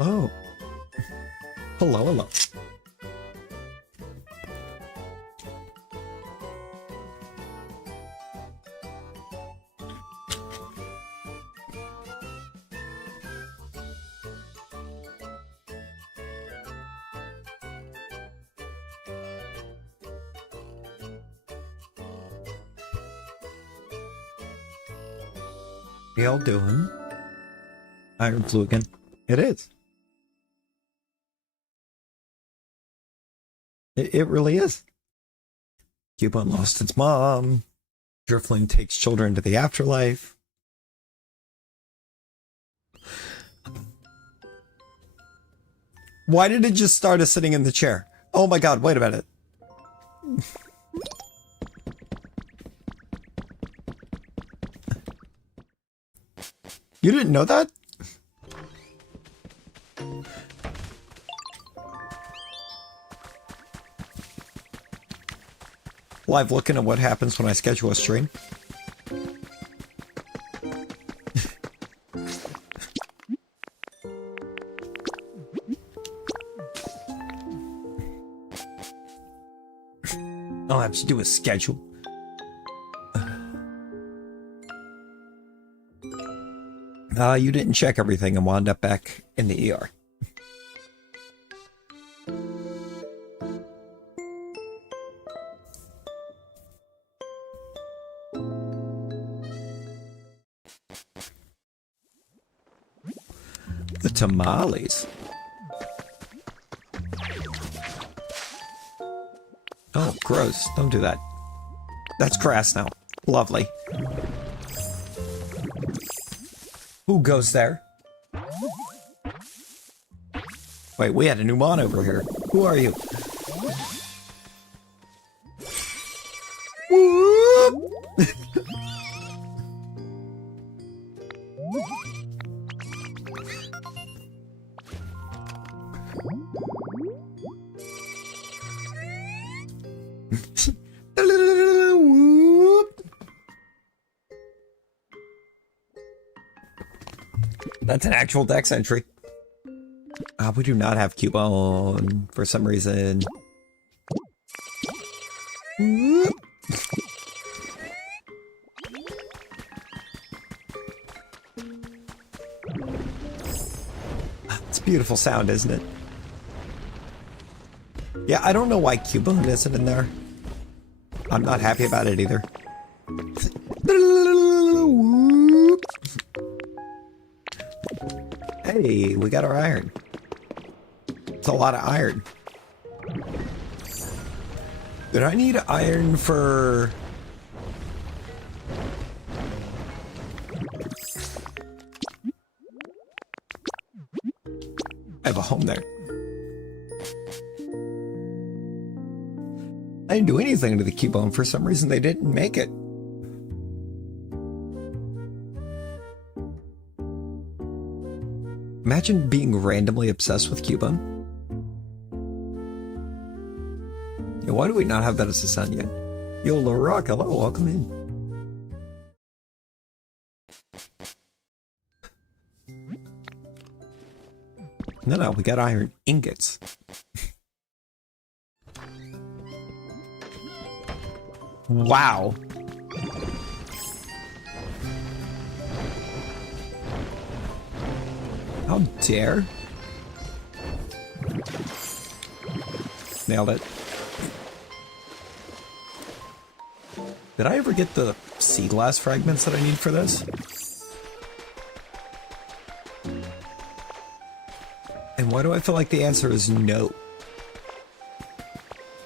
Oh. Hello, hello. How y'all doing? Iron Blue again. It is. It really is. Cubone lost its mom. Driftling takes children to the afterlife. Why did it just start us sitting in the chair? Oh my god, wait a minute. You didn't know that? Live looking at what happens when I schedule a stream. All I have to do is schedule. You didn't check everything and wound up back in the ER. The tamales. Oh, gross. Don't do that. That's crass now. Lovely. Who goes there? Wait, we had a new mon over here. Who are you? Whoop! That's an actual dex entry. We do not have Cubone for some reason. It's a beautiful sound, isn't it? Yeah, I don't know why Cubone isn't in there. I'm not happy about it either. Hey, we got our iron. It's a lot of iron. Did I need iron for... I have a home there. I didn't do anything to the Cubone. For some reason, they didn't make it. Imagine being randomly obsessed with Cubone. Yeah, why do we not have that as a sound yet? Yo, Rock, hello, welcome in. No, we got iron ingots. Wow. How dare? Nailed it. Did I ever get the sea glass fragments that I need for this? And why do I feel like the answer is no?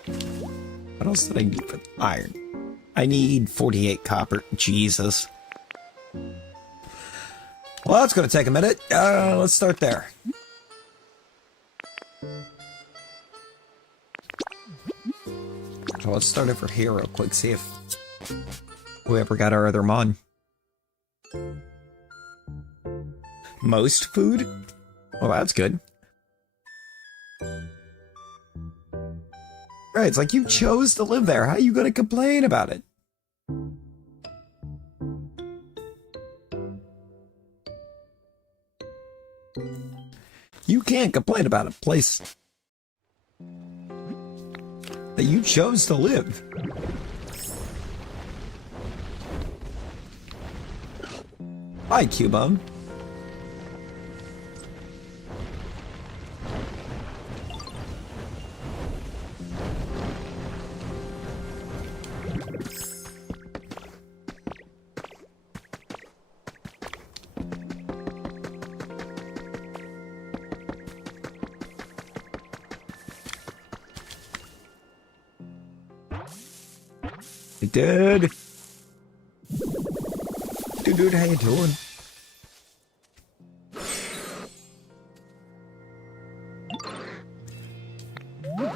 What else did I need for iron? I need 48 copper. Jesus. Well, that's going to take a minute. Let's start there. So let's start over here real quick. See if we ever got our other mon. Most food? Well, that's good. Right, it's like you chose to live there. How are you going to complain about it? You can't complain about a place that you chose to live. Hi, Cubone. Hey, dude. Dude, how you doing?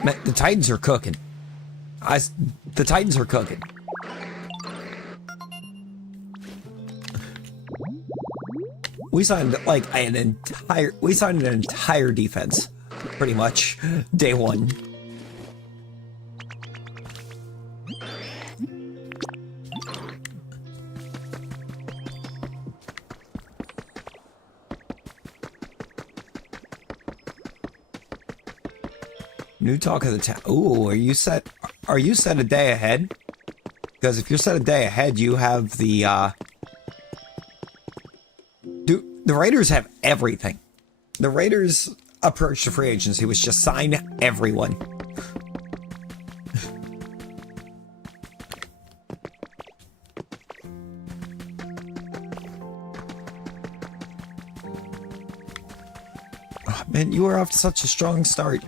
Man, the Titans are cooking. The Titans are cooking. We signed like an entire defense, pretty much, day one. New talk of the town. Ooh, are you set a day ahead? Because if you're set a day ahead, you have the the Raiders have everything. The Raiders' approach to free agency was just sign everyone. Oh, man, you were off to such a strong start.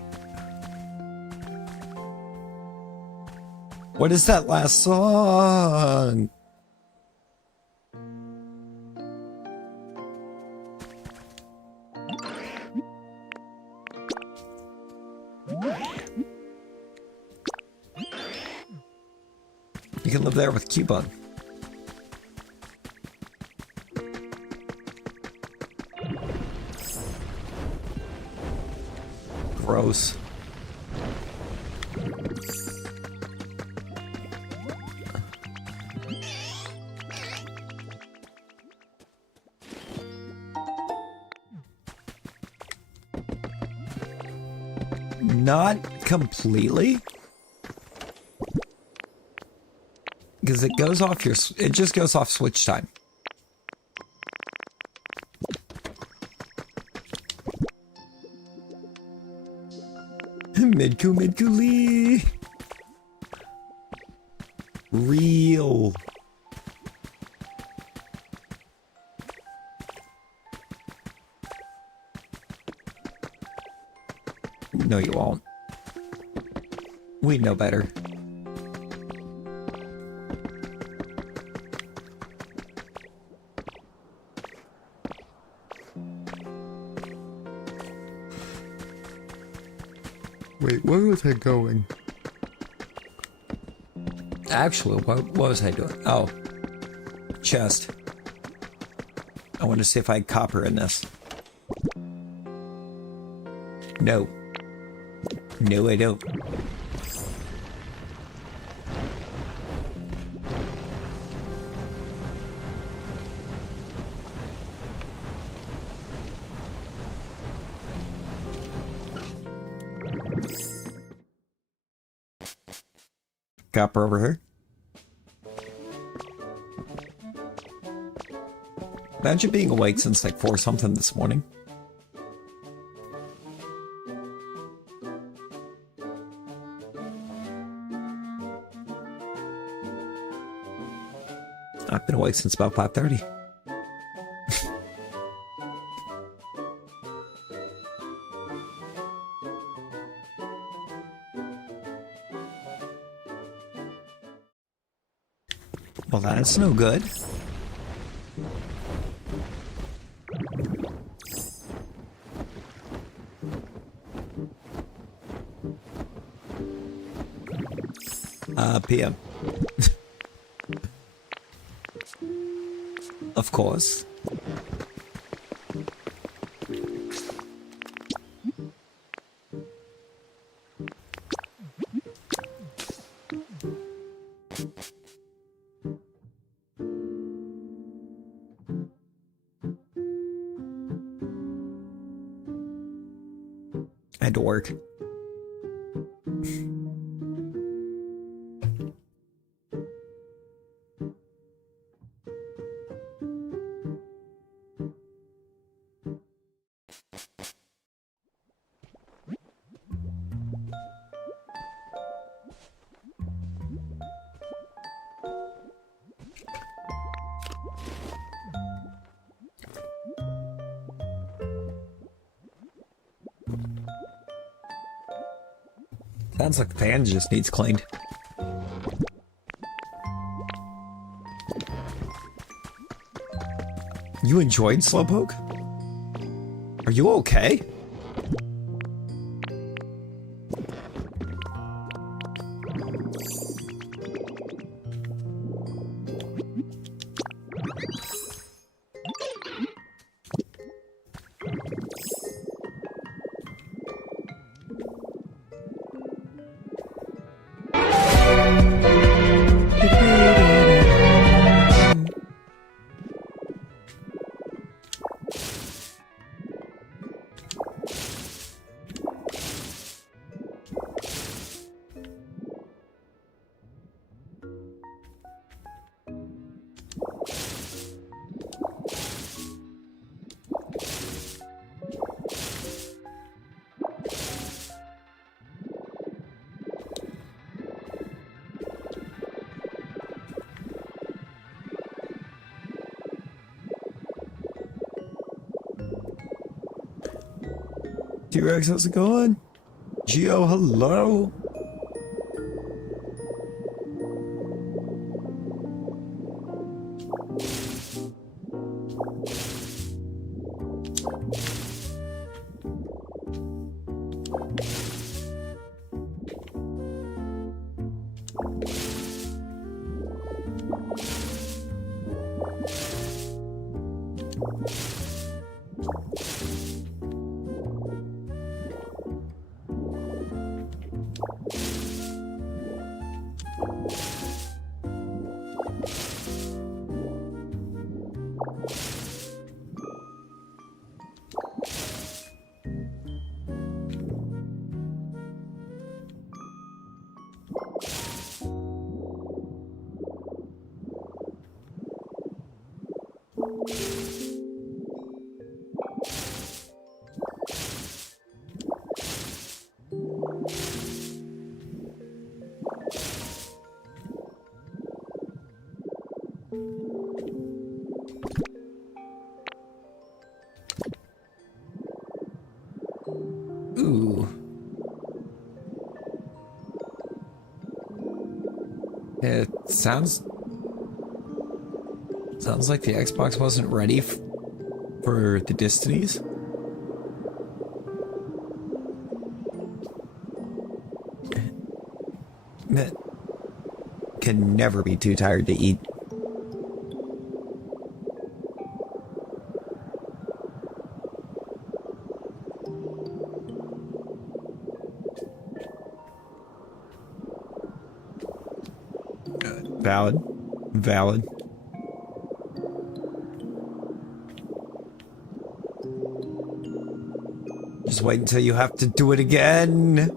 What is that last song? You can live there with Cubone. Gross. Not completely, because it just goes off switch time. Midku Lee. Real. No, you won't. We know better. Wait, where was I going? Actually, what was I doing? Oh, chest. I want to see if I had copper in this. No. No, I don't. Copper over here. Imagine being awake since like 4 something this morning. I've been awake since about 5:30. Well, that's no good. PM. Of course. I had to work. Sounds like the fan just needs cleaned. You enjoyed Slowpoke? Are you okay? T-Rex, how's it going? Geo, hello? Ooh. It sounds like the Xbox wasn't ready for the Destinies. Man, can never be too tired to eat. Valid. Valid. Just wait until you have to do it again.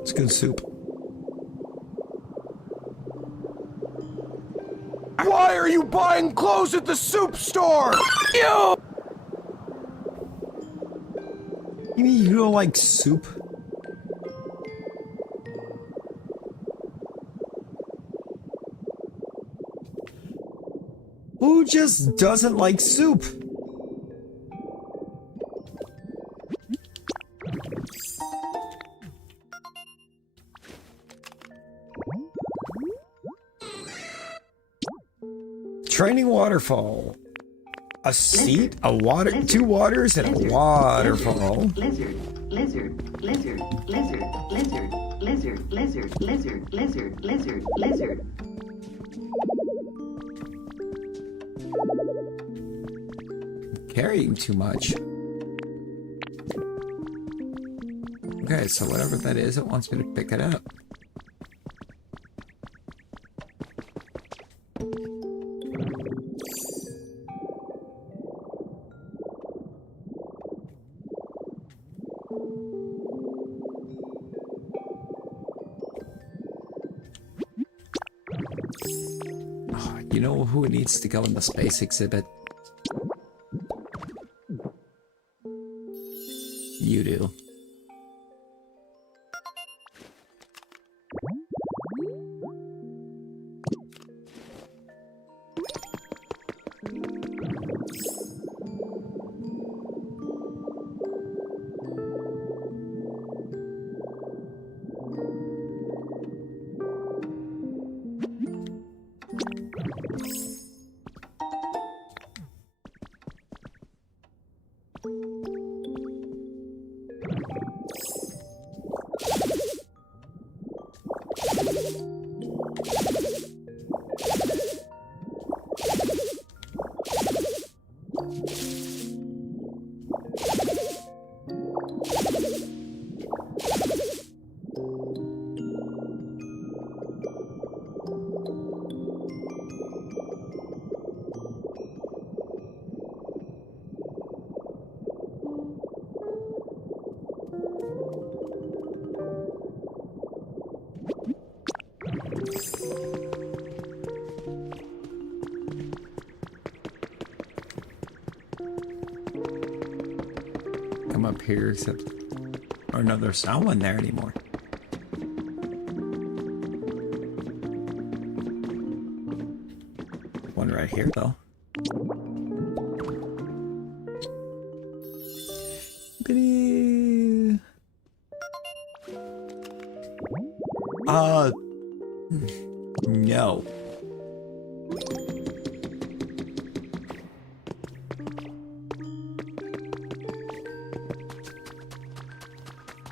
It's good soup. Why are you buying clothes at the soup store? You! You mean you don't like soup? Who just doesn't like soup? Training waterfall. A seat, a water, two waters, and a waterfall. Lizard, lizard, lizard, lizard, lizard, lizard, lizard, lizard, lizard, lizard, lizard. Carrying too much. Okay, so whatever that is, it wants me to pick it up. Oh, you know who needs to go in the space exhibit? You do. Come up here, except... Oh no, there's not one there anymore. One right here, though. Bitty. No.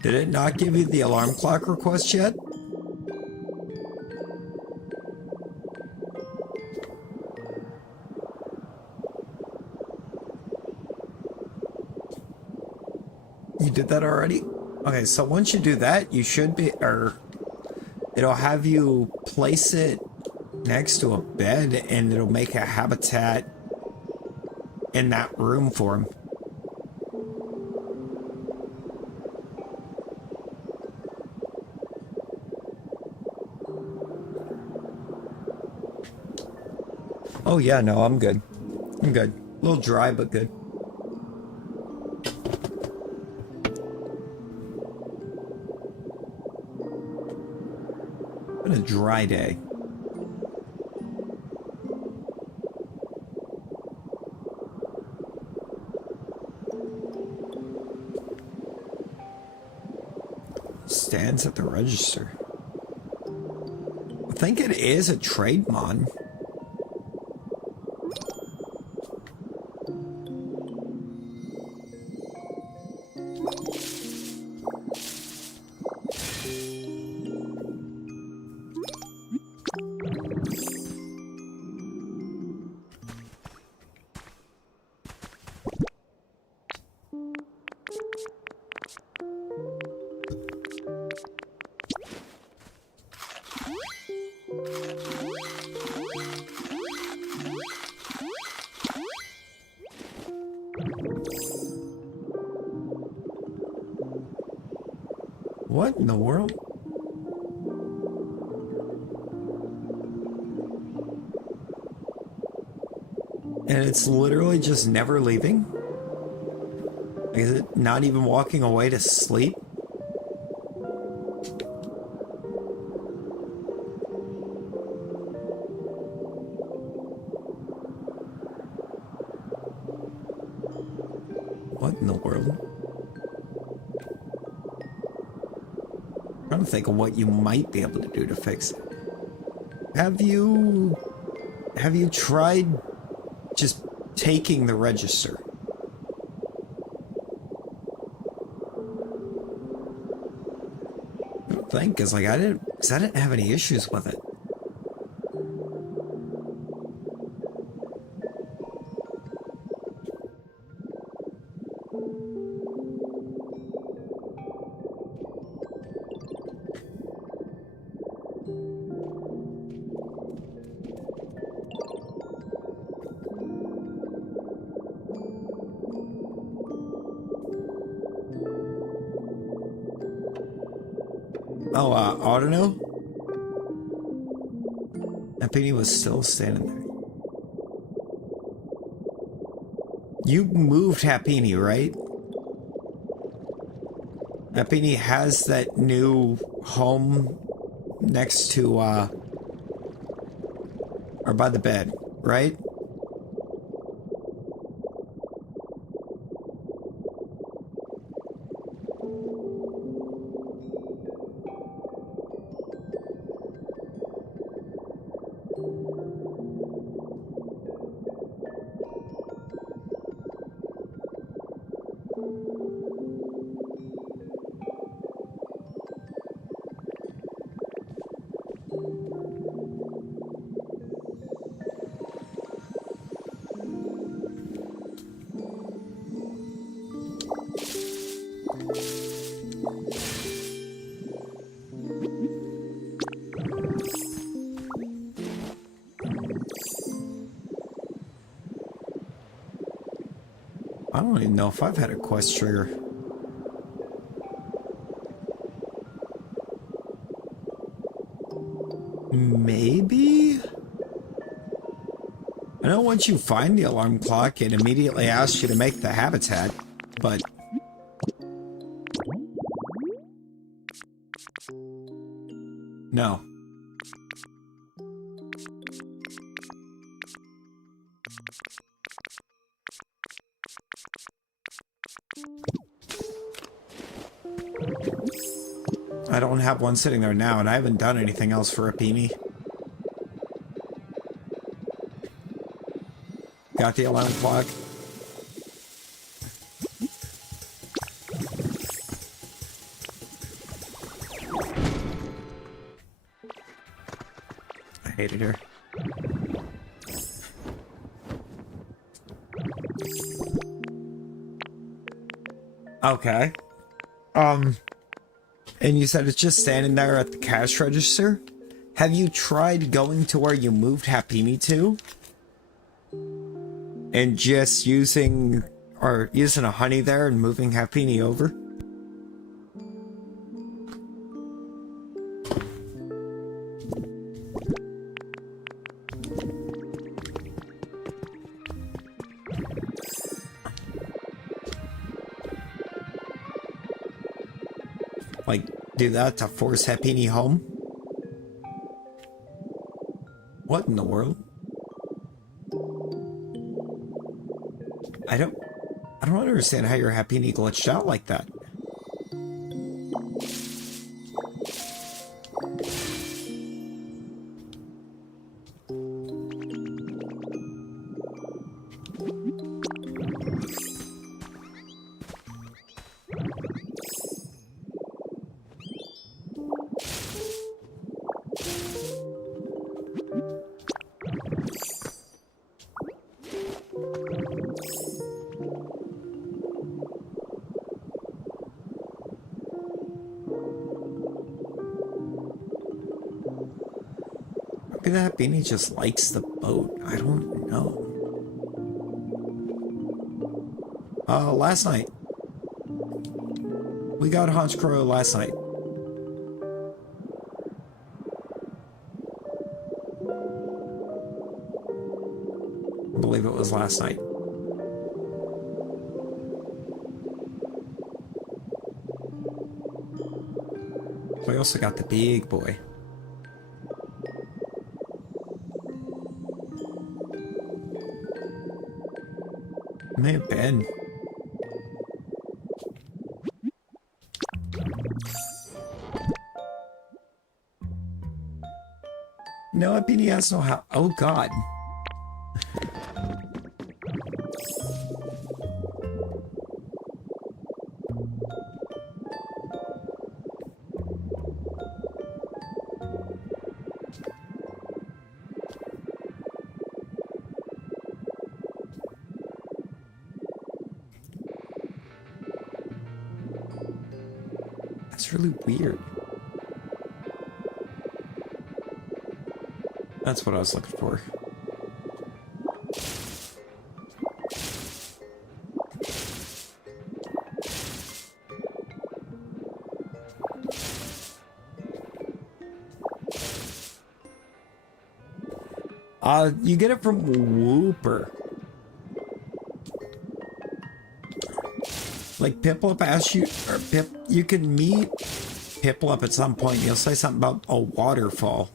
Did it not give you the alarm clock request yet? You did that already? Okay, so once you do that, you should be, or it'll have you place it next to a bed and it'll make a habitat in that room for him. Oh yeah, no, I'm good. I'm good. A little dry, but good. Been a dry day. Stands at the register. I think it is a trade mon. What in the world? And it's literally just never leaving? Like, is it not even walking away to sleep? What in the world? I'm trying to think of what you might be able to do to fix it. Have you have you tried just taking the register? I don't think, because like I didn't have any issues with it. Oh, Autono? That Penny was still standing there. You moved Happini, right? Happini has that new home next to, or by the bed, right? I don't even know if I've had a quest trigger. Maybe? I know once you find the alarm clock, it immediately asks you to make the habitat, but... No. I don't have one sitting there now, and I haven't done anything else for a Rapini. Got the alarm clock. I hated her. Okay. And you said it's just standing there at the cash register? Have you tried going to where you moved Happini to? And just using a honey there and moving Happini over? Like, do that to force Happini home? What in the world? I don't understand how your Happini glitched out like that. Maybe that Beanie just likes the boat. I don't know. Last night. We got Hans Crow last night. I believe it was last night. We also got the big boy. May have been. No, Beanie has no how. Oh God. It's really weird. That's what I was looking for. You get it from Wooper. Like Piplup asks you, or you can meet Piplup at some point. You'll say something about a waterfall.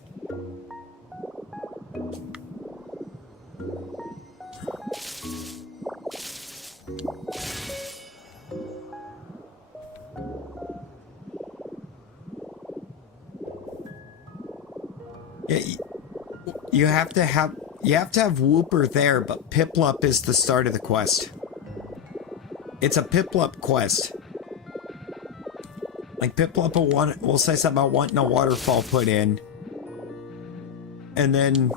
Yeah, you have to have Wooper there, but Piplup is the start of the quest. It's a Piplup quest. Like Piplup will say something about wanting a waterfall put in, and then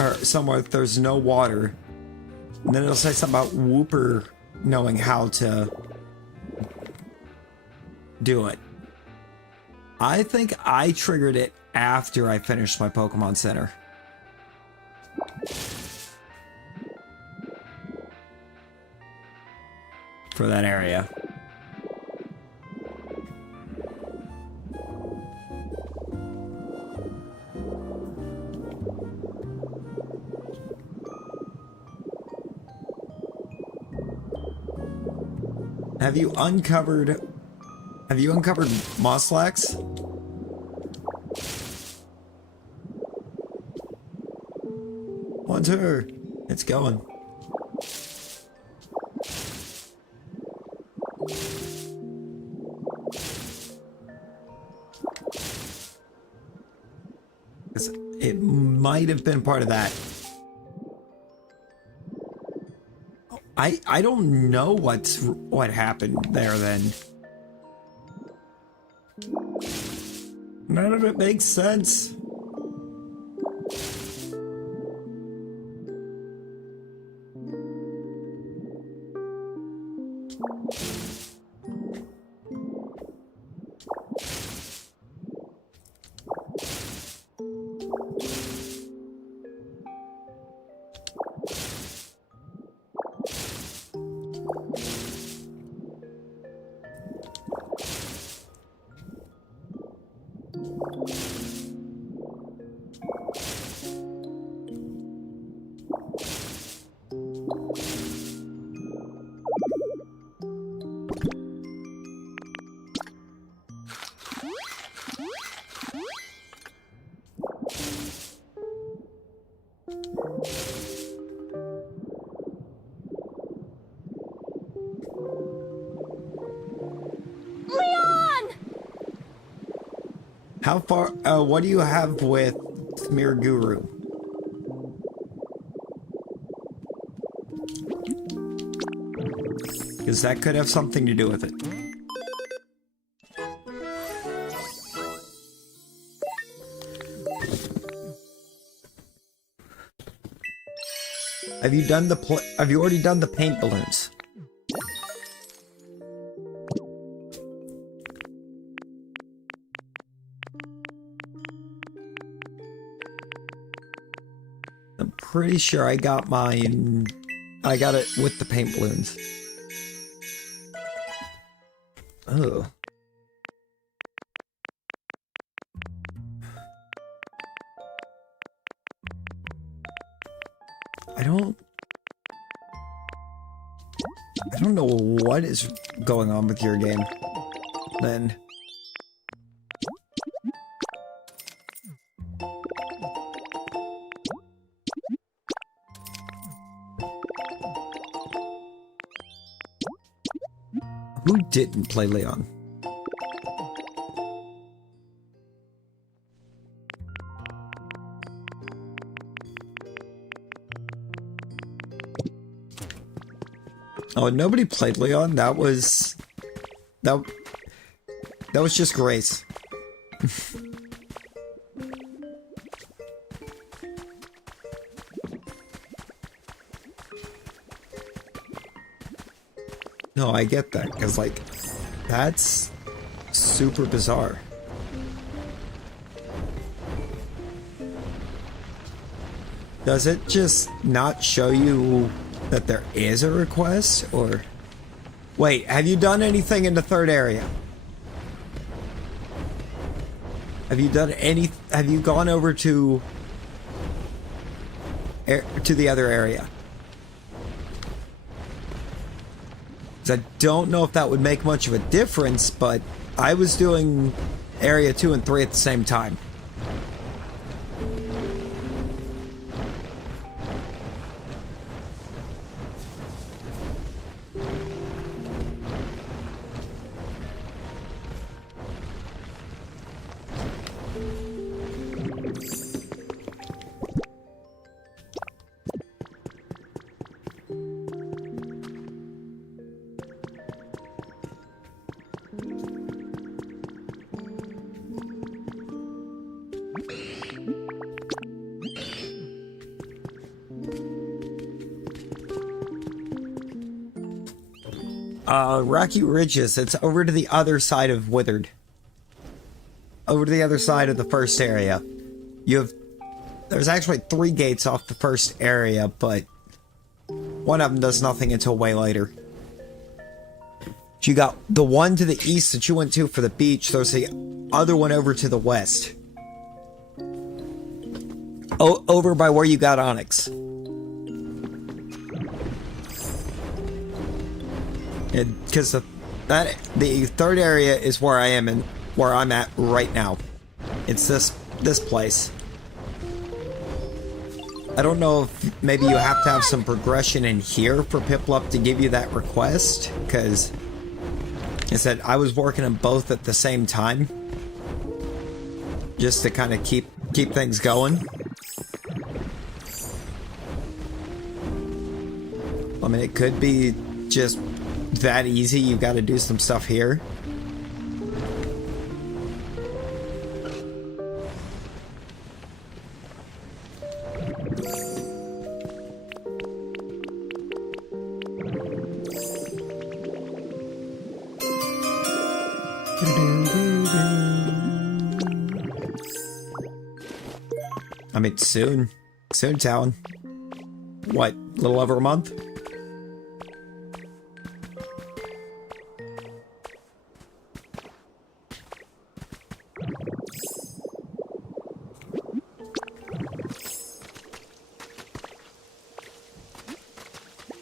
or somewhere there's no water, and then it'll say something about Wooper knowing how to do it. I think I triggered it after I finished my Pokemon Center. For that area. Have you uncovered Moslax? Hunter, it's going. It might have been part of that. I don't know what happened there then. None of it makes sense. How far, what do you have with Mirguru? Because that could have something to do with it. Have you already done the paint balloons? I'm pretty sure I got mine. I got it with the paint balloons. Oh. I don't know what is going on with your game, then. Who didn't play Leon? Oh, nobody played Leon. That was just Grace. No, I get that, because, like, That's super bizarre. Does it just not show you that there is a request, or... Wait, have you done anything in the third area? Have you done any... Have you gone over to the other area? Because I don't know if that would make much of a difference, but I was doing area 2 and 3 at the same time. Rocky Ridges, it's over to the other side of Withered. Over to the other side of the first area. There's actually 3 gates off the first area, but one of them does nothing until way later. You got the one to the east that you went to for the beach, there's the other one over to the west. Over by where you got Onyx. Because the third area is where I am and where I'm at right now. It's this place. I don't know if maybe you have to have some progression in here for Piplup to give you that request, because I said I was working on both at the same time, just to kind of keep things going. I mean, it could be just that easy. You got to do some stuff here. I mean, soon, Talon. What, a little over a month?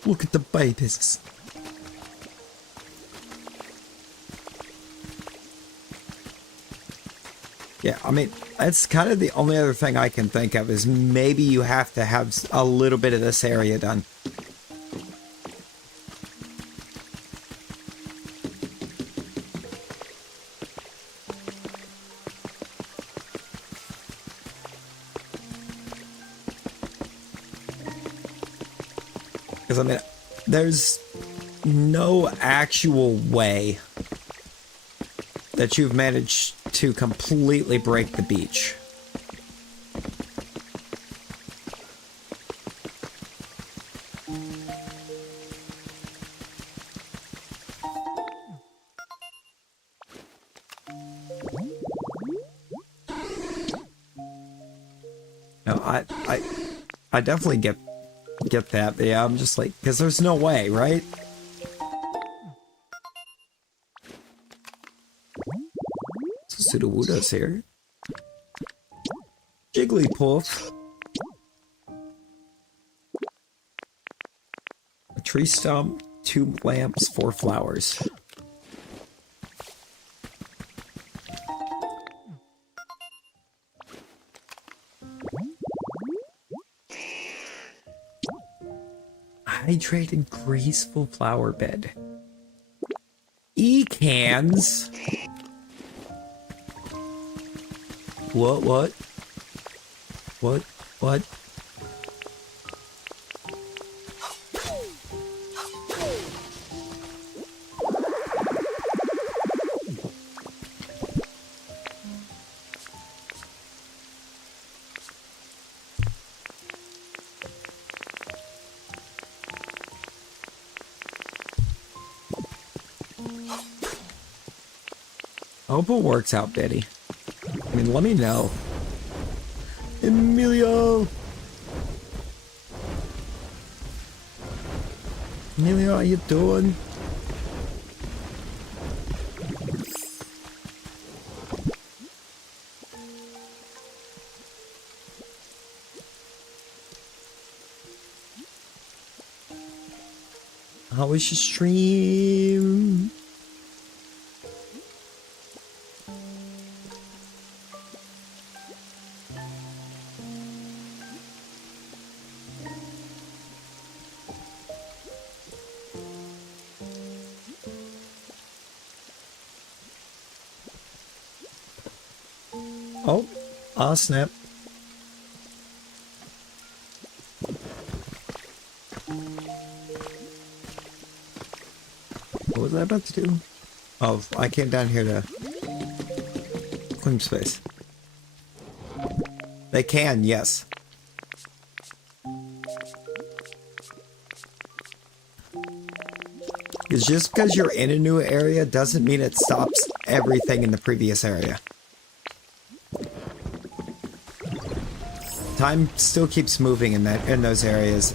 Look at the babies. Yeah, I mean, that's kind of the only other thing I can think of is maybe you have to have a little bit of this area done. Because, I mean, there's no actual way that you've managed to completely break the beach. No, I definitely get that. Yeah, I'm just like, because there's no way, right? So Sudowoodo's here. Jigglypuff. A tree stump, 2 lamps, 4 flowers. Hydrated, graceful flower bed. E-cans. What? I hope it works out, Betty. I mean, let me know. Emilio! Emilio, how you doing? How was your stream? Oh, snap. What was I about to do? Oh, I came down here to clean space. They can, yes. It's just because you're in a new area doesn't mean it stops everything in the previous area. Time still keeps moving in those areas.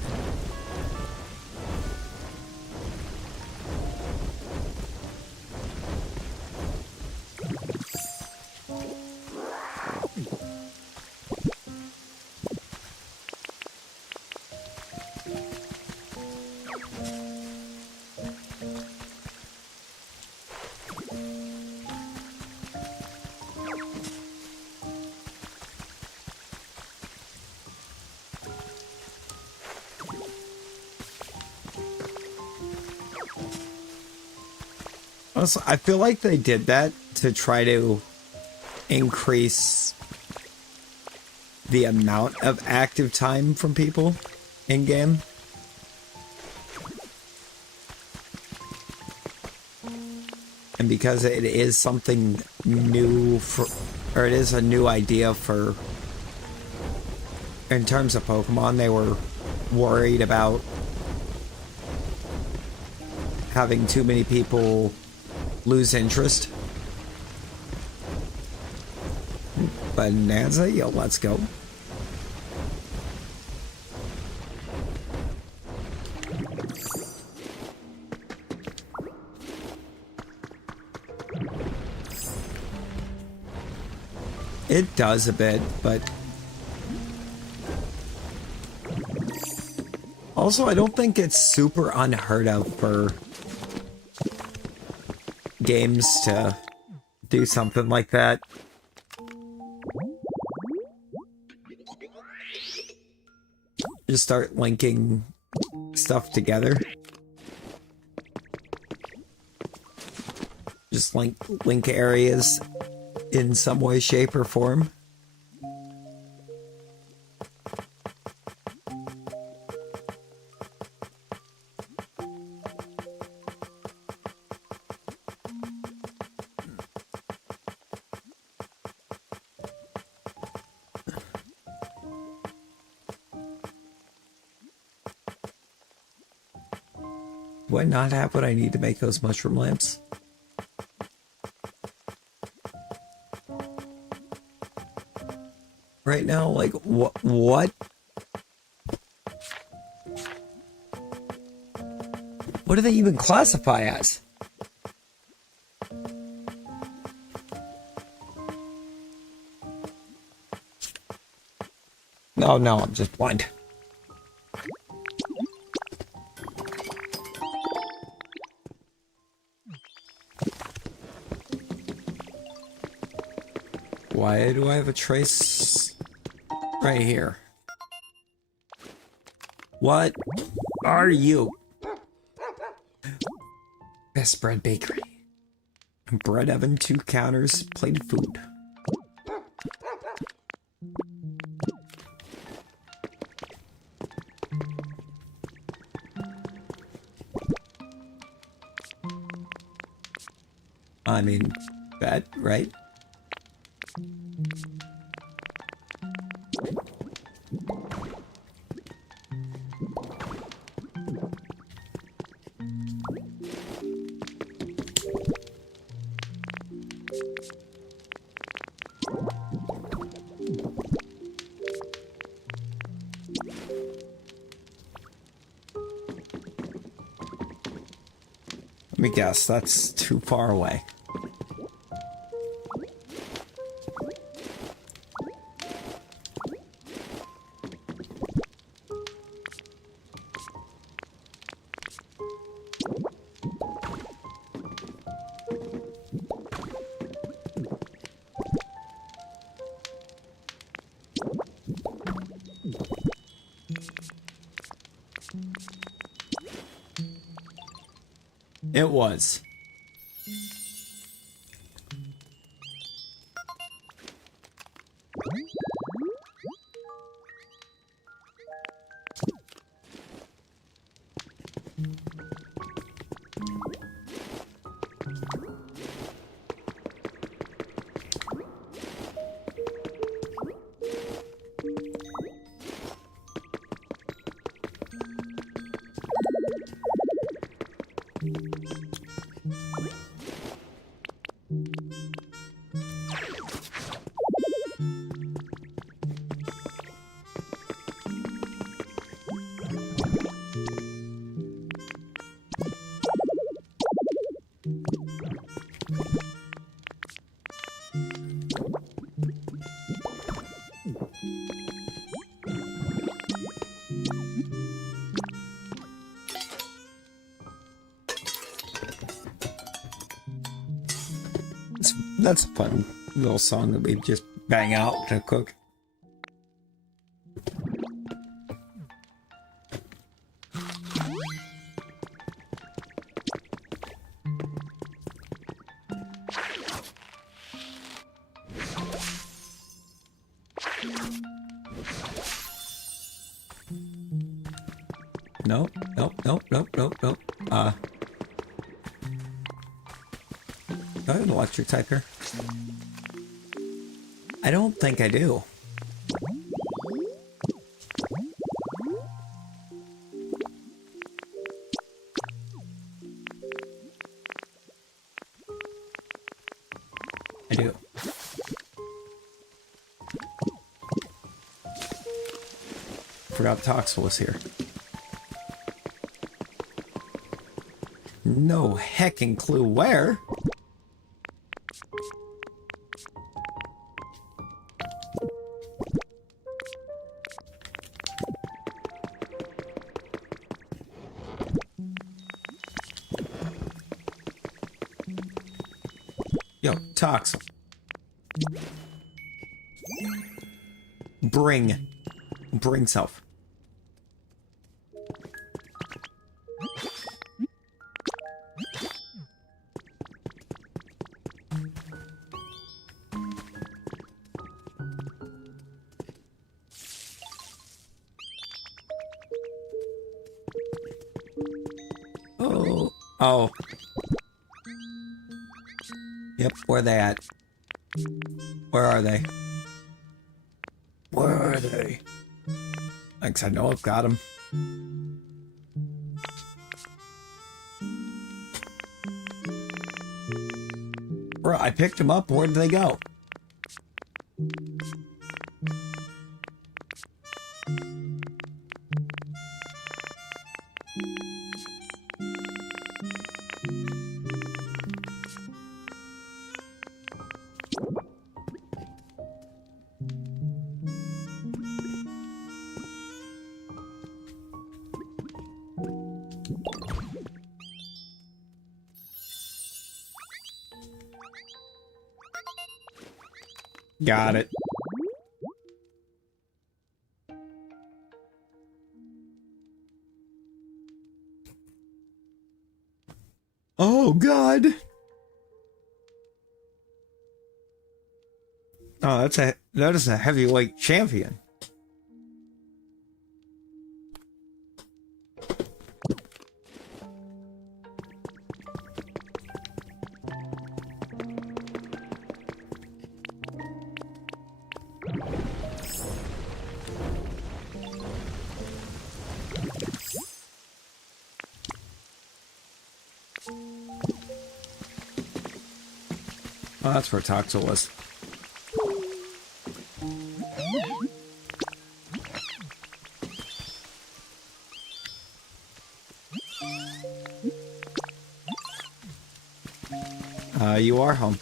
Also, I feel like they did that to try to increase the amount of active time from people in game. And because it is something new or it is a new idea for, in terms of Pokemon, they were worried about having too many people lose interest. Bonanza, yo, let's go. It does a bit, but also I don't think it's super unheard of for games to do something like that. Just start linking stuff together. Just link areas in some way, shape, or form. Do I not have what I need to make those mushroom lamps? Right now, like, what? What do they even classify as? No, I'm just blind. Why do I have a trace right here? What are you? Best Bread Bakery. Bread oven, 2 counters, plated food. I mean, that, right? me guess, that's too far away. It was. That's a fun little song that we just bang out to cook. Nope, nope, nope, nope, nope, nope. Do I have an electric type here? I don't think I do. I do. Forgot Toxel was here. No heckin' clue where. Yo, Toxel. Bring self. Oh. Yep, where they at? Where are they? Where are they? Thanks, I know I've got them. Bro, I picked them up. Where did they go? Got it. Oh, God. Oh, that is a heavyweight champion. Oh, that's where Toxel was. You are home.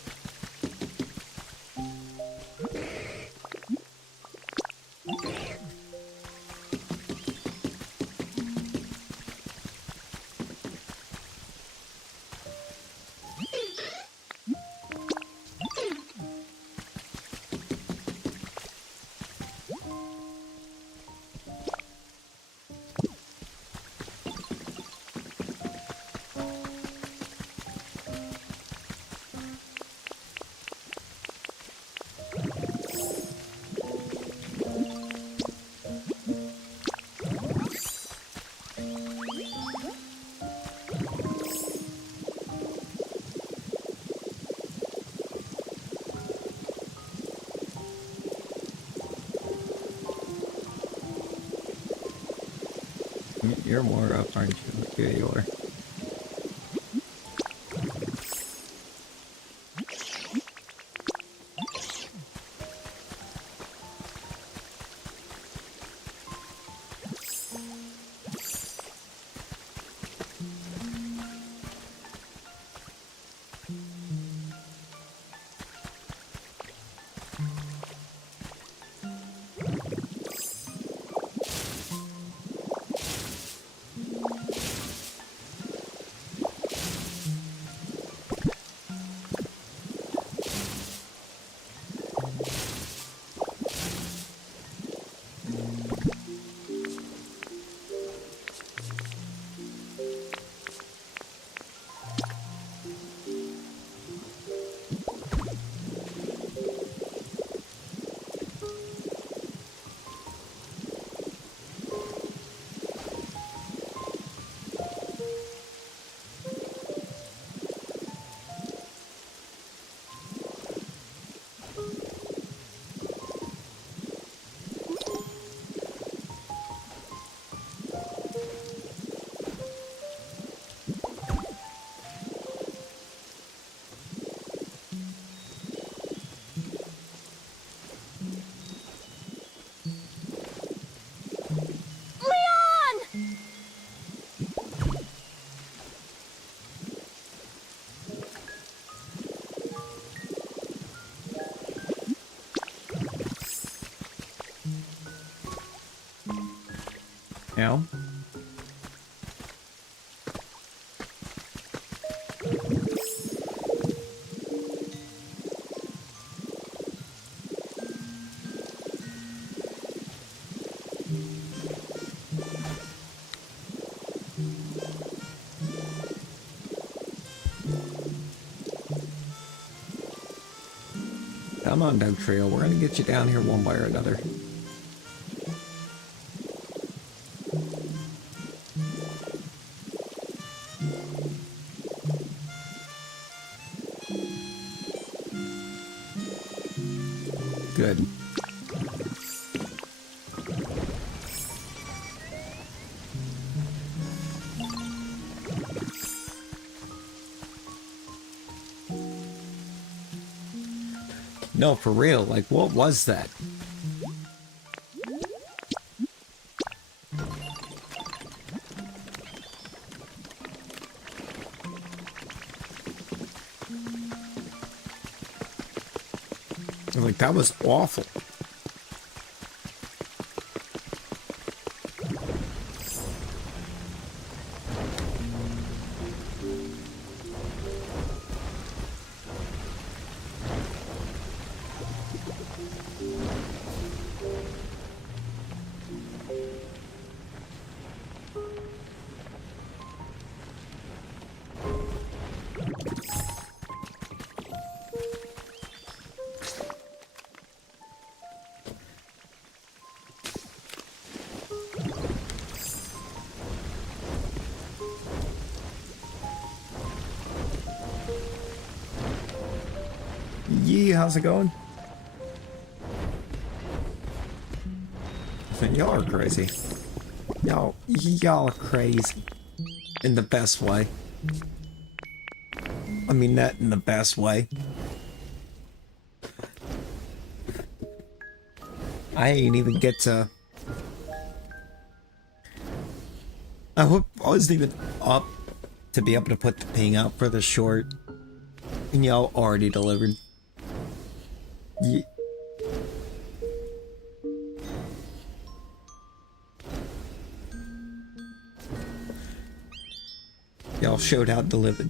You're more up, aren't you? Yeah, you are. You know? Come on, Doug Trio. We're gonna get you down here one way or another. Good. No, for real. Like, what was that? Like, that was awful. Yee, how's it going? Man, y'all are crazy. Y'all are crazy. In the best way. I mean that in the best way. I ain't even get to... I wasn't even up to be able to put the ping out for the short. Yo, already delivered. Y'all showed out delivered.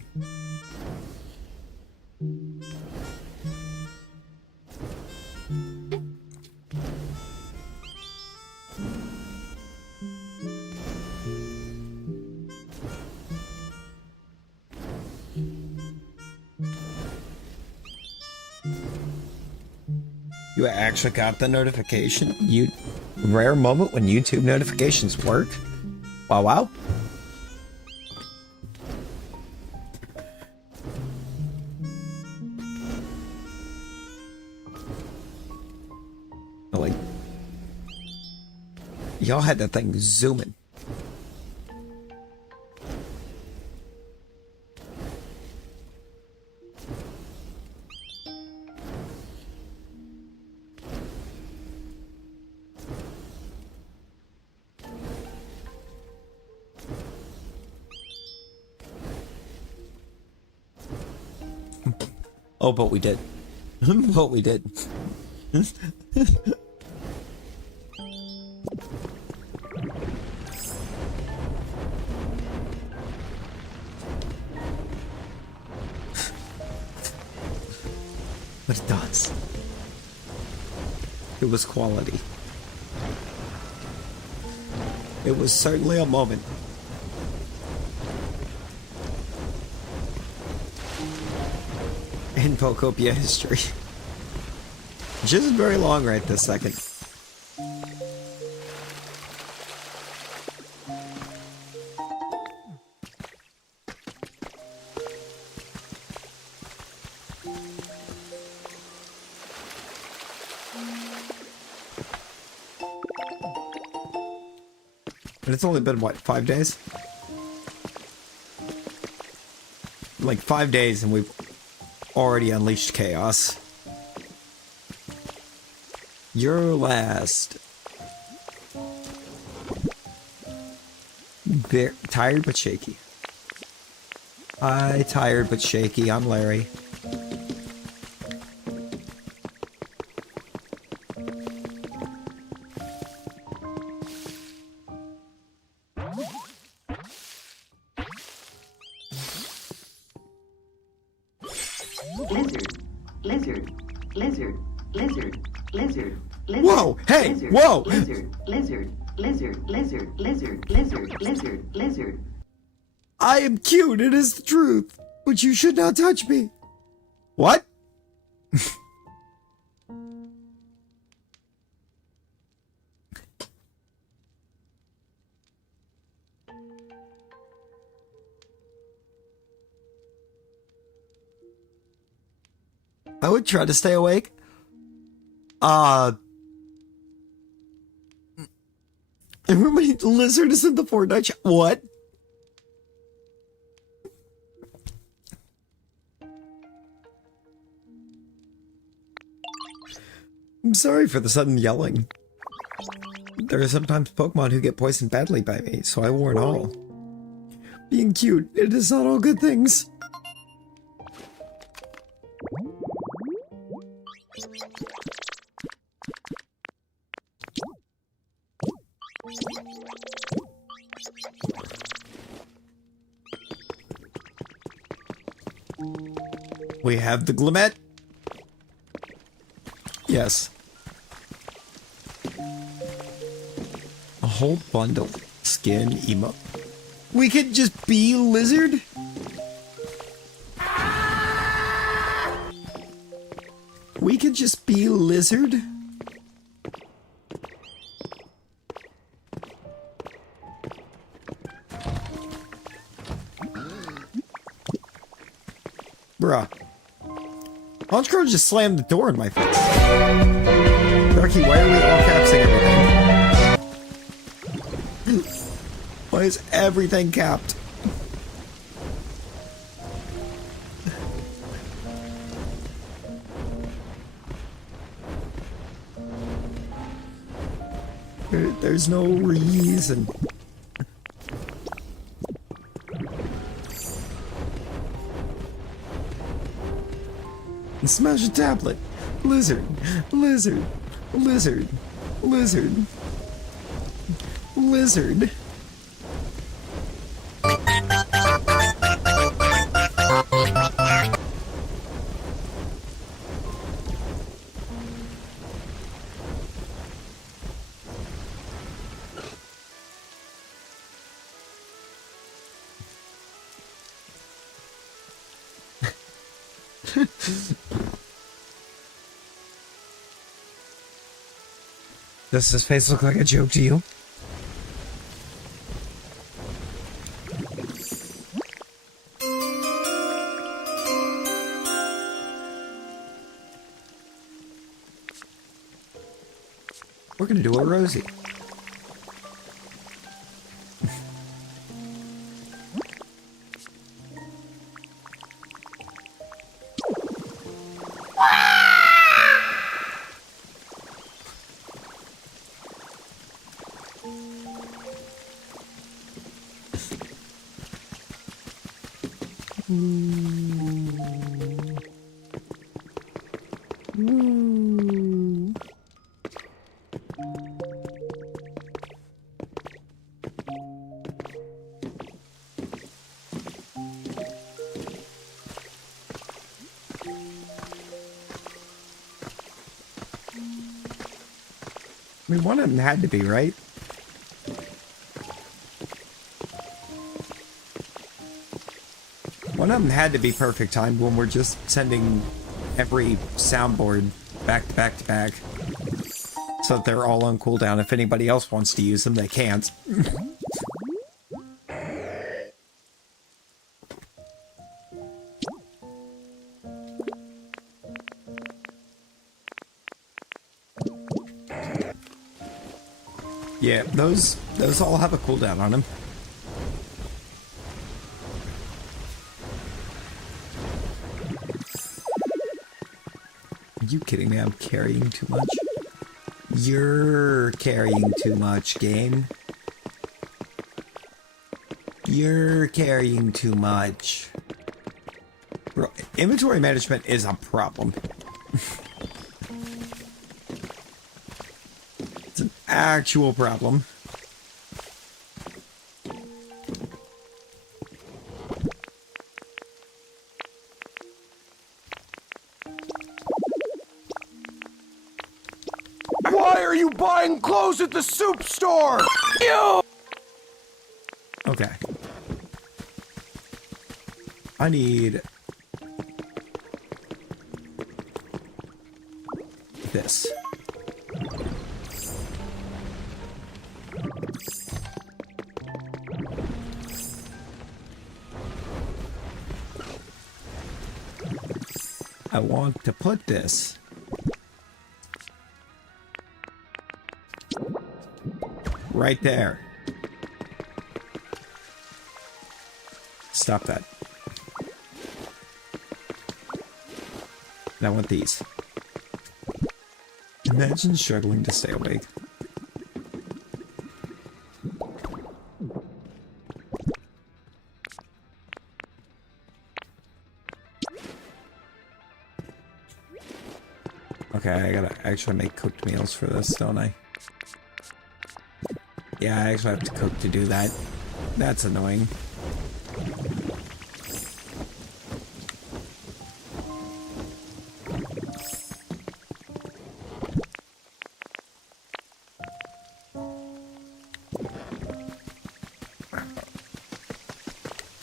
You actually got the notification? Rare moment when YouTube notifications work? Wow, wow. Like, y'all had that thing zooming. Oh, but we did. But we did. But it does. It was quality. It was certainly a moment. In Pokopia history. Which isn't very long right this second. And it's only been, what, 5 days? Like 5 days and we've already unleashed chaos. Your last. Tired but shaky. Tired but shaky. I'm Larry. Whoa! Hey! Whoa! Lizard. I am cute, it is the truth. But you should not touch me. What? I would try to stay awake. Everybody, the lizard is in the Fortnite chat. What? I'm sorry for the sudden yelling. There are sometimes Pokemon who get poisoned badly by me, so I warn all. Being cute, it is not all good things. We have the Glimmet. Yes. A whole bundle. Skin, emo. We could just be lizard? We could just be lizard? Bruh. Launchcrow just slammed the door in my face. Darky, why are we all capsing everything? Why is everything capped? There's no reason. Smash a tablet. Lizard. Lizard. Lizard. Lizard. Lizard. Does this face look like a joke to you? We're gonna do a Rosie. I mean, one of them had to be, right? One of them had to be perfect timed when we're just sending every soundboard back to back to back. So that they're all on cooldown. If anybody else wants to use them, they can't. Yeah, those all have a cooldown on them. Are you kidding me? I'm carrying too much. You're carrying too much, game. You're carrying too much. Bro, inventory management is a problem. It's an actual problem. Why are you buying clothes at the soup store? You! Okay. I need this. I want to put this right there. Stop that. And I want these. Imagine struggling to stay awake. Okay, I gotta actually make cooked meals for this, don't I? Yeah, I actually have to cook to do that. That's annoying.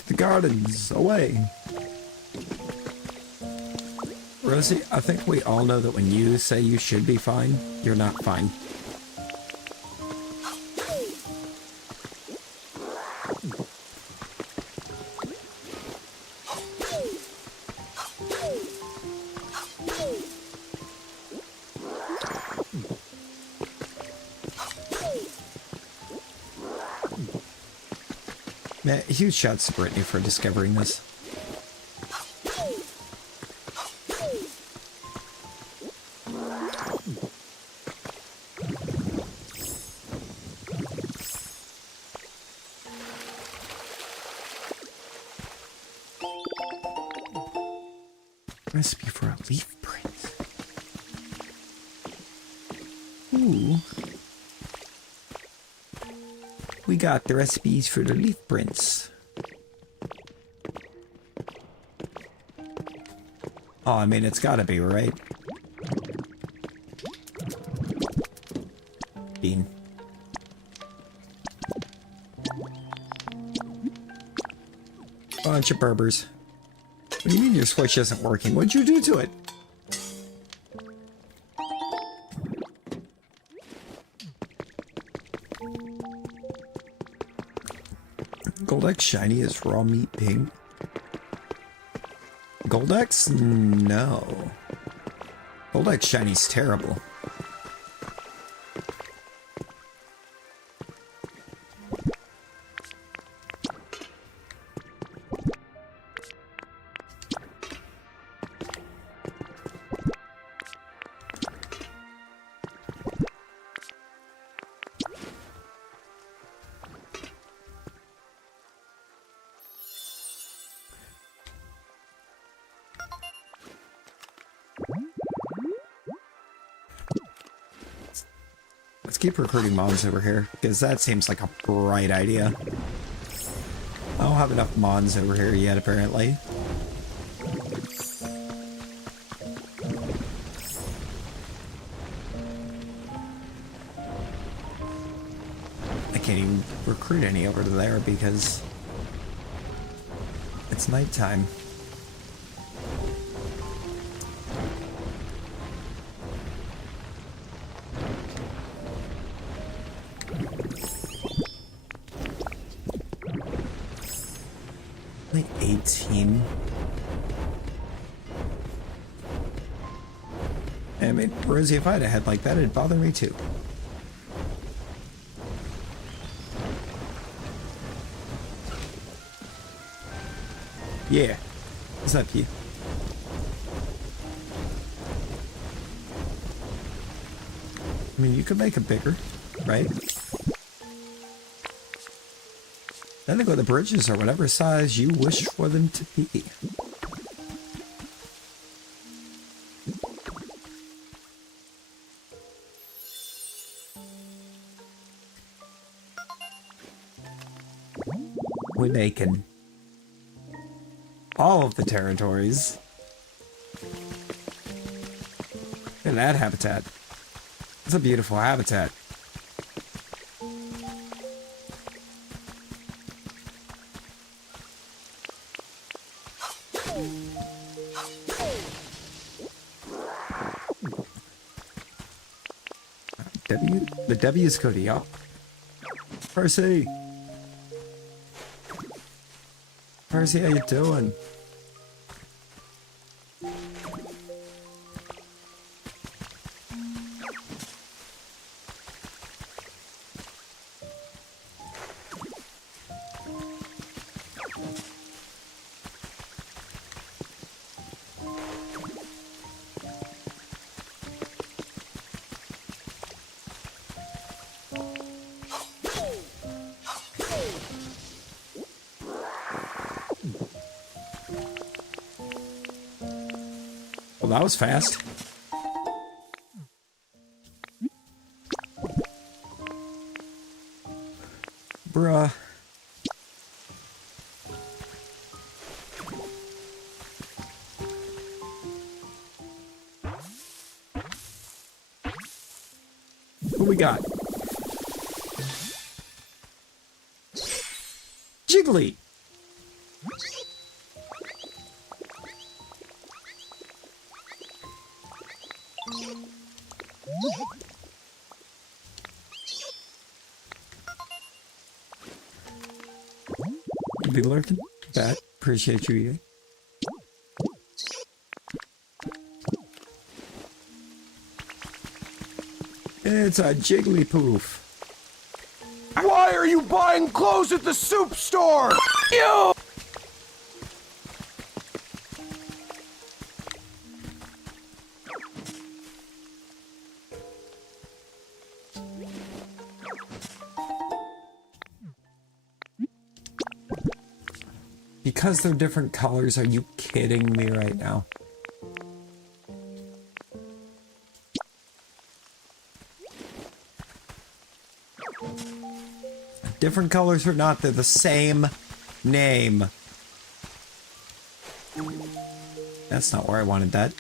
The gardens, away. Rosie, I think we all know that when you say you should be fine, you're not fine. Man, huge shouts to Brittany for discovering this. Recipe for a leaf print. Ooh. We got the recipes for the leaf prints. Oh, I mean, it's gotta be, right? Bean. Bunch of Berbers. What do you mean your switch isn't working? What'd you do to it? Goldex shiny is raw meat pink. Goldex? No. Goldex shiny's terrible. Let's keep recruiting mons over here, because that seems like a bright idea. I don't have enough mons over here yet, apparently. I can't even recruit any over to there because it's nighttime. Like 18. I mean, Rosie, if I had a head like that, it'd bother me too. Yeah. What's up, you? I mean, you could make it bigger, right? Then they go the bridges are whatever size you wish for them to be. We're making all of the territories. Look at that habitat. It's a beautiful habitat. The W's go to up. Percy! Percy, how you doing? Well, that was fast. Bruh. What we got? Jiggly. Be lurking. That appreciate you eating. It's a Jigglypoof. Why are you buying clothes at the soup store? You! Because they're different colors, are you kidding me right now? different colors or not, they're the same name. That's not where I wanted that.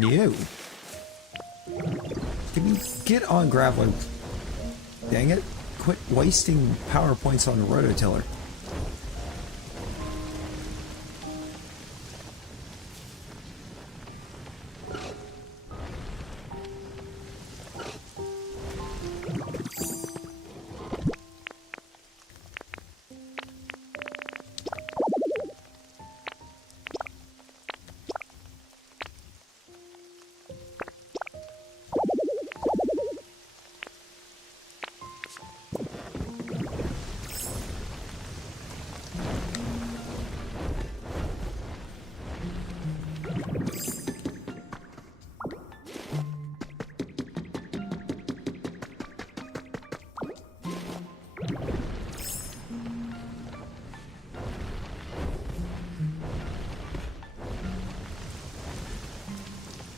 You. Can you get on gravel? Dang it. Quit wasting power points on the rototiller.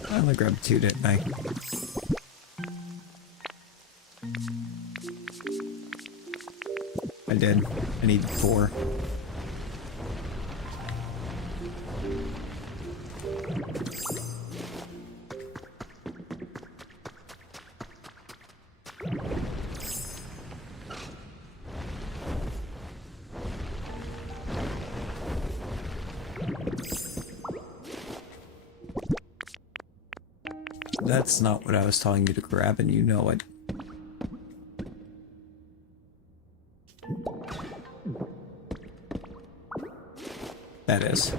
I only grabbed 2, didn't I? I did. I need 4. That's not what I was telling you to grab, and you know it. That is.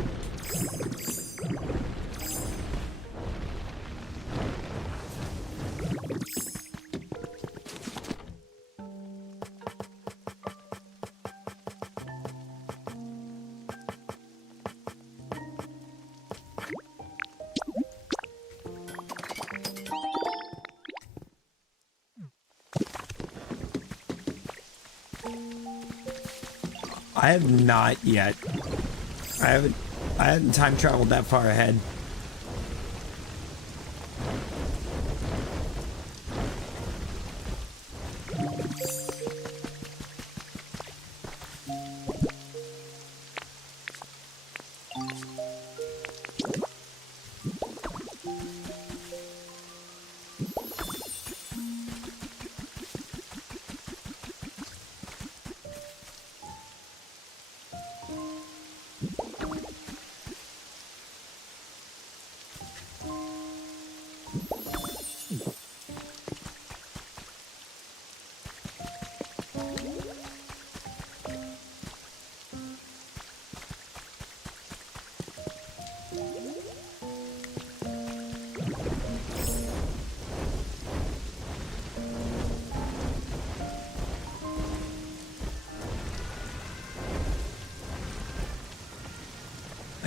I have not yet. I hadn't time traveled that far ahead.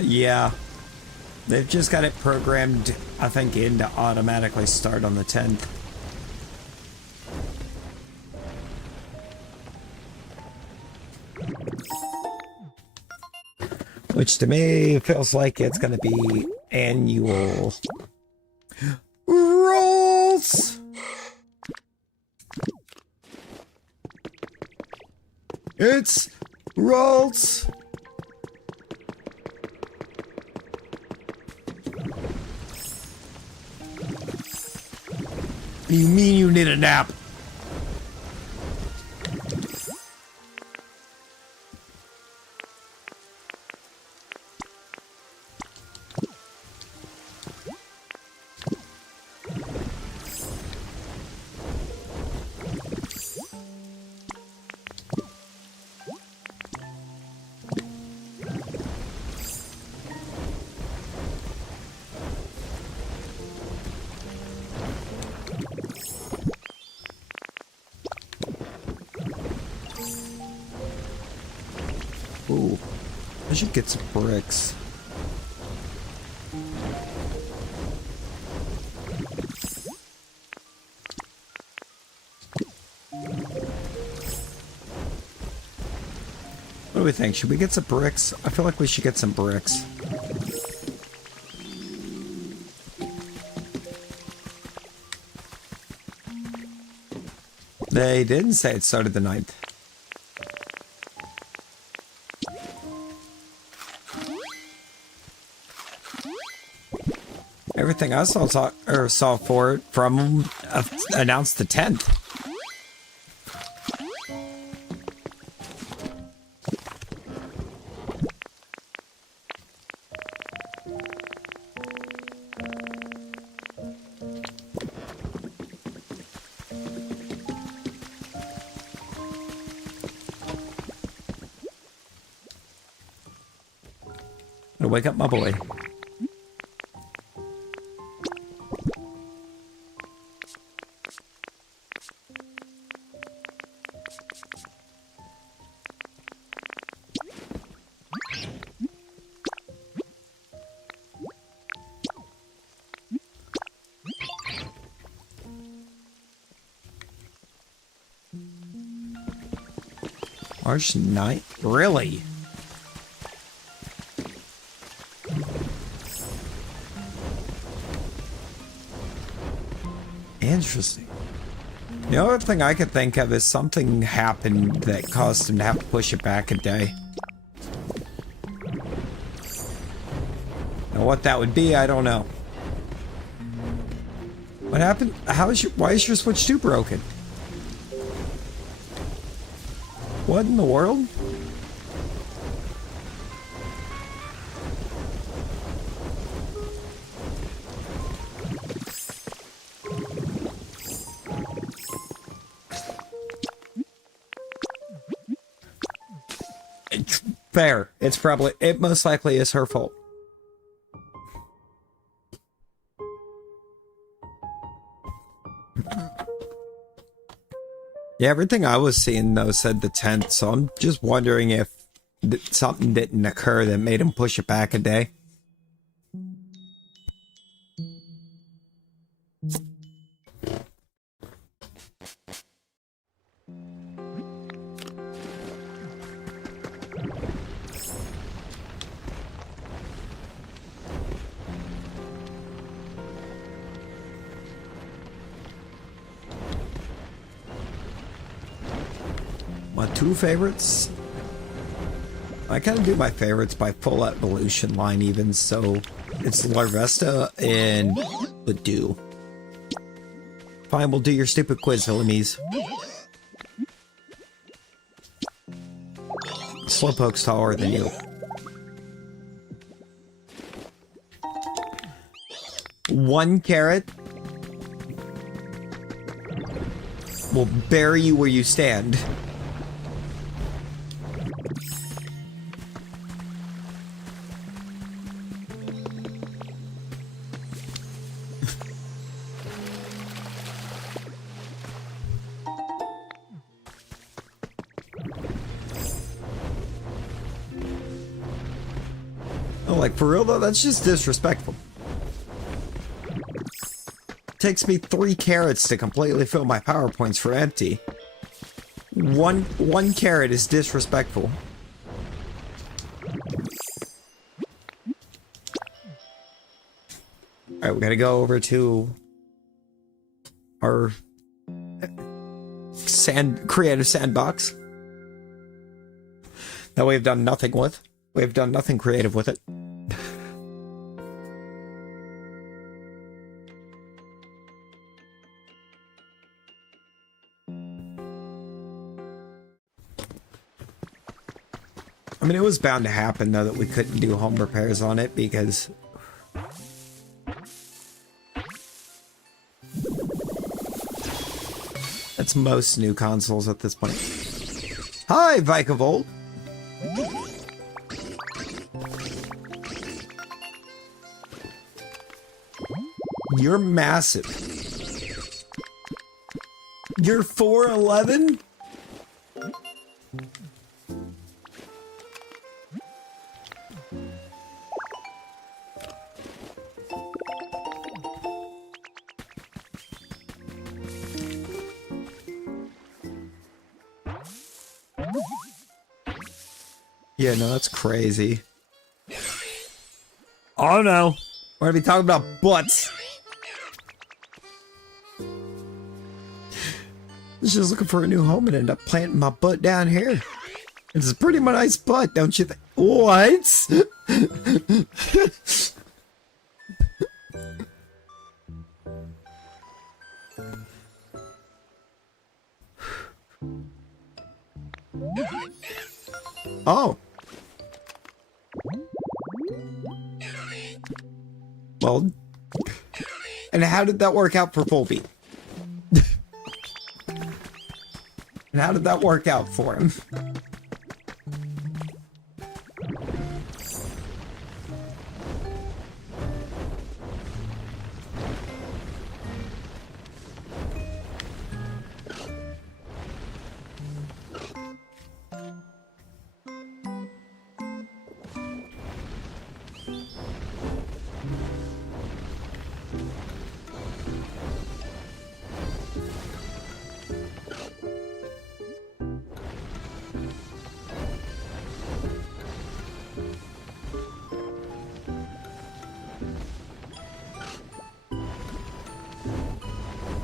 Yeah. They've just got it programmed, I think, in to automatically start on the 10th. Which to me feels like it's gonna be annual. Rolls! It's rolls! You mean you need a nap? I should get some bricks. What do we think? Should we get some bricks? I feel like we should get some bricks. They didn't say it started the 9th. Everything I saw for it from announced the 10th. Gonna wake up my boy. March 9th? Really? Interesting. The other thing I could think of is something happened that caused him to have to push it back a day. Now what that would be, I don't know. What happened? Why is your Switch 2 broken? What in the world? Fair. It most likely is her fault. Yeah, everything I was seeing though said the 10th, so I'm just wondering if something didn't occur that made him push it back a day. My 2 favorites? I kind of do my favorites by full evolution line even, so it's Larvesta and Badoo. Fine, we'll do your stupid quiz, Hillemies. Slowpoke's taller than you. One carrot will bury you where you stand. Like, for real though, that's just disrespectful. Takes me 3 carrots to completely fill my power points for empty. One carrot is disrespectful. Alright, we gotta go over to our creative sandbox that we've done nothing with. We've done nothing creative with it. I mean, it was bound to happen, though, that we couldn't do home repairs on it, because... that's most new consoles at this point. Hi, Vikavolt! You're massive. You're 4'11"? Yeah, no, that's crazy. Oh no, we're gonna be talking about butts. I was just looking for a new home and ended up planting my butt down here. It's a pretty nice butt, don't you think? What? Oh. Well, and how did that work out for Volby? And how did that work out for him?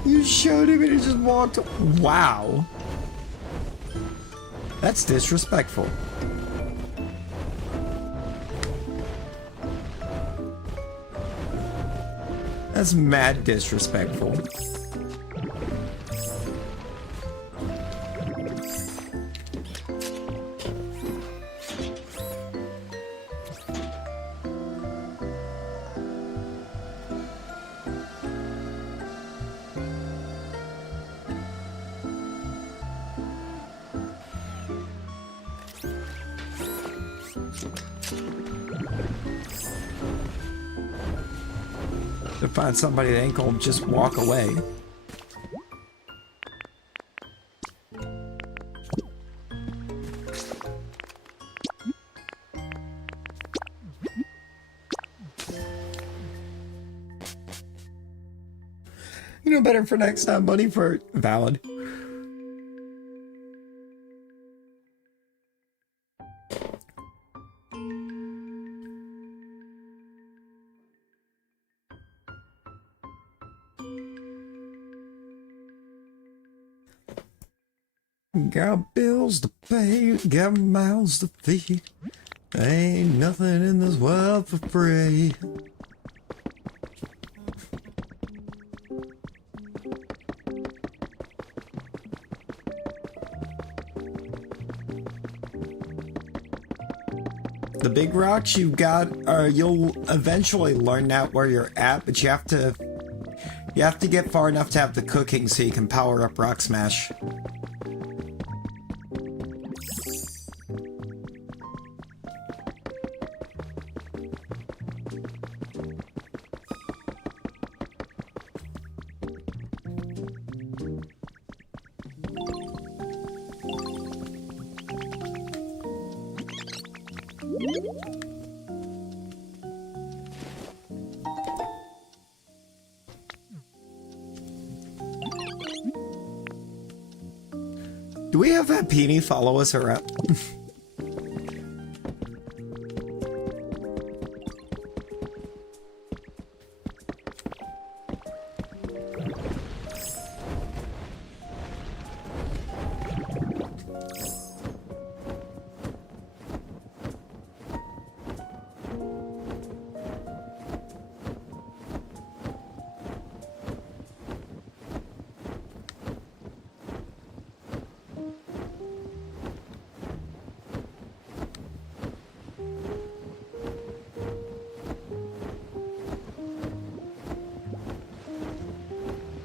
You showed him and he just walked. Wow. That's disrespectful. That's mad disrespectful. To find somebody that ain't gonna just walk away. You know better for next time, buddy, for valid. Got bills to pay, got mouths to feed. Ain't nothing in this world for free. The big rocks you got, you'll eventually learn that where you're at, but you have to get far enough to have the cooking so you can power up Rock Smash. Do we have that Peony follow us around?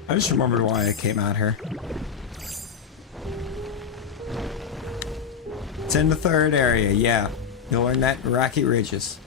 I just remembered why I came out here. It's in the third area, yeah. You'll learn that in Rocky Ridges.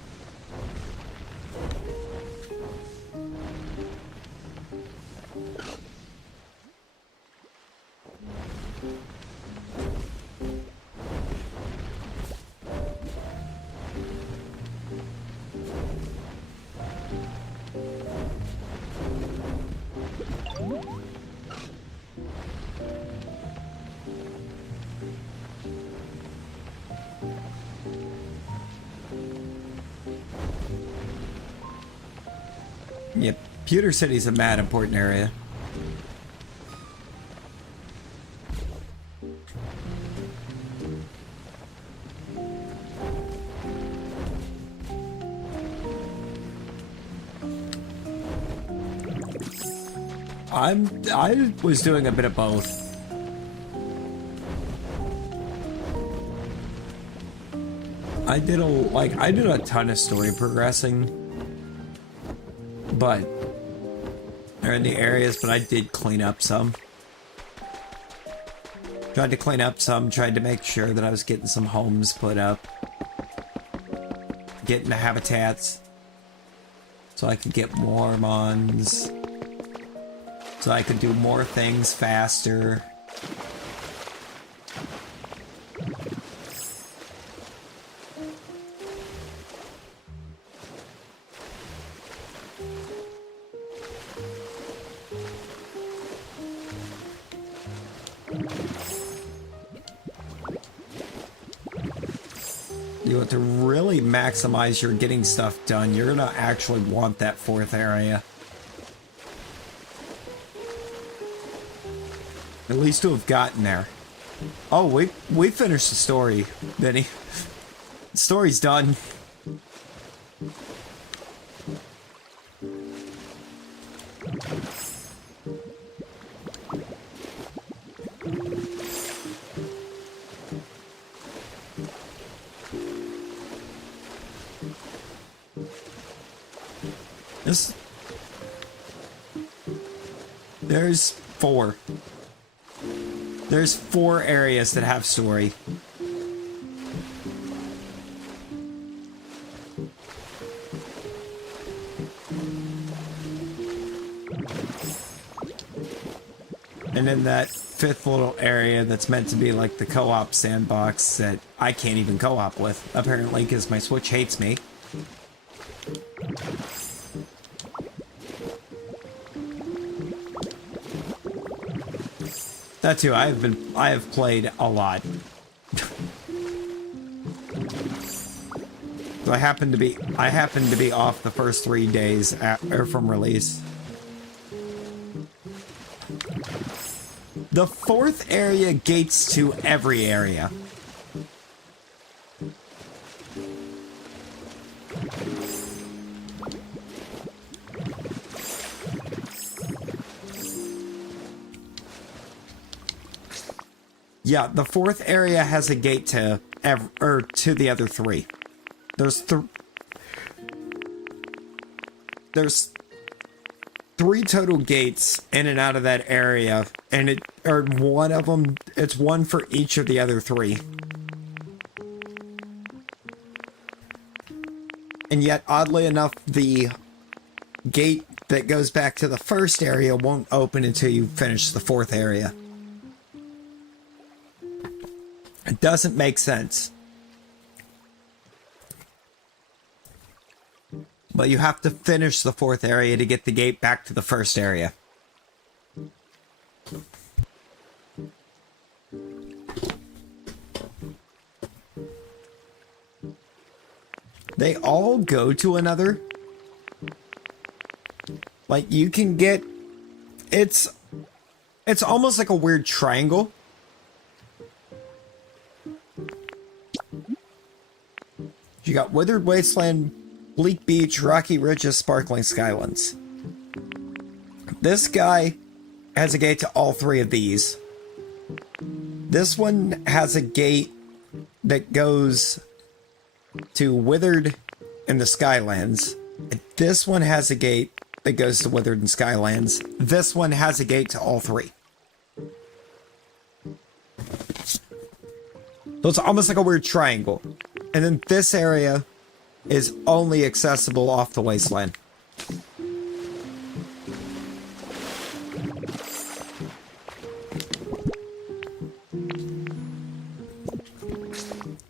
Pewter City's a mad important area. I was doing a bit of both. I did a ton of story progressing, but they're in the areas, but I did clean up some. Tried to clean up some, tried to make sure that I was getting some homes put up, getting the habitats, so I could get more mons, so I could do more things faster. You have to really maximize your getting stuff done. You're gonna actually want that fourth area. At least to have gotten there. Oh, we finished the story, Benny. The story's done. There's four. There's 4 areas that have story. And then that 5th little area that's meant to be like the co-op sandbox that I can't even co-op with, apparently, because my Switch hates me. That too, I have played a lot. So I happen to be off the first 3 days from release. The 4th area gates to every area. Yeah, the 4th area has a gate to to the other 3. There's 3 total gates in and out of that area, and one of them, it's one for each of the other 3. And yet, oddly enough, the gate that goes back to the 1st area won't open until you finish the 4th area. It doesn't make sense. But you have to finish the 4th area to get the gate back to the 1st area. They all go to another. Like, you can get... It's almost like a weird triangle. You got Withered Wasteland, Bleak Beach, Rocky Ridges, Sparkling Skylands. This guy has a gate to all 3 of these. This one has a gate that goes to Withered and the Skylands. This one has a gate that goes to Withered and Skylands. This one has a gate to all 3. So it's almost like a weird triangle. And then this area is only accessible off the wasteland.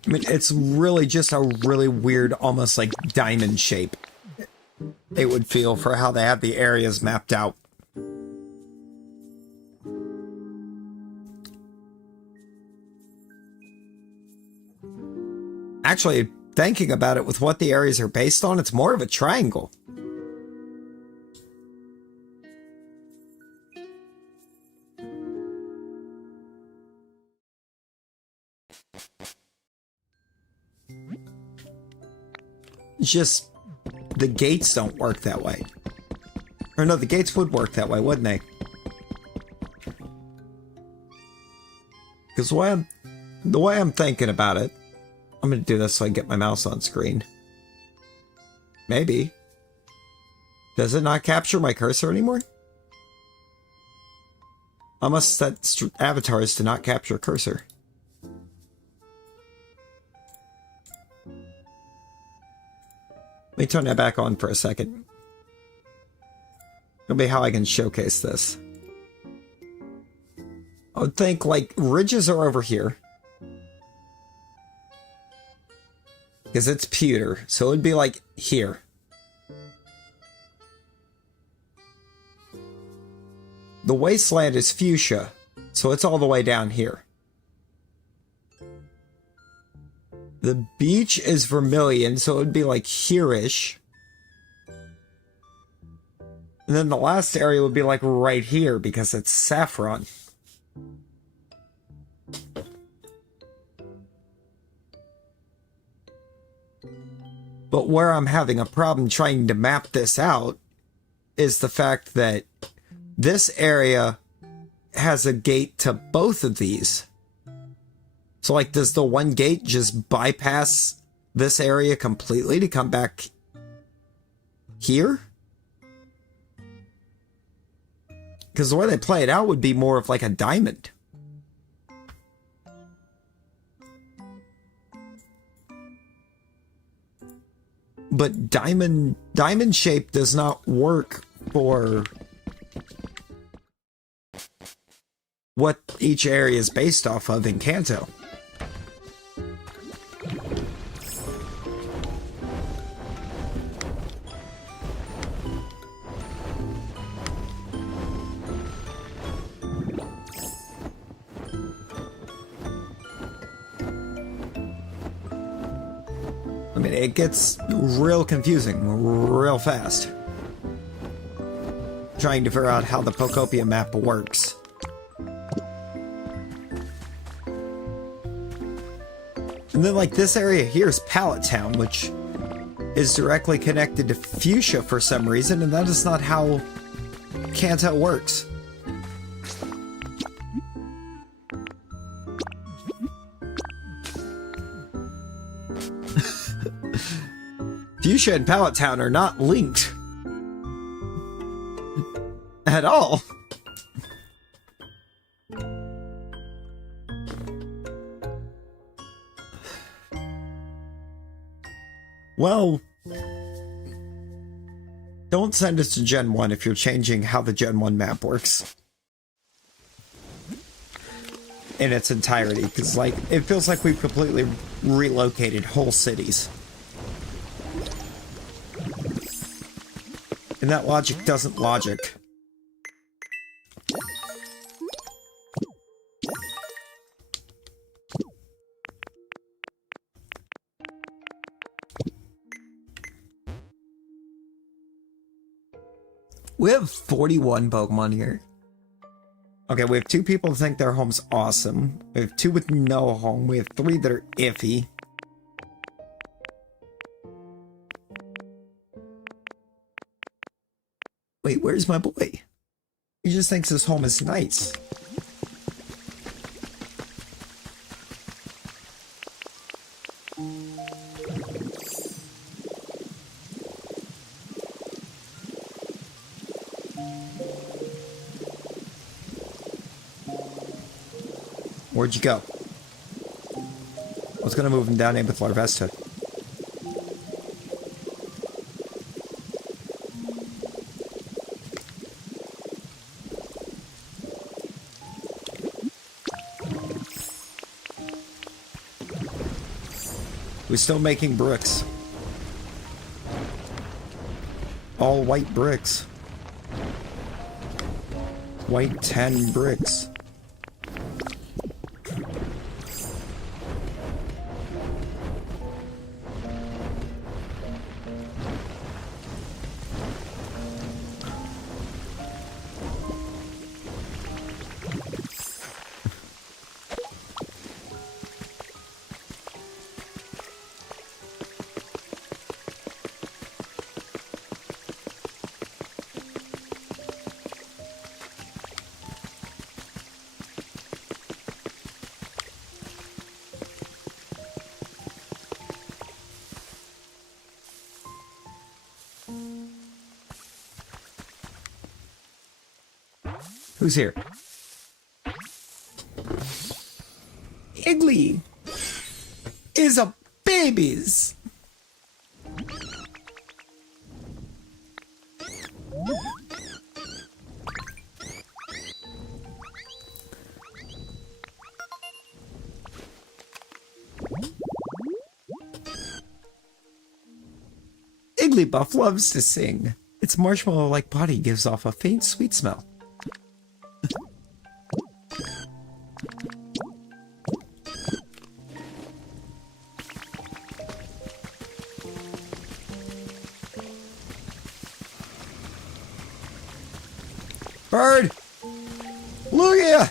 I mean, it's really just a really weird, almost like diamond shape. It would feel for how they have the areas mapped out. Actually, thinking about it with what the areas are based on, it's more of a triangle. It's just the gates don't work that way. Or no, the gates would work that way, wouldn't they? Because the way I'm thinking about it, I'm going to do this so I get my mouse on screen. Maybe. Does it not capture my cursor anymore? I must set avatars to not capture cursor. Let me turn that back on for a second. That'll be how I can showcase this. I would think, like, ridges are over here. Because it's pewter, so it would be like here. The wasteland is fuchsia, so it's all the way down here. The beach is vermilion, so it would be like here-ish. And then the last area would be like right here because it's saffron. But where I'm having a problem trying to map this out is the fact that this area has a gate to both of these. So, like, does the one gate just bypass this area completely to come back here? Because the way they play it out would be more of like a diamond. But diamond shape does not work for what each area is based off of in Kanto. I mean, it gets real confusing real fast. Trying to figure out how the Pokopia map works. And then, like, this area here is Pallet Town, which is directly connected to Fuchsia for some reason, and that is not how Kanto works. Fuchsia and Pallet Town are not linked at all. Well, don't send us to Gen 1 if you're changing how the Gen 1 map works in its entirety, because, like, it feels like we've completely relocated whole cities. And that logic doesn't logic. We have 41 Pokemon here. Okay, we have 2 people who think their home's awesome. We have 2 with no home. We have 3 that are iffy. Wait, where's my boy? He just thinks his home is nice. Where'd you go? I was gonna move him down in with Larvesta. We're still making bricks. All white bricks. White 10 bricks. Who's here? Iggly is a babies. Igglybuff loves to sing. Its marshmallow-like body gives off a faint sweet smell. Bird! Look at ya!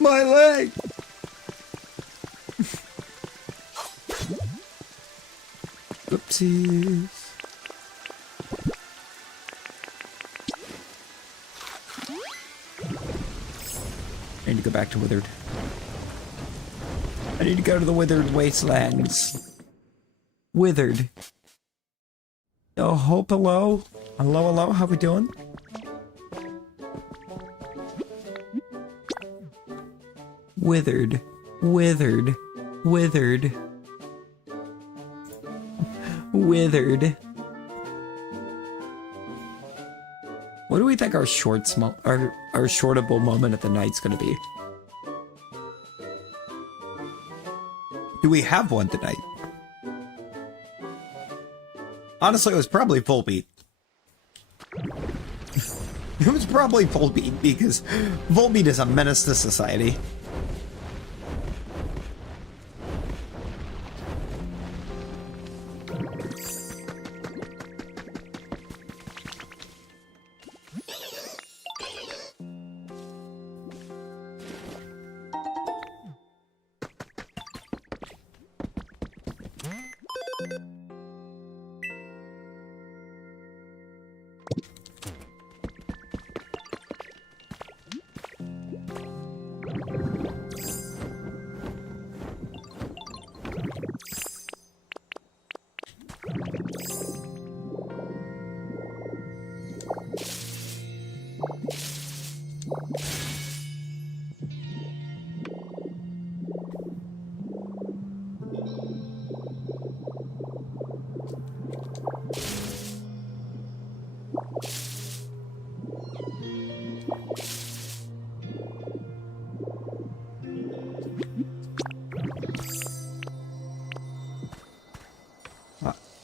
My leg! Oopsies. I need to go back to Withered. I need to go to the Withered Wastelands. Withered. Oh, hope, hello? Hello, hello, how we doing? Withered. Withered. Withered. Withered. What do we think our shortable moment of the night's gonna be? Do we have one tonight? Honestly, it was probably full beat. It was probably full beat because Volbeat is a menace to society.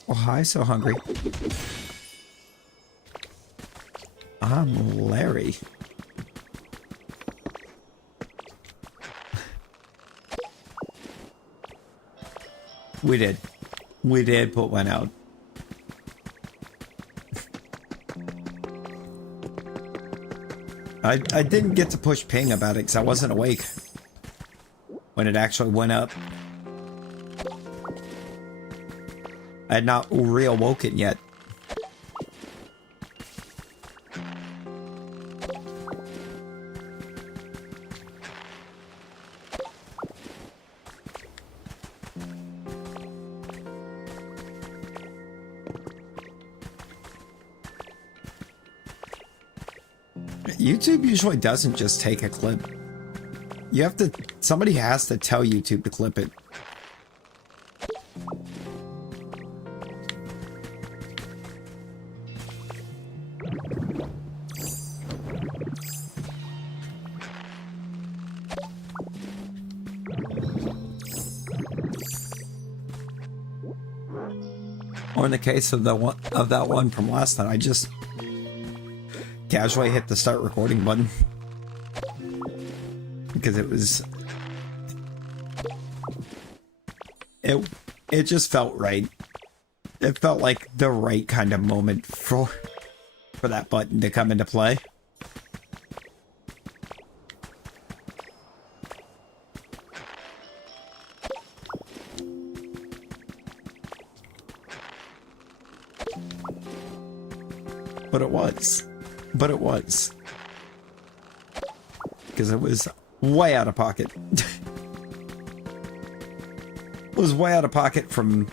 Oh, hi, so hungry. I'm Larry. We did. We did put one out. I didn't get to push ping about it because I wasn't awake when it actually went up. I had not reawoken yet. YouTube usually doesn't just take a clip. You have to, somebody has to tell YouTube to clip it. Or in the case of the one of that one from last time, I just casually hit the start recording button because it was it just felt right. It felt like the right kind of moment for that button to come into play. But it was. But it was. Because it was way out of pocket. It was way out of pocket from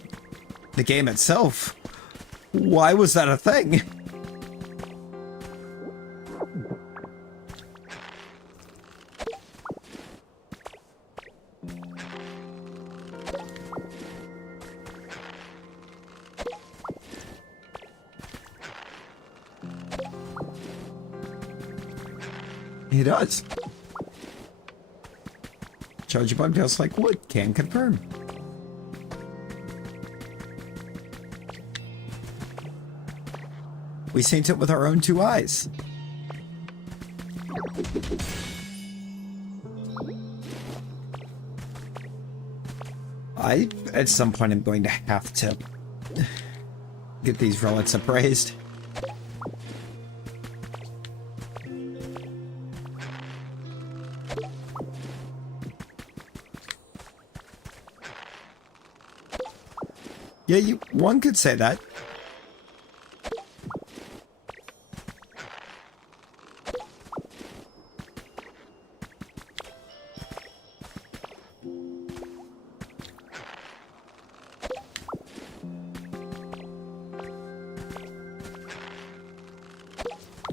the game itself. Why was that a thing? He does. Charge bug just like wood. Can confirm. We seen it with our own 2 eyes. At some point, I'm going to have to get these relics appraised. Yeah, one could say that.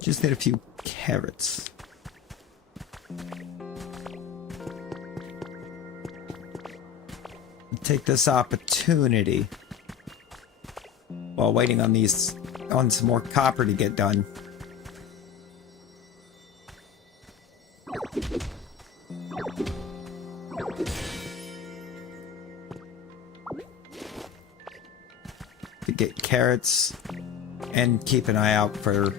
Just need a few carrots. Take this opportunity while waiting on some more copper to get done. To get carrots and keep an eye out for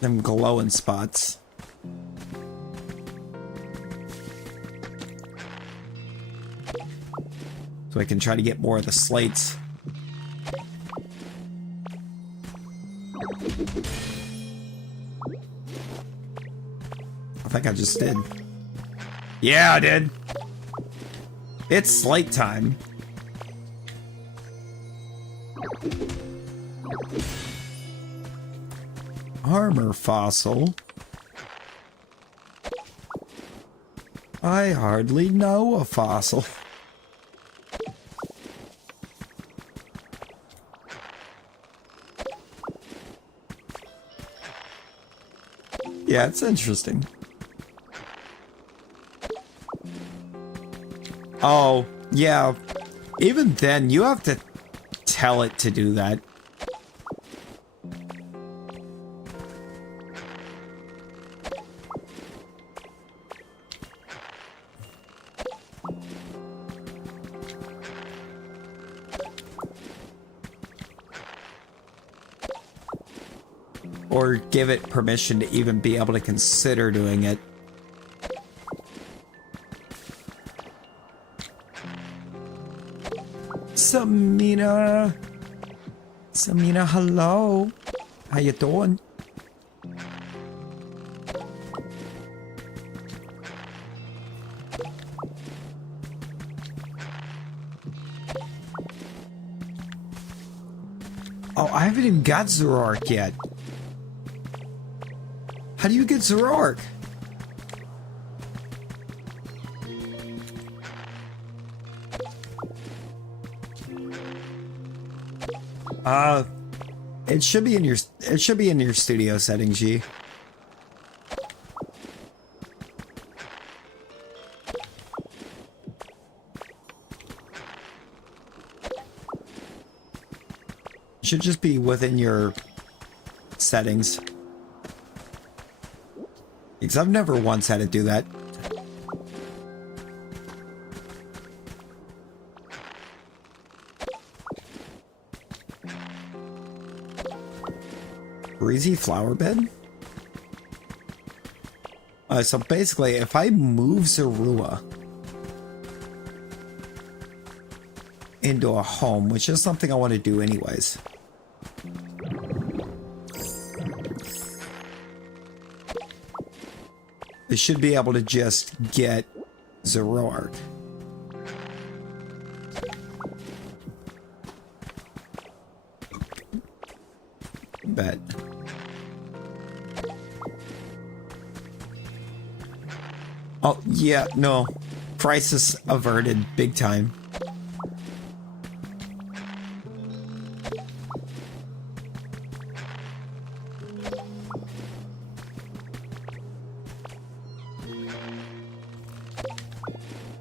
them glowing spots. So I can try to get more of the slates. I think I just did. Yeah, I did. It's slate time. Armor fossil. I hardly know a fossil. Yeah, it's interesting. Oh, yeah. Even then, you have to tell it to do that. Or give it permission to even be able to consider doing it. Samina, hello. How you doing? Oh, I haven't even got Zoroark yet. How do you get Zoroark? It should be in your studio settings, G. Should just be within your settings. Because I've never once had to do that. Breezy flower bed? So basically, if I move Zorua into a home, which is something I want to do anyways. I should be able to just get Zoroark. Bet. Oh, yeah, no. Crisis averted big time.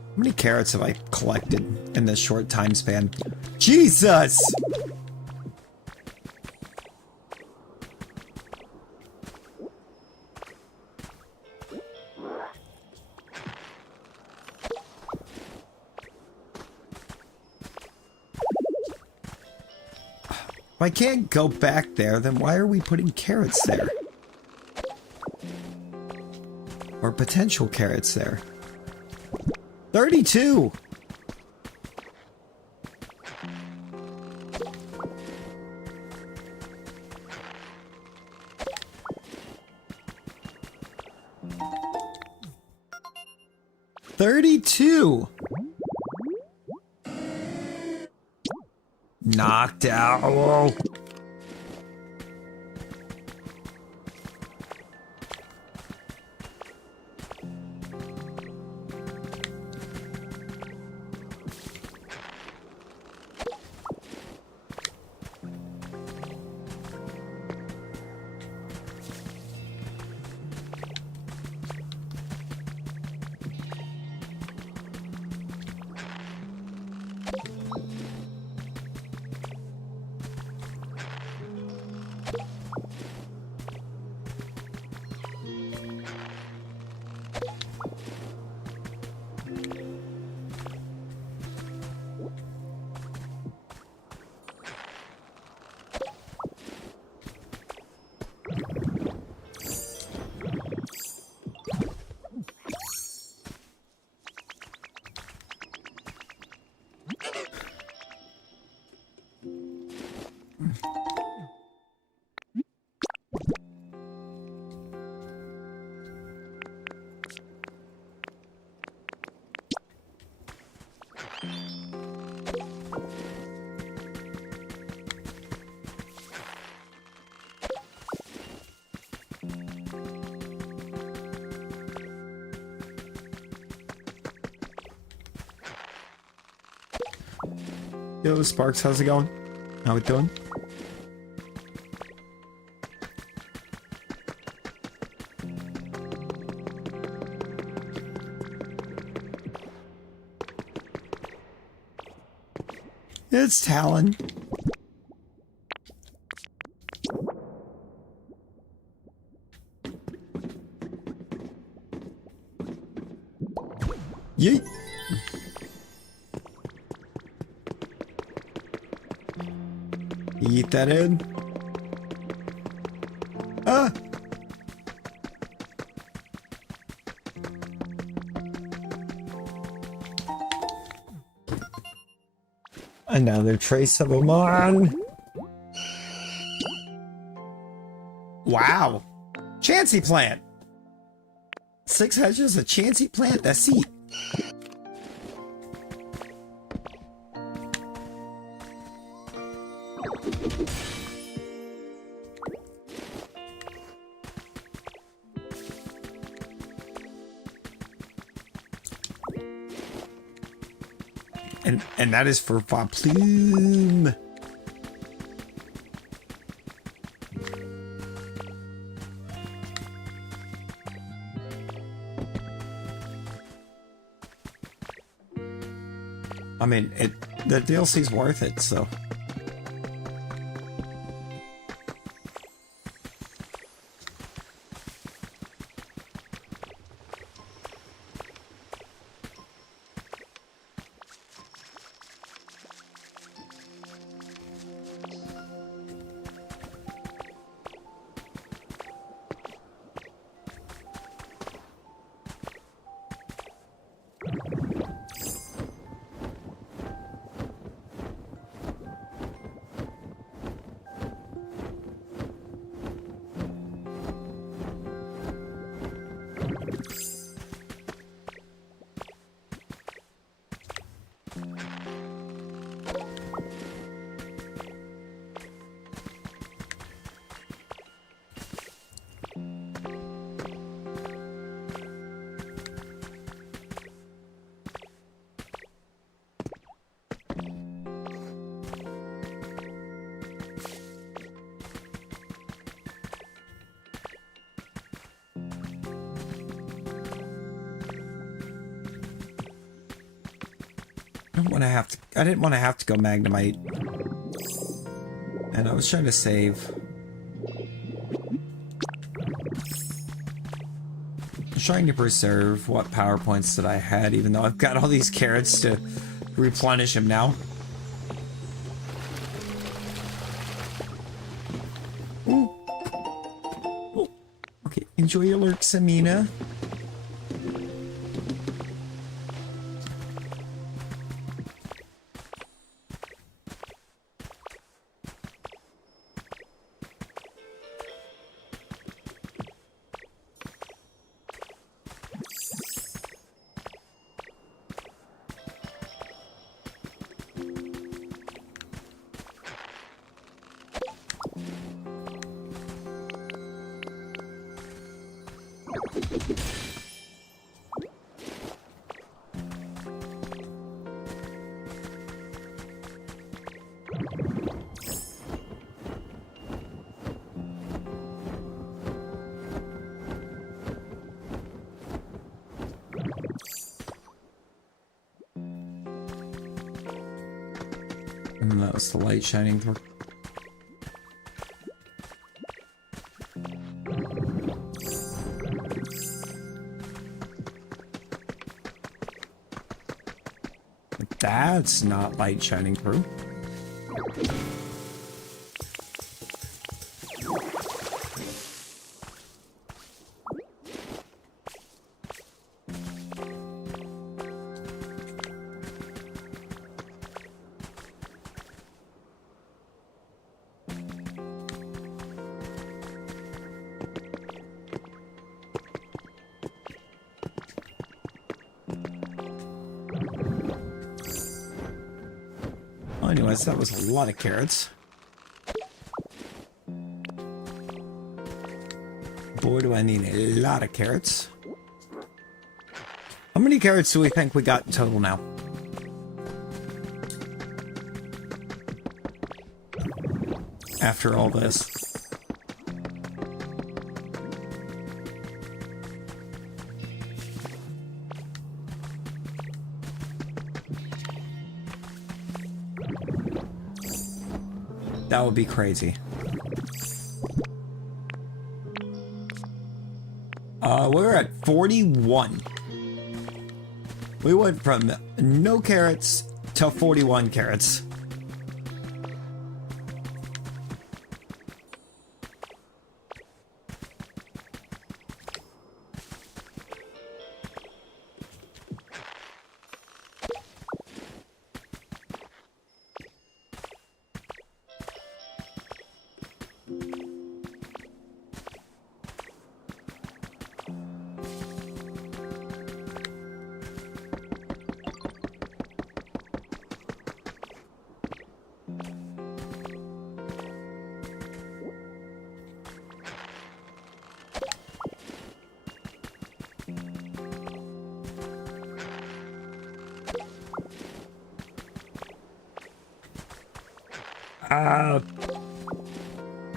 How many carrots have I collected in this short time span? Jesus! If I can't go back there, then why are we putting carrots there? Or potential carrots there? 32! Knocked out. Yo, Sparks, how's it going? How it doing? It's Talon. Yeet. Eat that in. Ah! Another trace of them on. Wow. Chansey plant. 6 hedges, a Chansey plant, that's it. And that is for Plume. I mean, the DLC's worth it, so. I didn't want to have to go Magnemite. And I was trying to save. I was trying to preserve what power points that I had, even though I've got all these carrots to replenish them now. Ooh. Ooh. Okay, enjoy your lurks, Amina. And that was the light shining through. But that's not light shining through. Anyways, that was a lot of carrots. Boy, do I need a lot of carrots. How many carrots do we think we got in total now? After all this. That would be crazy. We're at 41. We went from no carrots to 41 carrots.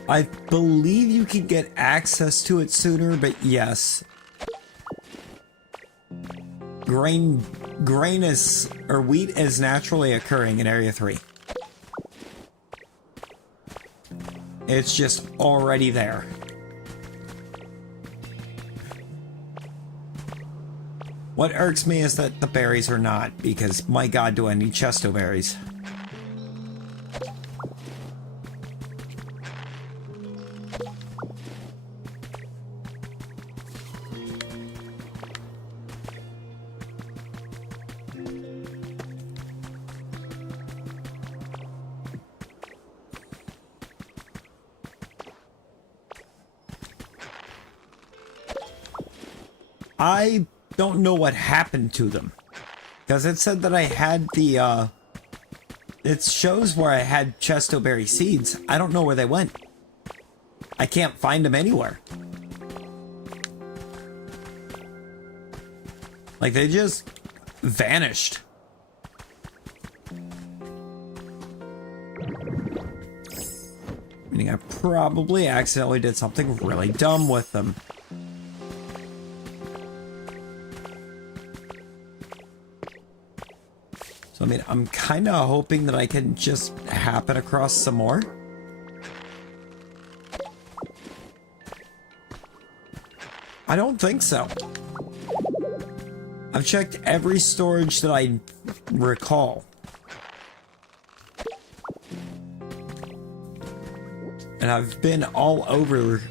I believe you could get access to it sooner, but yes. Grain is, or wheat is naturally occurring in Area 3. It's just already there. What irks me is that the berries are not, because my god, do I need chesto berries. I don't know what happened to them, because it said that I had the, it shows where I had chesto berry seeds. I don't know where they went. I can't find them anywhere. Like, they just vanished. Meaning I probably accidentally did something really dumb with them. So mean, I'm kind of hoping that I can just happen across some more. I don't think so. I've checked every storage that I recall. And I've been all over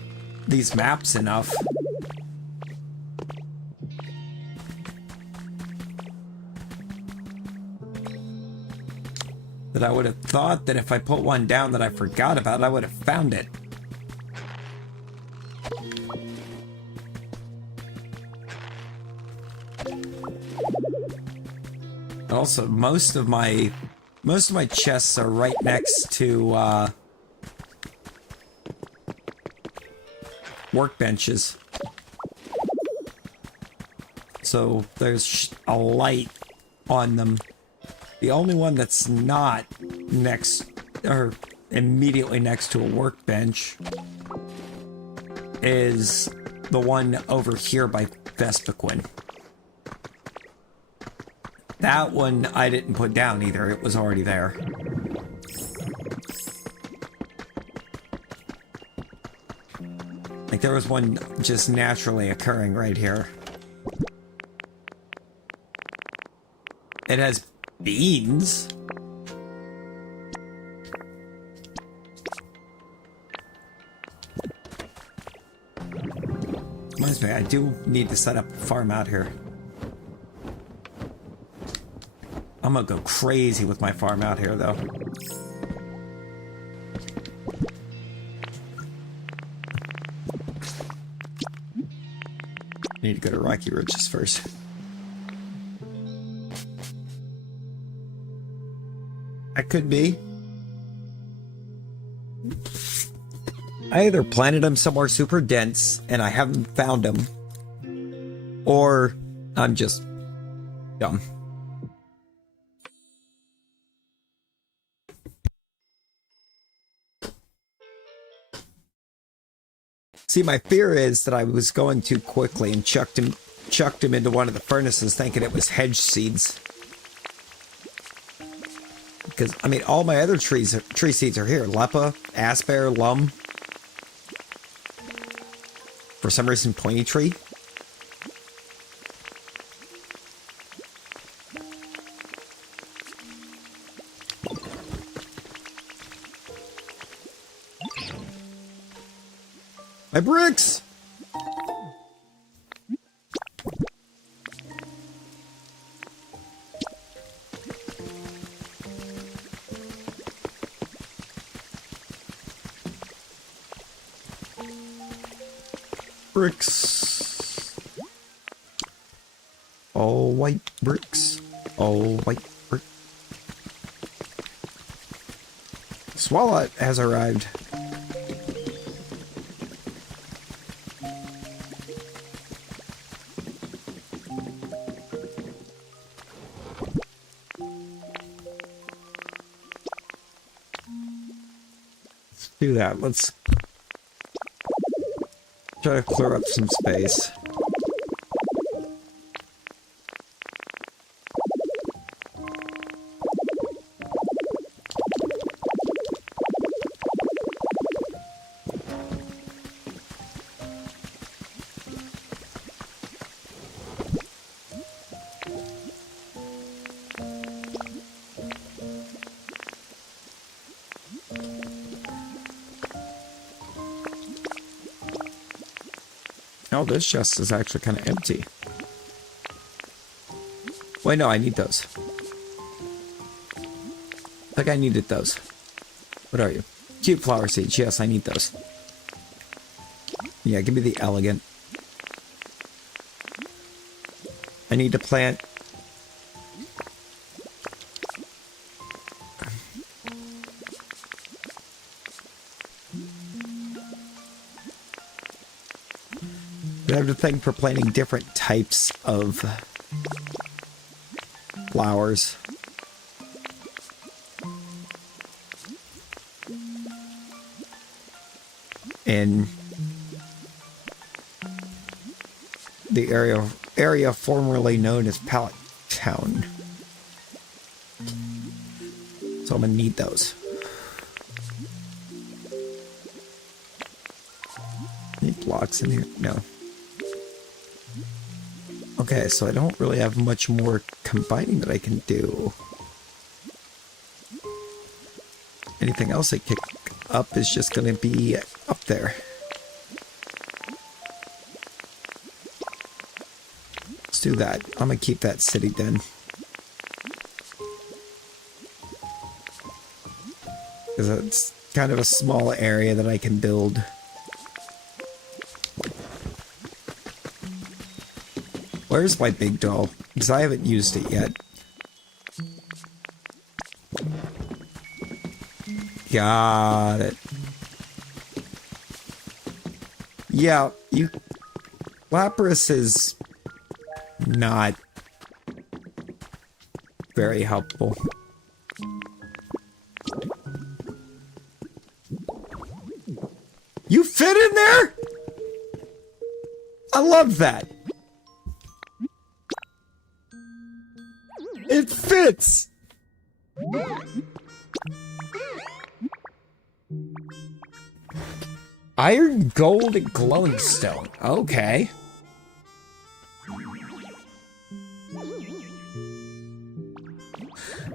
these maps enough. That I would have thought that if I put one down that I forgot about, I would have found it. Also, most of my chests are right next to workbenches. So there's a light on them. The only one that's not next or immediately next to a workbench is the one over here by Vespiquen. That one I didn't put down either. It was already there. Like there was one just naturally occurring right here. It has beans. Reminds me, I do need to set up a farm out here. I'm gonna go crazy with my farm out here, though. Need to go to Rocky Ridges first. That could be. I either planted them somewhere super dense and I haven't found them, or I'm just dumb. See, my fear is that I was going too quickly and chucked him into one of the furnaces thinking it was hedge seeds. Because, I mean, all my other tree seeds are here. Lepa, Aspear, Lum. For some reason, Pointy Tree. My bricks! Bricks. All white bricks. All white bricks. Swalot has arrived. Let's do that. Let's try to clear up some space. Oh, this chest is actually kind of empty. Wait, no, I need those. I think I needed those. What are you? Cute flower seeds. Yes, I need those. Yeah, give me the elegant. I need to plant. I have to think for planting different types of flowers. In the area formerly known as Pallet Town. So I'm gonna need those. Any blocks in here? No. Okay, so I don't really have much more combining that I can do. Anything else I kick up is just gonna be up there. Let's do that. I'm gonna keep that city then. Because it's kind of a small area that I can build. Where's my big doll? Because I haven't used it yet. Got it. Yeah, Lapras is not very helpful. You fit in there? I love that. It fits. Iron, gold, and glowing stone. Okay.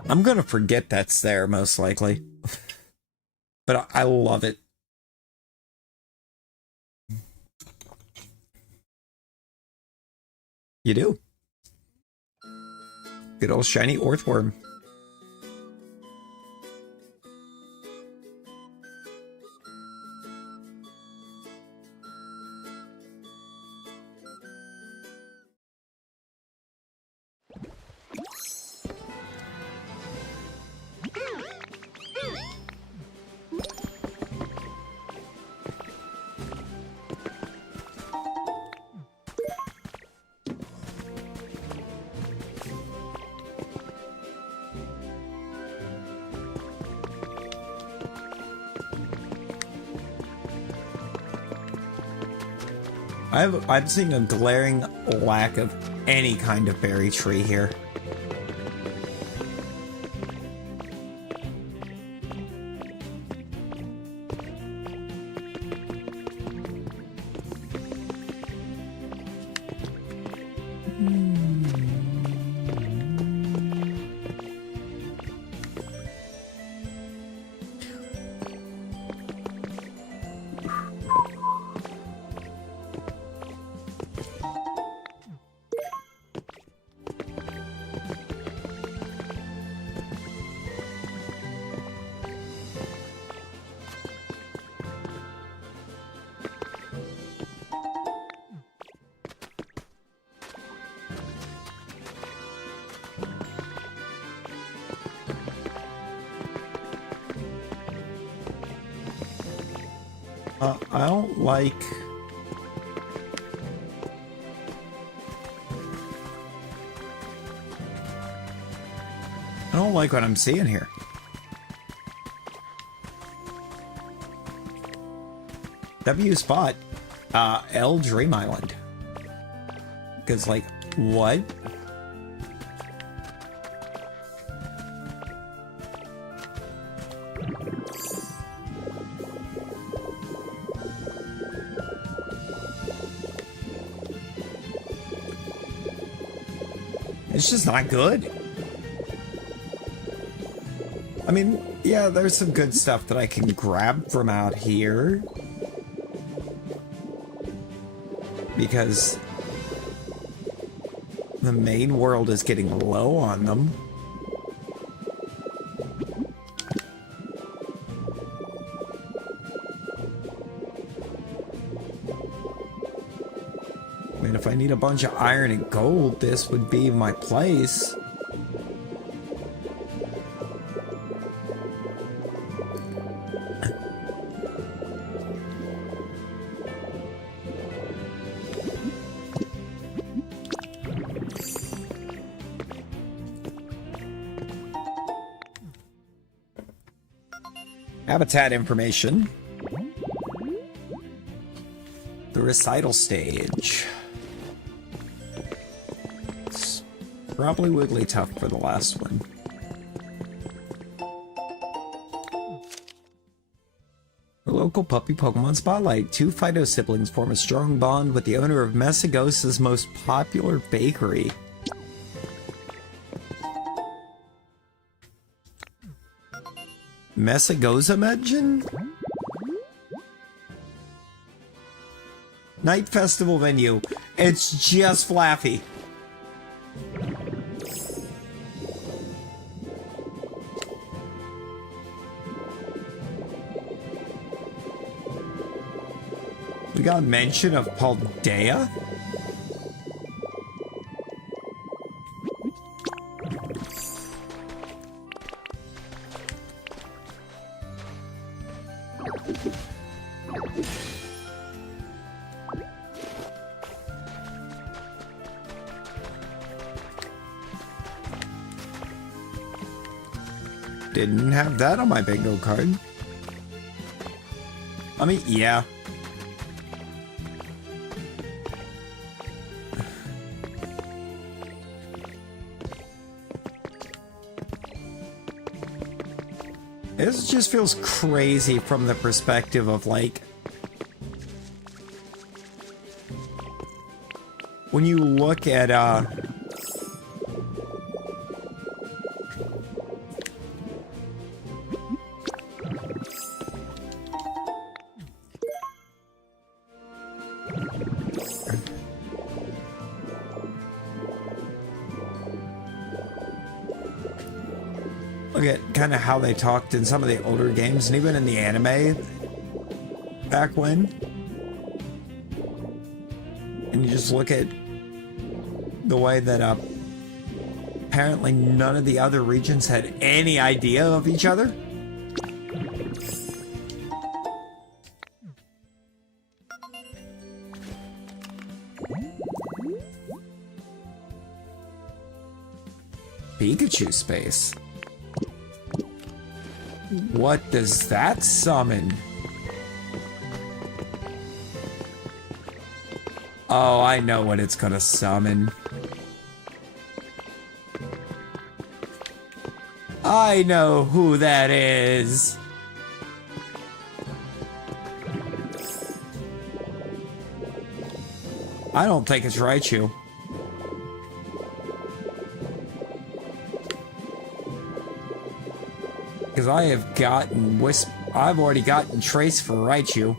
I'm gonna forget that's there, most likely. But I love it. You do. Good old shiny earthworm. I'm seeing a glaring lack of any kind of berry tree here. I don't like... I don't like what I'm seeing here. W spot. L Dream Island. Because, like, what? It's just not good. I mean, yeah, there's some good stuff that I can grab from out here. Because the main world is getting low on them. I mean, if I need a bunch of iron and gold, this would be my place. Habitat information. The recital stage. It's probably wiggly tough for the last one. A local puppy Pokemon Spotlight. Two Fido siblings form a strong bond with the owner of Messagosa's most popular bakery. Messagosa mention? Night Festival venue. It's just Flaffy. We got mention of Paldea? Didn't have that on my bingo card. I mean, yeah. This just feels crazy from the perspective of, like, when you look at, look at kind of how they talked in some of the older games and even in the anime back when. And you just look at the way that apparently none of the other regions had any idea of each other. Pikachu space. What does that summon? Oh, I know what it's gonna summon. I know who that is. I don't think it's Raichu. Because I have gotten I've already gotten Trace for Raichu.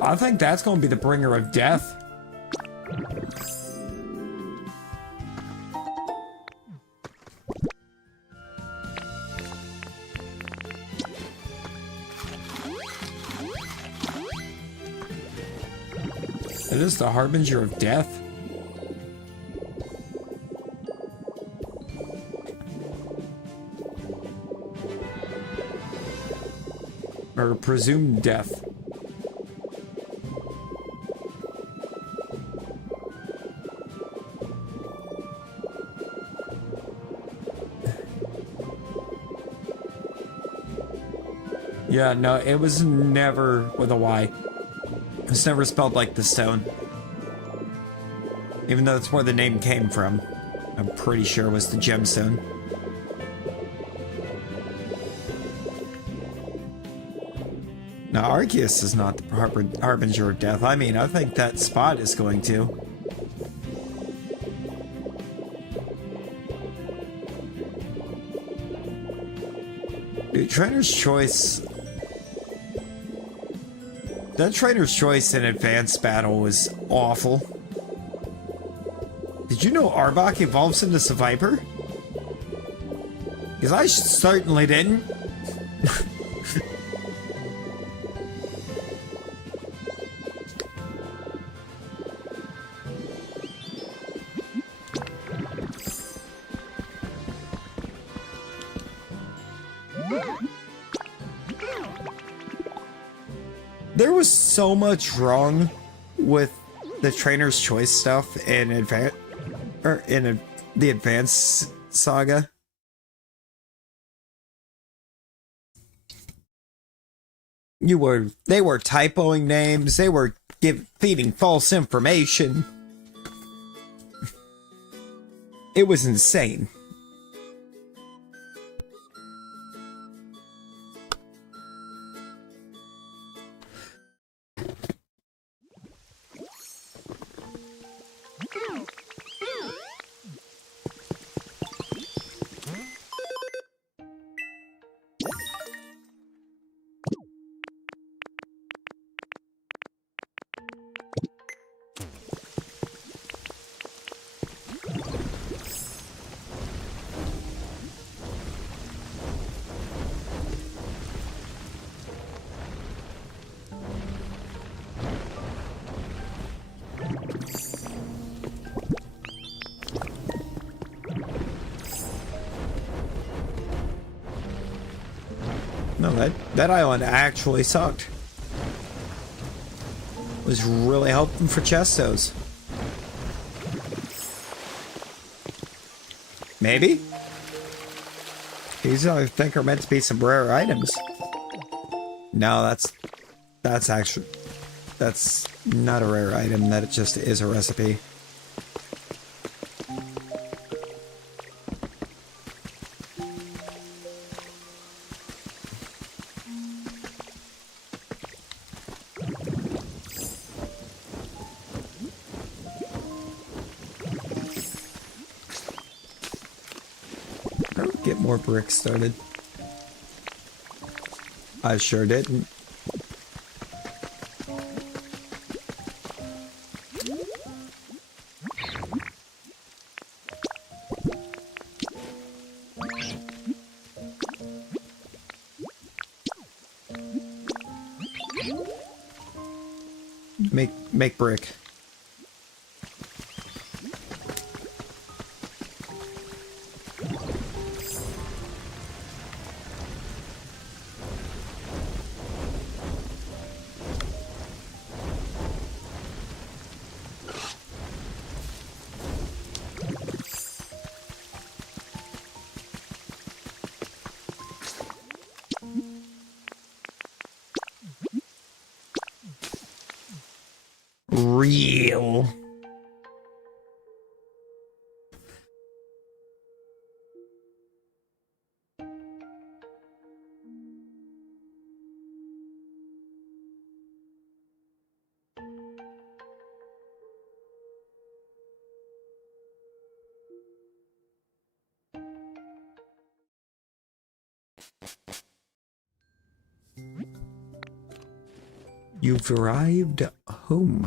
I think that's going to be the bringer of death. It is the harbinger of death. Or presumed death. Yeah, no, it was never with a Y. It was never spelled like the stone. Even though that's where the name came from. I'm pretty sure it was the gemstone. Now, Arceus is not the harbinger of death. I mean, I think that Spot is going to. Dude, Trainer's Choice... That Trainer's Choice in Advanced Battle was awful. Did you know Arbok evolves into Seviper? Because I certainly didn't. There was so much wrong with the Trainer's Choice stuff in the Advanced Saga. They were typoing names, they were feeding false information. It was insane. No, that island actually sucked. It was really helping for Chestos. Maybe? These I think are meant to be some rare items. No, that's actually, that's not a rare item. That just is a recipe. Get more bricks started. I sure didn't. Make brick. Real. You've arrived home.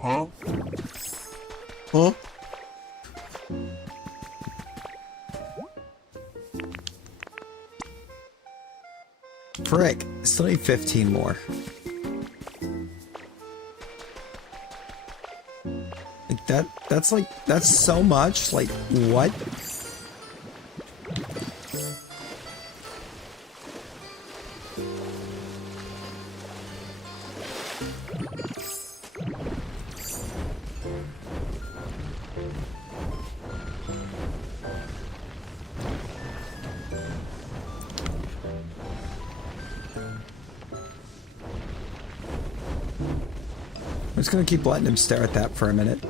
Huh? Huh? Frick, still need 15 more. Like that's so much. Like, what? I'm just gonna keep letting him stare at that for a minute.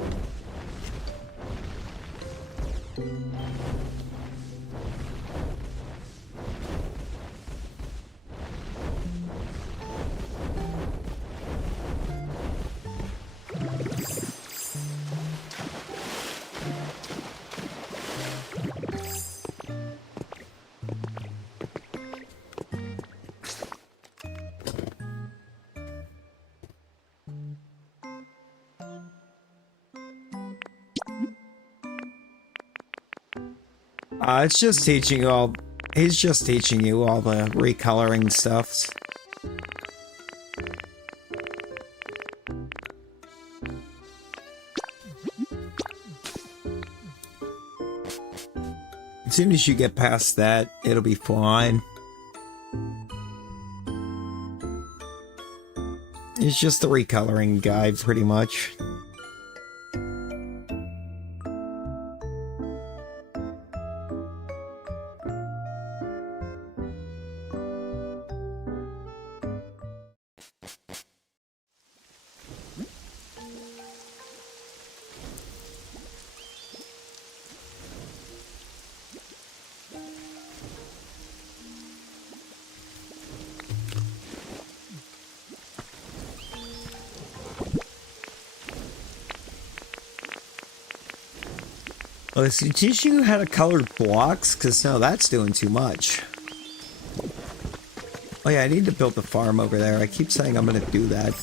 It's just teaching you all. He's just teaching you all the recoloring stuffs. soon as you get past that, it'll be fine. It's just the recoloring guide, pretty much. Oh, so did you had a colored blocks? Because no, that's doing too much. Oh yeah, I need to build the farm over there. I keep saying I'm gonna do that.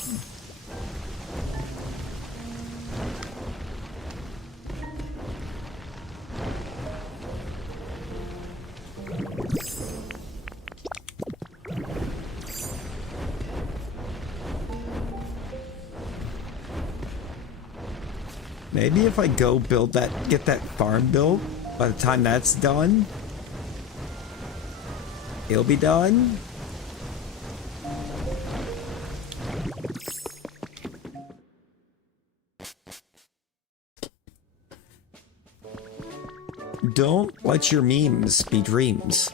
Maybe if I go build that, get that farm built, by the time that's done, it'll be done. Don't let your memes be dreams.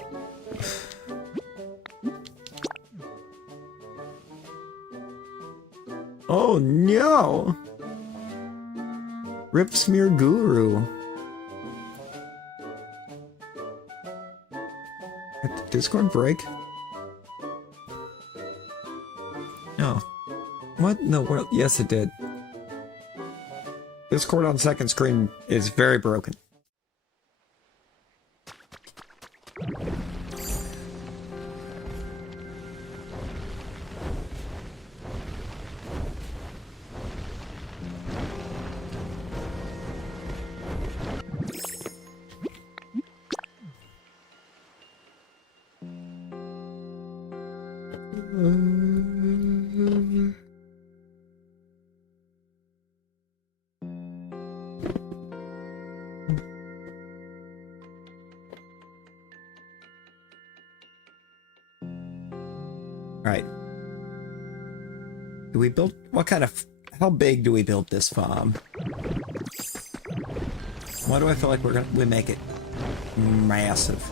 Oh no! Rip Smear Guru. Did the Discord break? No. What? No, what? Yes, it did. Discord on second screen is very broken. Right. Do we build, what kind of, how big do we build this farm? Why do I feel like we make it massive?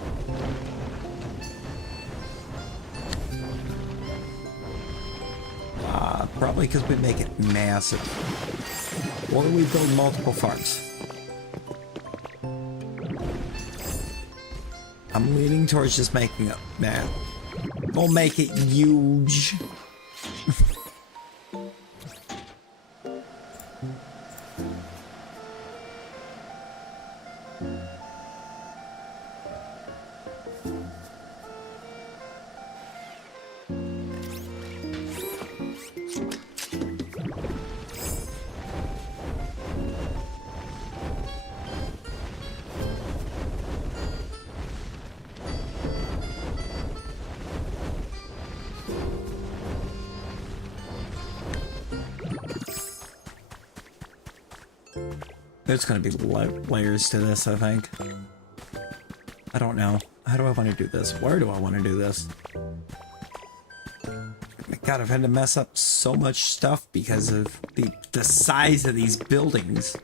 Probably because we make it massive. Or we build multiple farms. I'm leaning towards just making it, man. We'll make it huge. There's gonna be layers to this, I think. I don't know. How do I want to do this? Where do I want to do this? God, I've had to mess up so much stuff because of the size of these buildings.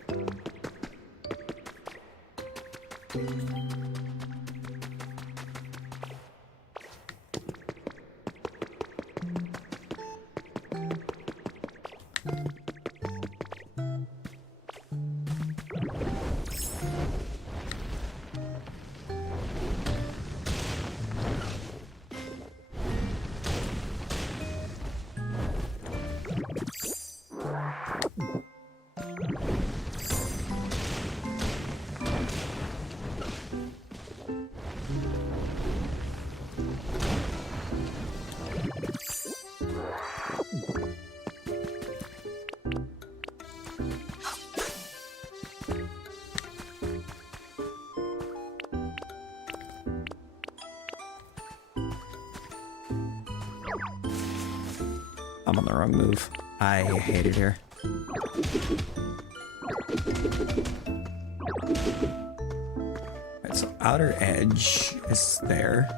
I'm on the wrong move. I hate it here. Right, so outer edge is there.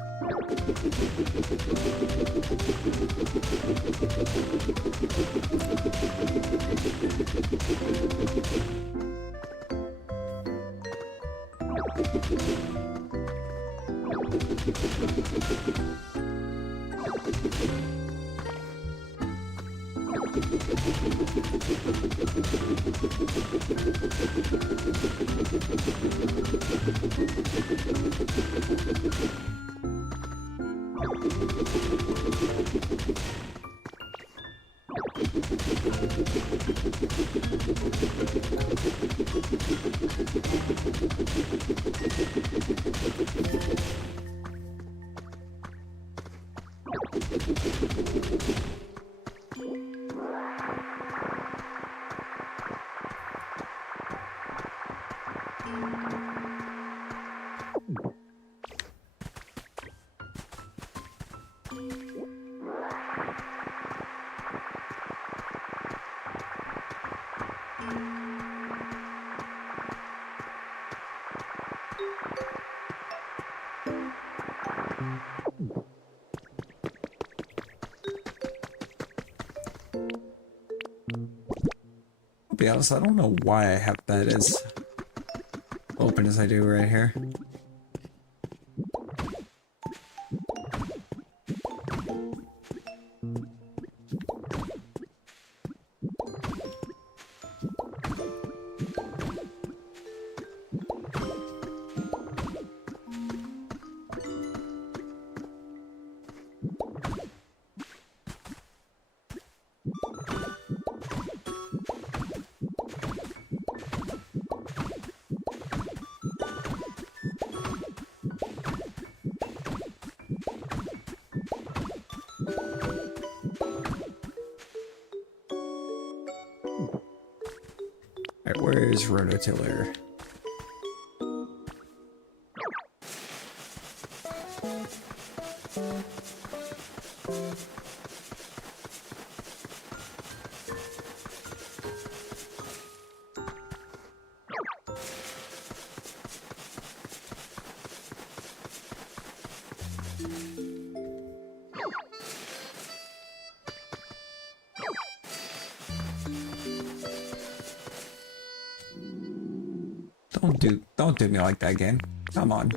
To be honest, I don't know why I have that as open as I do right here. Alright, where's Rototiller? Don't do me like that, game. Come on.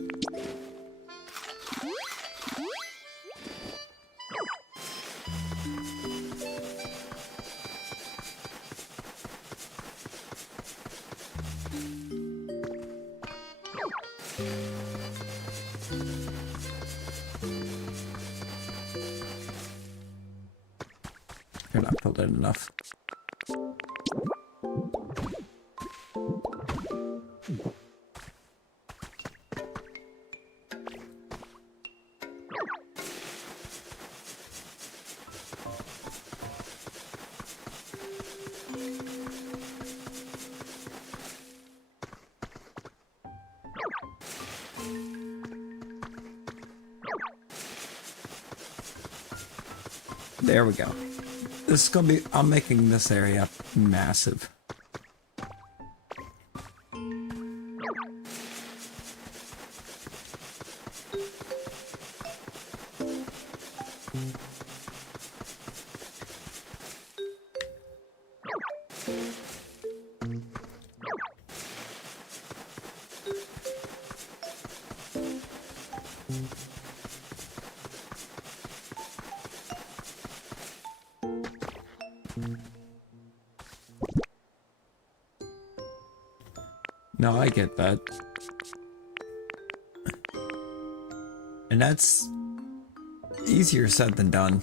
You're not filled in enough. There we go. This is gonna be, I'm making this area massive. No, I get that. And that's easier said than done.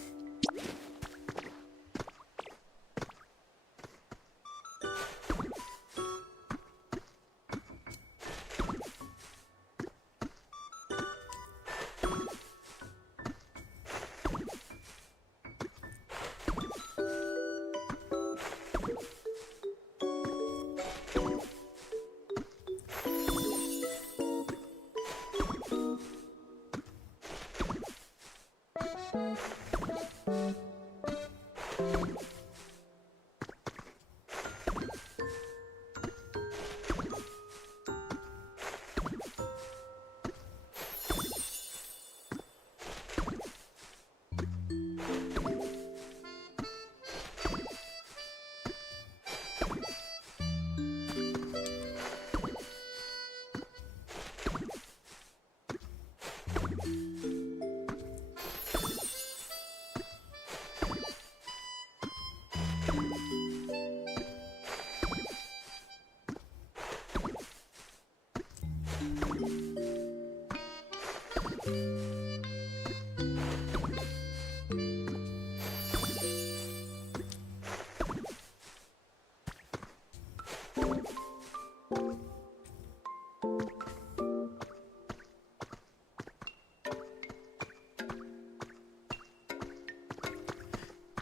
I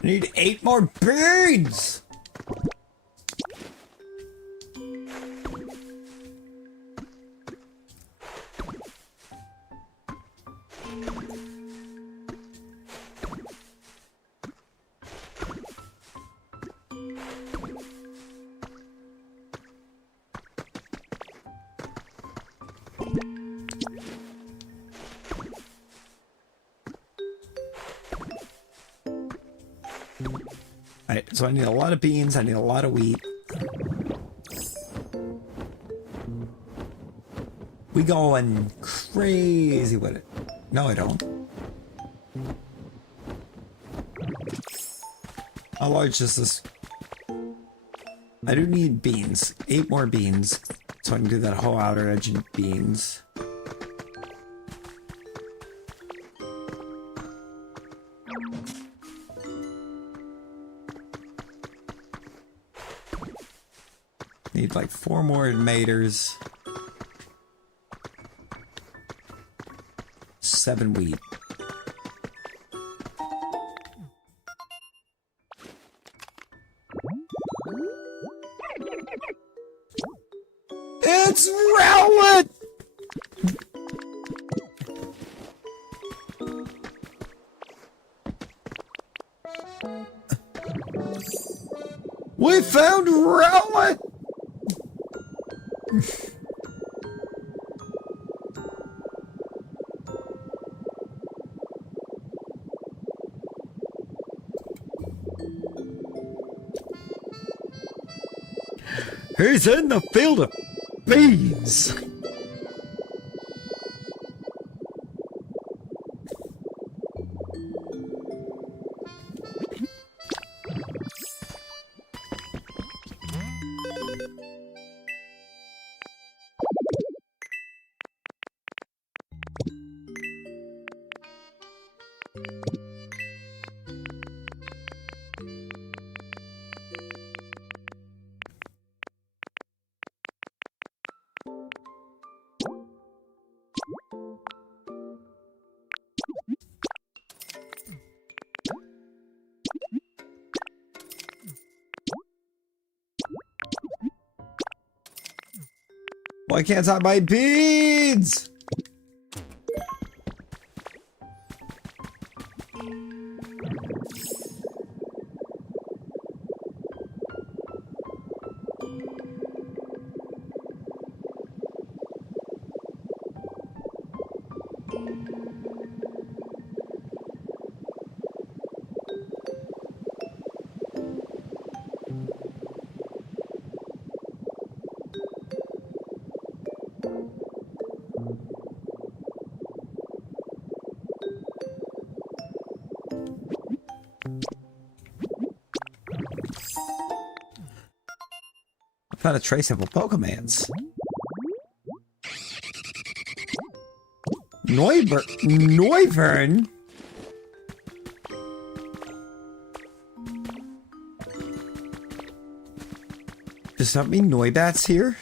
need 8 more beans! Alright, so I need a lot of beans, I need a lot of wheat. We going crazy with it. No, I don't. How large is this? I do need beans. 8 more beans. So I can do that whole outer edge of beans. Need like 4 more maters. 7 wheat. It's Rowlet! We found Rowlet! He's in the field of beans. Why can't I buy beans? Found a trace of a Pokemons. Noivern? Does that mean Noibat's here?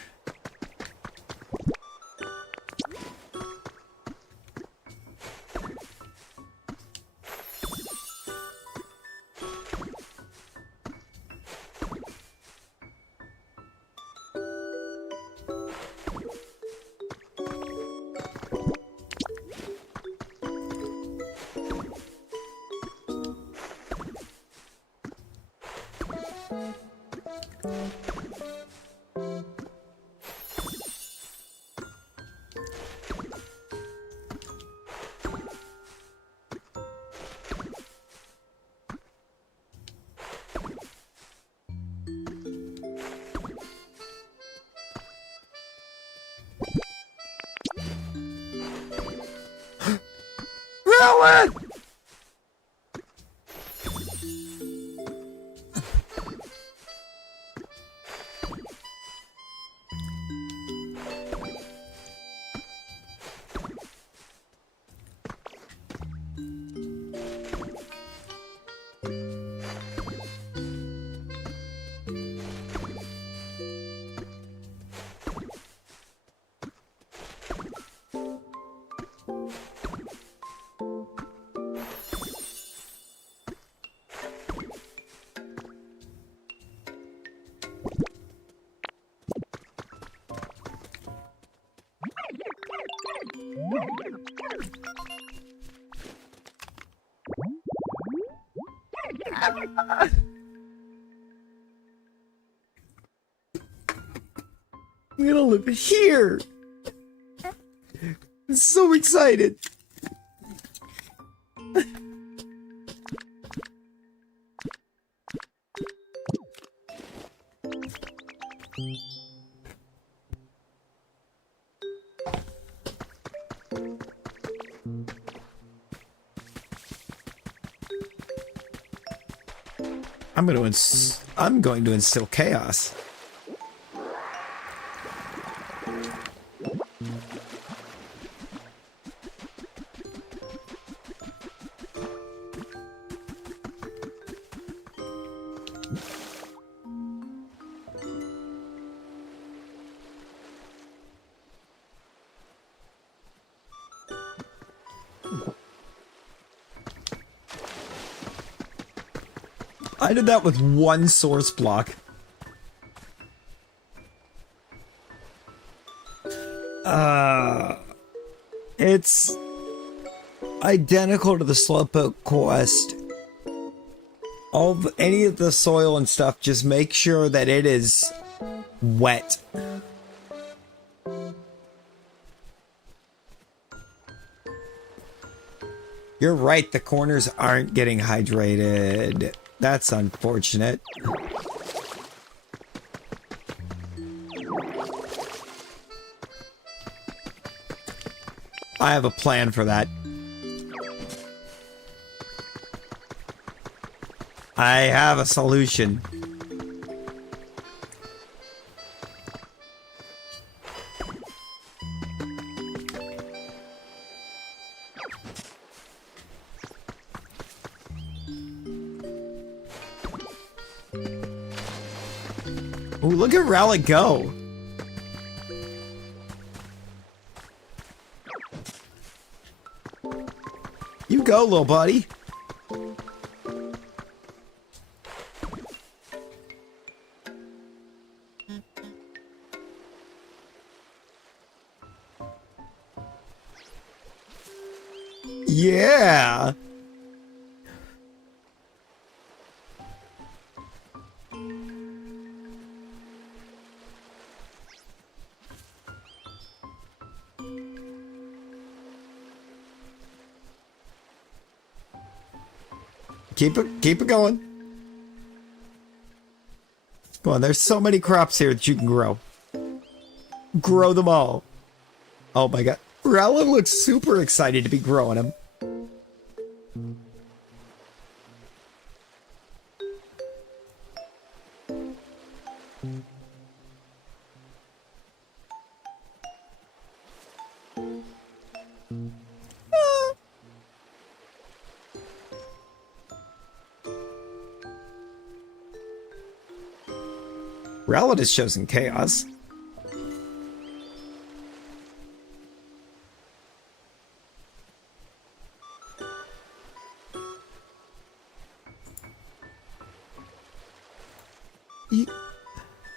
Rowlet! I'm gonna live here. I'm so excited. I'm going to instill chaos. I did that with one source block. It's identical to the Slowpoke quest. Any of the soil and stuff, just make sure that it is wet. You're right, the corners aren't getting hydrated. That's unfortunate. I have a plan for that. I have a solution. Ooh, look at Rowlet go. You go, little buddy. Yeah. Keep it going. Come on, there's so many crops here that you can grow. Grow them all. Oh my god. Rowlet looks super excited to be growing them. Rowlet has chosen chaos.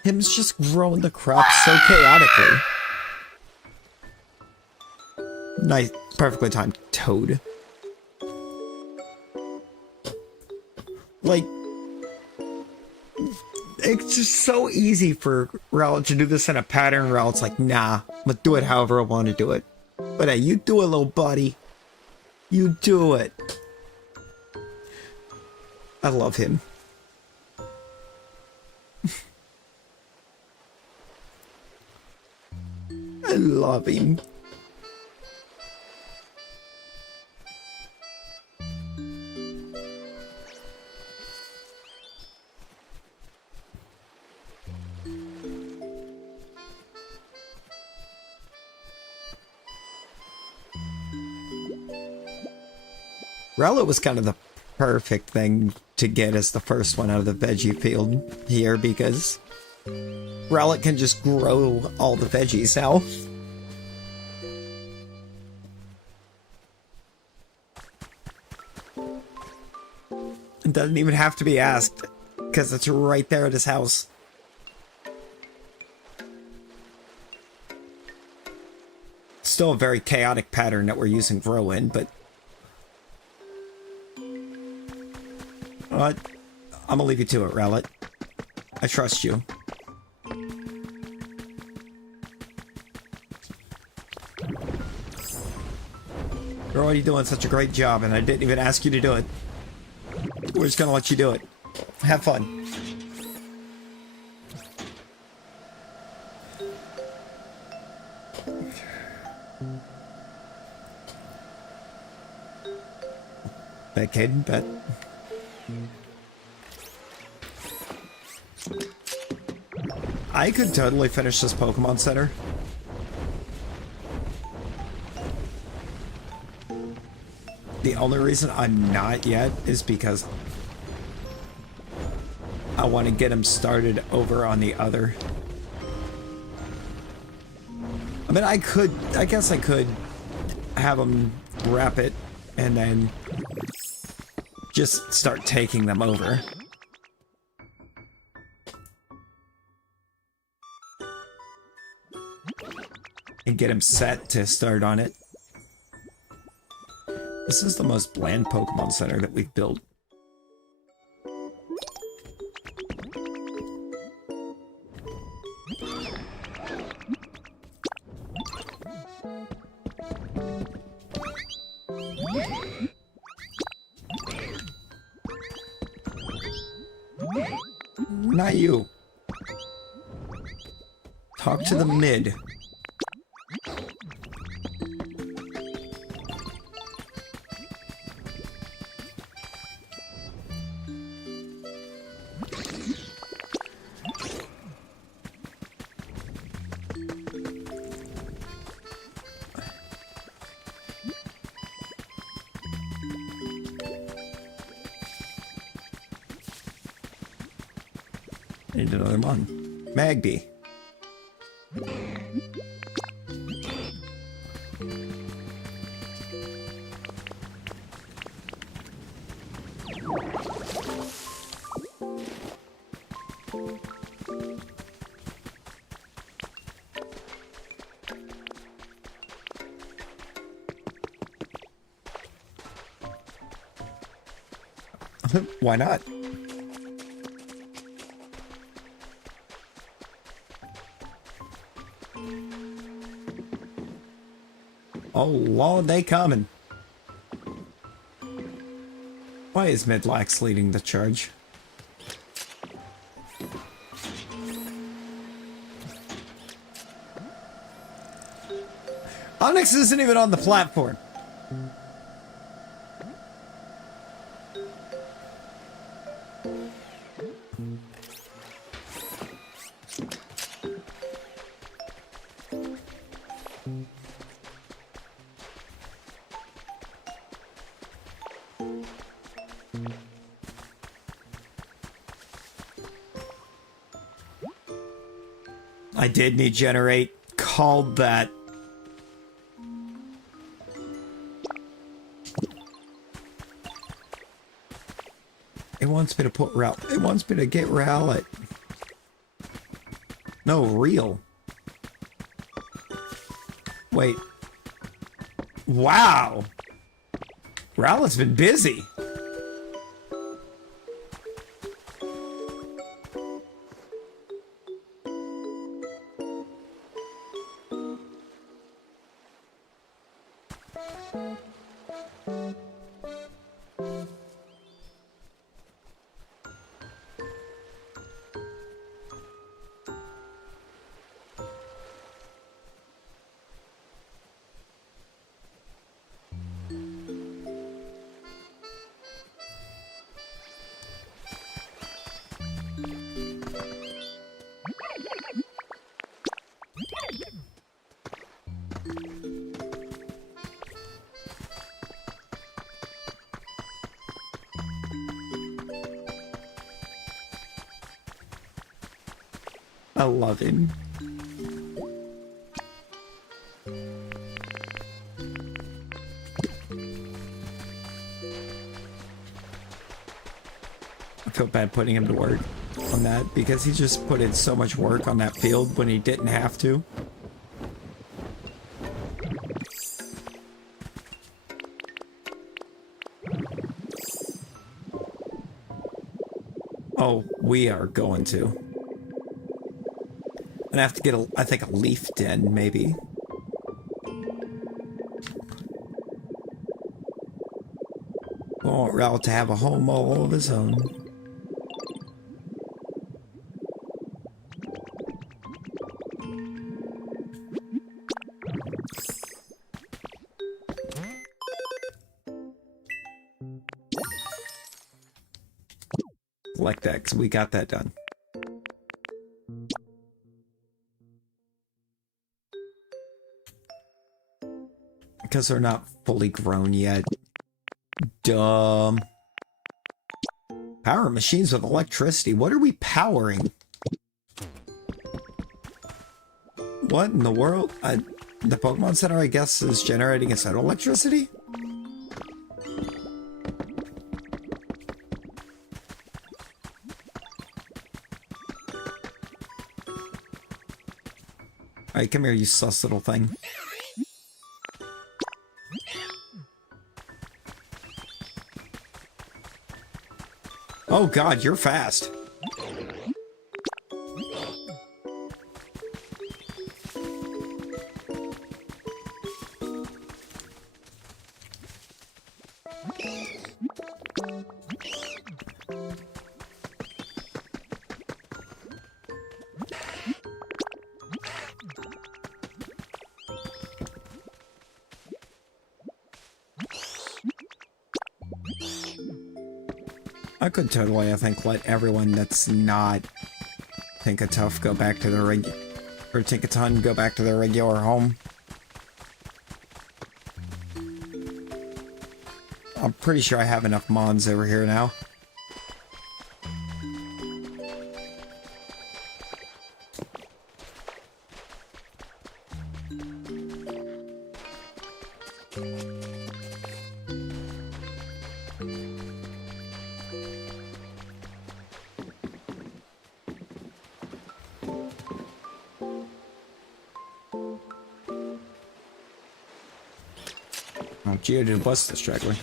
Him's just growing the crops so chaotically. Nice, perfectly timed toad. Like, it's just so easy for Rowlet to do this in a pattern. Rowlet's like, nah, I'm gonna do it however I want to do it. But hey, you do it, little buddy. You do it. I love him. I love him. Rowlet was kind of the perfect thing to get as the first one out of the veggie field here because Rowlet can just grow all the veggies now. It doesn't even have to be asked, because it's right there at his house. Still a very chaotic pattern that we're using grow in, but... I'm gonna leave you to it, Rowlet. I trust you. You're already doing such a great job, and I didn't even ask you to do it. We're just gonna let you do it. Have fun. Bet, Caden, bet. I could totally finish this Pokemon Center. The only reason I'm not yet is because I want to get him started over on the other. I mean, I guess I could have him wrap it and then just start taking them over. And get him set to start on it. This is the most bland Pokemon Center that we've built. Not you. Talk to the mid. Need another one. Magby. Why not? Oh, Lord, they coming. Why is Midlax leading the charge? Onyx isn't even on the platform. I did need generate. Called that. It wants me to put Rowlet. It wants me to get Rowlet. No, real. Wait. Wow. Rowlet's been busy. I love him. feel bad putting him to work on that because he just put in so much work on that field when he didn't have to. Oh, we are going to. I'm gonna have to get I think a leaf den, maybe. We want Raul to have a home all of his own. Like that, because we got that done. Because they're not fully grown yet. Dumb. Power machines with electricity. What are we powering? What in the world? The Pokemon Center, I guess, is generating its own electricity? Alright, come here, you sus little thing. Oh god, you're fast. I could totally, I think, let everyone that's not Tinkatuff go back to their or Tinkaton go back to their regular home. I'm pretty sure I have enough Mons over here now. Oh, Geodude was the straggler.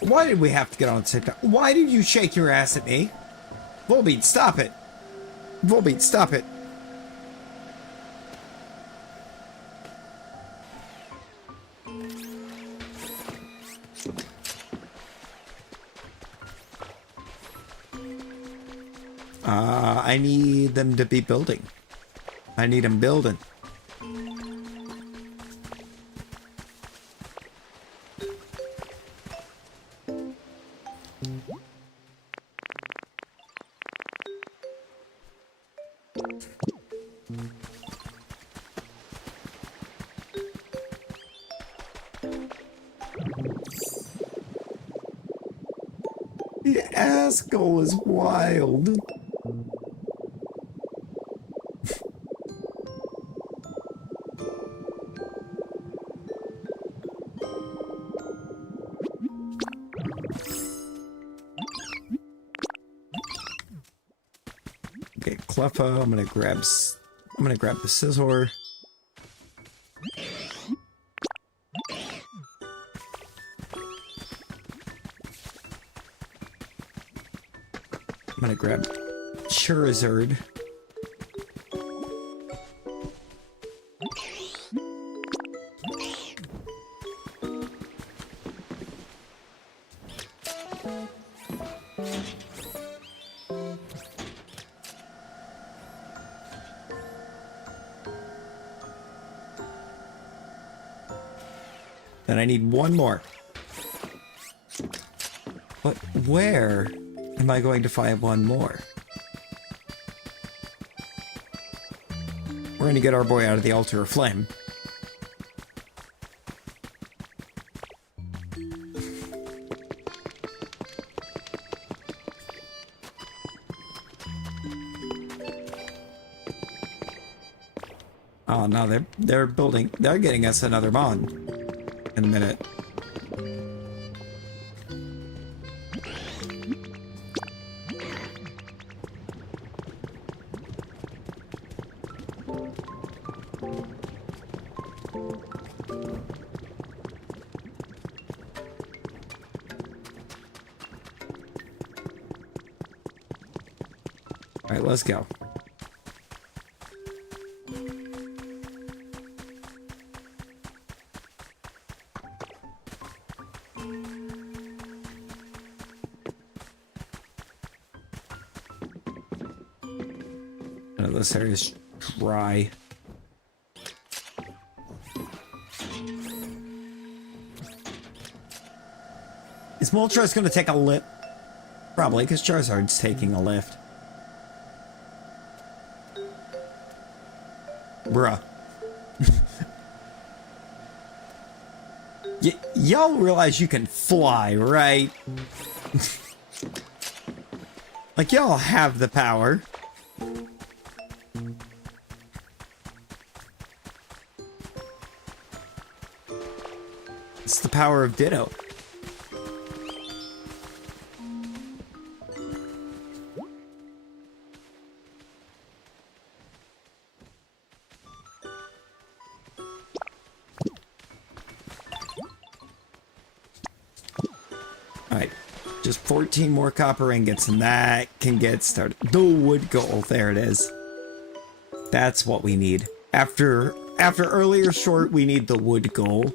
Why did we have to get on TikTok? Why did you shake your ass at me? Volbeat, stop it! Volbeat, stop it! I need them to be building. I need them building. The Asshole is wild. Okay, Cleffa, I'm gonna grab the Scizor. I'm gonna grab Charizard. Then I need one more. But where am I going to find one more? We're gonna get our boy out of the Altar of Flame. Oh no, they're getting us another Mon in a minute. Alright, let's go. Oh, this area's dry. Is Moltres gonna take a lift? Probably, because Charizard's taking a lift. Bruh. Y'all realize you can fly, right? Like, y'all have the power. It's the power of Ditto. Alright, just 14 more copper ingots and that can get started. The wood goal, there it is. That's what we need. After earlier short, we need the wood goal.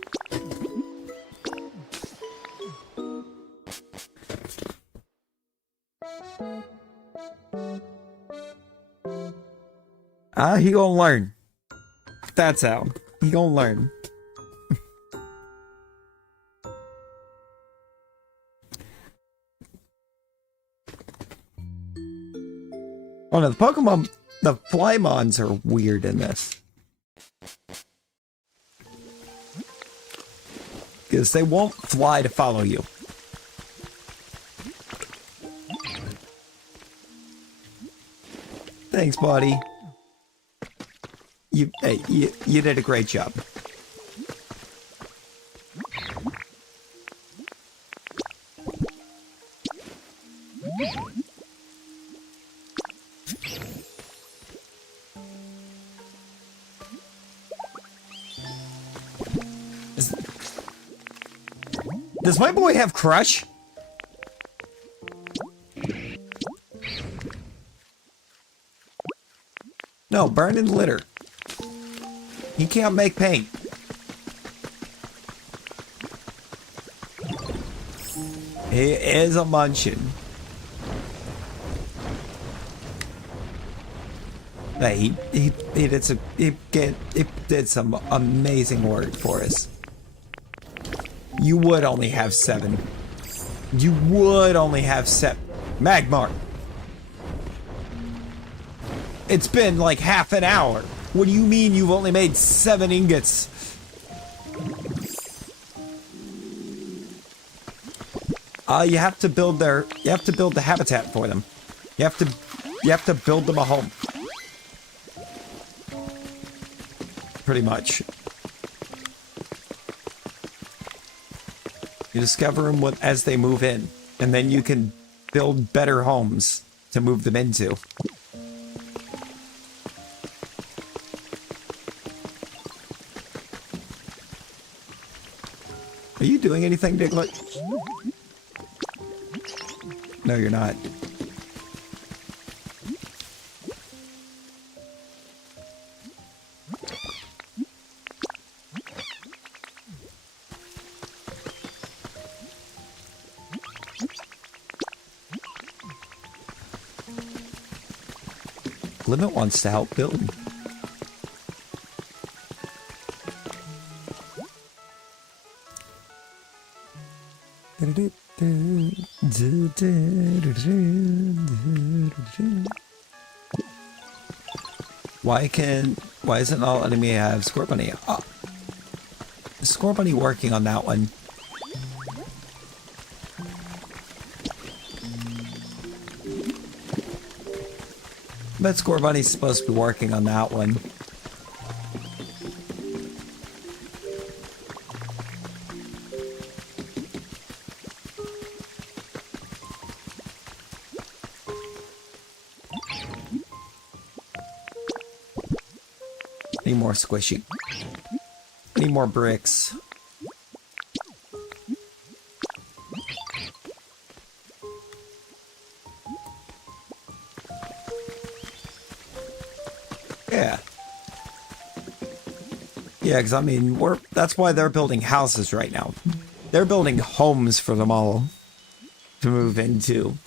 He gonna learn. That's how. He gonna learn. Oh no, the Pokemon, the Flymons are weird in this. Because they won't fly to follow you. Thanks, buddy. You did a great job. Does my boy have Crush? No, burn and litter. He can't make paint. He is a munchin. Hey, he did some amazing work for us. You would only have 7. You would only have 7. Magmar. It's been like half an hour. What do you mean you've only made 7 ingots? You have to build the habitat for them. You have to build them a home. Pretty much. You discover them as they move in, and then you can build better homes to move them into. Are you doing anything, Diglett? No, you're not. Limit wants to help build. Why isn't all enemy have Scorbunny? Oh, is Scorbunny working on that one? I bet Scorbunny's supposed to be working on that one. Need more squishy. Need more bricks. Yeah. Yeah, because I mean, that's why they're building houses right now. They're building homes for them all to move into.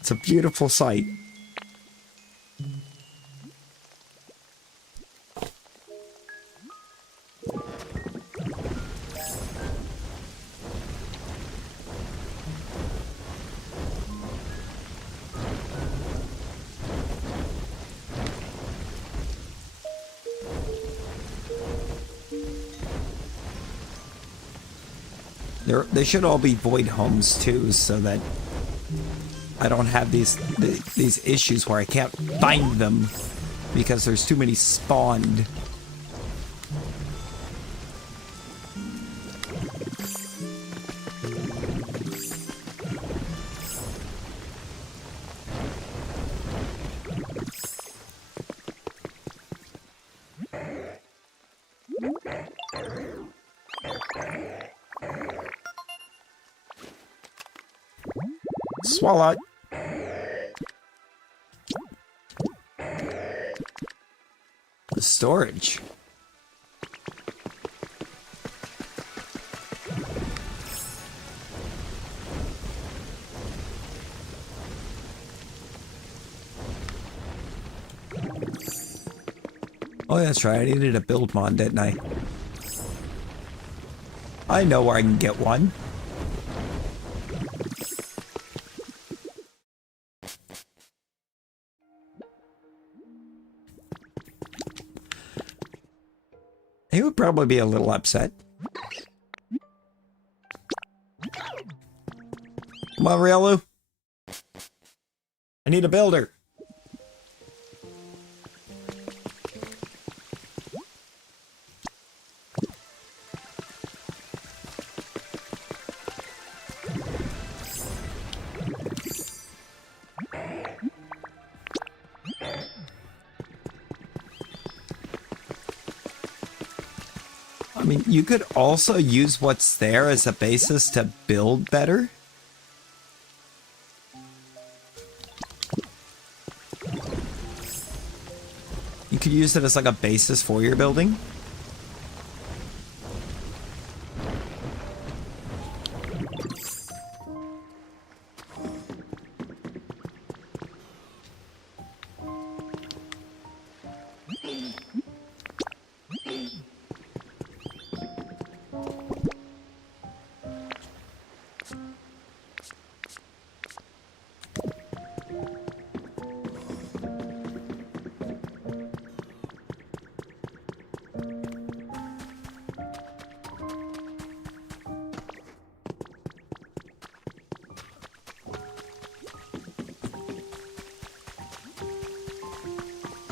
It's a beautiful sight. They should all be void homes too, so that I don't have these issues where I can't find them because there's too many spawned. Swallow. The storage. Oh, that's right. I needed a build mod, didn't I? I know where I can get one. He would probably be a little upset. Come on, Riolu. I need a builder. I mean, you could also use what's there as a basis to build better. You could use it as like a basis for your building.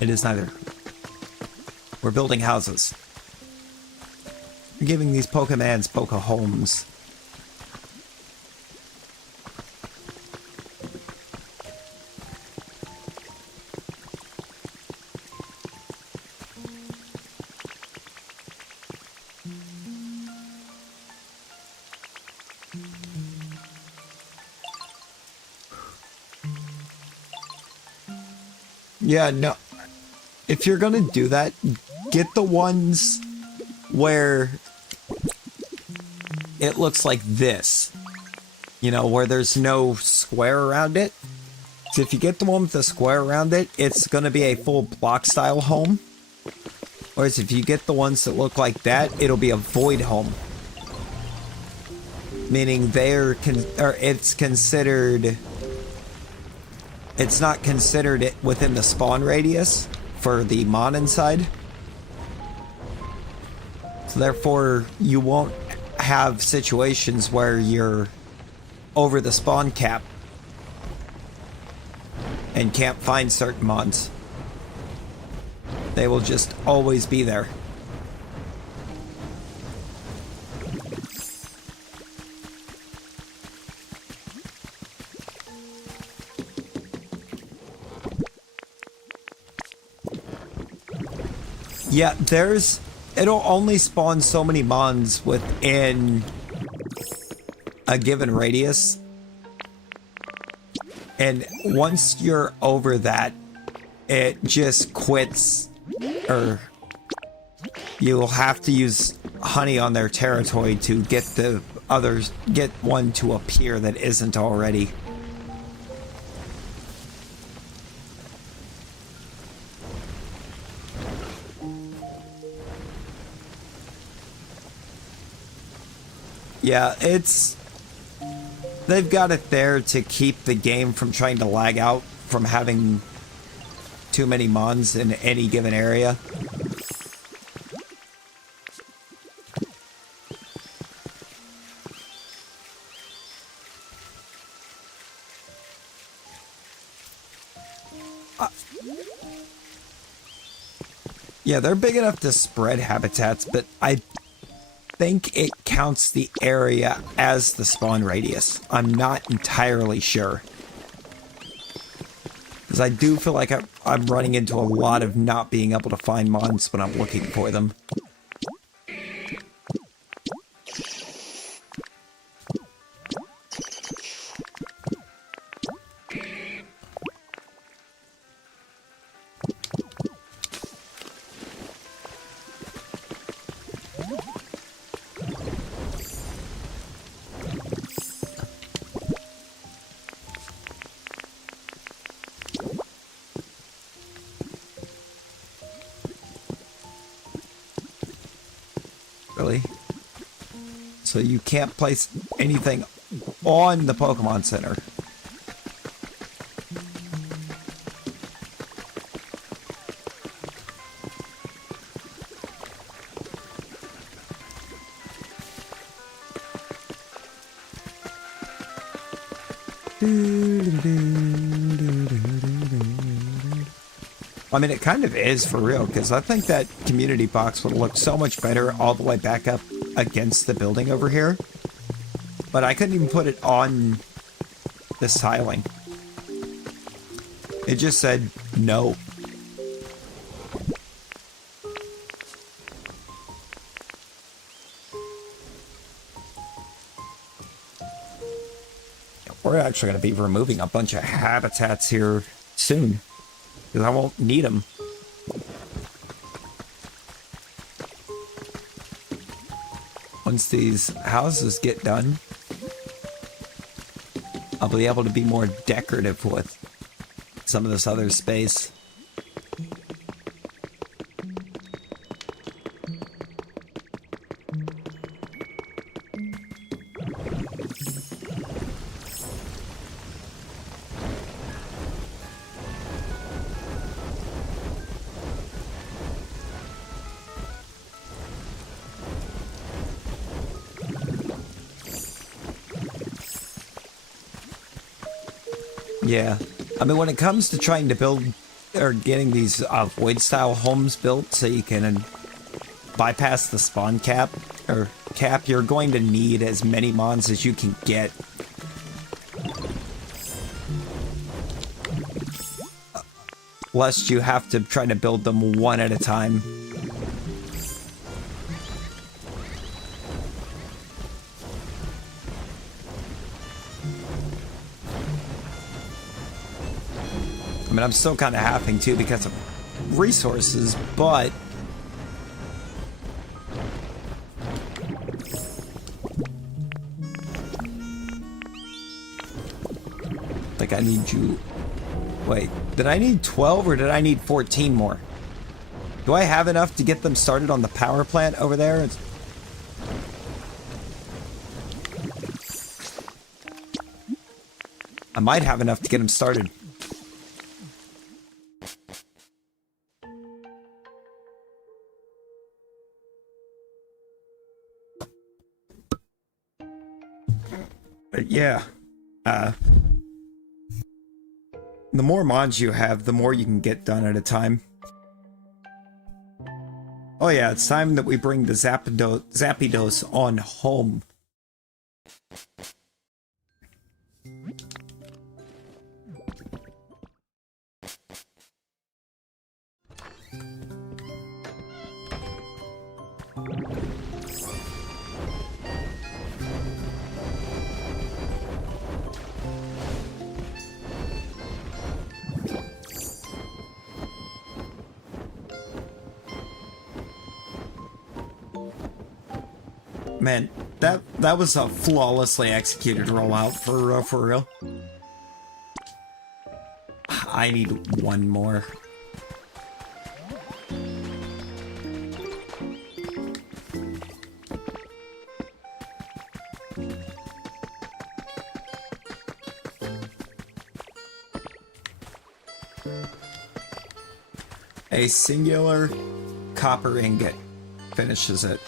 It is neither. We're building houses. We're giving these Pokemans Poke homes. Yeah, no. If you're gonna do that, get the ones where it looks like this. You know, where there's no square around it. So if you get the one with the square around it, it's gonna be a full block style home. Whereas if you get the ones that look like that, it'll be a void home. Meaning it's considered... It's not considered it within the spawn radius for the mon inside. So therefore, you won't have situations where you're over the spawn cap and can't find certain mons. They will just always be there. Yeah, it'll only spawn so many mons within a given radius. And once you're over that, it just quits, or you'll have to use honey on their territory to get the others, get one to appear that isn't already. Yeah, they've got it there to keep the game from trying to lag out from having too many mons in any given area. Yeah, they're big enough to spread habitats, but I think it counts the area as the spawn radius. I'm not entirely sure. Because I do feel like I'm running into a lot of not being able to find mons when I'm looking for them. Really? So you can't place anything on the Pokemon Center. I mean, it kind of is for real, because I think that community box would look so much better all the way back up against the building over here. But I couldn't even put it on this tiling. It just said no. We're actually going to be removing a bunch of habitats here soon, because I won't need them. Once these houses get done, I'll be able to be more decorative with some of this other space. Yeah, I mean, when it comes to trying to build or getting these void style homes built so you can bypass the spawn cap, you're going to need as many mons as you can get. Lest you have to try to build them one at a time. I mean, I'm still kind of having to because of resources, but like I need you. Wait, did I need 12 or did I need 14 more? Do I have enough to get them started on the power plant over there? I might have enough to get them started. But yeah, the more mods you have, the more you can get done at a time. Oh yeah, it's time that we bring the Zapdos on home. Man, that was a flawlessly executed rollout for real. I need one more. A singular copper ingot finishes it.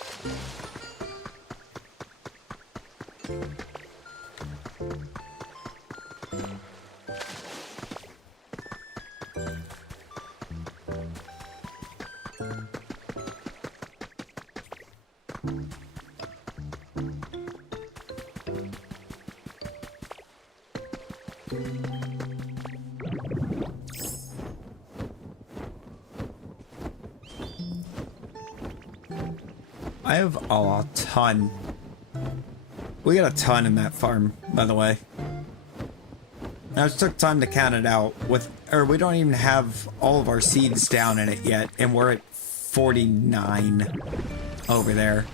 I have a ton. We got a ton in that farm, by the way. I just took time to count it out. We don't even have all of our seeds down in it yet, and we're at 49 over there.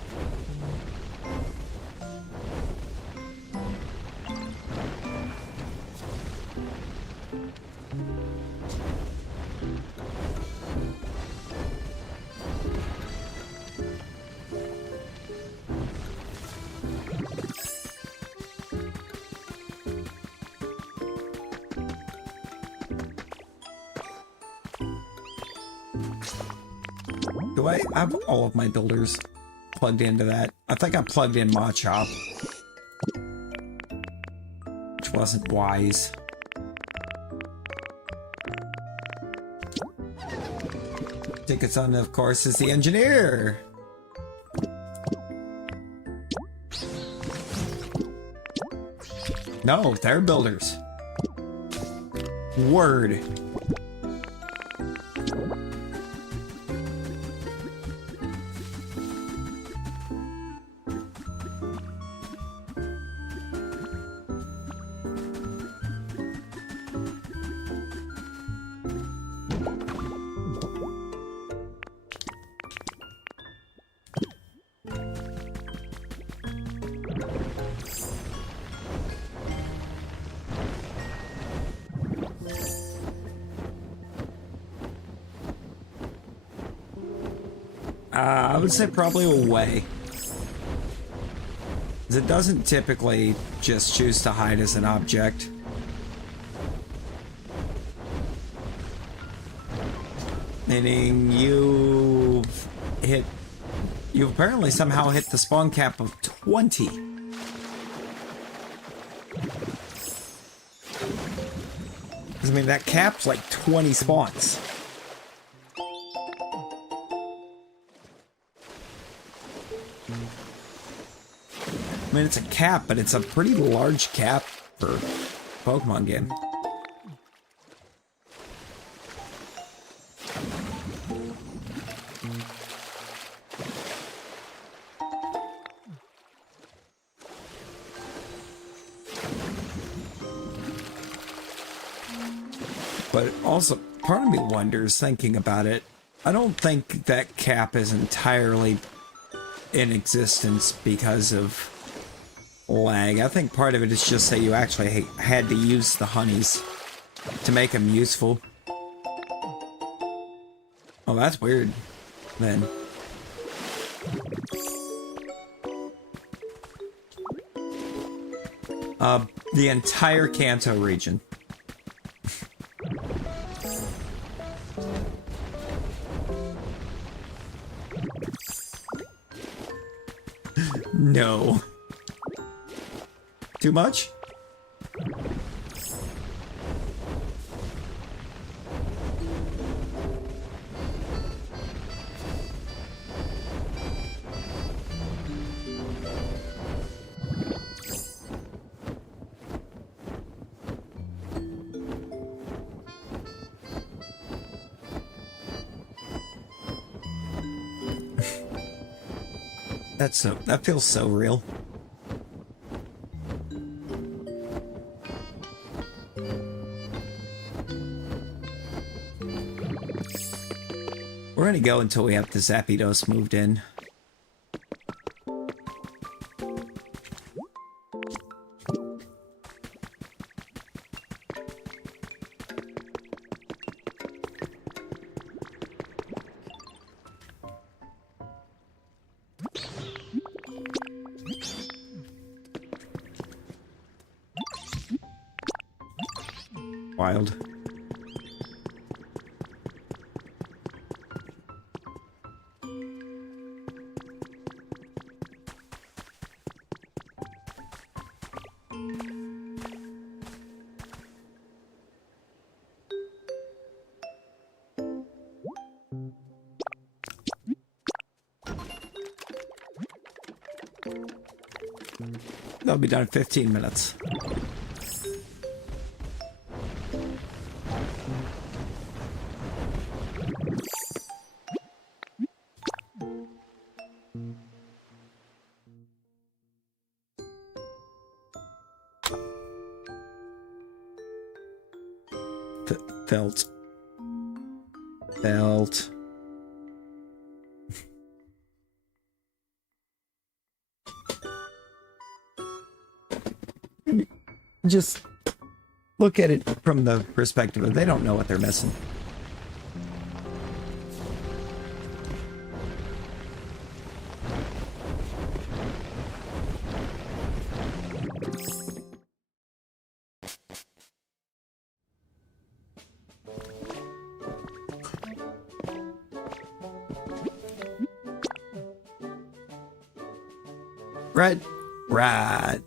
Do I have all of my builders plugged into that? I think I plugged in Machop, which wasn't wise. Tickets on, of course, is the engineer. No, they're builders. Word. I would say probably away. It doesn't typically just choose to hide as an object. Meaning you've apparently somehow hit the spawn cap of 20. I mean, that cap's like 20 spawns. I mean, it's a cap, but it's a pretty large cap for a Pokemon game. But also, part of me wonders, thinking about it, I don't think that cap is entirely in existence because of lag. I think part of it is just that you actually had to use the honeys to make them useful. Oh, that's weird, then. The entire Kanto region. No. Too much? That feels so real. We're gonna go until we have the Zapdos moved in. Wild. That'll be done in 15 minutes. Felt. Just look at it from the perspective of they don't know what they're missing. Right. Right.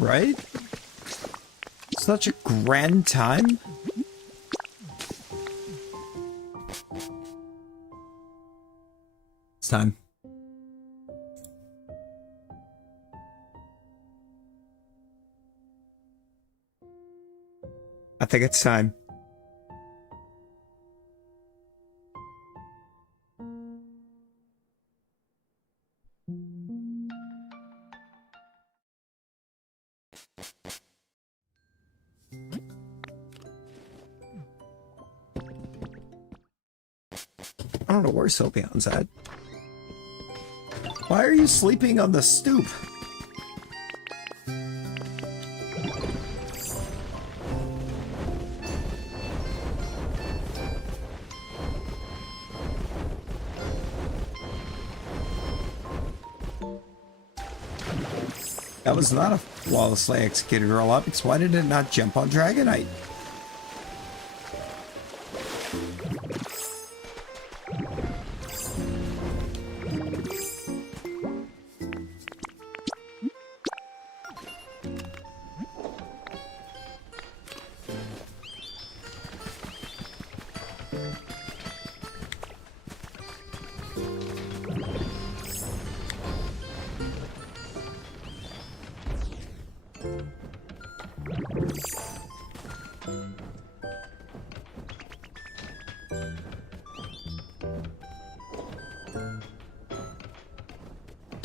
Right? Such a grand time. It's time. I think it's time. I don't know where Sylveon's at. Why are you sleeping on the stoop? That was not a flawlessly executed roll-up. It's why did it not jump on Dragonite?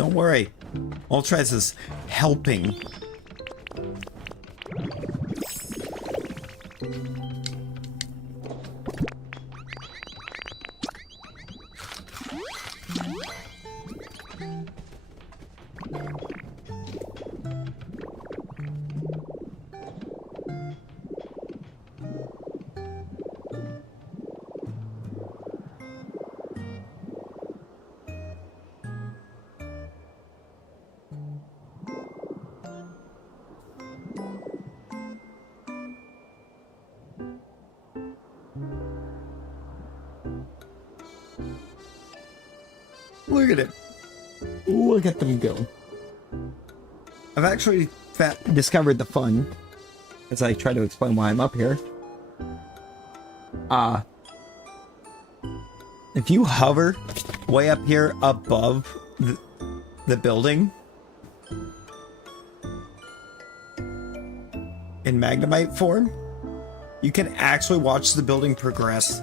Don't worry. Ultras is helping. Look at it. Look at them go. I've actually discovered the fun as I try to explain why I'm up here. If you hover way up here above the building in Magnemite form, you can actually watch the building progress.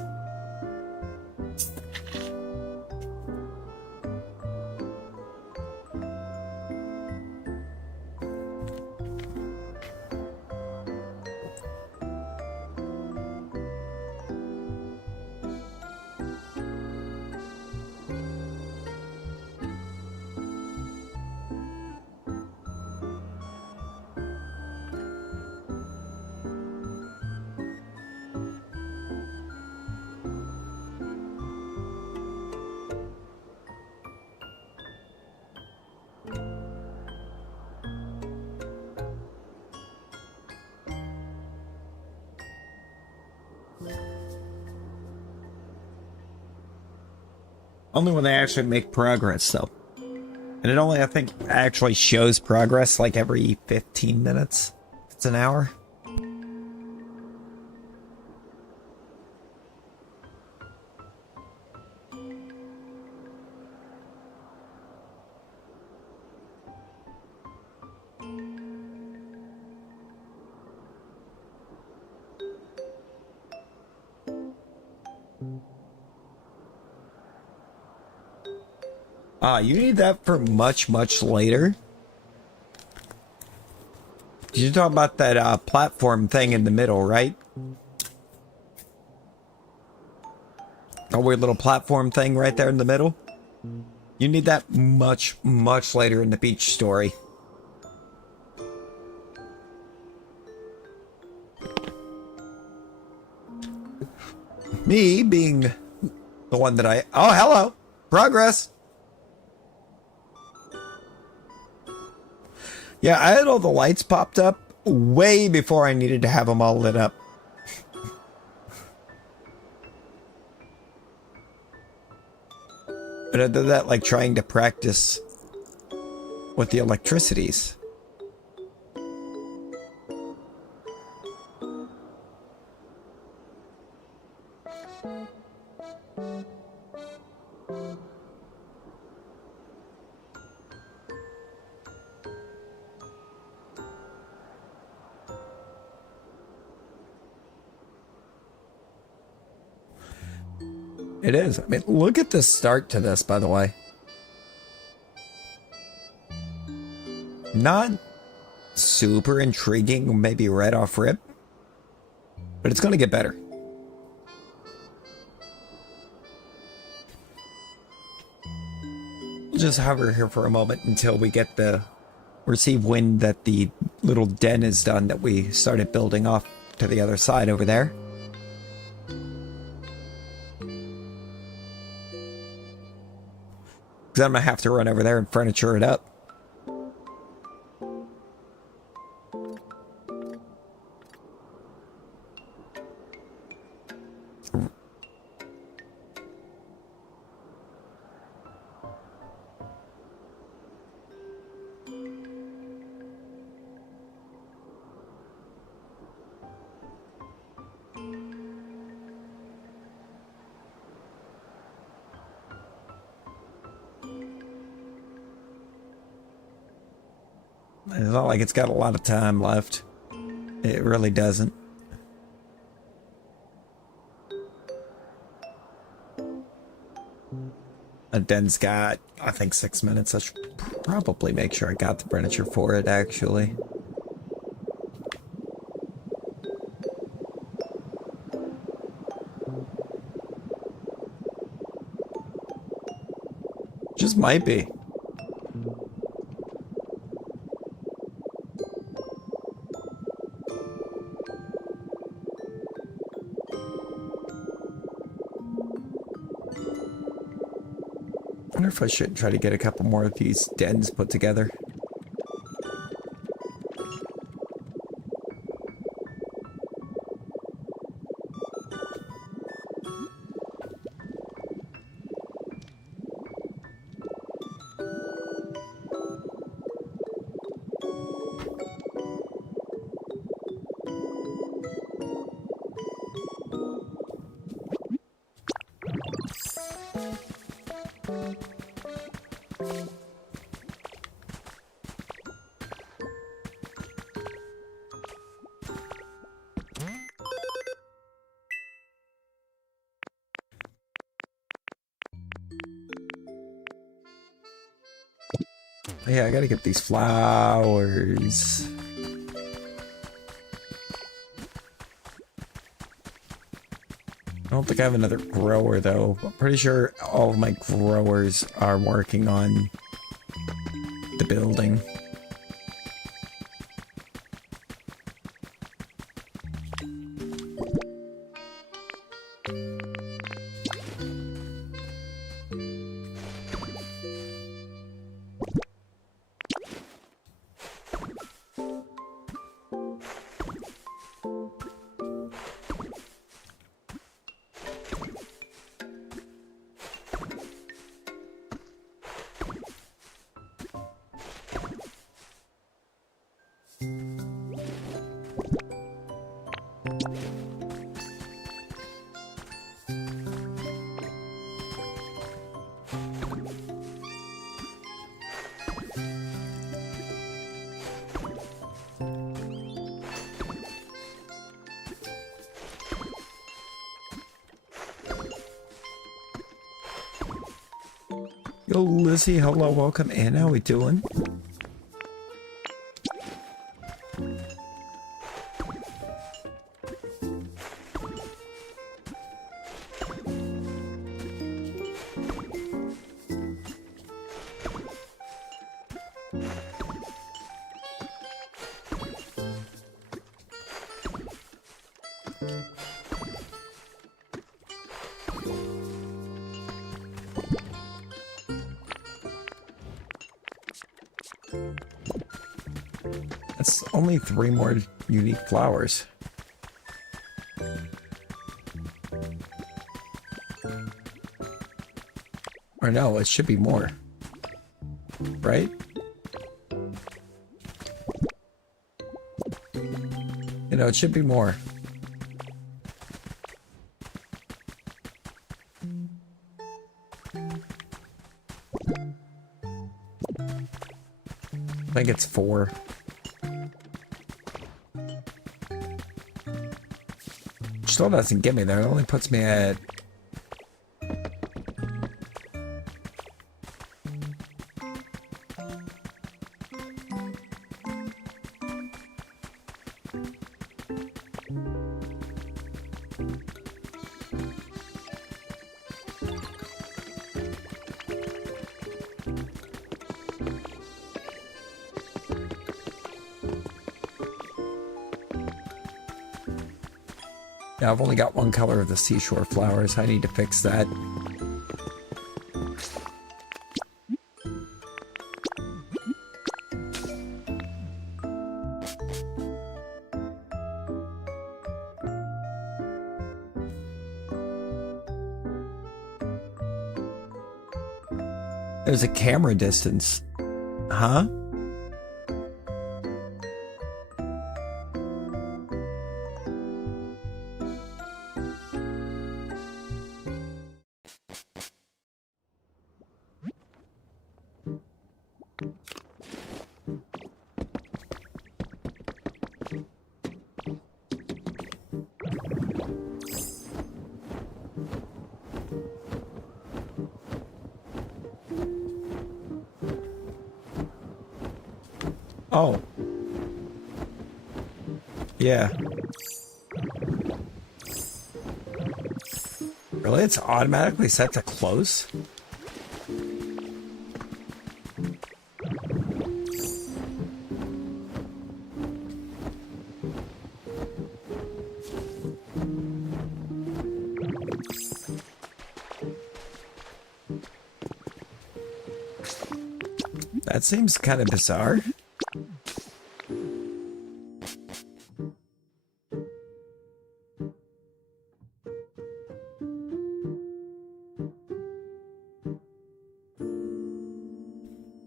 Only when they actually make progress, though. And it only, I think, actually shows progress like every 15 minutes. It's an hour. You need that for much, much later. You're talking about that platform thing in the middle, right? A weird little platform thing right there in the middle. You need that much, much later in the beach story. Me being the one that I... Oh, hello! Progress! Yeah, I had all the lights popped up way before I needed to have them all lit up. But I did that like trying to practice with the electricities. It is. I mean, look at the start to this, by the way. Not super intriguing, maybe right off rip, but it's going to get better. We'll just hover here for a moment until we get the receive wind that the little den is done that we started building off to the other side over there. Because I'm going to have to run over there and furniture it up. It's not like it's got a lot of time left. It really doesn't. A den's got, I think, 6 minutes. That's probably make sure I got the furniture for it, actually. Just might be. I wonder if I should try to get a couple more of these dens put together. Yeah, I gotta get these flowers. I don't think I have another grower, though. I'm pretty sure all of my growers are working on the building. Yo, Lizzie, hello, welcome in. How we doing? That's only 3 more unique flowers. Or no, it should be more. Right? You know, it should be more. I think it's 4. Still doesn't get me there. It only puts me at... Yeah, I've only got 1 color of the seashore flowers. I need to fix that. There's a camera distance. Huh? Oh. Yeah. Really? It's automatically set to close? That seems kind of bizarre.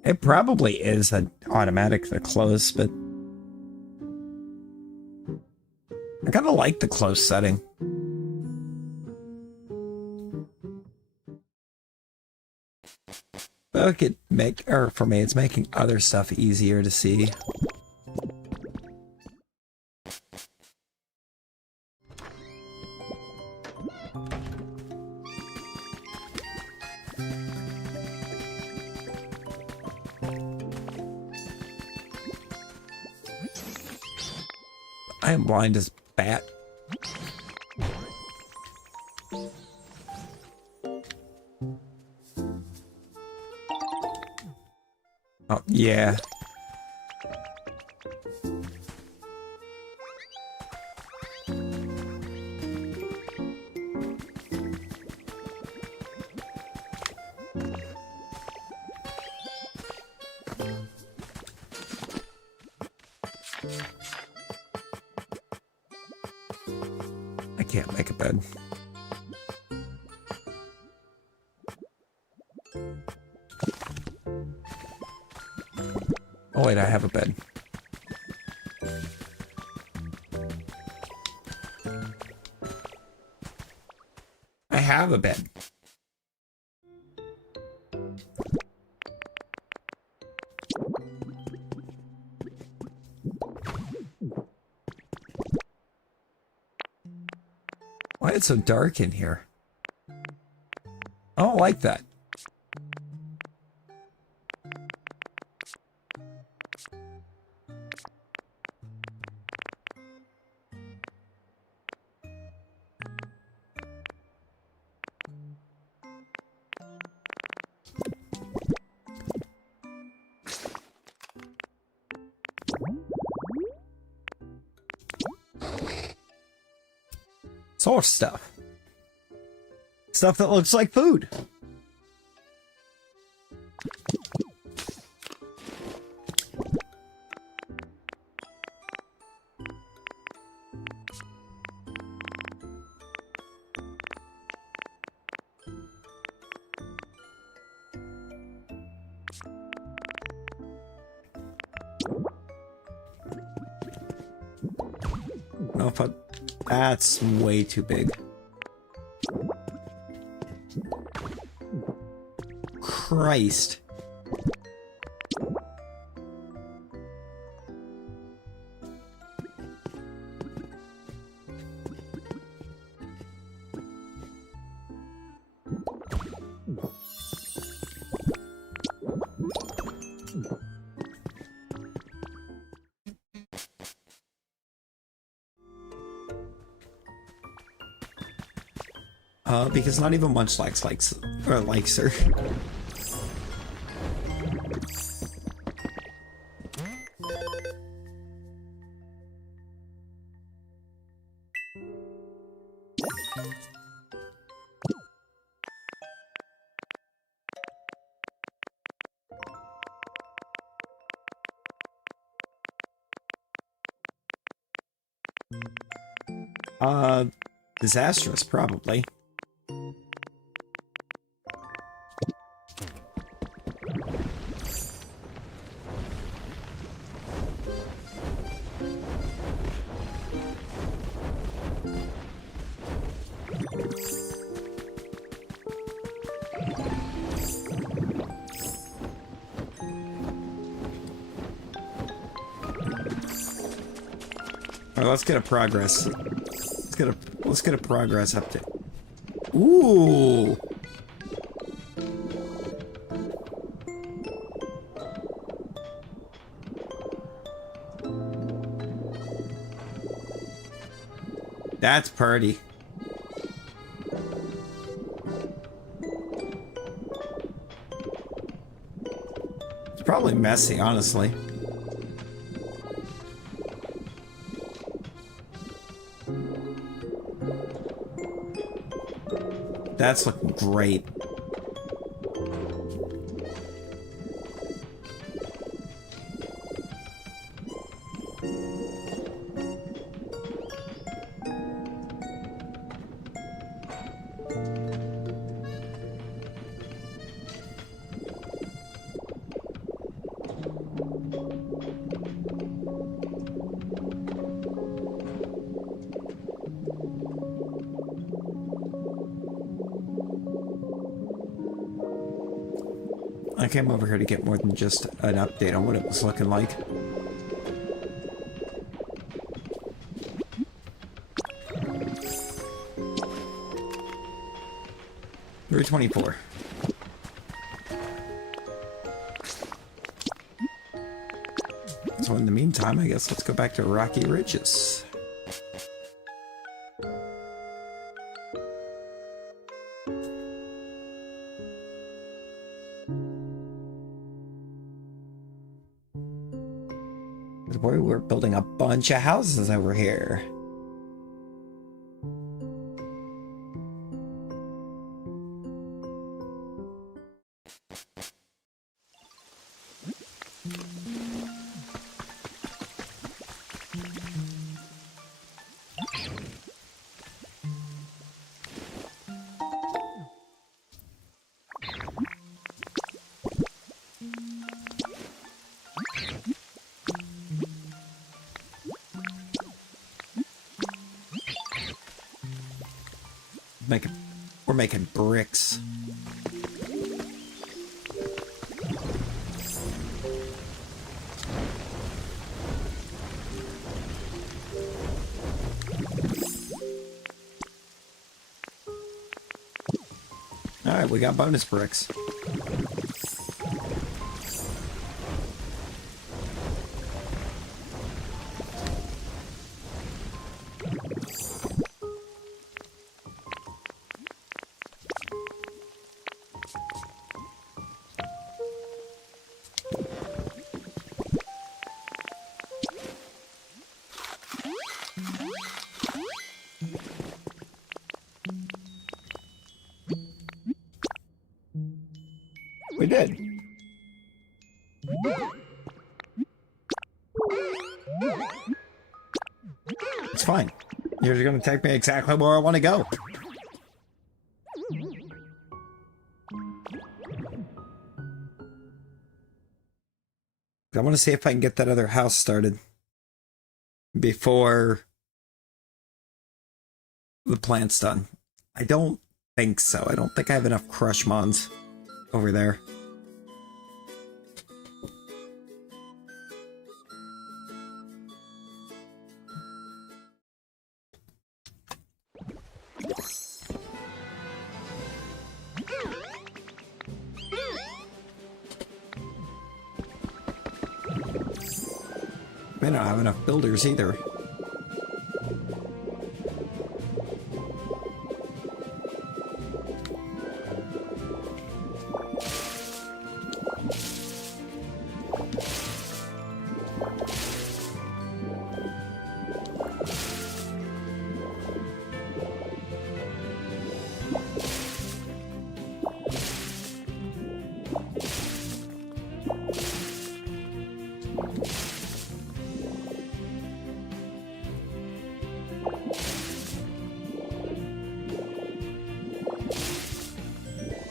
It probably is an automatic to close, but I kind of like the close setting. But it could make, or for me, it's making other stuff easier to see. I am blind as bat. Oh, yeah. I can't make a bed. Oh wait, I have a bed. I have a bed. Why is it so dark in here? I don't like that. Source stuff. Stuff that looks like food. No, if I, that's way too big. Christ. Because not even much likes her. Disastrous, probably. Alright, let's get a progress. Let's get a progress update. Ooh. That's pretty. It's probably messy, honestly. That's looking great. I came over here to get more than just an update on what it was looking like. Route 24. So in the meantime, I guess let's go back to Rocky Ridges. Boy, we're building a bunch of houses over here. We're making bricks. All right, we got bonus bricks. We did. It's fine. You're going to take me exactly where I want to go. I want to see if I can get that other house started before the plant's done. I don't think so. I don't think I have enough crush mons over there. May not have enough builders either.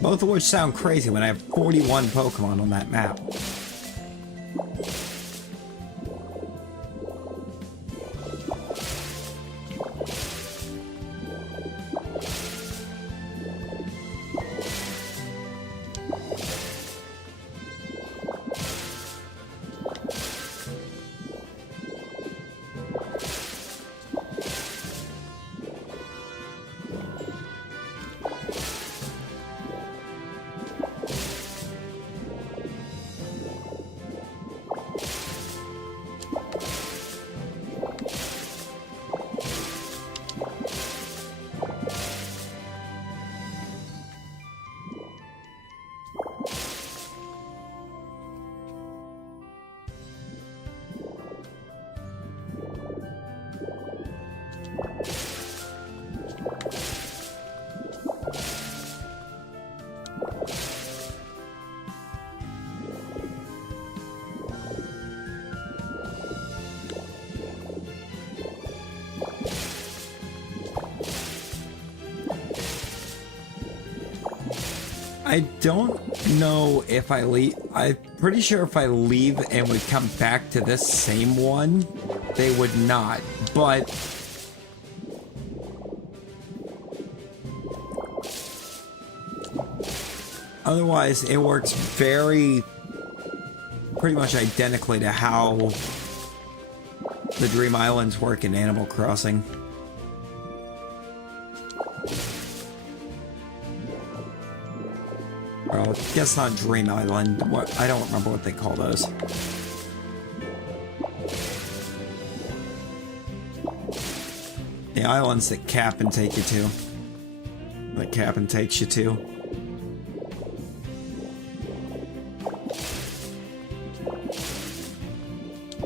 Both of which sound crazy when I have 41 Pokemon on that map. I don't know if I leave. I'm pretty sure if I leave and we come back to this same one, they would not. But otherwise, it works pretty much identically to how the Dream Islands work in Animal Crossing. Well, I guess not Dream Island. What, I don't remember what they call those. The islands that Cap'n take you to. That Cap'n takes you to.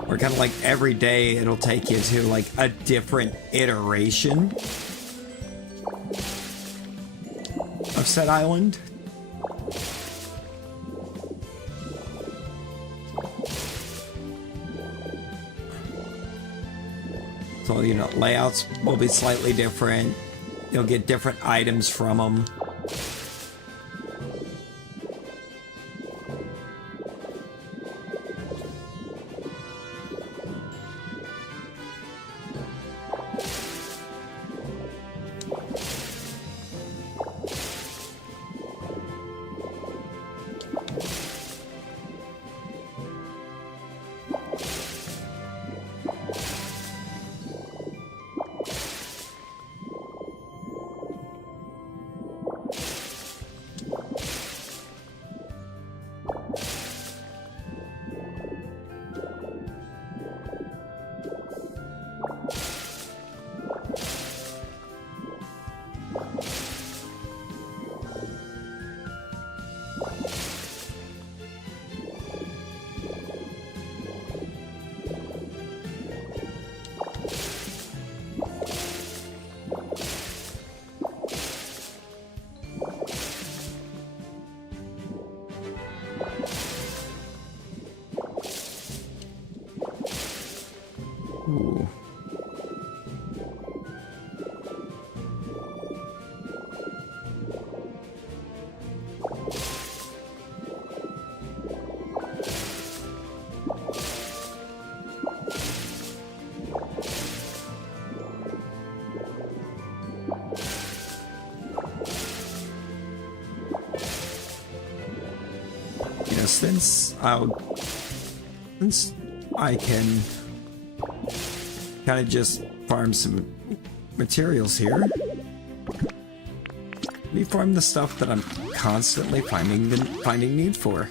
Or kind of like every day it'll take you to like a different iteration of said island. So, you know, layouts will be slightly different. You'll get different items from them. Ooh. You know, since I can kind of just farm some materials here. Let me farm the stuff that I'm constantly finding need for.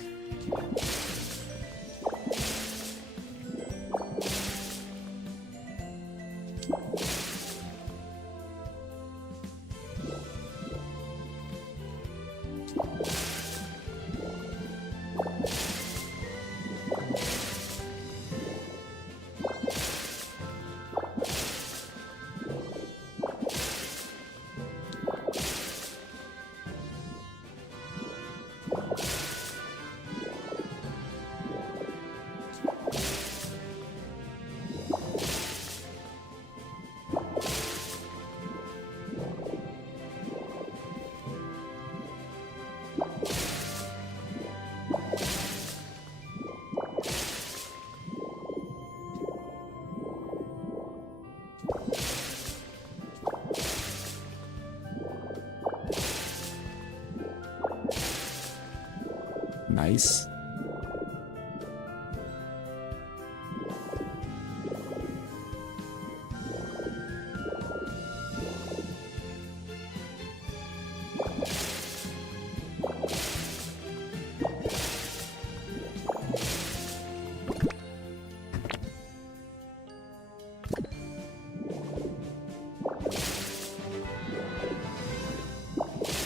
Nice.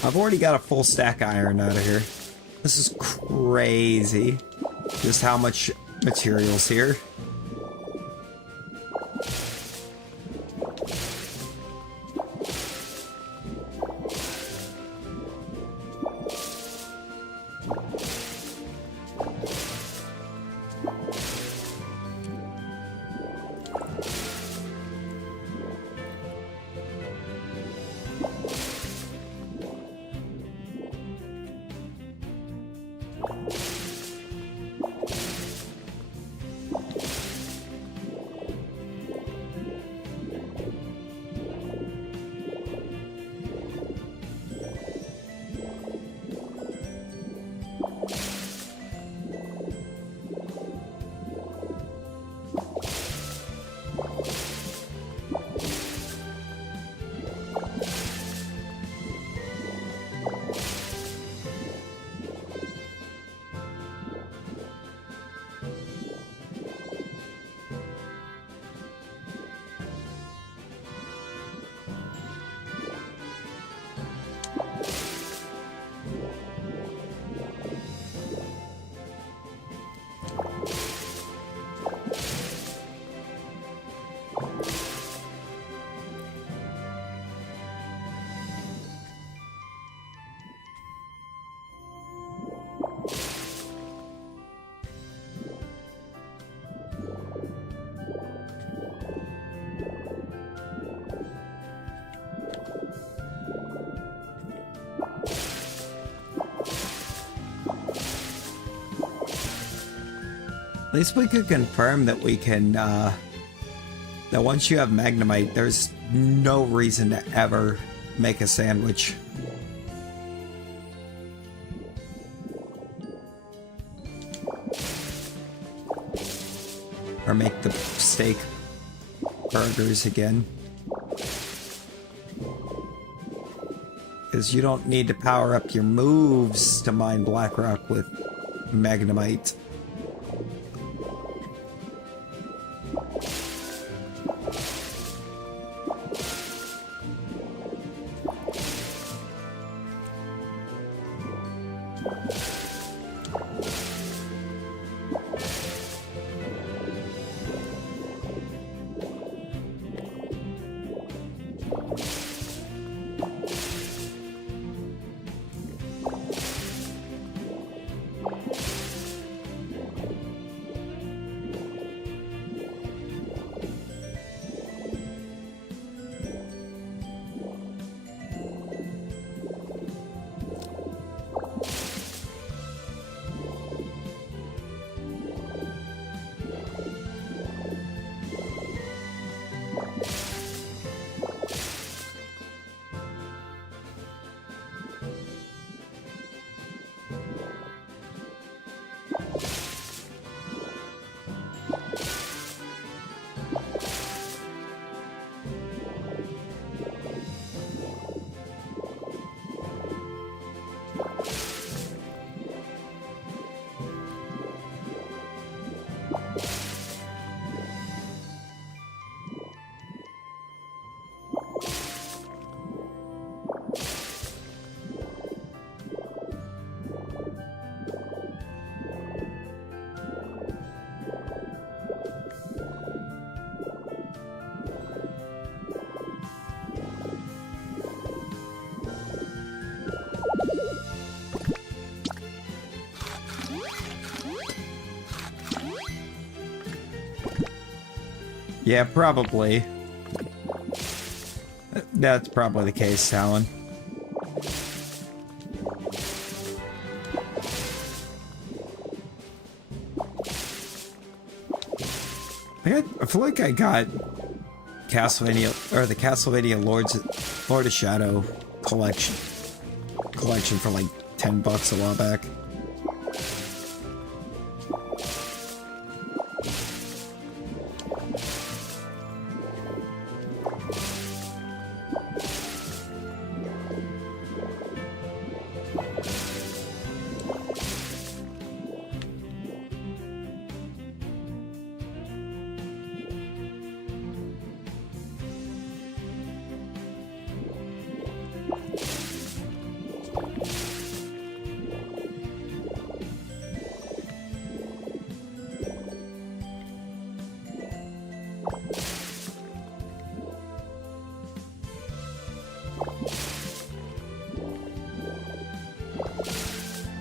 I've already got a full stack iron out of here. This is crazy. Just how much material's here. At least we could confirm that we can, that once you have Magnemite, there's no reason to ever make a sandwich. Or make the steak burgers again. Because you don't need to power up your moves to mine Blackrock with Magnemite. Yeah, probably. That's probably the case, Talon. I feel like I got Castlevania, or the Castlevania Lord of Shadow collection for like $10 a while back.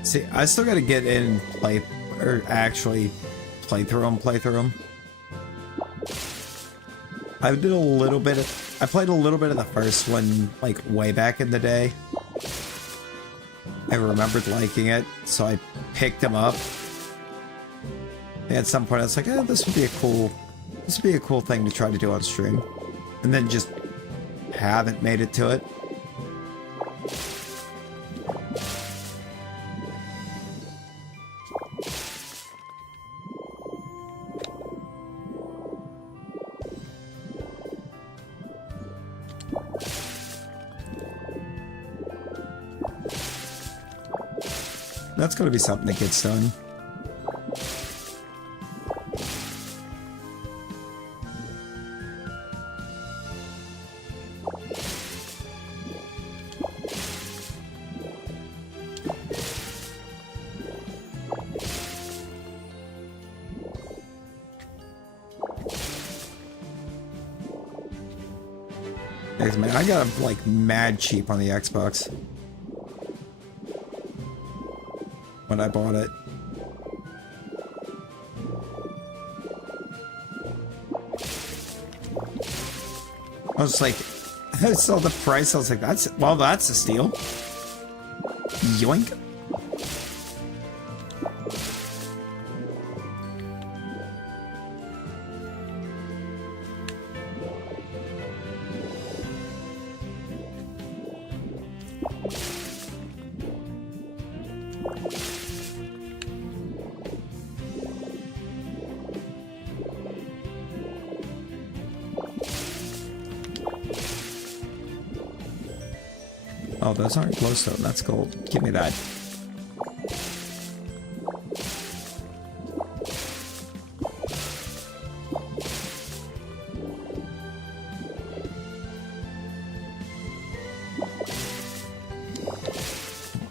See, I still gotta get in and play, or actually play through them. I did a little bit I played a little bit of the first one, like, way back in the day. I remembered liking it, so I picked them up. And at some point I was like, oh, this would be a cool thing to try to do on stream. And then just haven't made it to it. That's going to be something that gets done. Thanks, man. I got them like mad cheap on the Xbox when I bought it. I was like, I saw the price. I was like, that's a steal. Yoink. Oh, those aren't glowstone. That's gold. Give me that.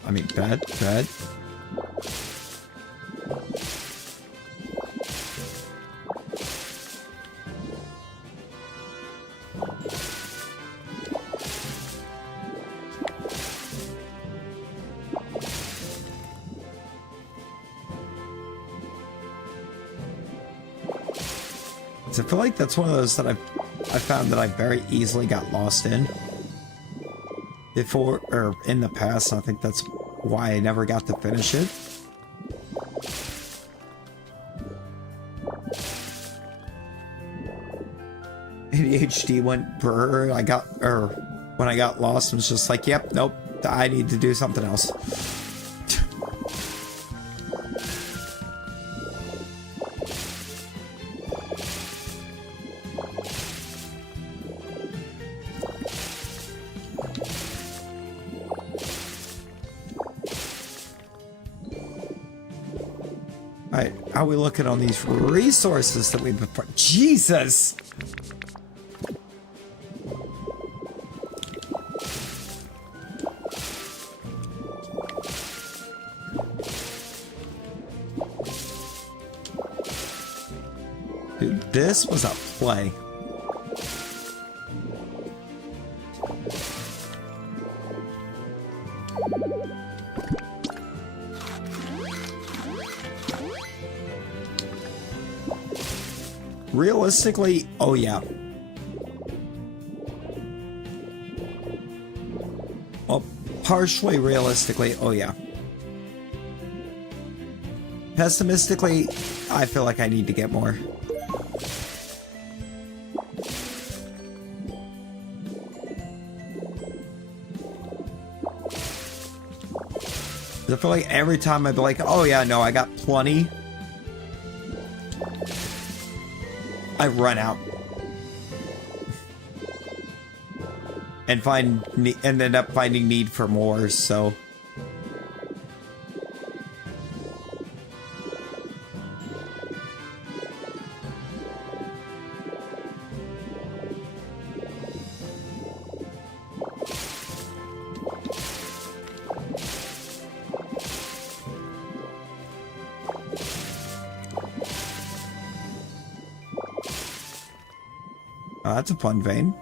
I mean, bad. I feel like that's one of those that I found that I very easily got lost in before, or in the past. I think that's why I never got to finish it. ADHD went brr. When I got lost, I was just like, yep, nope, I need to do something else. Alright, how are we looking on these resources that we've been... Jesus! Dude, this was a play. Realistically, oh yeah. Well, partially realistically, oh yeah. Pessimistically, I feel like I need to get more. I feel like every time I'd be like, oh yeah, no, I got plenty. I run out. And end up finding need for more, so... Oh, that's a fun vein.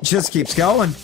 Just keeps going.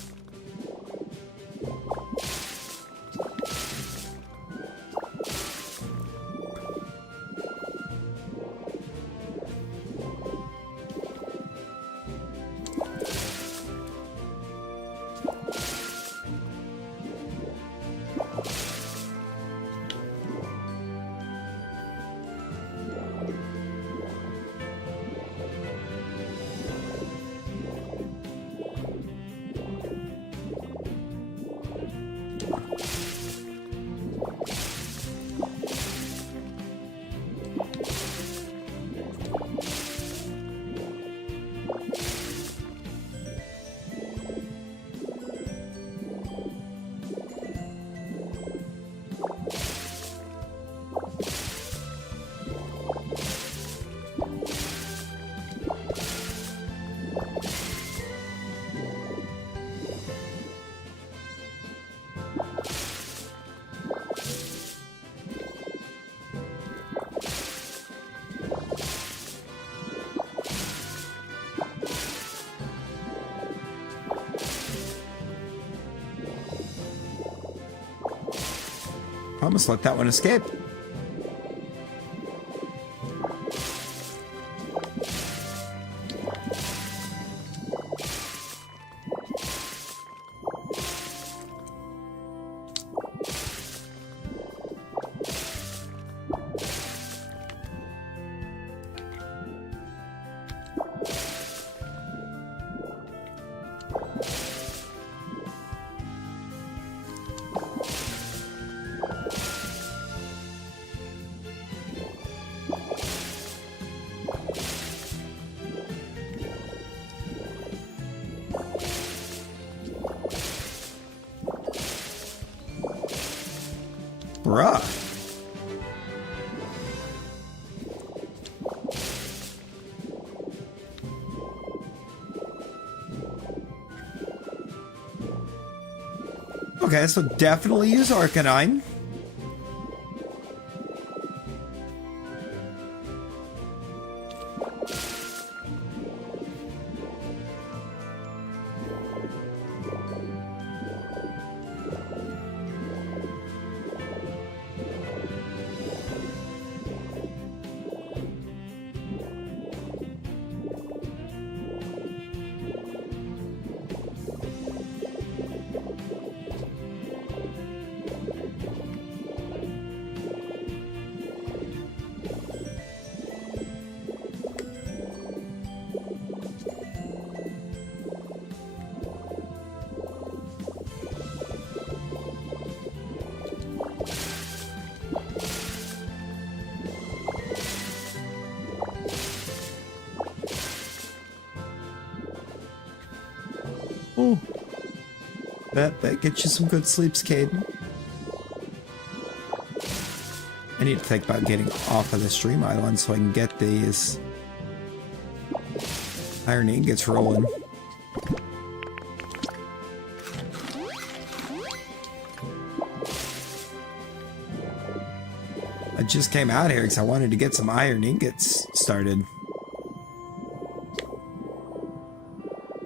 Almost let that one escape. Bruh. Okay, so definitely use Arcanine. Oh, that gets you some good sleeps, Caden. I need to think about getting off of the stream island so I can get these iron ingots rolling. I just came out here because I wanted to get some iron ingots started.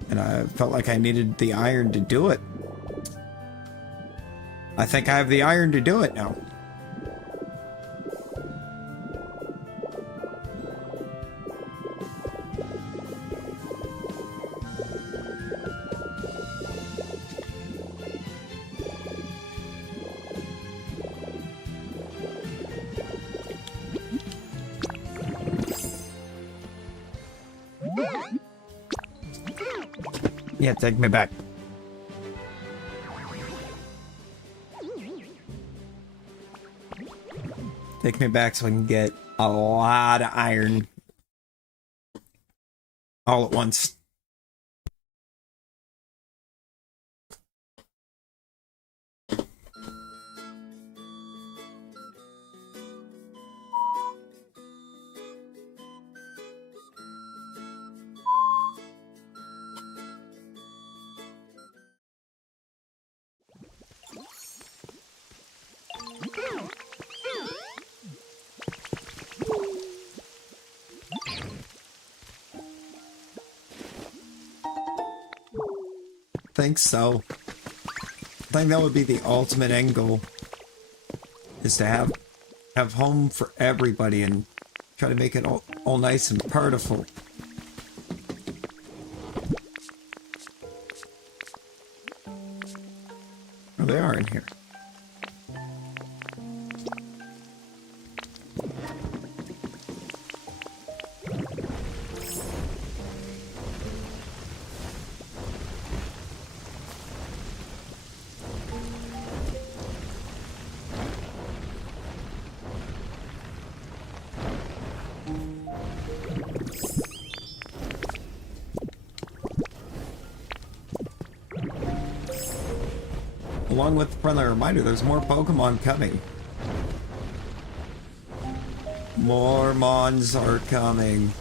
And I felt like I needed the iron to do it. I think I have the iron to do it now. Yeah, take me back. Take me back so I can get a lot of iron all at once. think so. I think that would be the ultimate end goal. Is to have home for everybody and try to make it all nice and purtiful. Oh, they are in here. Along with the friendly reminder, there's more Pokemon coming. More Mons are coming.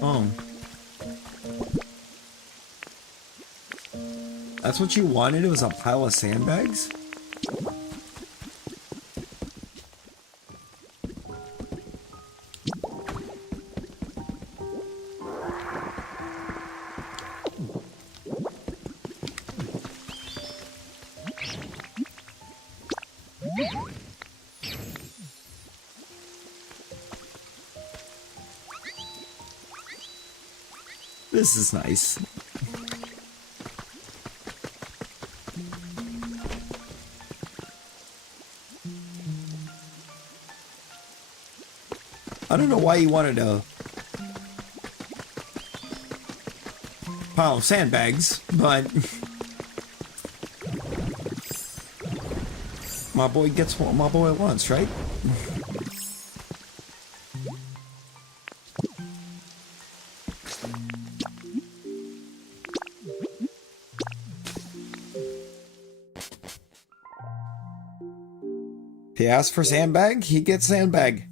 Oh. That's what you wanted? It was a pile of sandbags? This is nice. I don't know why you wanted a pile of sandbags, but my boy gets what my boy wants, right? If he asks for sandbag, he gets sandbag.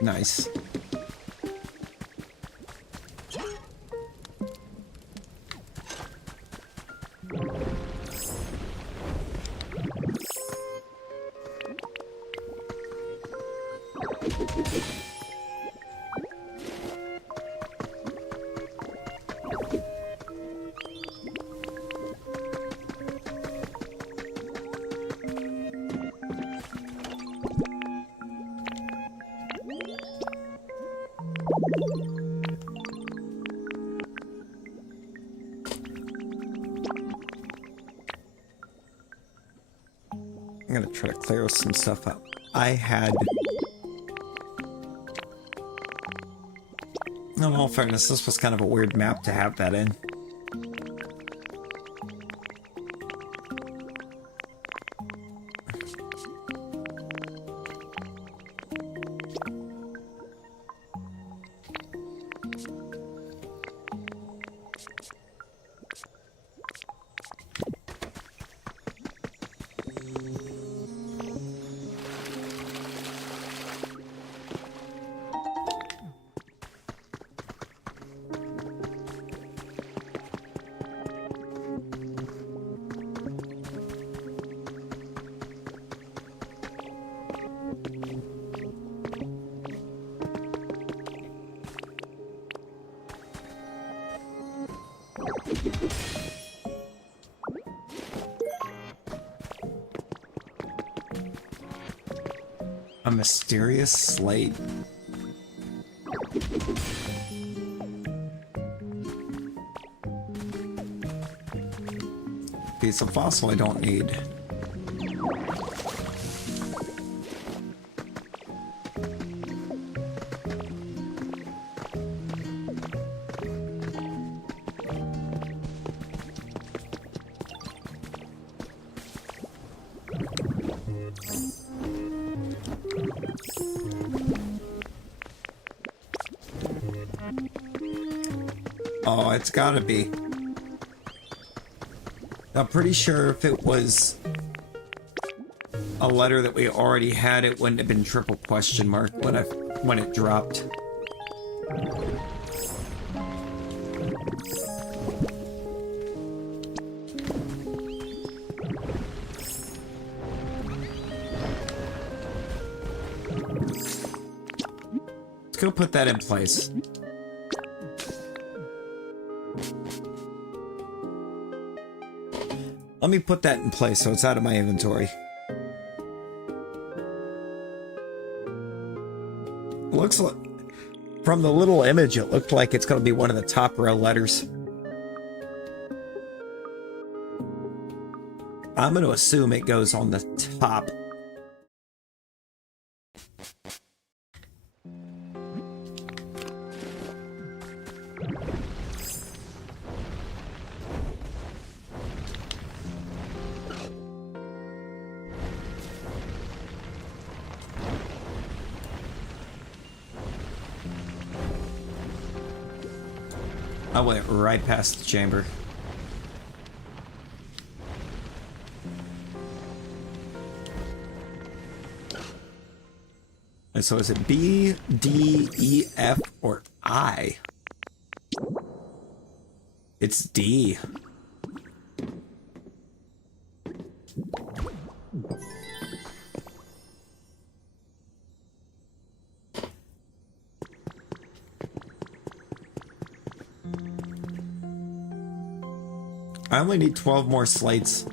Nice. I'm gonna try to clear some stuff up. I had... In all fairness, this was kind of a weird map to have that in. A mysterious slate. Piece of fossil I don't need. Oh, it's gotta be. I'm pretty sure if it was a letter that we already had, it wouldn't have been triple question mark when it dropped. Let's go put that in place. Let me put that in place so it's out of my inventory. Looks like, from the little image, it looked like it's going to be one of the top row letters. I'm going to assume it goes on the top. I went right past the chamber. And so is it B, D, E, F, or I? It's D. I only need 12 more slates.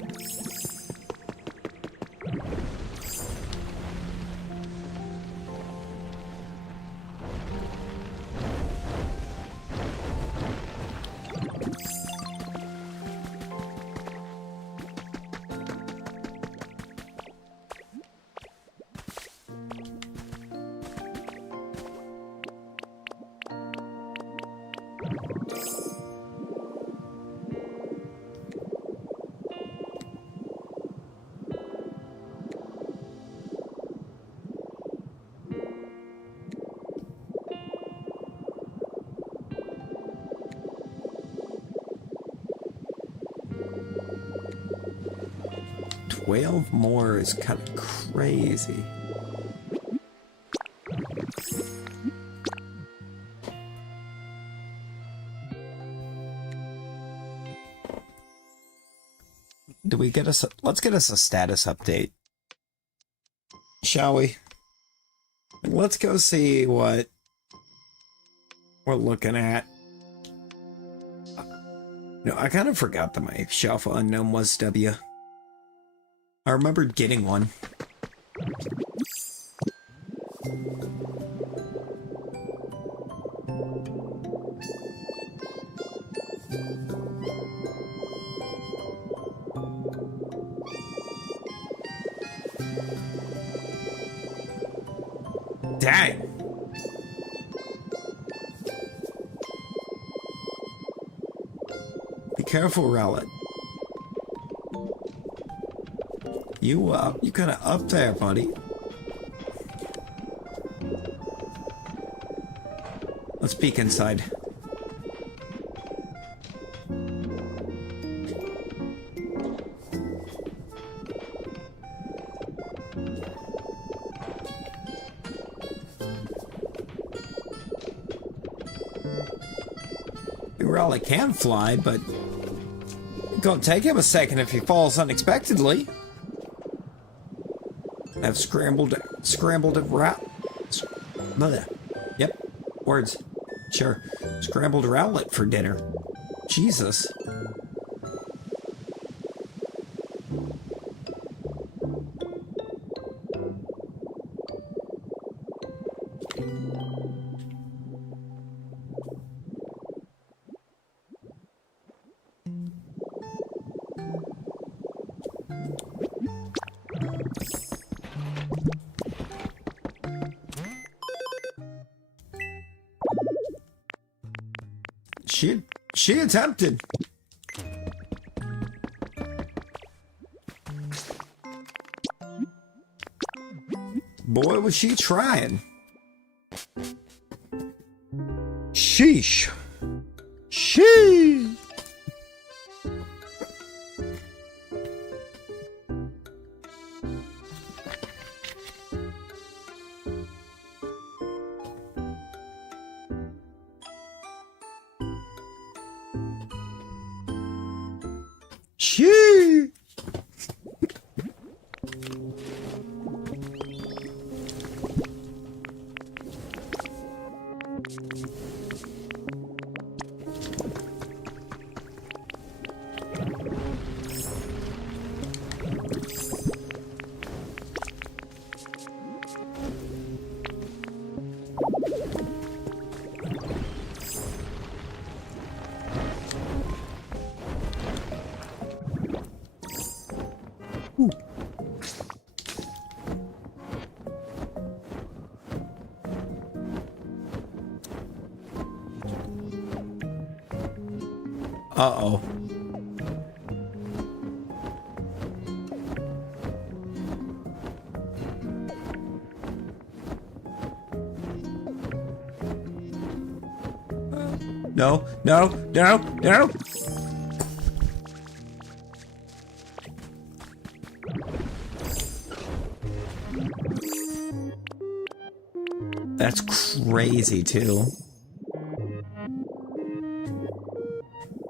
Twelve more is kind of crazy. Do we get us let's get us a status update, shall we? Let's go see what we're looking at. No, I kind of forgot that my shelf unknown was W. I remembered getting one. Dang. Be careful, Rowlet. You kind of up there, buddy. Let's peek inside. Rowlet can fly, but it's gonna take him a second if he falls unexpectedly. I've scrambled a route. Yep, words. Sure. Scrambled Rowlet for dinner. Jesus. She attempted. Boy, was she trying. Sheesh. Sheesh. Sheesh. Uh-oh. No, no, no, no. That's crazy, too.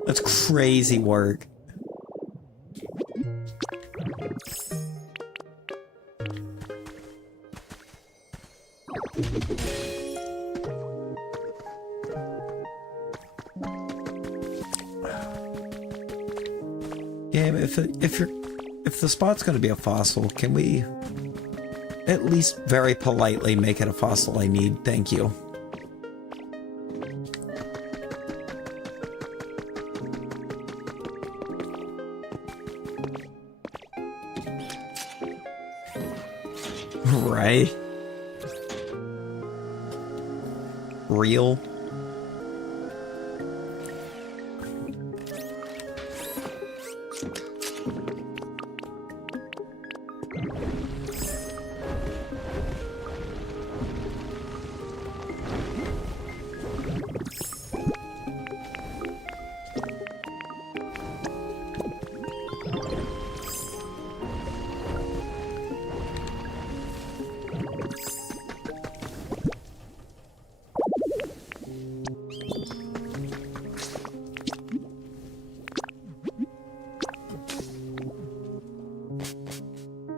That's crazy work. Yeah, if the spot's gonna be a fossil, can we at least very politely make it a fossil I need? Thank you. Right? Real?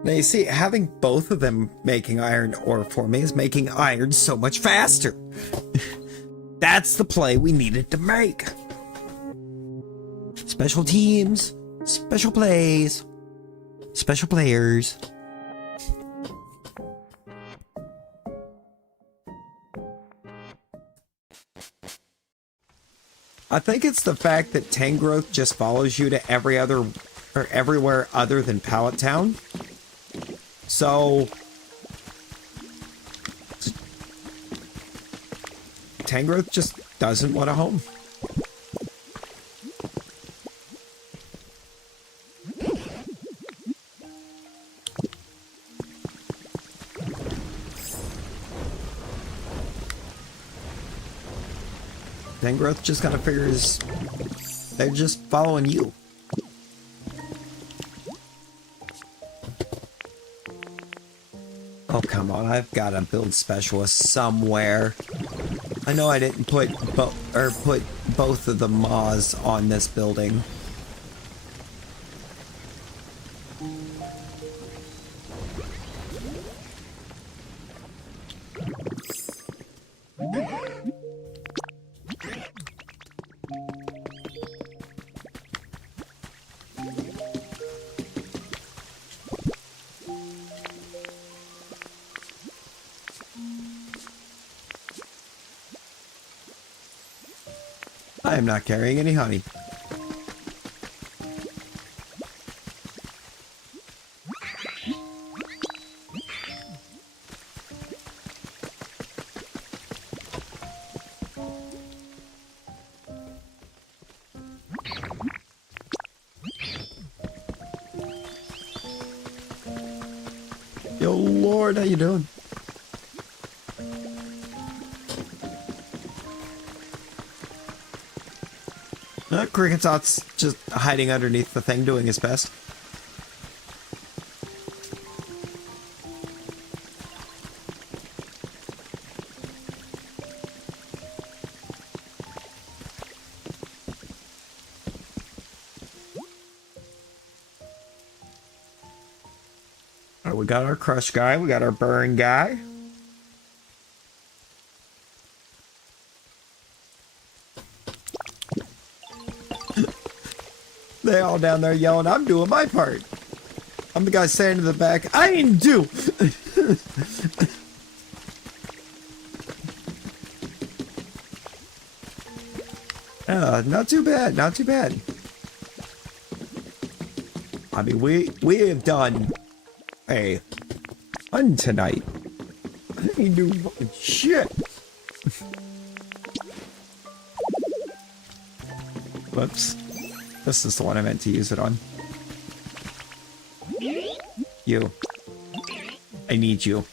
Now you see, having both of them making iron ore for me is making iron so much faster. That's the play we needed to make. Special teams, special plays, special players. I think it's the fact that Tangrowth just follows you to everywhere other than Pallet Town. So Tangrowth just doesn't want a home. Tangrowth just kind of figures they're just following you. Oh, come on, I've got to build specialist somewhere. I know I didn't put both of the maws on this building. I am not carrying any honey. Yo, Lord, how you doing? Cricketot's just hiding underneath the thing, doing his best. All right, we got our crush guy, we got our burn guy. They all down there yelling, I'm doing my part. I'm the guy standing in the back. I ain't do. Not too bad, not too bad. I mean, we have done a fun tonight. I ain't do fucking shit. Whoops. This is the one I meant to use it on. You. I need you.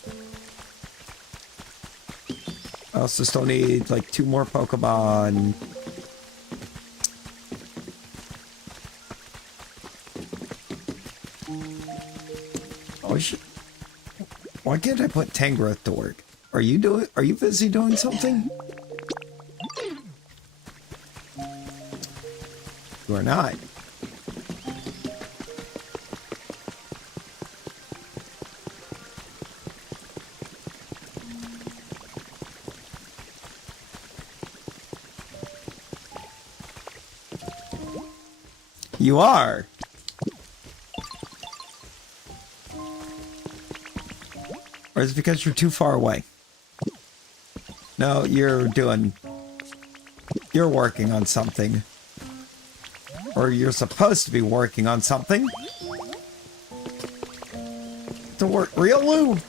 I also still need like 2 more Pokemon. Oh shit. Why can't I put Tangrowth to work? Are you busy doing something? You are not. You are. Or is it because you're too far away? No, you're working on something. Or you're supposed to be working on something. To work real lube.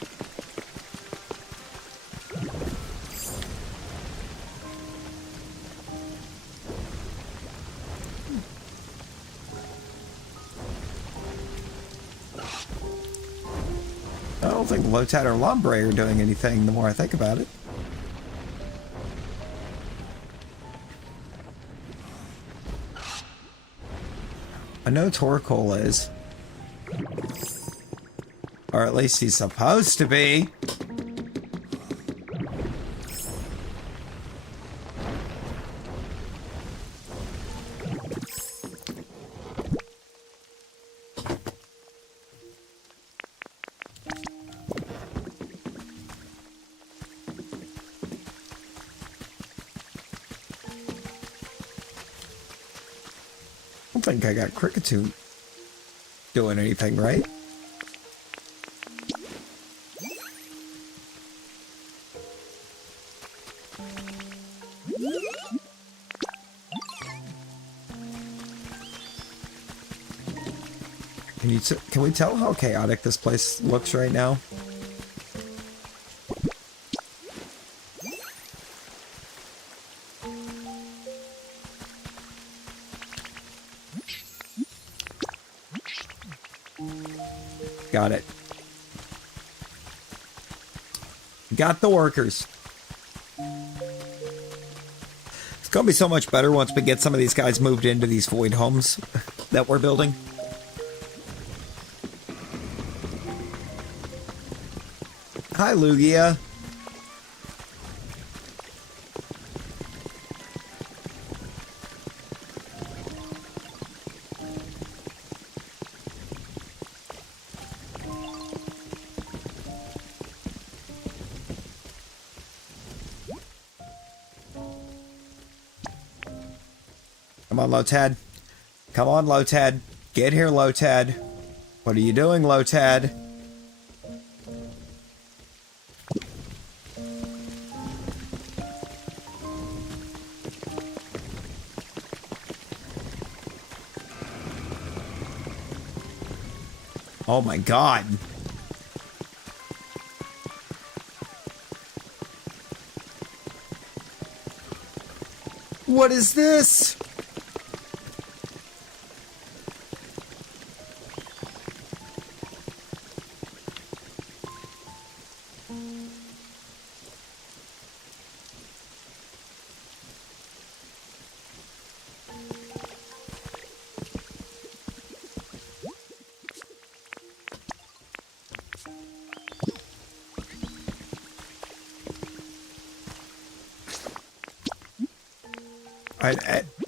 I don't think Lotad or Lombre are doing anything the more I think about it. I know Torkoal is. Or at least he's supposed to be. I don't think I got Cricketune doing anything, right? Can we tell how chaotic this place looks right now? Got it. Got the workers. It's gonna be so much better once we get some of these guys moved into these void homes that we're building. Hi, Lugia. Come on, Lotad. Come on, Lotad. Get here, Lotad. What are you doing, Lotad? Oh my god. What is this?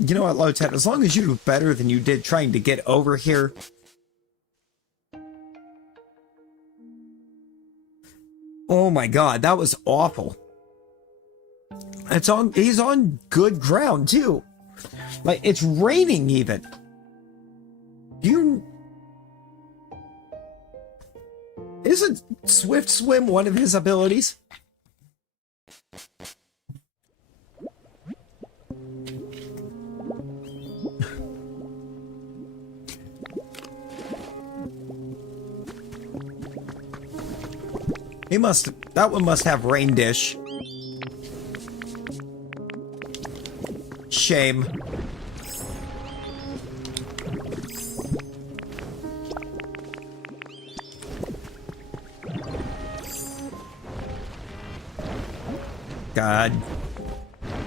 You know what, Low Ted, as long as you do better than you did trying to get over here. Oh my god, that was awful. He's on good ground too. Like, it's raining even. Isn't Swift Swim one of his abilities? That one must have Rain Dish. Shame. God.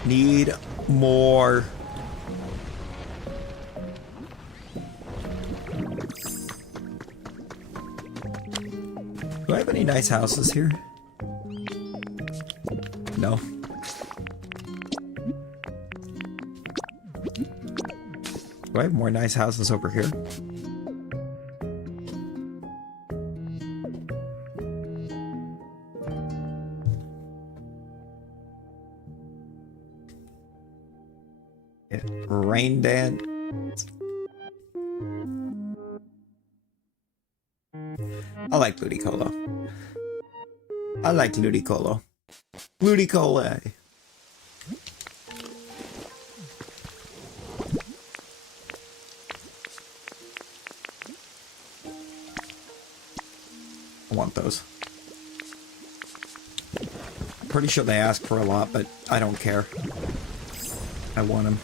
Need more. Do I have any nice houses here? No. Do I have more nice houses over here? Yeah, Rain Dance. I like Ludicolo. I like Ludicolo. Ludicolo. I want those. Pretty sure they ask for a lot, but I don't care. I want them.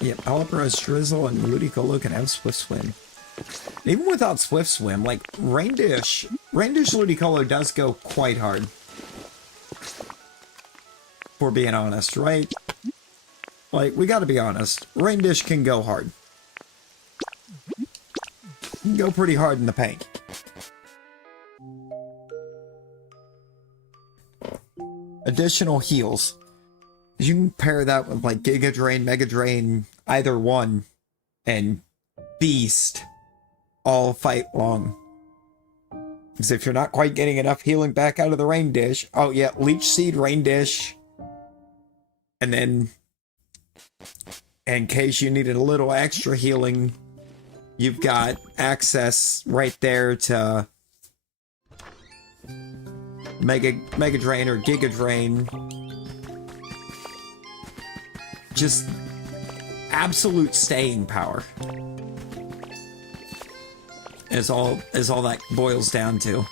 Yeah, Alabras, Drizzle, and Ludicolo can have Swift Swim. Even without Swift Swim, like, Rain Dish Ludicolo does go quite hard. If we're being honest, right? Like, we gotta be honest. Rain Dish can go hard. Can go pretty hard in the paint. Additional heals. You can pair that with, like, Giga Drain, Mega Drain, either one, and Beast all fight long. Because if you're not quite getting enough healing back out of the Rain Dish, oh yeah, Leech Seed, Rain Dish, and then in case you needed a little extra healing, you've got access right there to Mega Drain or Giga Drain. Just absolute staying power is all that boils down to.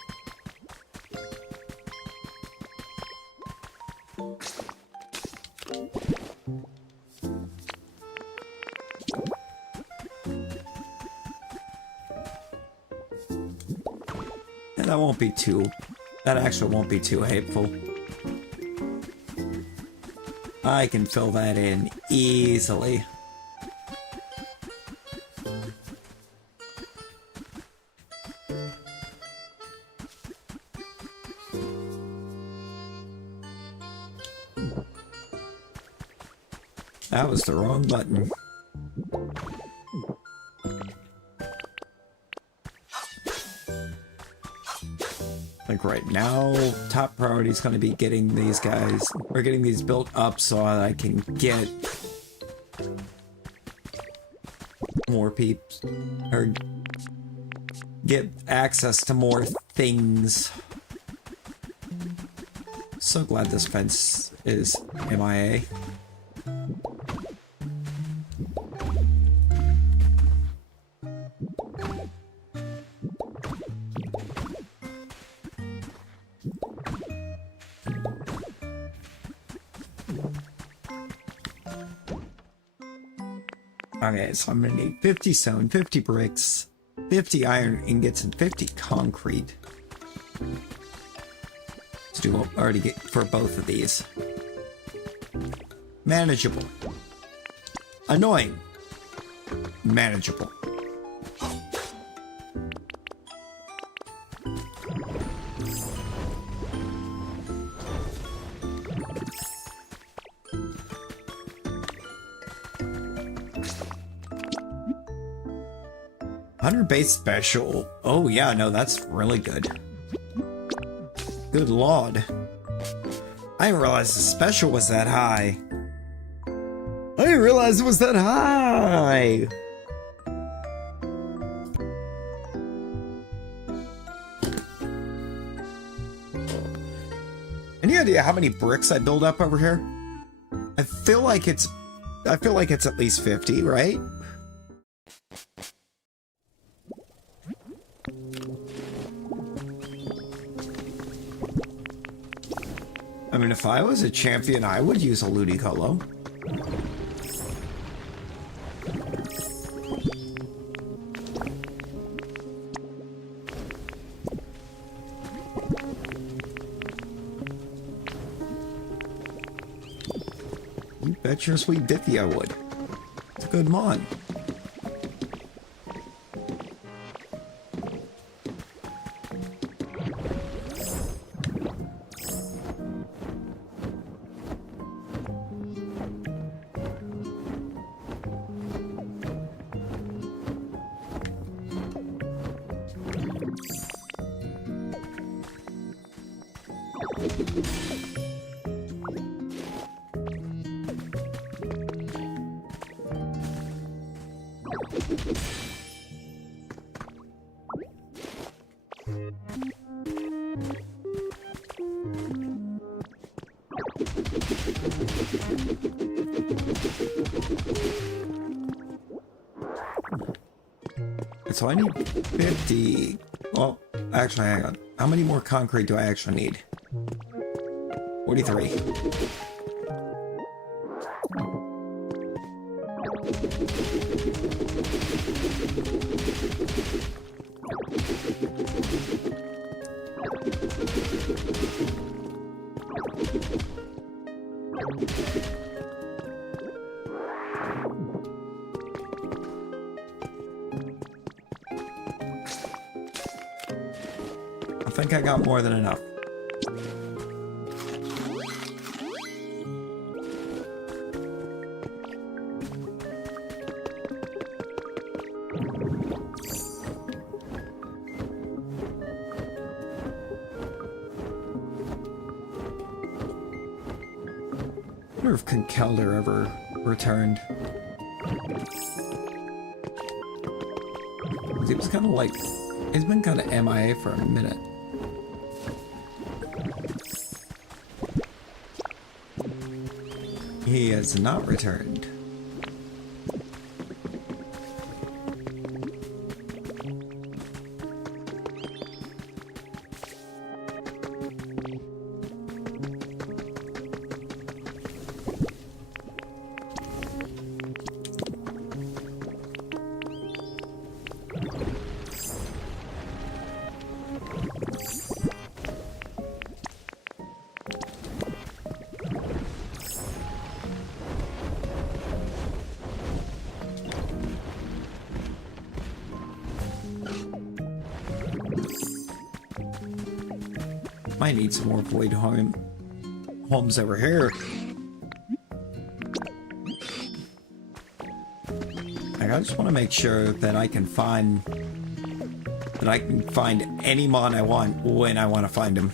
And that actually won't be too hateful. I can fill that in easily. That was the wrong button. Like right now, top priority is going to be getting these guys, or getting these built up so that I can get more peeps, or get access to more things. So glad this fence is MIA. Okay, so I'm gonna need 50 stone, 50 bricks, 50 iron ingots, and 50 concrete. Let's do what I already get for both of these. Manageable. Annoying. Manageable. Base special. Oh yeah, no, that's really good. Good lord. I didn't realize the special was that high. I didn't realize it was that high. Any idea how many bricks I build up over here? I feel like it's at least 50, right? I mean, if I was a champion, I would use a Ludicolo. You bet your sweet dippy I would. It's a good mod. So I need 50. Well, actually, hang on. How many more concrete do I actually need? 43. I think I got more than enough. I wonder if Conkelder ever returned. He was kind of like, he's been kind of MIA for a minute. He has not returned. Might need some more void homes over here. Like, I just want to make sure that I can find And I can find any mon I want when I want to find him.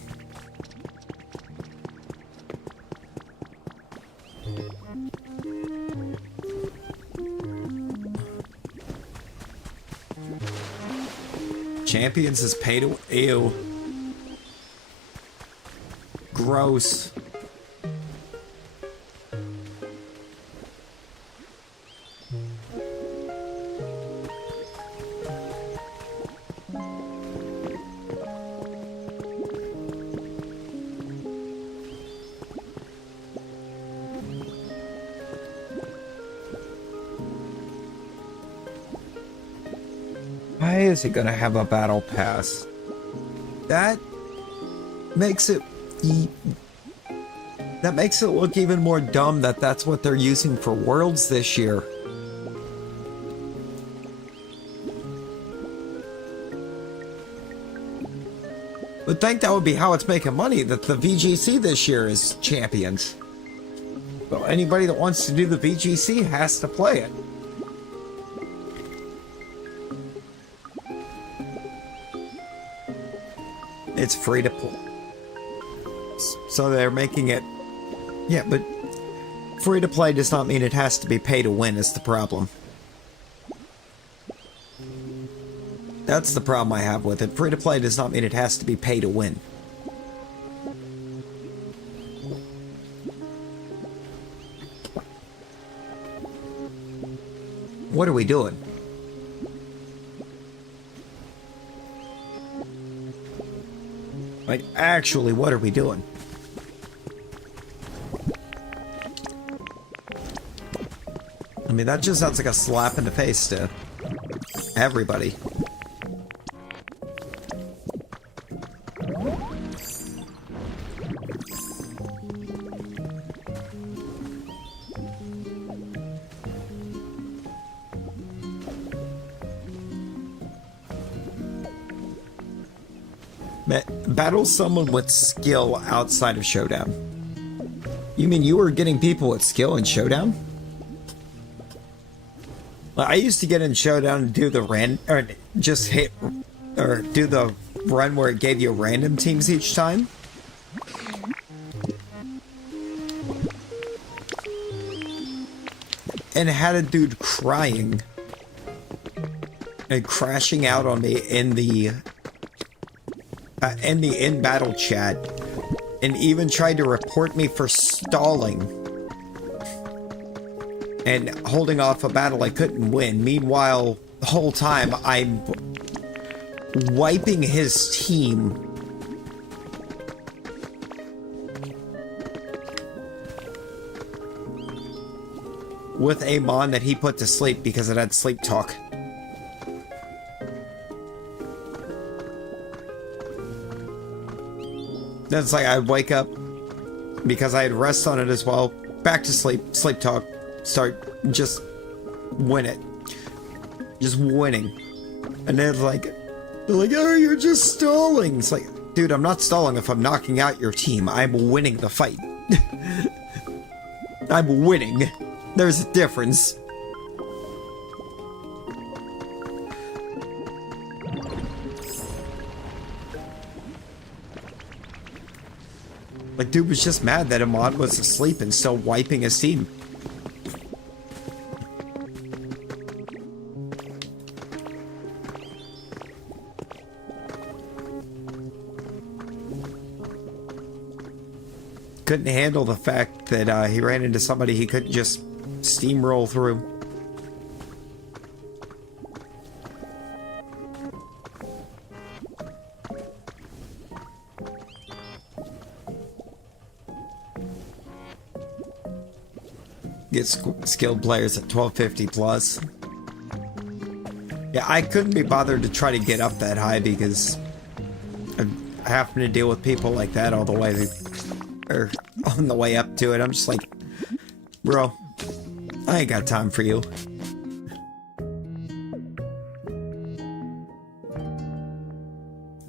Champions is pay to... Ew. Gross. Why is he gonna have a battle pass? That makes it... That makes it look even more dumb that that's what they're using for Worlds this year. Would think that would be how it's making money, that the VGC this year is Champions. Well, anybody that wants to do the VGC has to play it. It's free to play. So they're making it... Yeah, but free to play does not mean it has to be pay to win is the problem. That's the problem I have with it. Free to play does not mean it has to be pay to win. What are we doing? Like, actually, what are we doing? I mean, that just sounds like a slap in the face to everybody. Battle someone with skill outside of Showdown. You mean you were getting people with skill in Showdown? Well, I used to get in Showdown and do the or just hit, or do the run where it gave you random teams each time. And had a dude crying and crashing out on me in the in-battle chat, and even tried to report me for stalling and holding off a battle I couldn't win. Meanwhile, the whole time I'm wiping his team. With a mon that he put to sleep because it had sleep talk. Then it's like I'd wake up because I had rest on it as well. Back to sleep, sleep talk, start, just win it. Just winning. And then they're like, oh, you're just stalling. It's like, dude, I'm not stalling if I'm knocking out your team. I'm winning the fight. I'm winning. There's a difference. Like, dude was just mad that Ahmad was asleep and still wiping his team. Couldn't handle the fact that he ran into somebody he couldn't just steamroll through. Get skilled players at 1250 plus. Yeah, I couldn't be bothered to try to get up that high because I happen to deal with people like that all the way, or on the way up to it. I'm just like, bro, I ain't got time for you.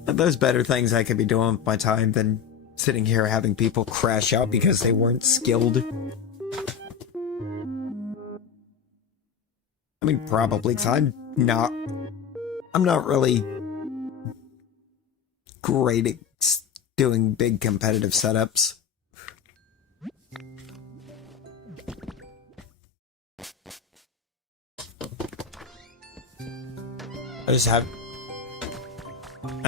But there's better things I could be doing with my time than sitting here having people crash out because they weren't skilled. I mean, probably, because I'm not really great at doing big competitive setups. I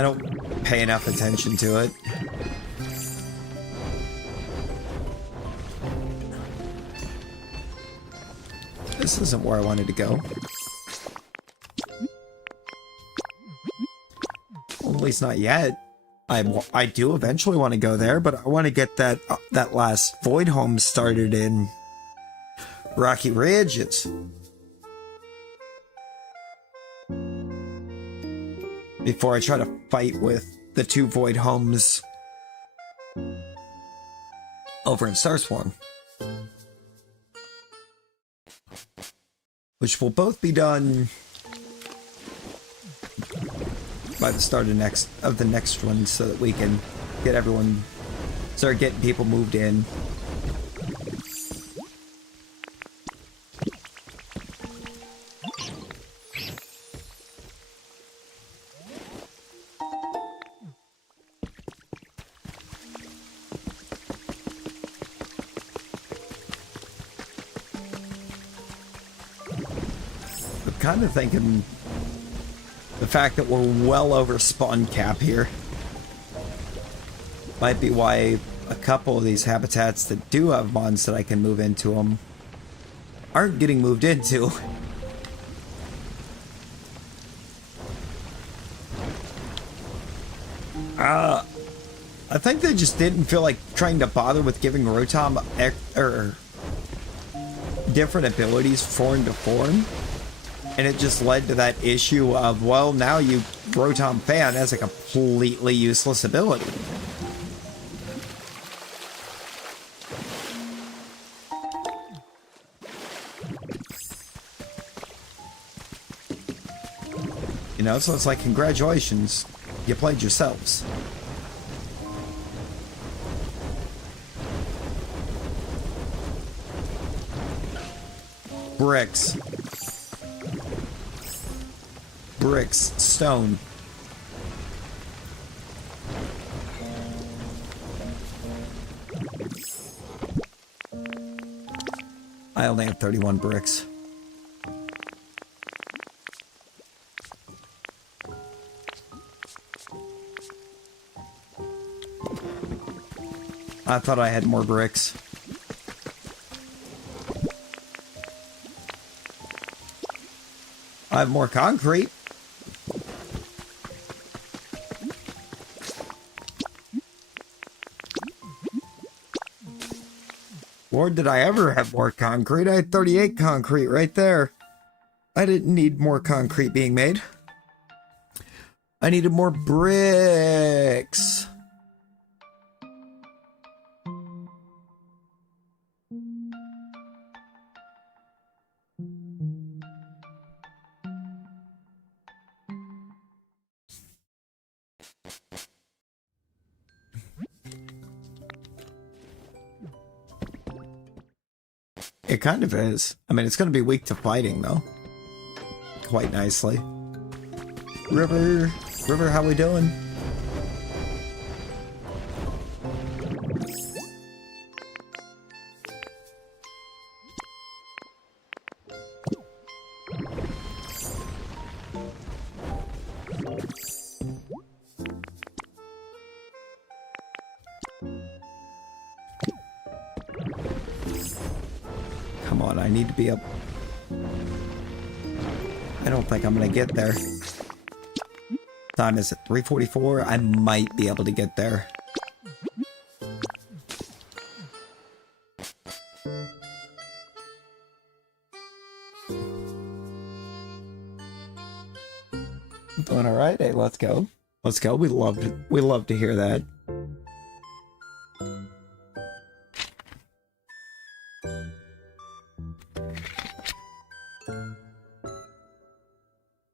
don't pay enough attention to it. This isn't where I wanted to go. Well, at least not yet. I do eventually want to go there, but I want to get that last Void Home started in Rocky Ridges. Before I try to fight with the 2 Void Homes over in Starspawn. Which will both be done by the start of the next one, so that we can get everyone, start getting people moved in. Kind of thinking the fact that we're well over spawn cap here might be why a couple of these habitats that do have mons that I can move into them aren't getting moved into. I think they just didn't feel like trying to bother with giving Rotom different abilities foreign to foreign. And it just led to that issue of, well, now Rotom Fan has a completely useless ability. You know, so it's like, congratulations, you played yourselves. Bricks. Bricks, stone. I only have 31 bricks. I thought I had more bricks. I have more concrete. Lord, did I ever have more concrete? I had 38 concrete right there. I didn't need more concrete being made. I needed more bricks. It kind of is. I mean, it's going to be weak to fighting, though. Quite nicely. River, how we doing? Come on, I need to be up. I don't think I'm gonna get there. Time is at 3:44. I might be able to get there. Doing all right. Hey, let's go. Let's go. We love to hear that.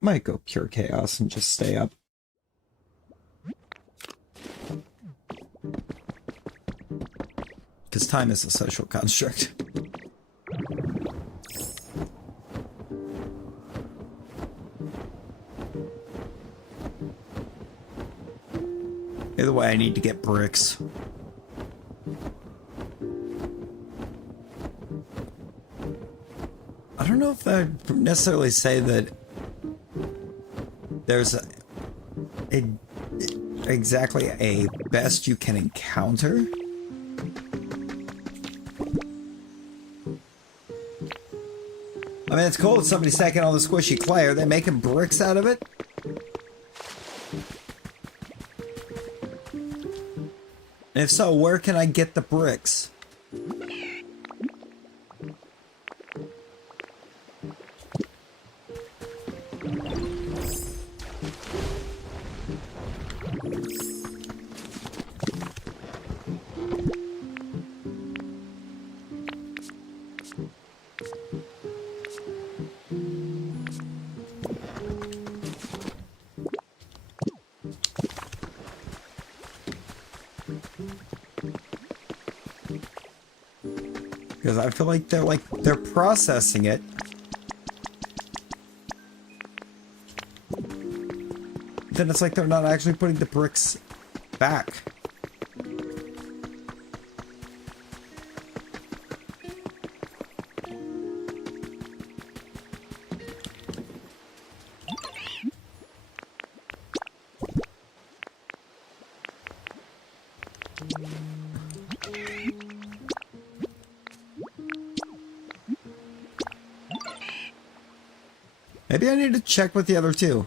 Might go pure chaos and just stay up. Because time is a social construct. Either way, I need to get bricks. I don't know if I'd necessarily say that there's exactly a best you can encounter. I mean, it's cool if somebody's taking all the squishy clay. Are they making bricks out of it? And if so, where can I get the bricks? Because I feel like they're processing it. Then it's like they're not actually putting the bricks back. Maybe I need to check with the other two.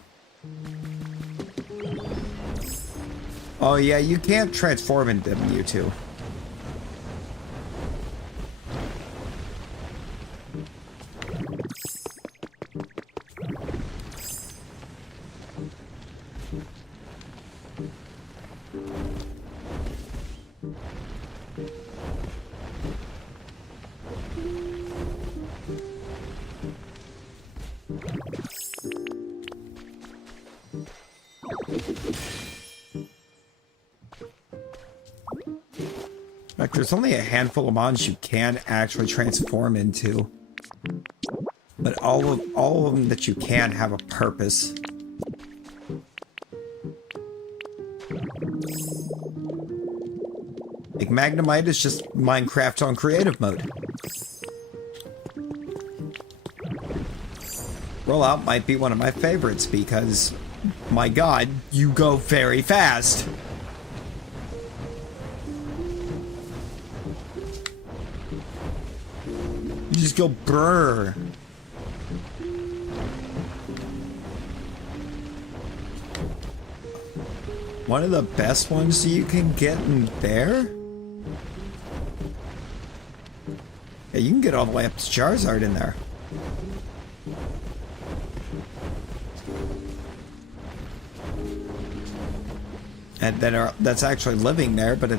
Oh yeah, you can't transform into them, you two. Like, there's only a handful of mons you can actually transform into. But all of them that you can have a purpose. Like, Magnemite is just Minecraft on creative mode. Rollout might be one of my favorites because, my god, you go very fast. You just go brrr. One of the best ones you can get in there? Yeah, you can get all the way up to Charizard in there. And then that's actually living there, but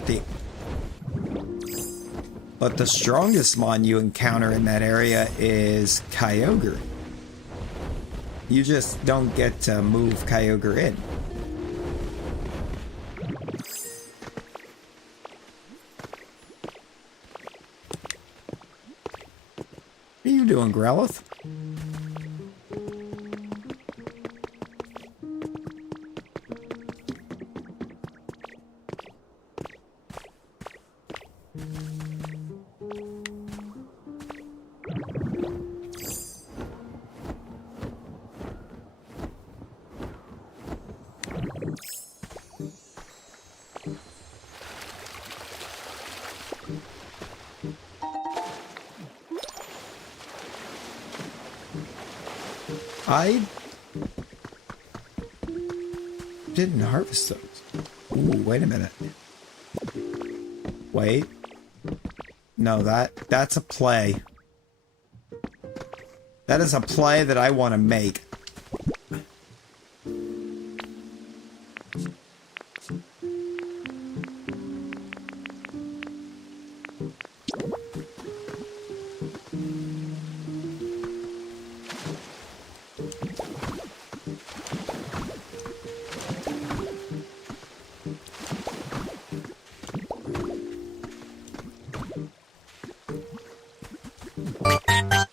the strongest mon you encounter in that area is Kyogre. You just don't get to move Kyogre in. What are you doing, Growlithe? I didn't harvest those. Ooh, wait a minute. Wait. No, that's a play. That is a play that I want to make.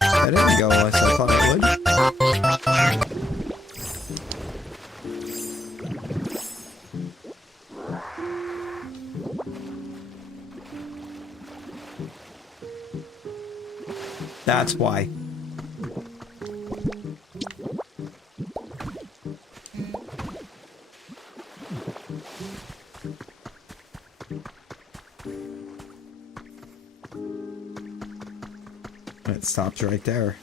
That didn't go as I thought it would. That's why. It stops right there.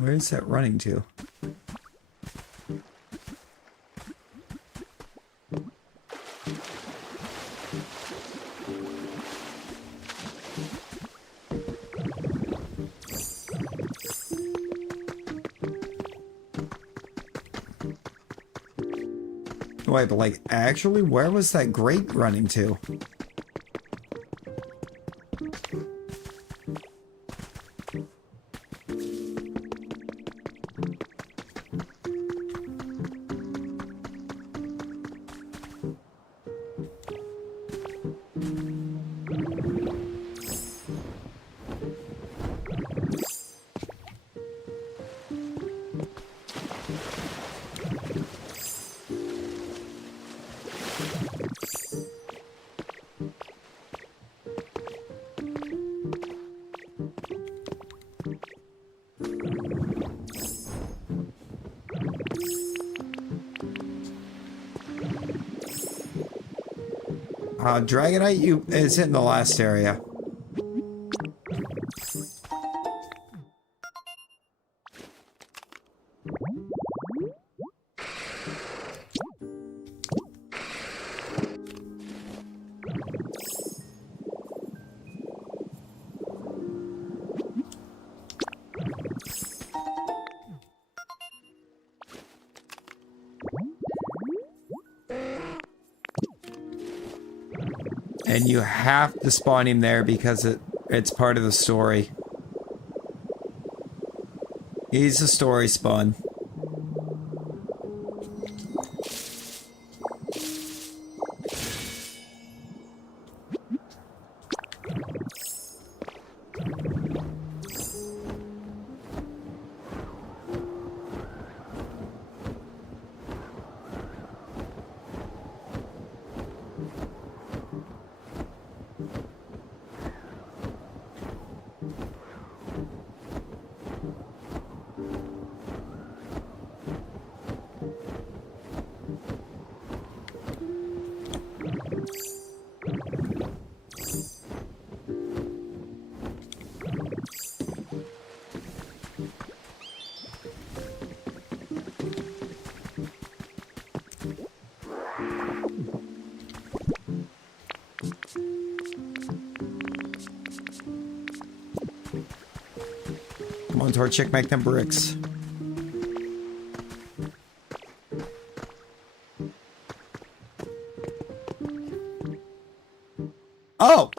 Where is that running to? Wait, but like, actually, where was that grate running to? Dragonite, you is in the last area. And you have to spawn him there because it's part of the story. He's a story spawn. Come on, Torchic, make them bricks. Oh!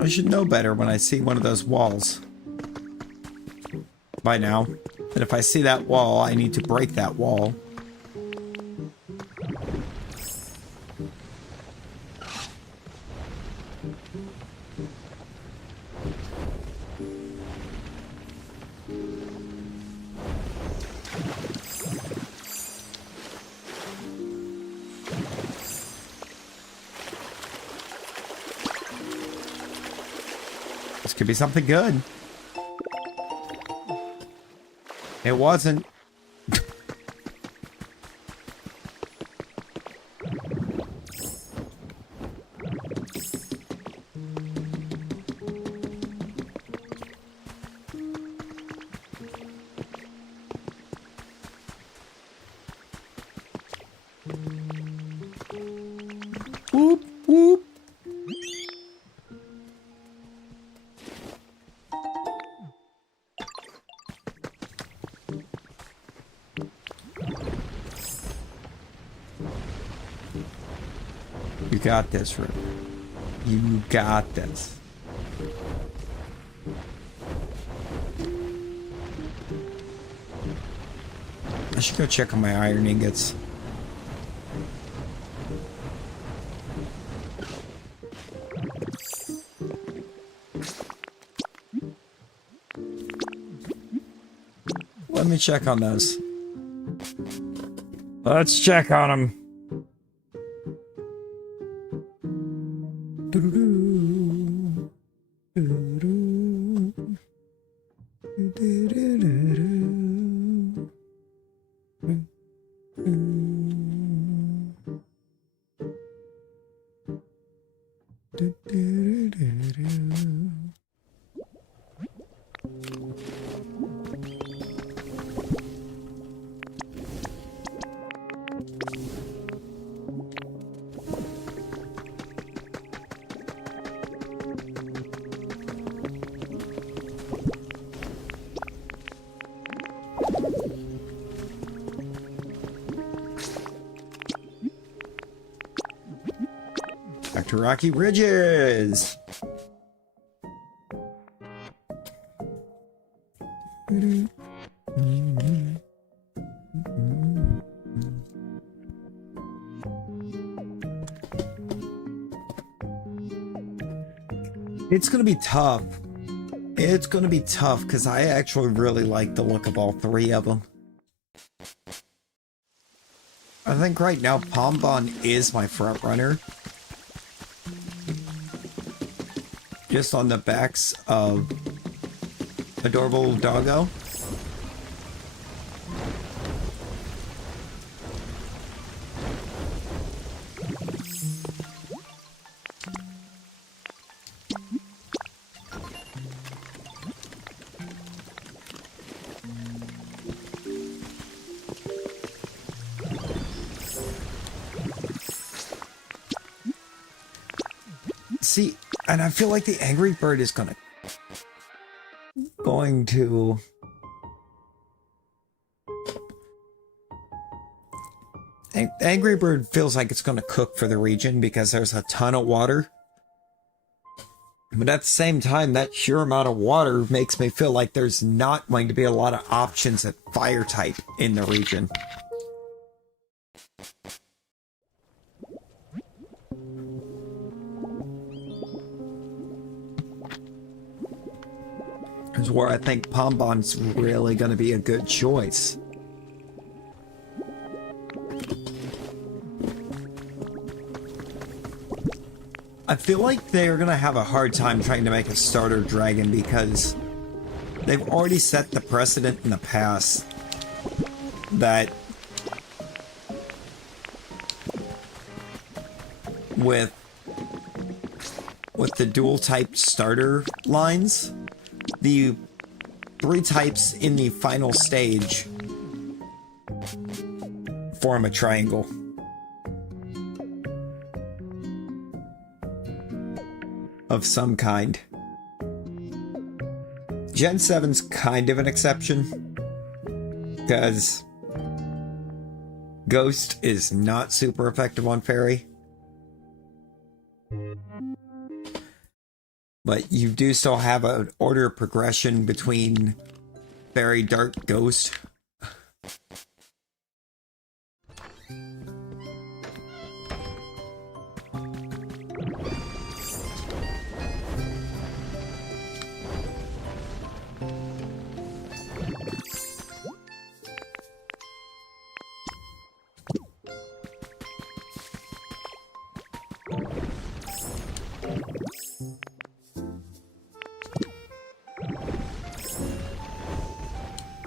I should know better when I see one of those walls. By now. And if I see that wall, I need to break that wall. This could be something good. It wasn't. got this, Rip. You got this. I should go check on my iron ingots. Let me check on those. Let's check on them. Back to Rocky Ridges. It's gonna be tough. It's gonna be tough because I actually really like the look of all three of them. I think right now Pombon is my front runner. Just on the backs of Adorable Doggo. See, and I feel like the Angry Bird is going to Angry Bird feels like it's going to cook for the region because there's a ton of water. But at the same time, that sheer amount of water makes me feel like there's not going to be a lot of options at fire type in the region. Is where I think Pombon's really going to be a good choice. I feel like they're going to have a hard time trying to make a starter dragon because they've already set the precedent in the past that with the dual type starter lines, the 3 types in the final stage form a triangle. Of some kind. Gen 7's kind of an exception, because Ghost is not super effective on Fairy. But you do still have an order of progression between Fairy, Dark, Ghost.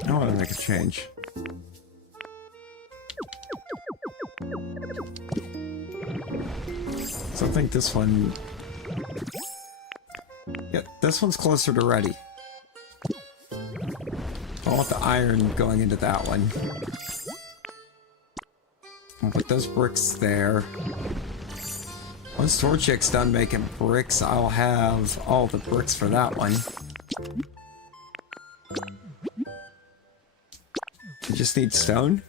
I want to make a change. So I think this one... Yeah, this one's closer to ready. I want the iron going into that one. I'll put those bricks there. Once Torchic's done making bricks, I'll have all the bricks for that one. You just need stone?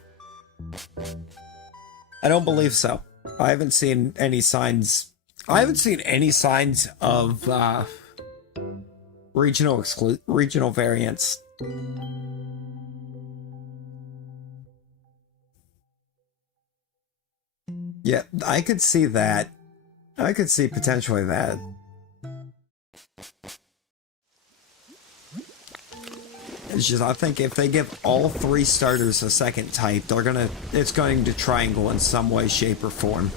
I don't believe so. I haven't seen any signs. I haven't seen any signs of regional variants. Yeah, I could see that. I could see potentially that. It's just, I think if they give all 3 starters a second type, it's going to triangle in some way, shape, or form.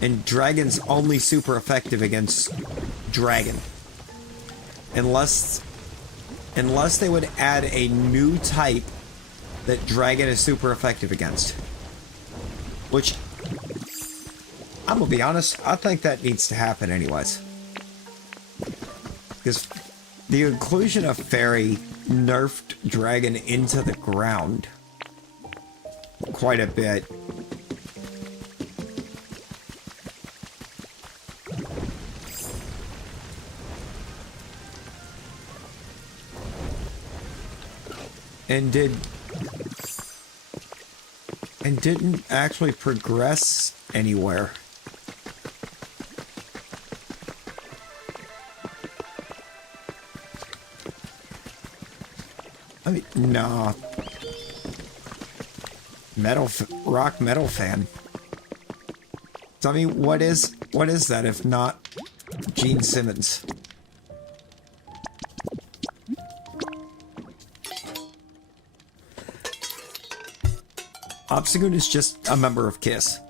And Dragon's only super effective against Dragon. Unless they would add a new type that Dragon is super effective against. Which, I'm gonna be honest, I think that needs to happen anyways. Because the inclusion of Fairy nerfed Dragon into the ground quite a bit. And didn't actually progress anywhere. I mean, nah. Rock metal fan. So, I mean, what is that if not Gene Simmons? Obstagoon is just a member of KISS.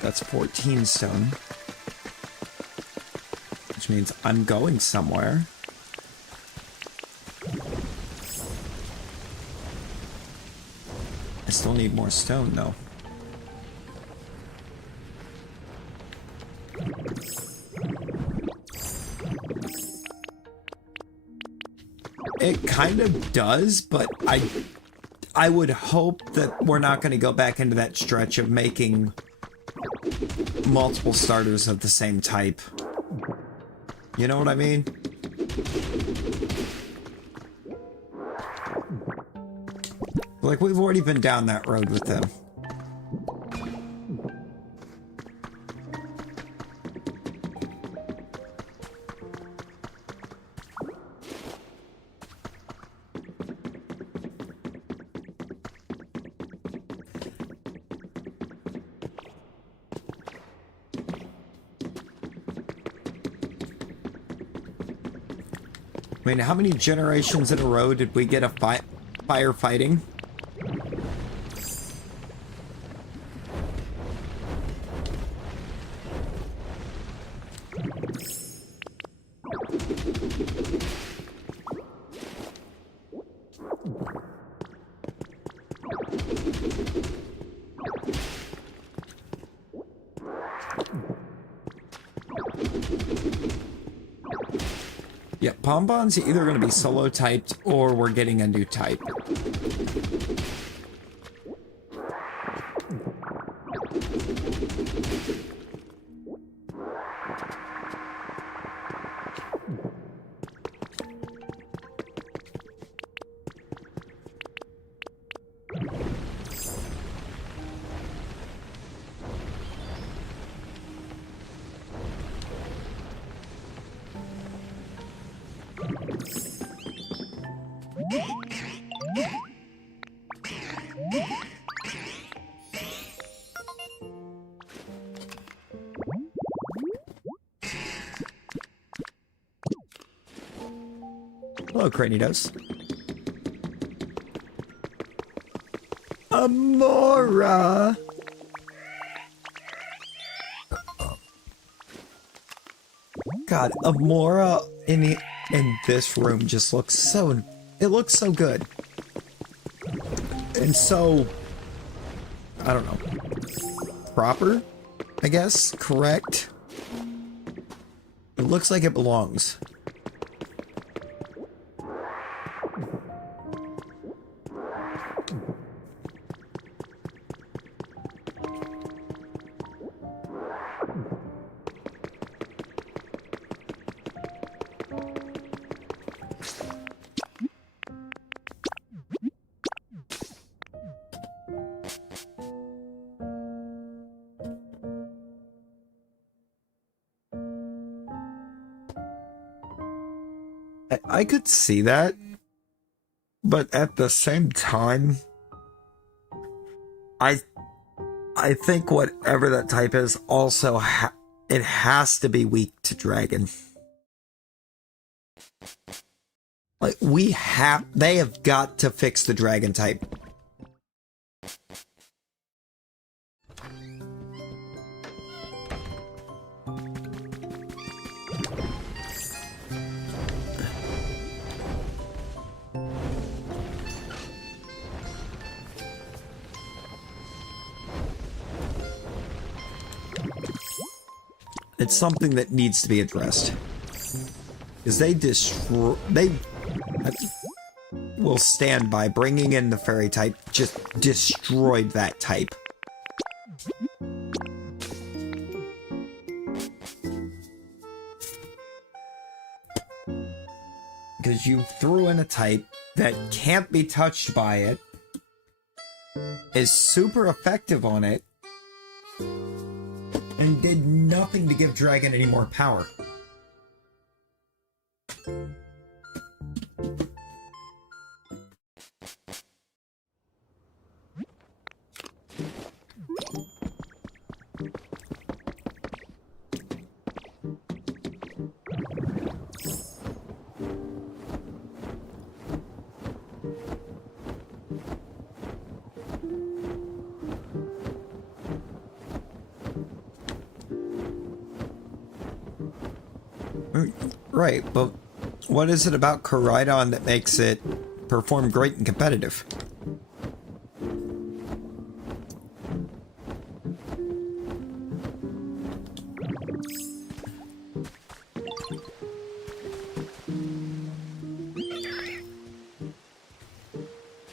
That's 14 stone. Which means I'm going somewhere. I still need more stone, though. It kind of does, but I would hope that we're not going to go back into that stretch of making multiple starters of the same type. You know what I mean? Like, we've already been down that road with them. I mean, how many generations in a row did we get a firefighting? Yeah, Bonbon's either going to be solo typed or we're getting a new type. Hello, Cranidos. Amora! God, Amora in in this room just looks so... It looks so good. And so... I don't know. Proper? I guess? Correct? It looks like it belongs. I could see that, but at the same time, I think whatever that type is also it has to be weak to dragon. Like they have got to fix the dragon type. It's something that needs to be addressed. Because they will stand by bringing in the fairy type, just destroyed that type. Because you threw in a type that can't be touched by it, is super effective on it, and did nothing to give Dragon any more power. Right, but what is it about Koraidon that makes it perform great and competitive?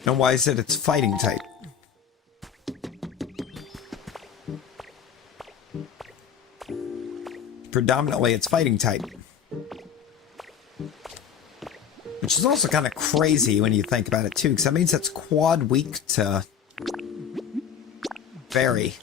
And why is it its fighting type? Predominantly its fighting type. Which is also kind of crazy when you think about it too, because that means it's quad weak to fairy.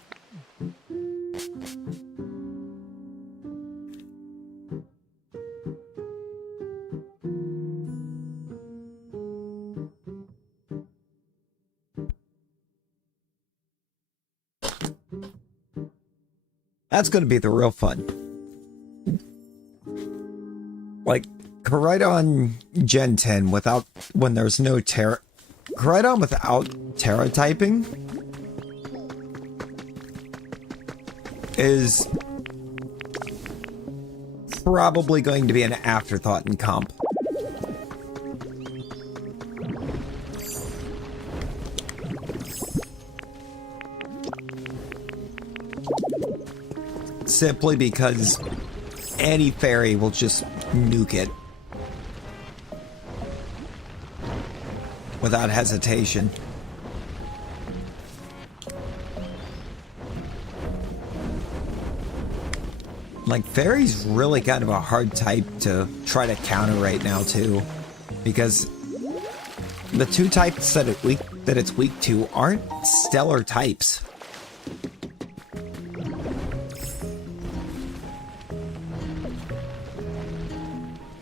That's going to be the real fun. Like, Koraidon Gen 10 when there's no Terra... Koraidon without Terra typing is probably going to be an afterthought in comp. Simply because any fairy will just nuke it without hesitation. Like, fairy's really kind of a hard type to try to counter right now too, because the two types that it's weak to aren't stellar types.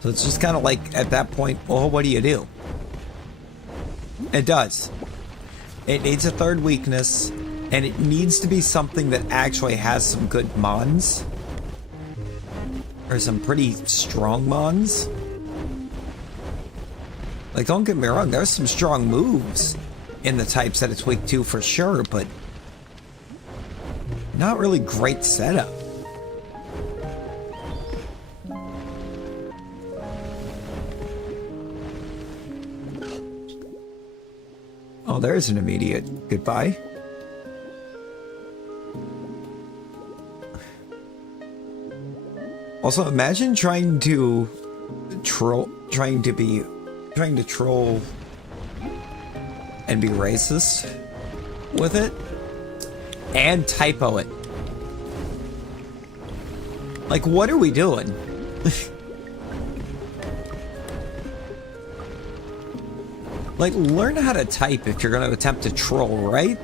So it's just kind of like, at that point, well, what do you do? It does. It needs a third weakness, and it needs to be something that actually has some good mons. Or some pretty strong mons. Like, don't get me wrong, there's some strong moves in the types that it's weak to for sure, but not really great setup. Well, there's an immediate goodbye. Also, imagine trying to troll and be racist with it and typo it. Like, what are we doing? Like, learn how to type if you're going to attempt to troll, right?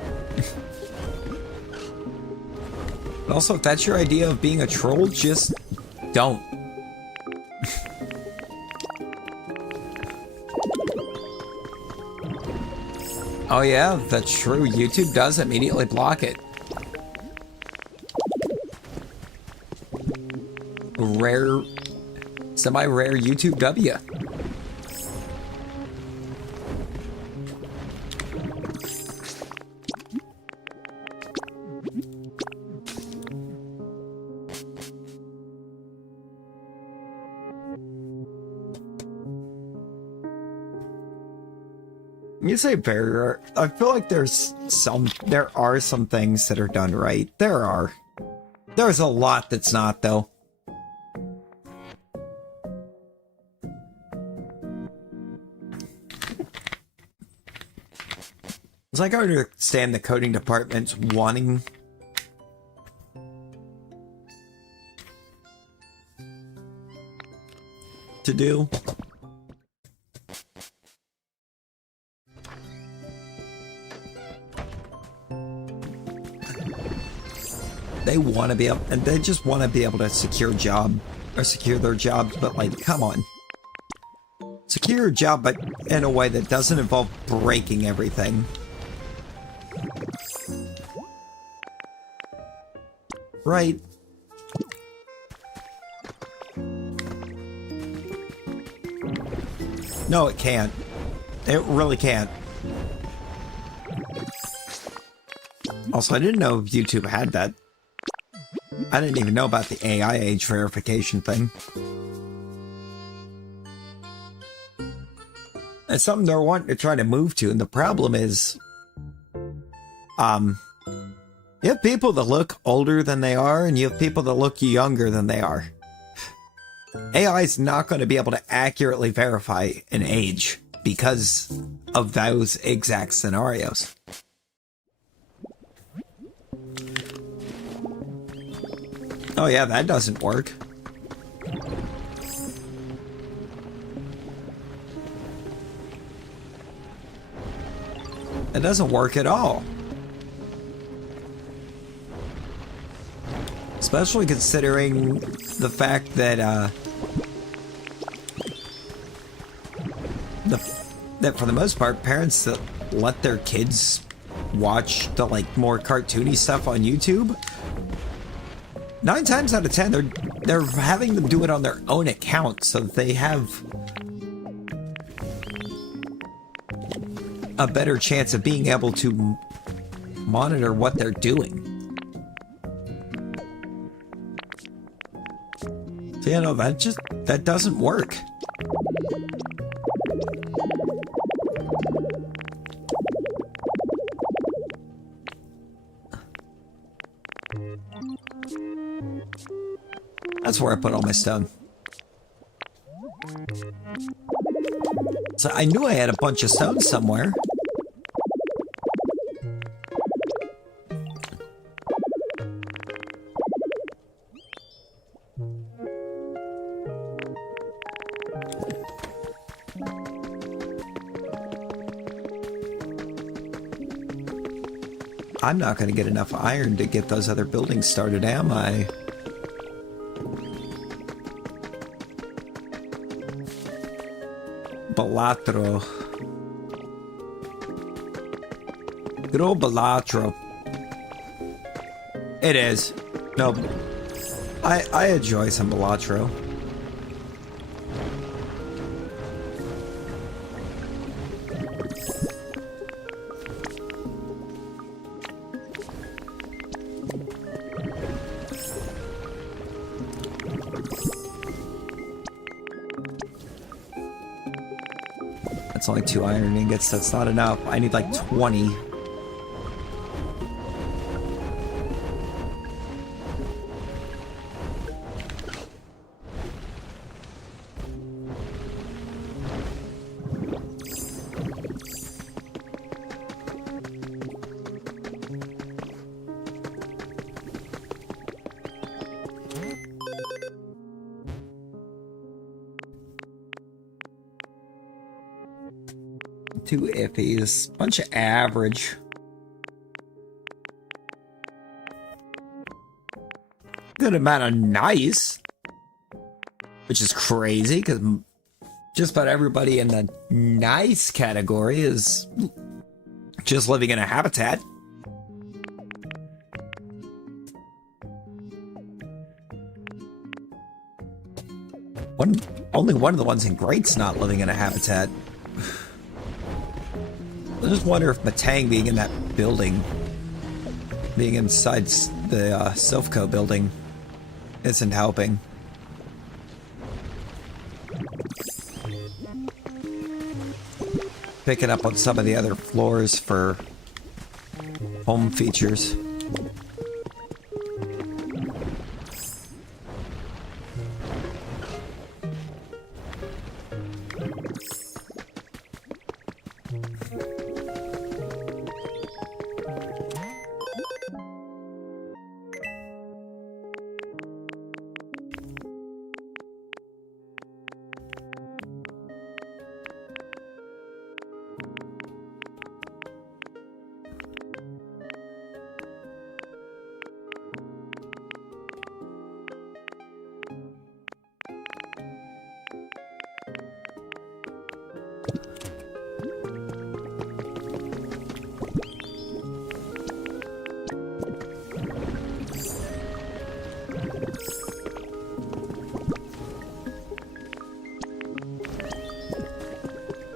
But also, if that's your idea of being a troll, just don't. Oh yeah, that's true. YouTube does immediately block it. Rare, semi-rare YouTube W. You say very rare. I feel like there are some things that are done right. There's a lot that's not, though. It's like I understand the coding department's wanting to do. They want to be able, and they just want to be able to secure their jobs, but like, come on. Secure your job, but in a way that doesn't involve breaking everything. Right. No, it can't. It really can't. Also, I didn't know YouTube had that. I didn't even know about the AI age verification thing. It's something they're wanting to try to move to, and the problem is, you have people that look older than they are, and you have people that look younger than they are. AI is not going to be able to accurately verify an age because of those exact scenarios. Oh yeah, that doesn't work. It doesn't work at all. Especially considering the fact that that for the most part, parents that let their kids watch the like more cartoony stuff on YouTube, 9 times out of 10, they're having them do it on their own account, so that they have a better chance of being able to monitor what they're doing. So, you know, that doesn't work. That's where I put all my stone. So I knew I had a bunch of stone somewhere. I'm not going to get enough iron to get those other buildings started, am I? Balatro. Good old Balatro. It is. No. I enjoy some Balatro. That's only 2 iron ingots. That's not enough. I need like 20. Two iffies. Bunch of average. Good amount of nice. Which is crazy, because just about everybody in the nice category is just living in a habitat. Only one of the ones in great's not living in a habitat. I just wonder if Matang being in that building, being inside the Silphco building, isn't helping. Picking up on some of the other floors for home features.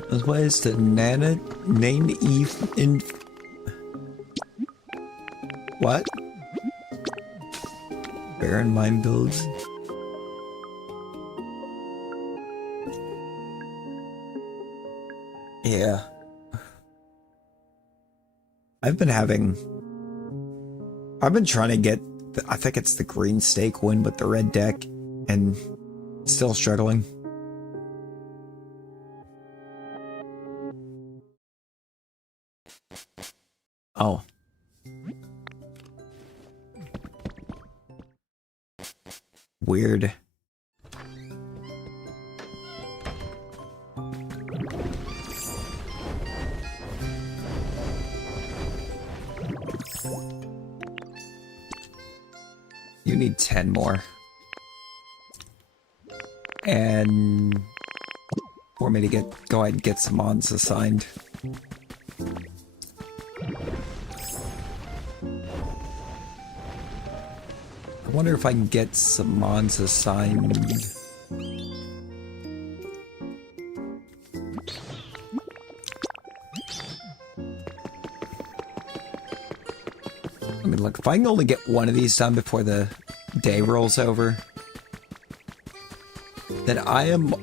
There's ways to name in what? Barren mine builds. Yeah. I've been trying to get, I think it's the green stake one with the red deck, and still struggling. Oh. Weird. You need 10 more. And for me to go ahead and get some mons assigned. I wonder if I can get some mons assigned. I mean, look, if I can only get one of these done before the day rolls over, then I am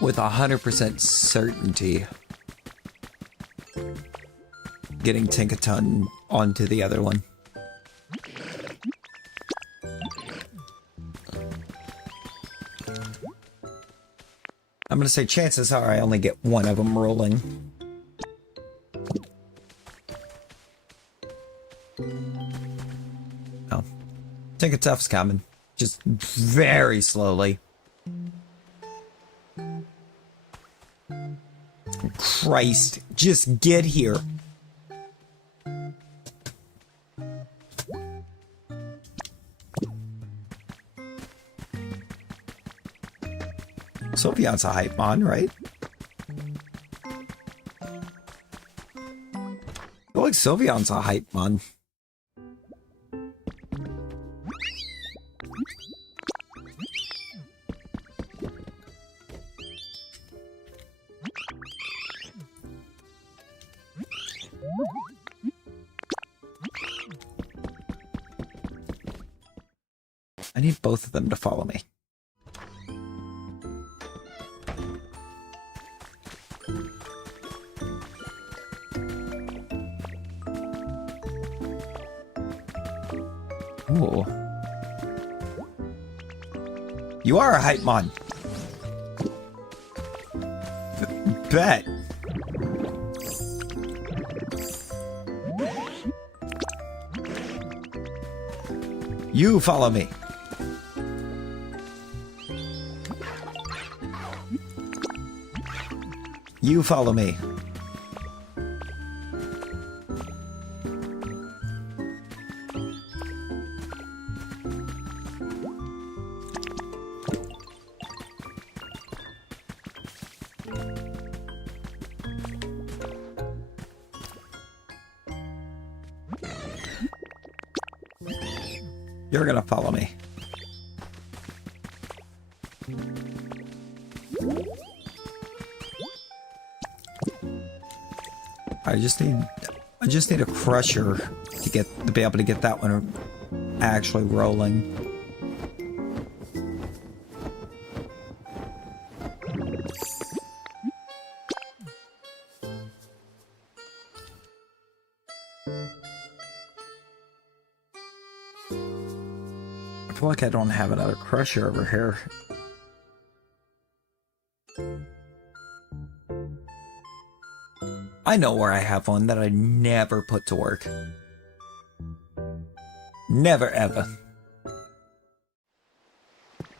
with 100% certainty getting Tinkaton onto the other one. I'm gonna say chances are I only get one of them rolling. Oh. Tinkatuff's coming. Just very slowly. Christ, just get here. Sylveon's a hype mon, right? I feel like Sylveon's a hype mon. I need both of them to follow me. Ooh. You are a hype mod. Bet. You follow me. You follow me. You're gonna follow me. I just need a crusher to be able to get that one actually rolling. I feel like I don't have another crusher over here. I know where I have one that I never put to work. Never ever.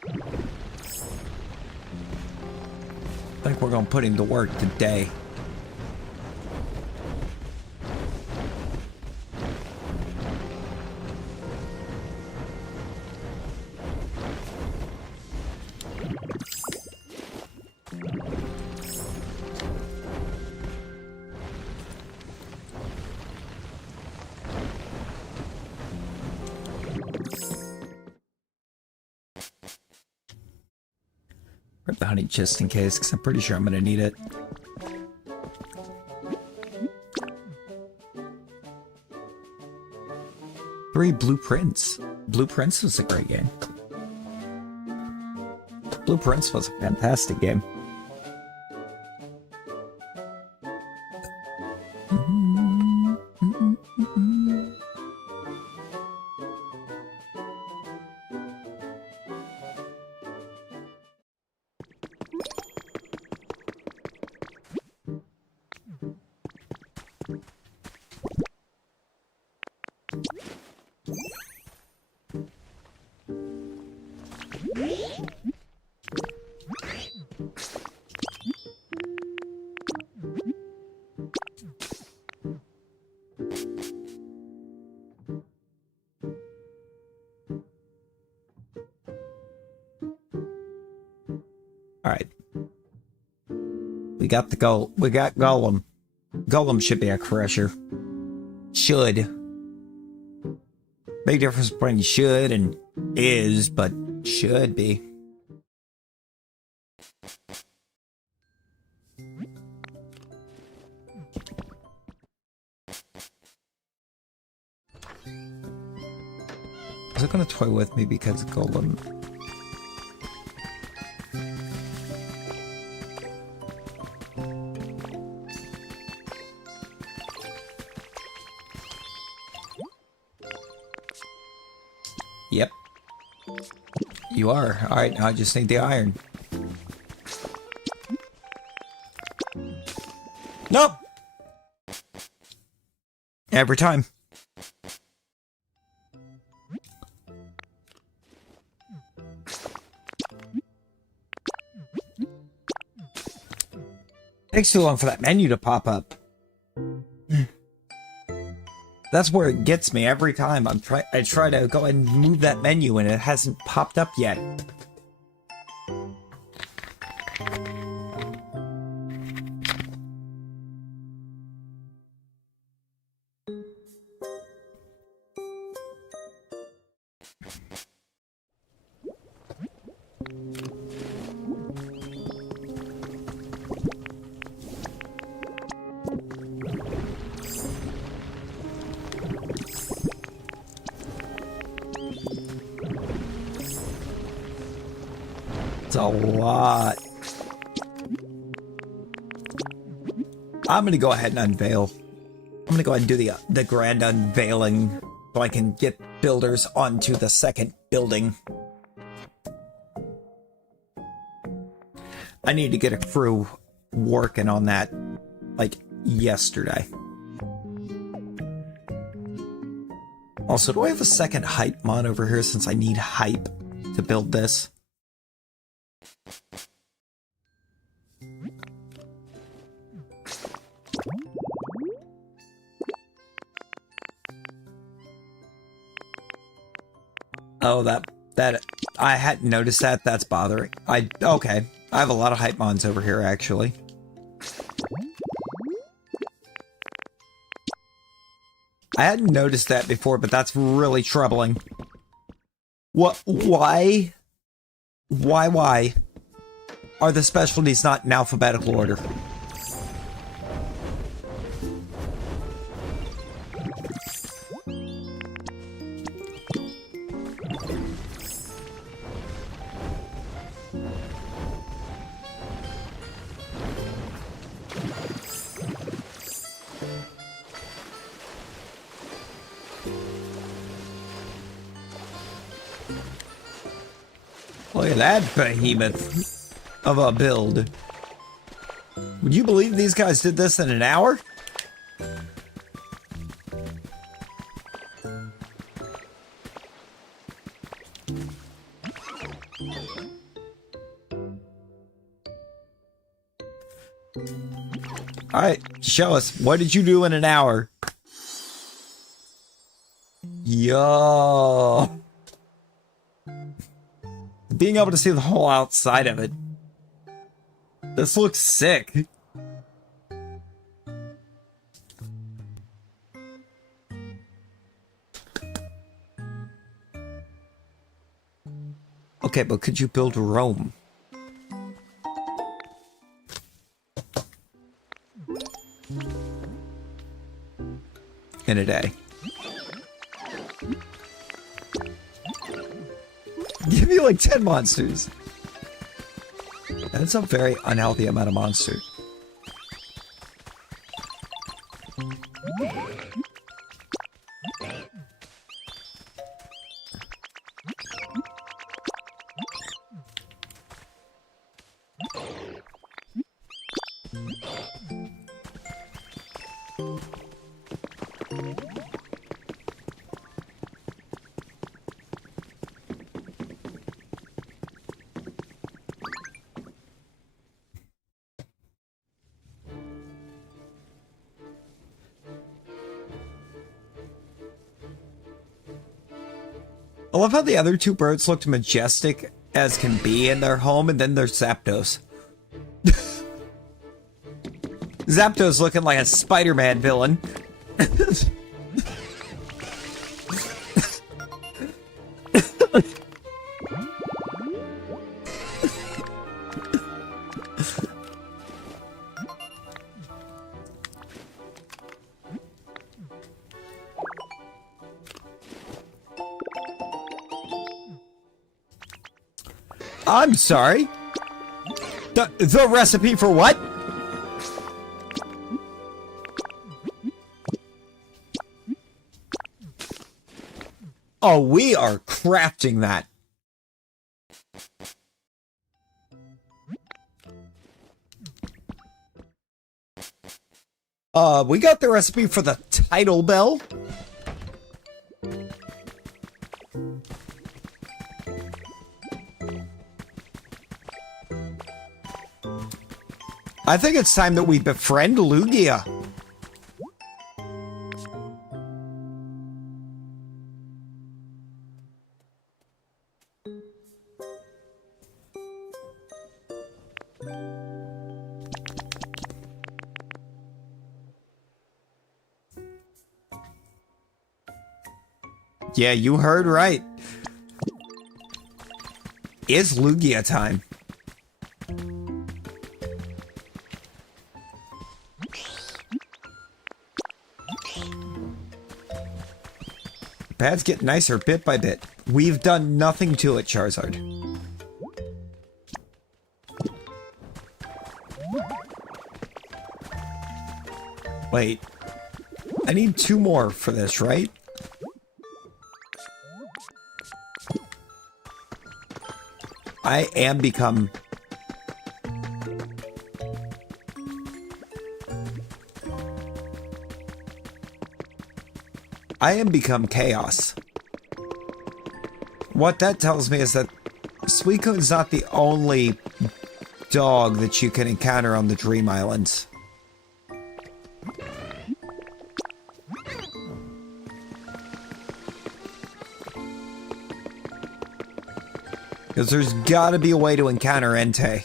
I think we're gonna put him to work today. Grab the honey just in case, because I'm pretty sure I'm going to need it. Three Blueprints. Blueprints was a great game. Blueprints was a fantastic game. Alright. We got the goal. We got Golem. Golem should be a crusher. Should. Big difference between should and is, but should be. Is it gonna toy with me because Golem? Yep. You are. Alright, now I just need the iron. Nope! Every time. Takes too long for that menu to pop up. That's where it gets me every time. I try to go and move that menu and it hasn't popped up yet. It's a lot. I'm gonna go ahead and unveil. I'm gonna go ahead and do the grand unveiling so I can get builders onto the second building. I need to get a crew working on that, like, yesterday. Also, do I have a second hype mod over here since I need hype to build this? Oh, that I hadn't noticed that. That's bothering. Okay. I have a lot of hype mods over here, actually. I hadn't noticed that before, but that's really troubling. What? Why? Why are the specialties not in alphabetical order? Look at that behemoth of a build. Would you believe these guys did this in an hour? Alright, show us. What did you do in an hour? Yo. Being able to see the whole outside of it. This looks sick. Okay, but could you build Rome? In a day. Give me like 10 monsters. That's a very unhealthy amount of monsters. I love how the other two birds looked majestic as can be in their home, and then there's Zapdos. Zapdos looking like a Spider-Man villain. I'm sorry. The recipe for what? Oh, we are crafting that. We got the recipe for the title bell. I think it's time that we befriend Lugia. Yeah, you heard right. It's Lugia time. Pads get nicer bit by bit. We've done nothing to it, Charizard. Wait. I need 2 more for this, right? I am become... chaos. What that tells me is that Suicune's not the only dog that you can encounter on the Dream Islands. Because there's gotta be a way to encounter Entei.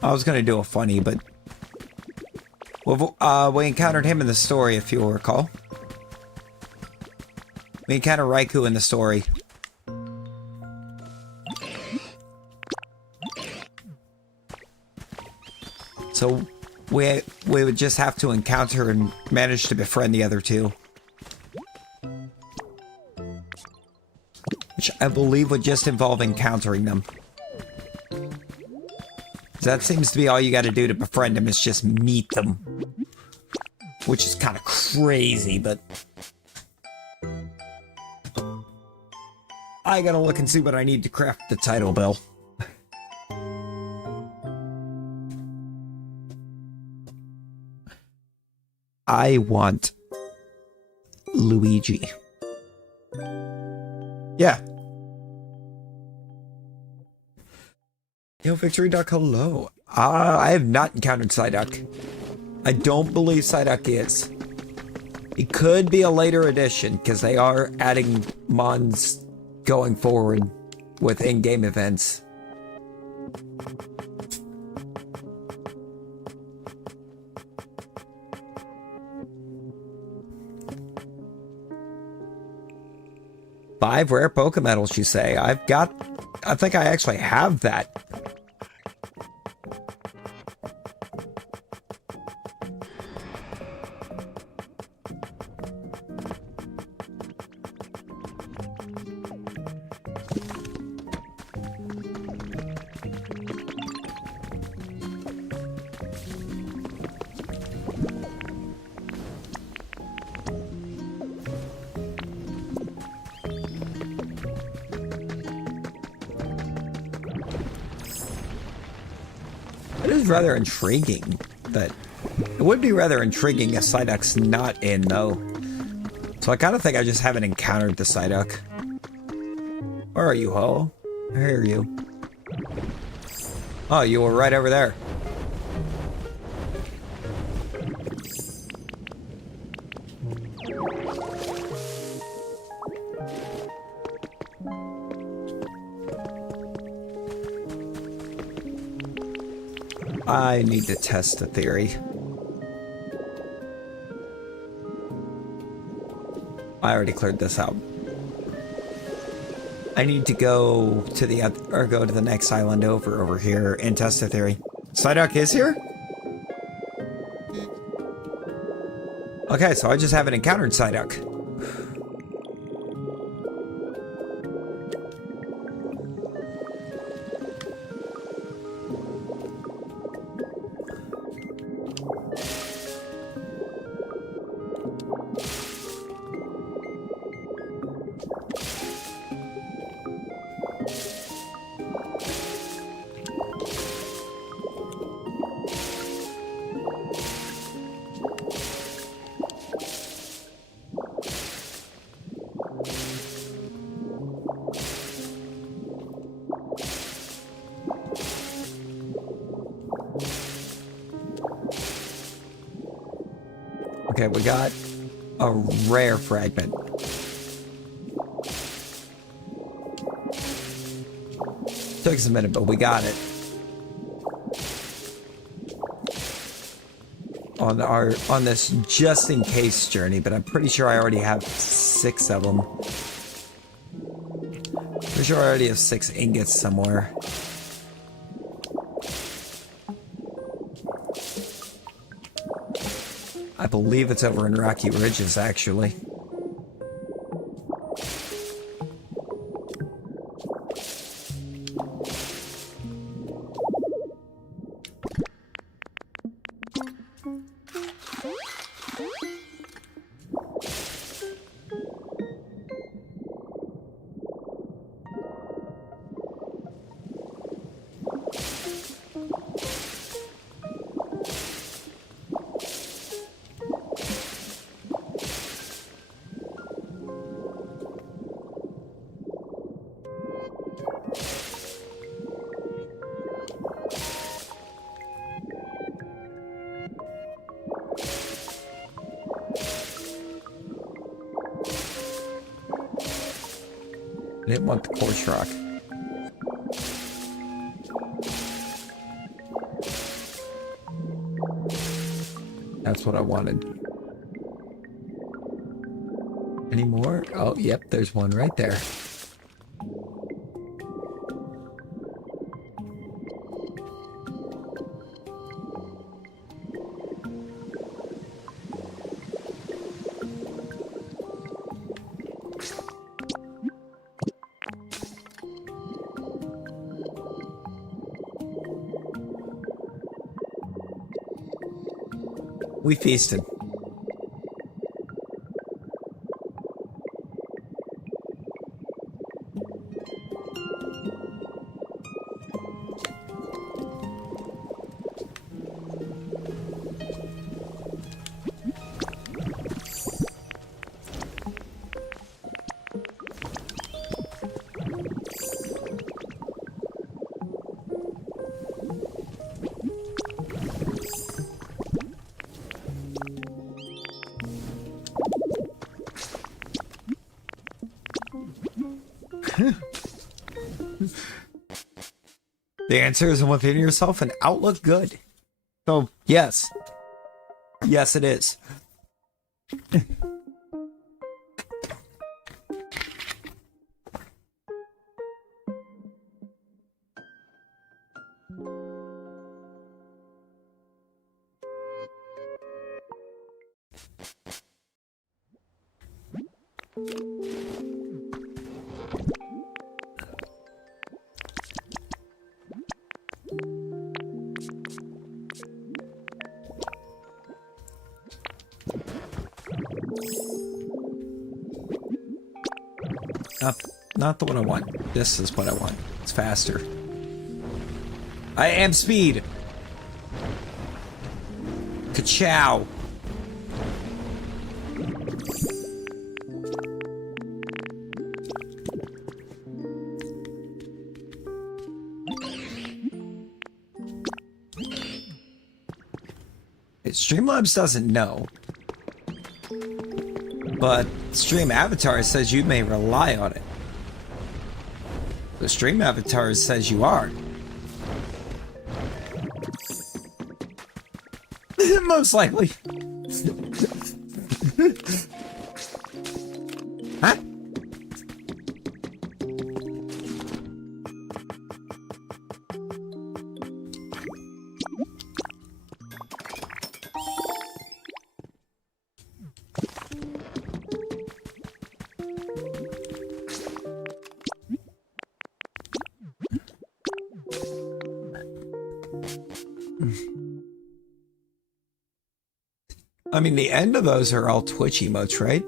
I was gonna do a funny, but we encountered him in the story, if you'll recall. We encountered Raikou in the story. So we would just have to encounter and manage to befriend the other two. Which I believe would just involve encountering them. That seems to be all you gotta do to befriend them, is just meet them. Which is kind of crazy, but... I gotta look and see what I need to craft the title bell. I want... Luigi. Yeah. Yo, Victory Duck, hello. I have not encountered Psyduck. I don't believe Psyduck is. It could be a later edition, because they are adding mons going forward with in-game events. Five rare Pokémedals, you say? I think I actually have that. Rather intriguing. That it would be rather intriguing if Psyduck's not in, though. So I kind of think I just haven't encountered the Psyduck. Where are you, Ho? I hear you. Oh, you were right over there. I need to test the theory. I already cleared this out. I need to go to the go to the next island over here and test the theory. Psyduck is here? Okay, so I just haven't encountered Psyduck. Okay, we got a rare fragment. Took us a minute, but we got it. On this just in case journey, but I'm pretty sure I already have 6 of them. Pretty sure I already have 6 ingots somewhere. believe it's over in Rocky Ridges, actually. I didn't want the quartz rock. That's what I wanted. Any more? Oh, yep, there's one right there. We feasted. The answer is within yourself and outlook good. So, yes. Yes, it is. Not the one I want. This is what I want. It's faster. I am speed. Ka-chow. Streamlabs doesn't know, but Stream Avatar says you may rely on it. The Stream Avatar says you are. Most likely. Huh? I mean, the end of those are all Twitch emotes, right?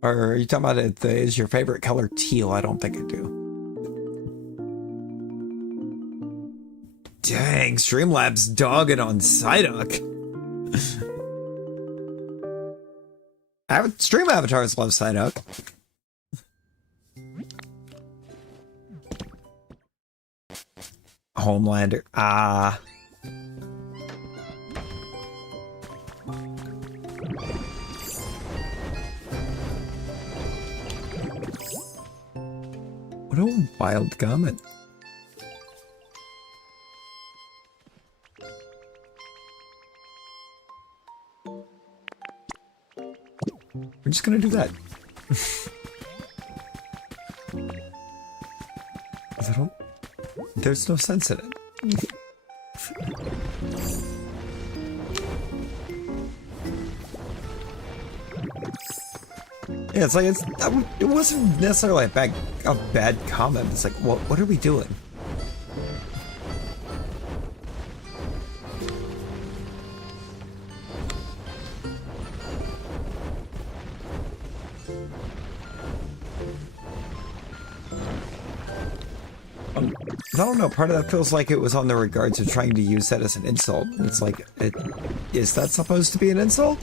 Or are you talking about it? Is your favorite color teal? I don't think I do. Dang, Streamlabs dogging on Psyduck. Stream avatars love Psyduck. Homelander. Ah. What a wild comment. We're just gonna do that. There's no sense in it. Yeah, it's like it wasn't necessarily a bad comment. It's like, what are we doing? I don't know, part of that feels like it was on the regards of trying to use that as an insult. It's like, is that supposed to be an insult?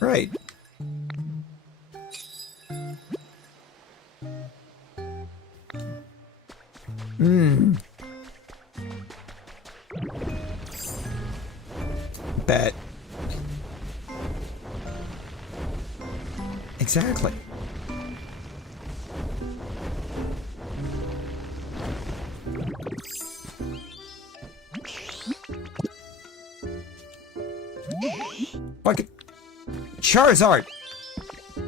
Right. Bet. Exactly. Fucking Charizard!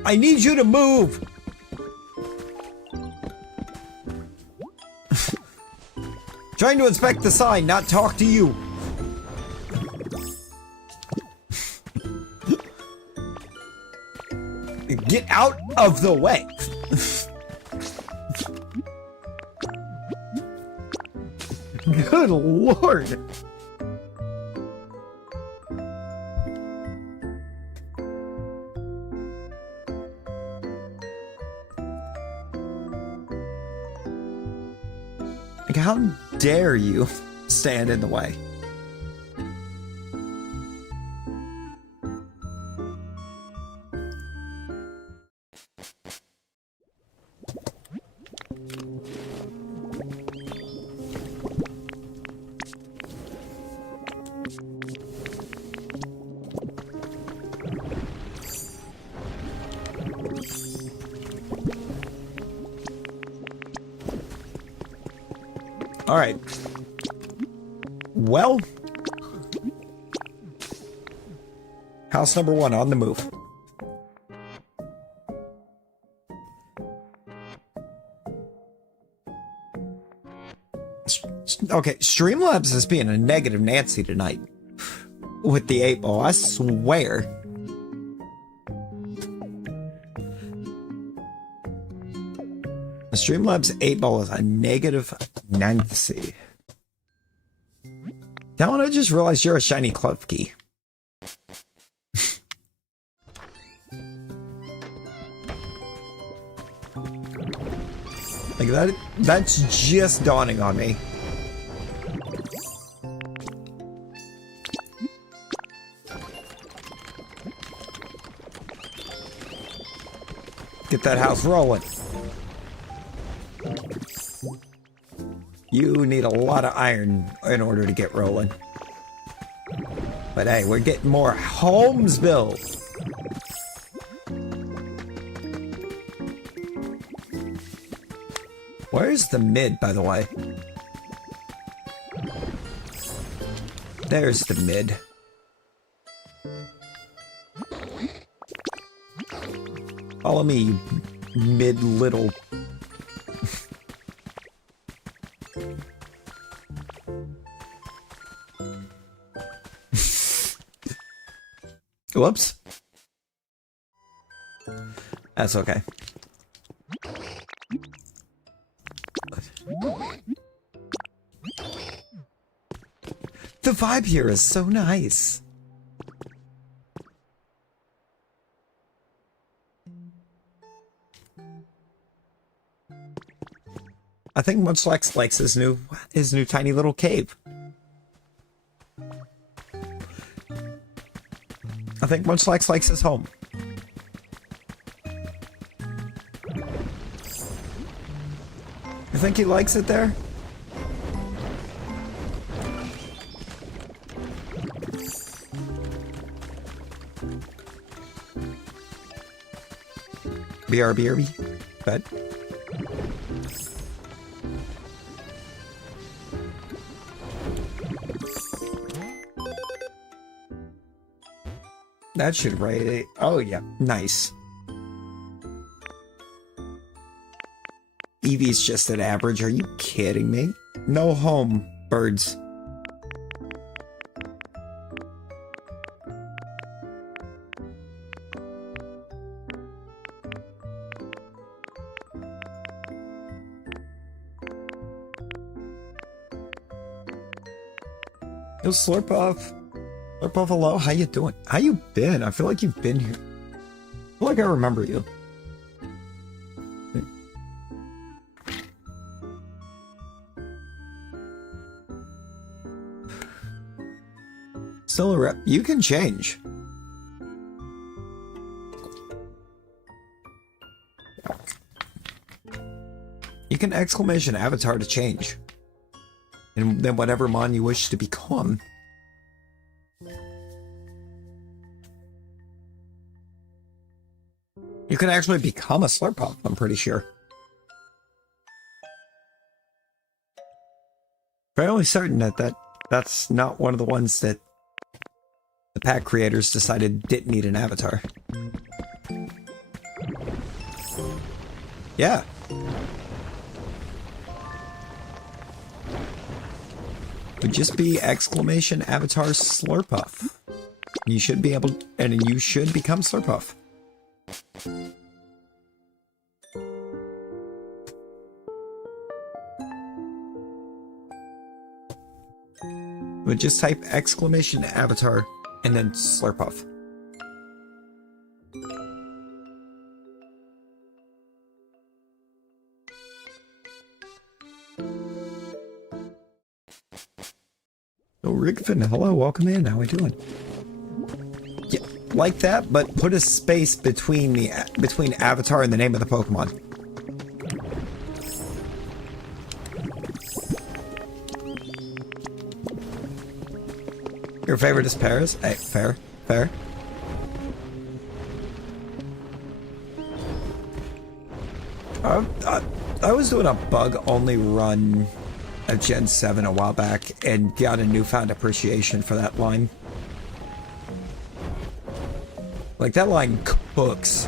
I need you to move! Trying to inspect the sign, not talk to you. Get out of the way. Good lord. Like, how dare you stand in the way? All right. Well, house number 1 on the move. Okay, Streamlabs is being a negative Nancy tonight with the 8-ball, I swear. The Streamlabs 8-ball is a negative Nancy. Now I just realized you're a shiny Klefki. Like that's just dawning on me. Get that house rolling. You need a lot of iron in order to get rolling. But hey, we're getting more homes built. Where's the mid, by the way? There's the mid. Follow me, you mid-little... Whoops. That's okay. The vibe here is so nice. I think Munchlax likes his new tiny little cave. I think Munchlax likes his home. You think he likes it there? BRB, but That should rate it. Oh, yeah. Nice. Eevee's just an average. Are you kidding me? No home, birds. Yo, Slurp off. Slurp off, hello. How you doing? How you been? I feel like you've been here. I feel like I remember you. Still a rep. You can change. You can exclamation avatar to change. And then whatever mon you wish to become. You can actually become a Slurpuff, I'm pretty sure. Fairly certain that that's not one of the ones that the pack creators decided didn't need an avatar. Yeah. Would just be exclamation avatar Slurpuff. You should be able, and you should become Slurpuff. Would just type exclamation avatar and then Slurpuff. Oh, Rigfin, hello, welcome in. How we doing? Yeah, like that, but put a space between the avatar and the name of the Pokemon. Your favorite is Paris? Hey, fair, fair. I was doing a bug-only run at Gen 7 a while back and got a newfound appreciation for that line. Like, that line cooks.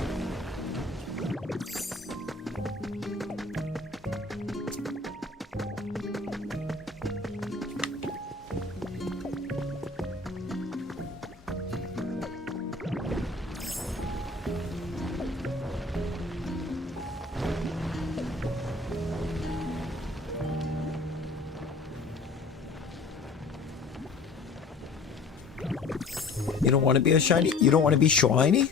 You don't want to be a shiny? You don't want to be shiny?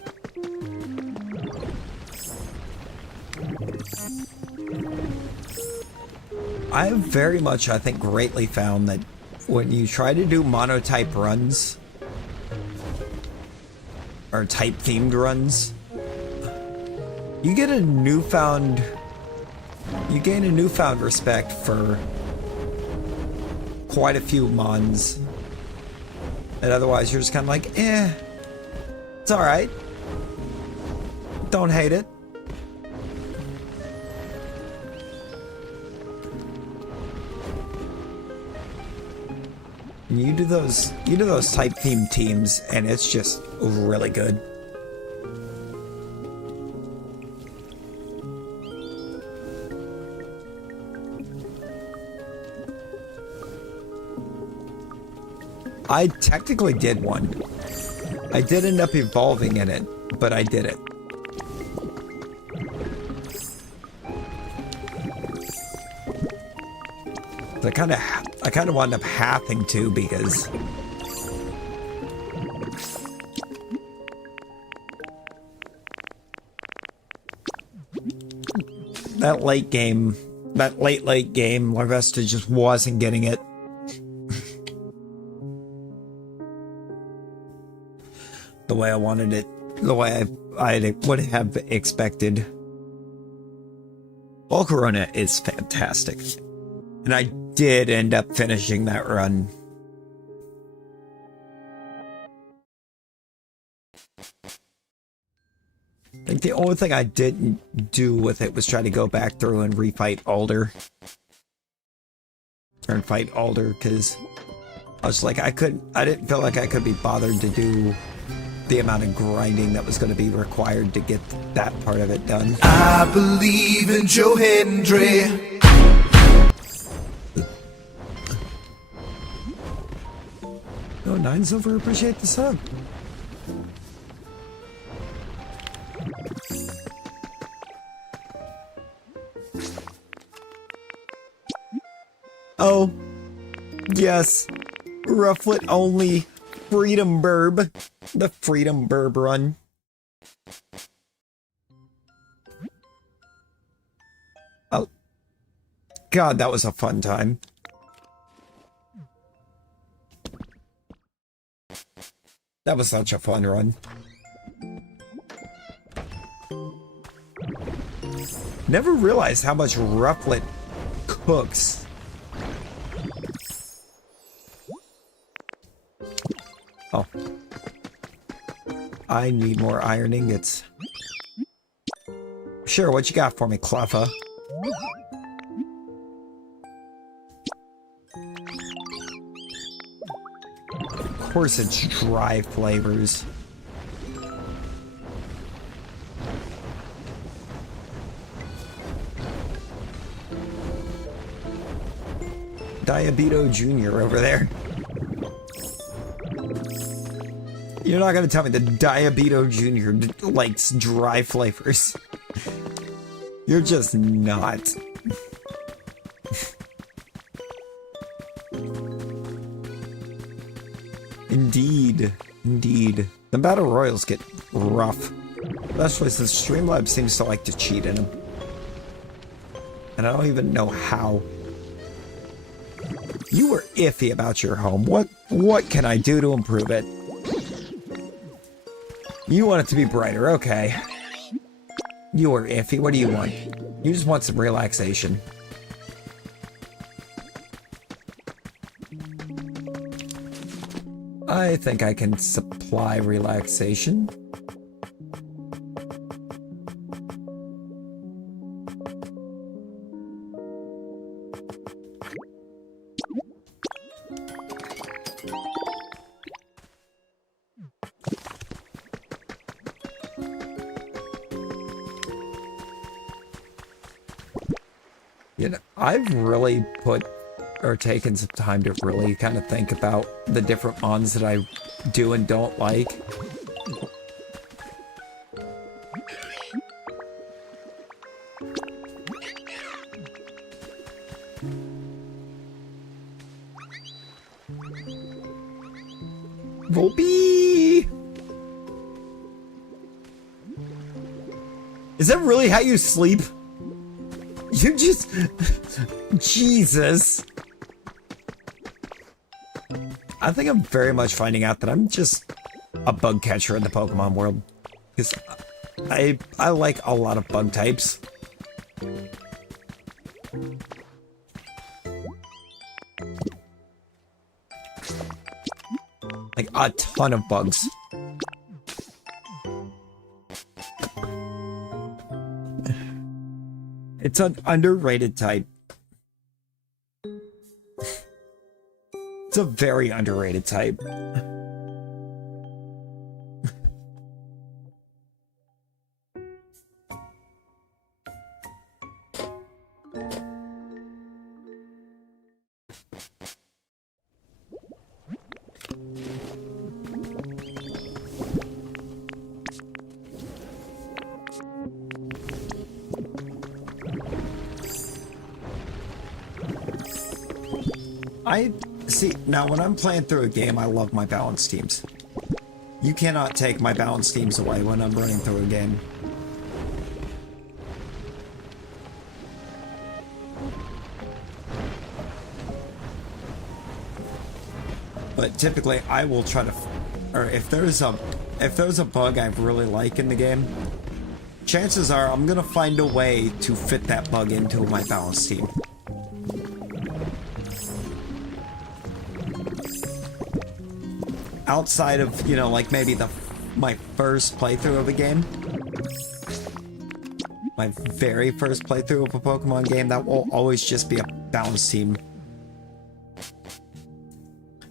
I very much, I think, greatly found that when you try to do monotype runs, or type-themed runs, you get a newfound... You gain a newfound respect for quite a few mons. And otherwise you're just kind of like, eh, it's alright. Don't hate it. And you do those type themed teams and it's just really good. I technically did one. I did end up evolving in it, but I did it. I kind of wound up having to because that late game, Larvesta just wasn't getting it. The way I wanted it, the way I would have expected. Volcarona is fantastic. And I did end up finishing that run. I think the only thing I didn't do with it was try to go back through and refight Alder. Or fight Alder, because I was like, I didn't feel like I could be bothered to do the amount of grinding that was going to be required to get that part of it done. I believe in Joe Hendry. Oh, 9 silver, appreciate the sub. Oh, yes. Rufflet only. Freedom Burb. The Freedom Burb run. Oh. God, that was a fun time. That was such a fun run. Never realized how much Rufflet cooks. Oh. I need more iron ingots. Sure, what you got for me, Cleffa? Of course it's dry flavors. Diabito Jr. over there. You're not gonna tell me that Diabito Jr. likes dry flavors. You're just not. Indeed. Indeed. The battle royals get rough. Especially since Streamlabs seems to like to cheat in them. And I don't even know how. You were iffy about your home. What can I do to improve it? You want it to be brighter, okay. You were iffy. What do you want? You just want some relaxation. I think I can supply relaxation. You know, I've really taken some time to really kind of think about the different mons that I do and don't like. Volpe! Is that really how you sleep? You just... Jesus. I think I'm very much finding out that I'm just a bug catcher in the Pokemon world. Because I like a lot of bug types. Like a ton of bugs. It's an underrated type. It's a very underrated type. See, now when I'm playing through a game, I love my balance teams. You cannot take my balance teams away when I'm running through a game. But typically, I will try to, or if there's a bug I really like in the game, chances are I'm gonna find a way to fit that bug into my balance team. Outside of, you know, like maybe my first playthrough of a game. My very first playthrough of a Pokemon game, that will always just be a balance team.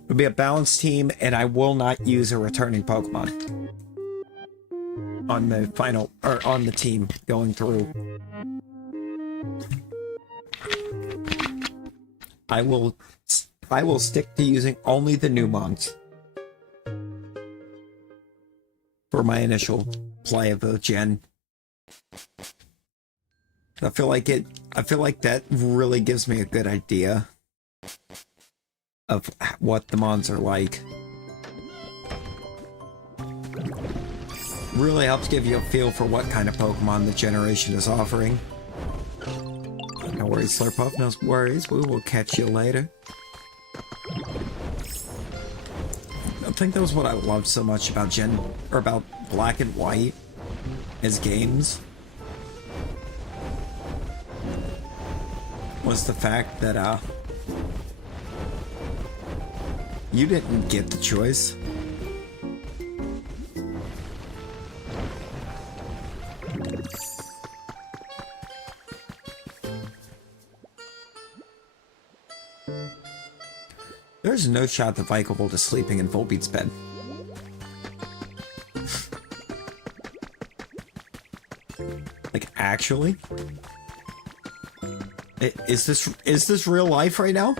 It'll be a balance team, and I will not use a returning Pokemon. on the final, or on the team going through. I will stick to using only the new mons for my initial play of the gen. I feel like that really gives me a good idea of what the mons are like. Really helps give you a feel for what kind of Pokemon the generation is offering. No worries, Slurpuff, no worries. We will catch you later. I think that was what I loved so much about about Black and White as games. Was the fact that you didn't get the choice. There's no shot that Vikavolt is sleeping in Volbeat's bed. Like, actually? Is this real life right now?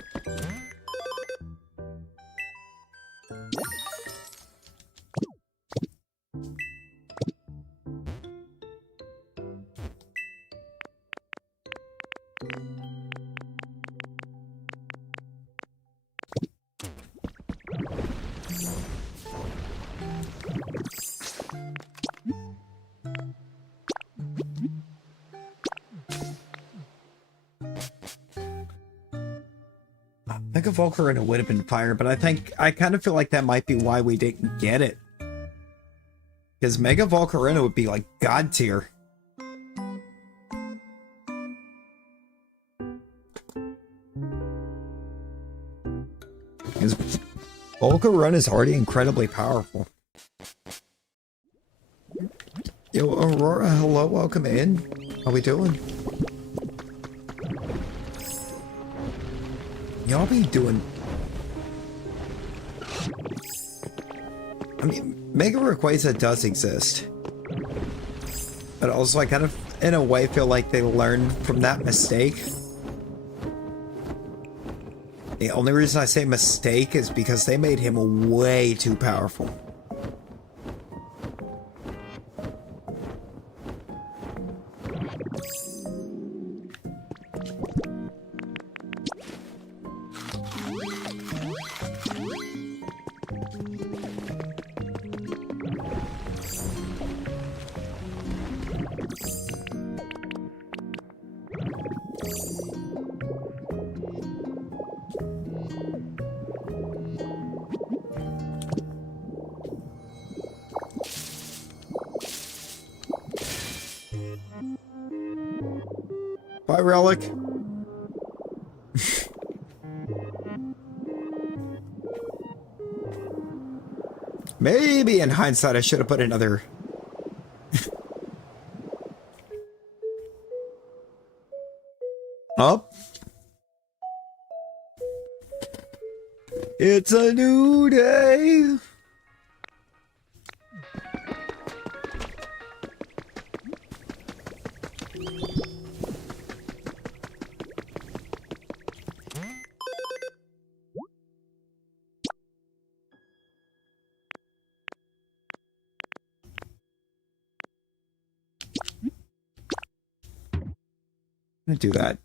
Mega Volcarona would have been fire, but I kind of feel like that might be why we didn't get it. Because Mega Volcarona would be like god tier. Because Volcarona is already incredibly powerful. Yo, Aurora, hello, welcome in. How we doing? Y'all be doing... I mean, Mega Rayquaza does exist. But also I kind of, in a way, feel like they learned from that mistake. The only reason I say mistake is because they made him way too powerful. Bye, Relic. Maybe in hindsight I should have put another... Up. It's a new day. I'm gonna do that.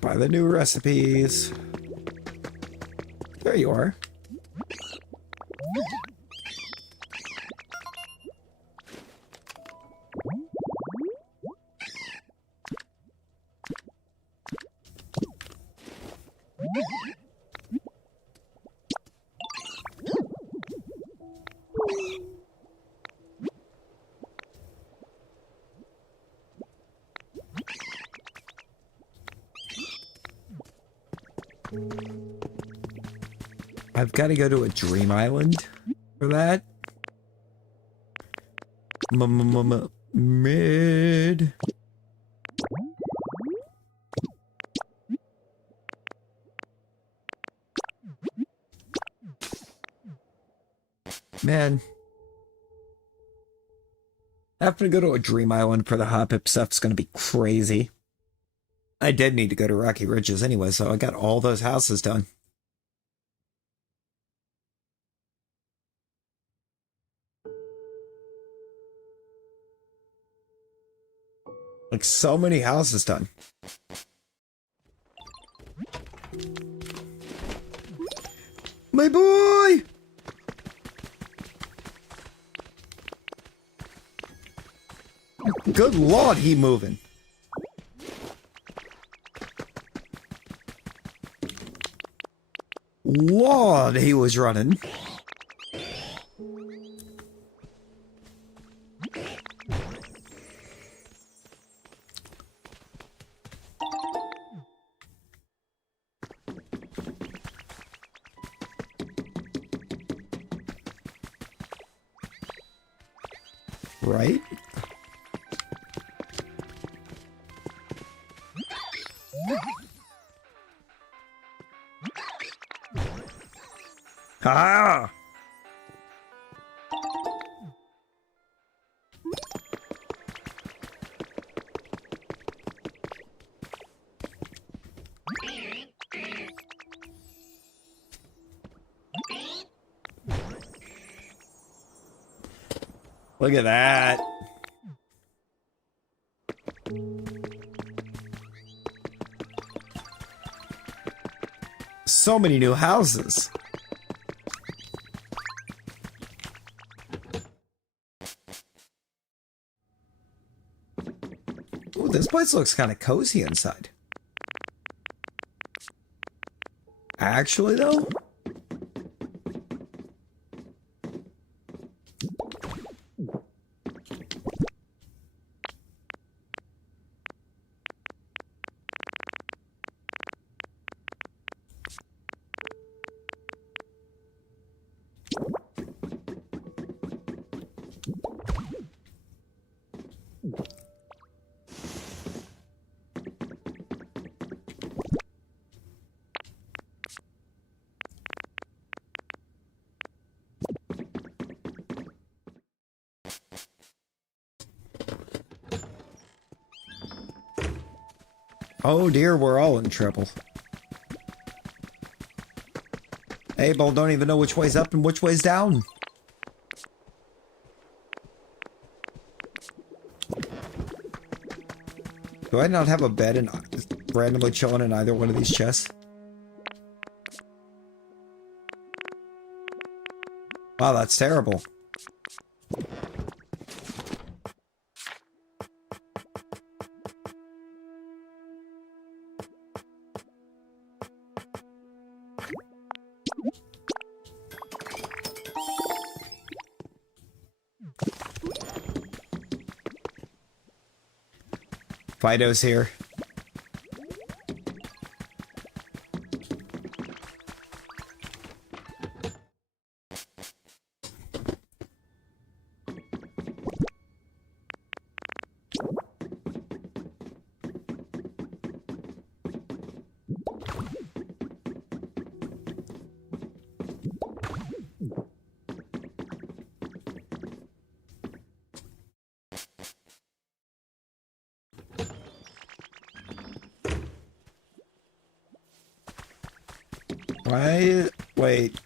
Buy the new recipes. There you are. I've got to go to a dream island for that. Mid. Man. Having to go to a dream island for the hop-up stuff's gonna be crazy. I did need to go to Rocky Ridges anyway, so I got all those houses done. Like, so many houses done. My boy! Good lord, he moving. Lord, he was running. Right? Ah! Look at that. So many new houses. Ooh, this place looks kind of cozy inside. Actually, though? Oh dear, we're all in trouble. Abel don't even know which way's up and which way's down. Do I not have a bed and randomly chilling in either one of these chests? Wow, that's terrible. Fido's here. Why? Wait.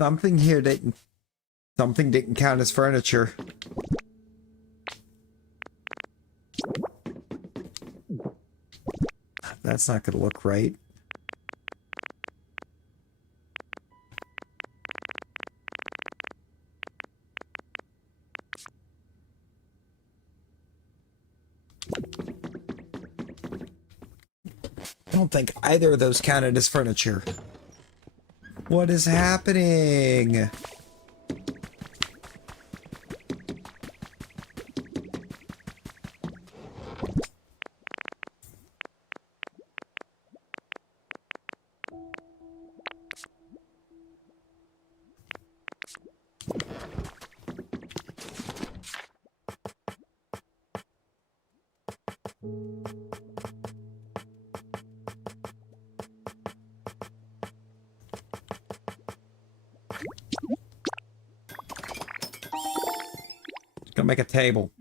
Something here didn't... Something didn't count as furniture. That's not gonna look right. I don't think either of those counted as furniture. What is happening? Gonna make a table.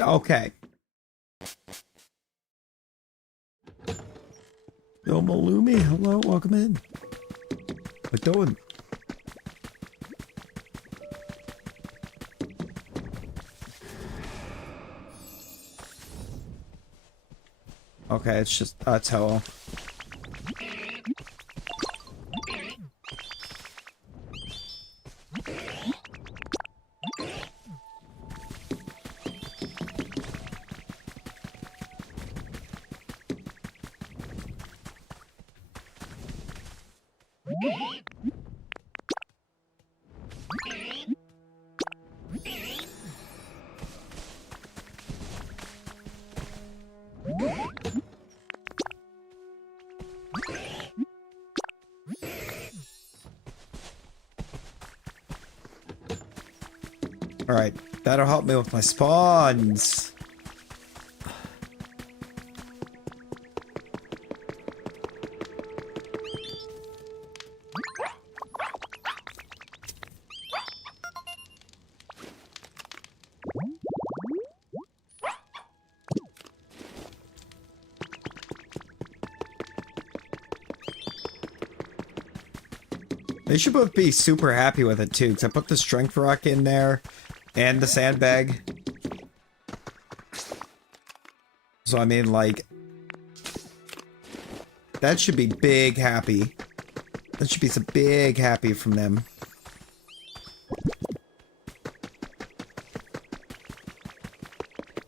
Okay. Yo, Malumi, hello, welcome in. What doing? Okay, it's just a towel. Alright, that'll help me with my spawns. They should both be super happy with it too, because I put the strength rock in there and the sandbag. So I mean, like, that should be big happy. That should be some big happy from them.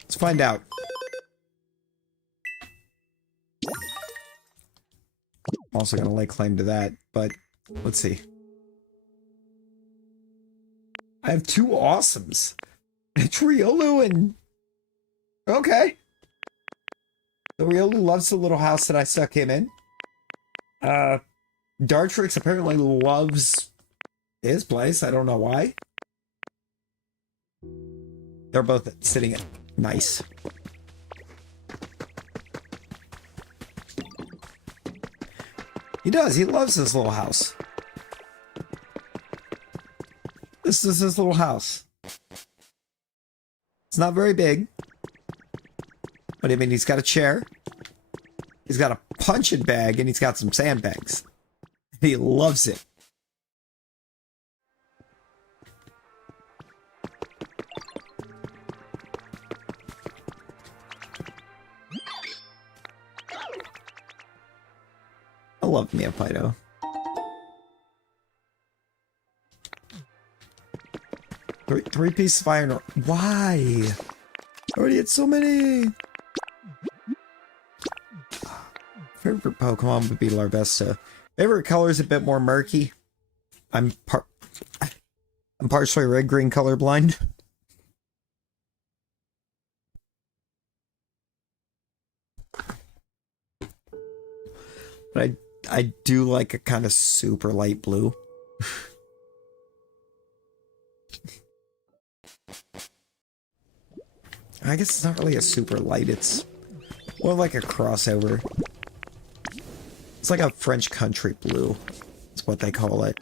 Let's find out. I'm also gonna lay claim to that, but let's see. I have two awesomes. It's Riolu and... Okay. So Riolu loves the little house that I stuck him in. Dartrix apparently loves his place. I don't know why. They're both sitting nice. He does. He loves this little house. This is his little house. It's not very big. But I mean, he's got a chair. He's got a punching bag, and he's got some sandbags. He loves it. I love me a Fido. Three pieces of iron ore. Why? I already had so many. Favorite Pokemon would be Larvesta. Favorite color is a bit more murky. I'm partially red-green colorblind. But I do like a kind of super light blue. I guess it's not really a super light, it's more like a crossover. It's like a French country blue. That's what they call it.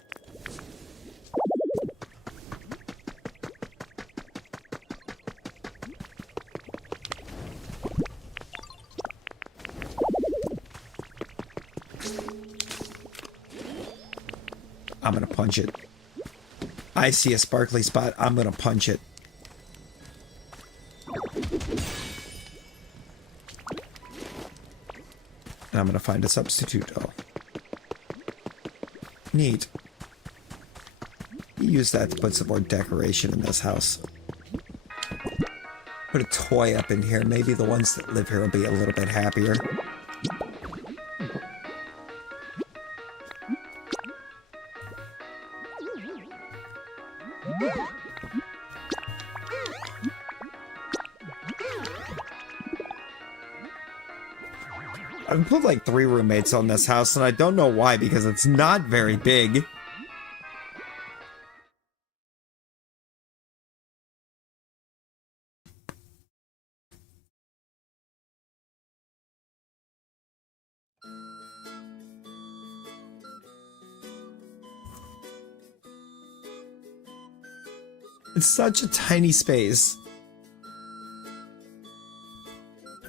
I'm gonna punch it. I see a sparkly spot, I'm gonna punch it. I'm gonna find a substitute. Oh. Neat. Use that to put some more decoration in this house. Put a toy up in here. Maybe the ones that live here will be a little bit happier. I've put like 3 roommates on this house, and I don't know why, because it's not very big. It's such a tiny space.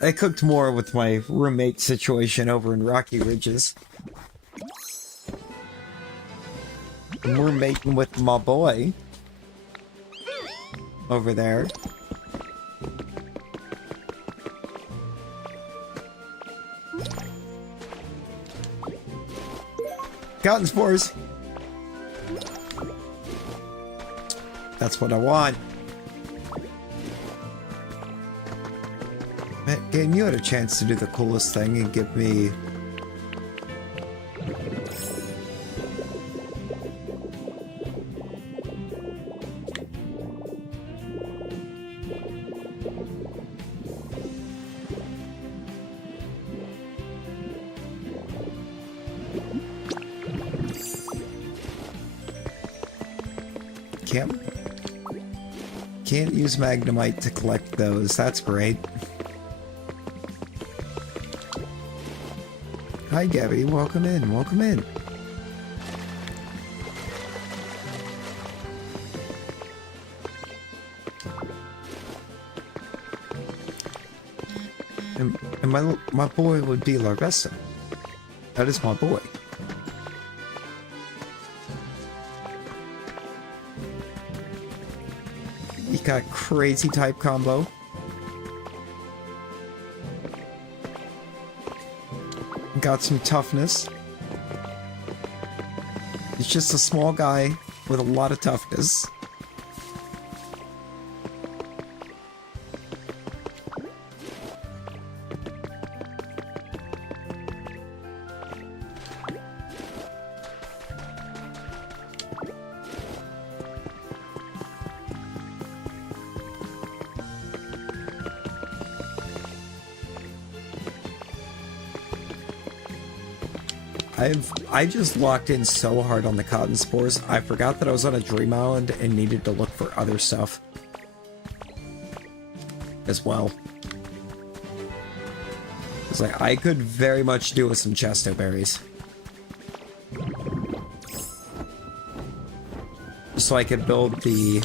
I cooked more with my roommate situation over in Rocky Ridges. And we're making with my boy over there. Cotton spores. That's what I want. Man, Game, you had a chance to do the coolest thing and give me... Can't use Magnemite to collect those. That's great. Hi, Gabby. Welcome in. Welcome in. And my boy would be Larvesta. That is my boy. He got crazy type combo. Got some toughness. He's just a small guy with a lot of toughness. I just locked in so hard on the cotton spores, I forgot that I was on a dream island and needed to look for other stuff as well. It's like, I could very much do with some chesto berries. So I could build the...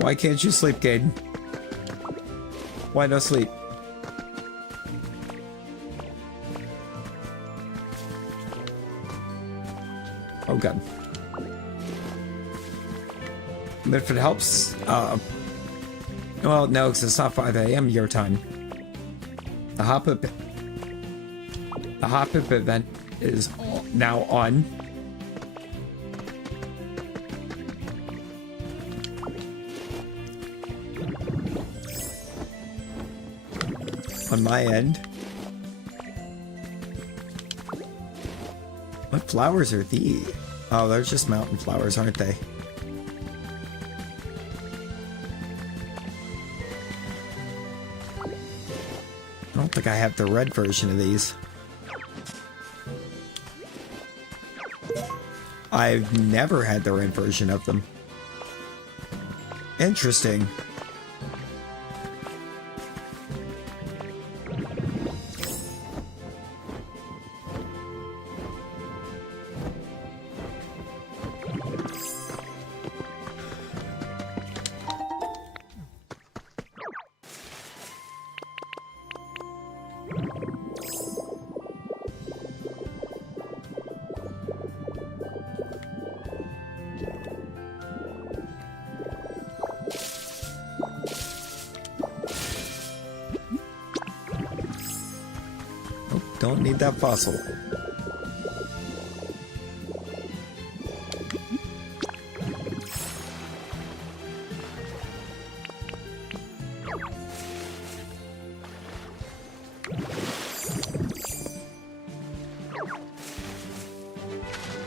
Why can't you sleep, Gaiden? Why no sleep? Oh god. But if it helps, well, no, because it's not 5 a.m. your time. The hop-up event is now on. On my end. What flowers are these? Oh, they're just mountain flowers, aren't they? I don't think I have the red version of these. I've never had the red version of them. Interesting. Don't need that fossil.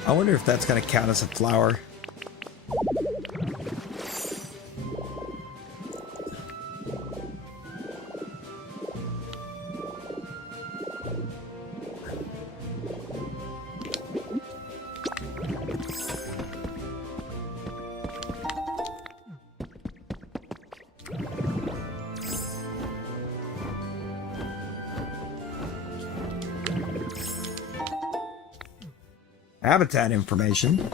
I wonder if that's gonna count as a flower. Habitat information.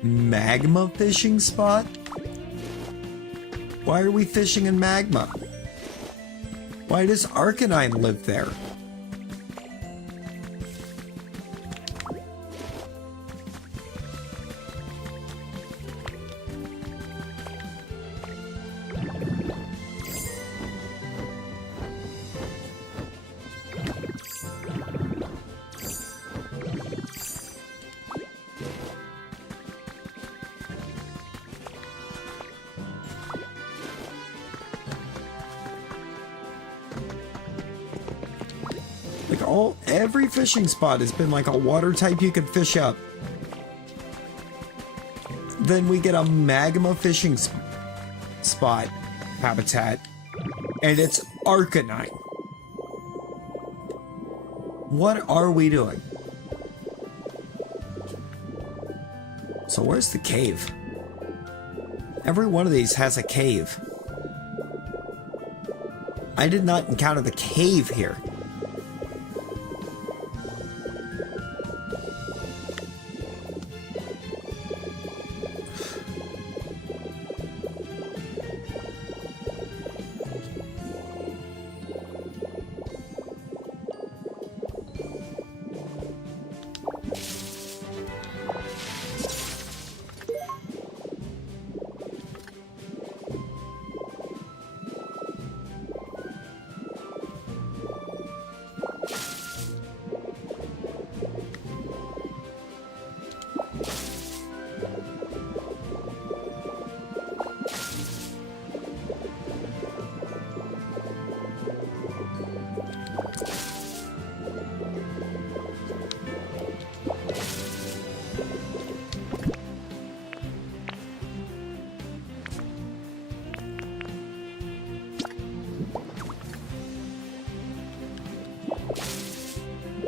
Magma fishing spot? Why are we fishing in magma? Why does Arcanine live there? Every fishing spot has been like a water type you can fish up. Then we get a magma fishing spot habitat, and it's Arcanine. What are we doing? So where's the cave? Every one of these has a cave. I did not encounter the cave here.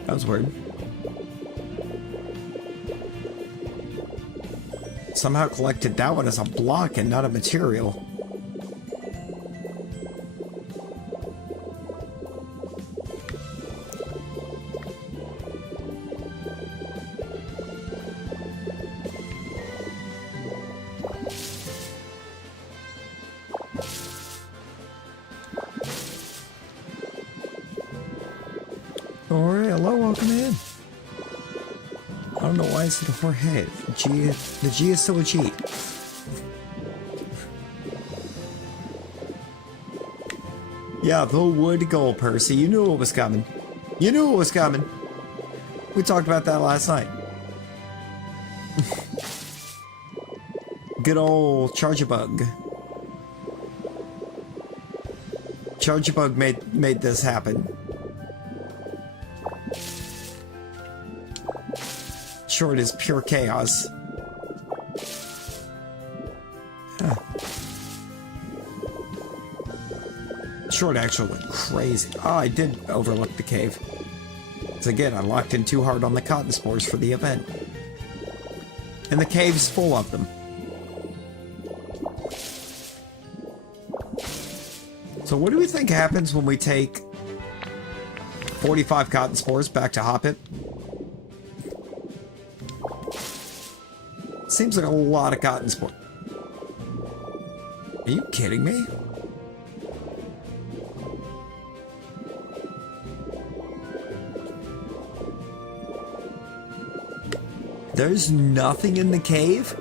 That was weird. Somehow collected that one as a block and not a material. Alright, hello, welcome in. I don't know why it's a forehead. The G is still a G. Yeah, the wood goal, Percy. You knew it was coming. You knew it was coming. We talked about that last night. Good old Chargebug. Chargebug made this happen. Short is pure chaos. Huh. Short actually went crazy. Oh, I did overlook the cave. Because again, I locked in too hard on the cotton spores for the event. And the cave's full of them. So what do we think happens when we take 45 cotton spores back to Hoppip? Seems like a lot of cotton spores. Are you kidding me? There's nothing in the cave?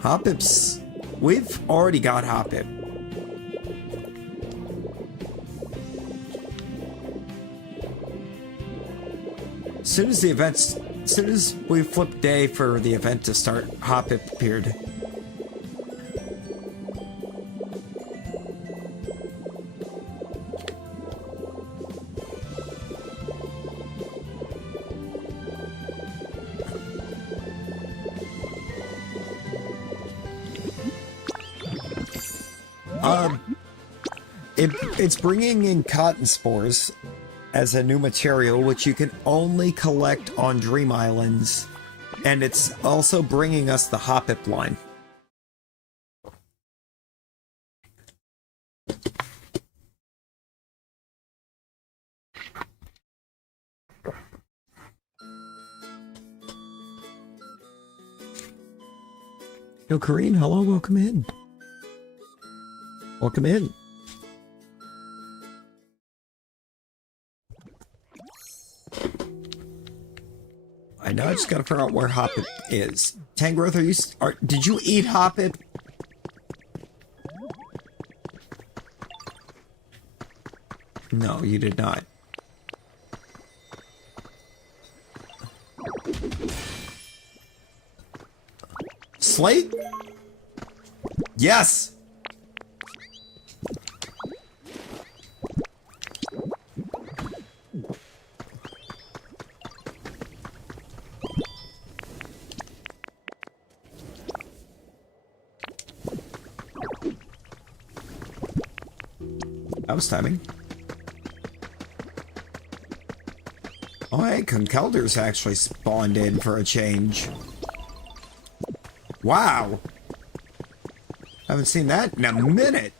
Hoppip's... We've already got Hoppip. As soon as we flip day for the event to start, Hoppip appeared. It's bringing in cotton spores, as a new material, which you can only collect on Dream Islands. And it's also bringing us the Hoppip line. Yo, Kareen, hello, welcome in. Welcome in. I know, I just gotta figure out where Hoppip is. Tangrowth, did you eat Hoppip? No, you did not. Slate? Yes! That was timing. Oh, hey, Conkeldur's actually spawned in for a change. Wow! Haven't seen that in a minute!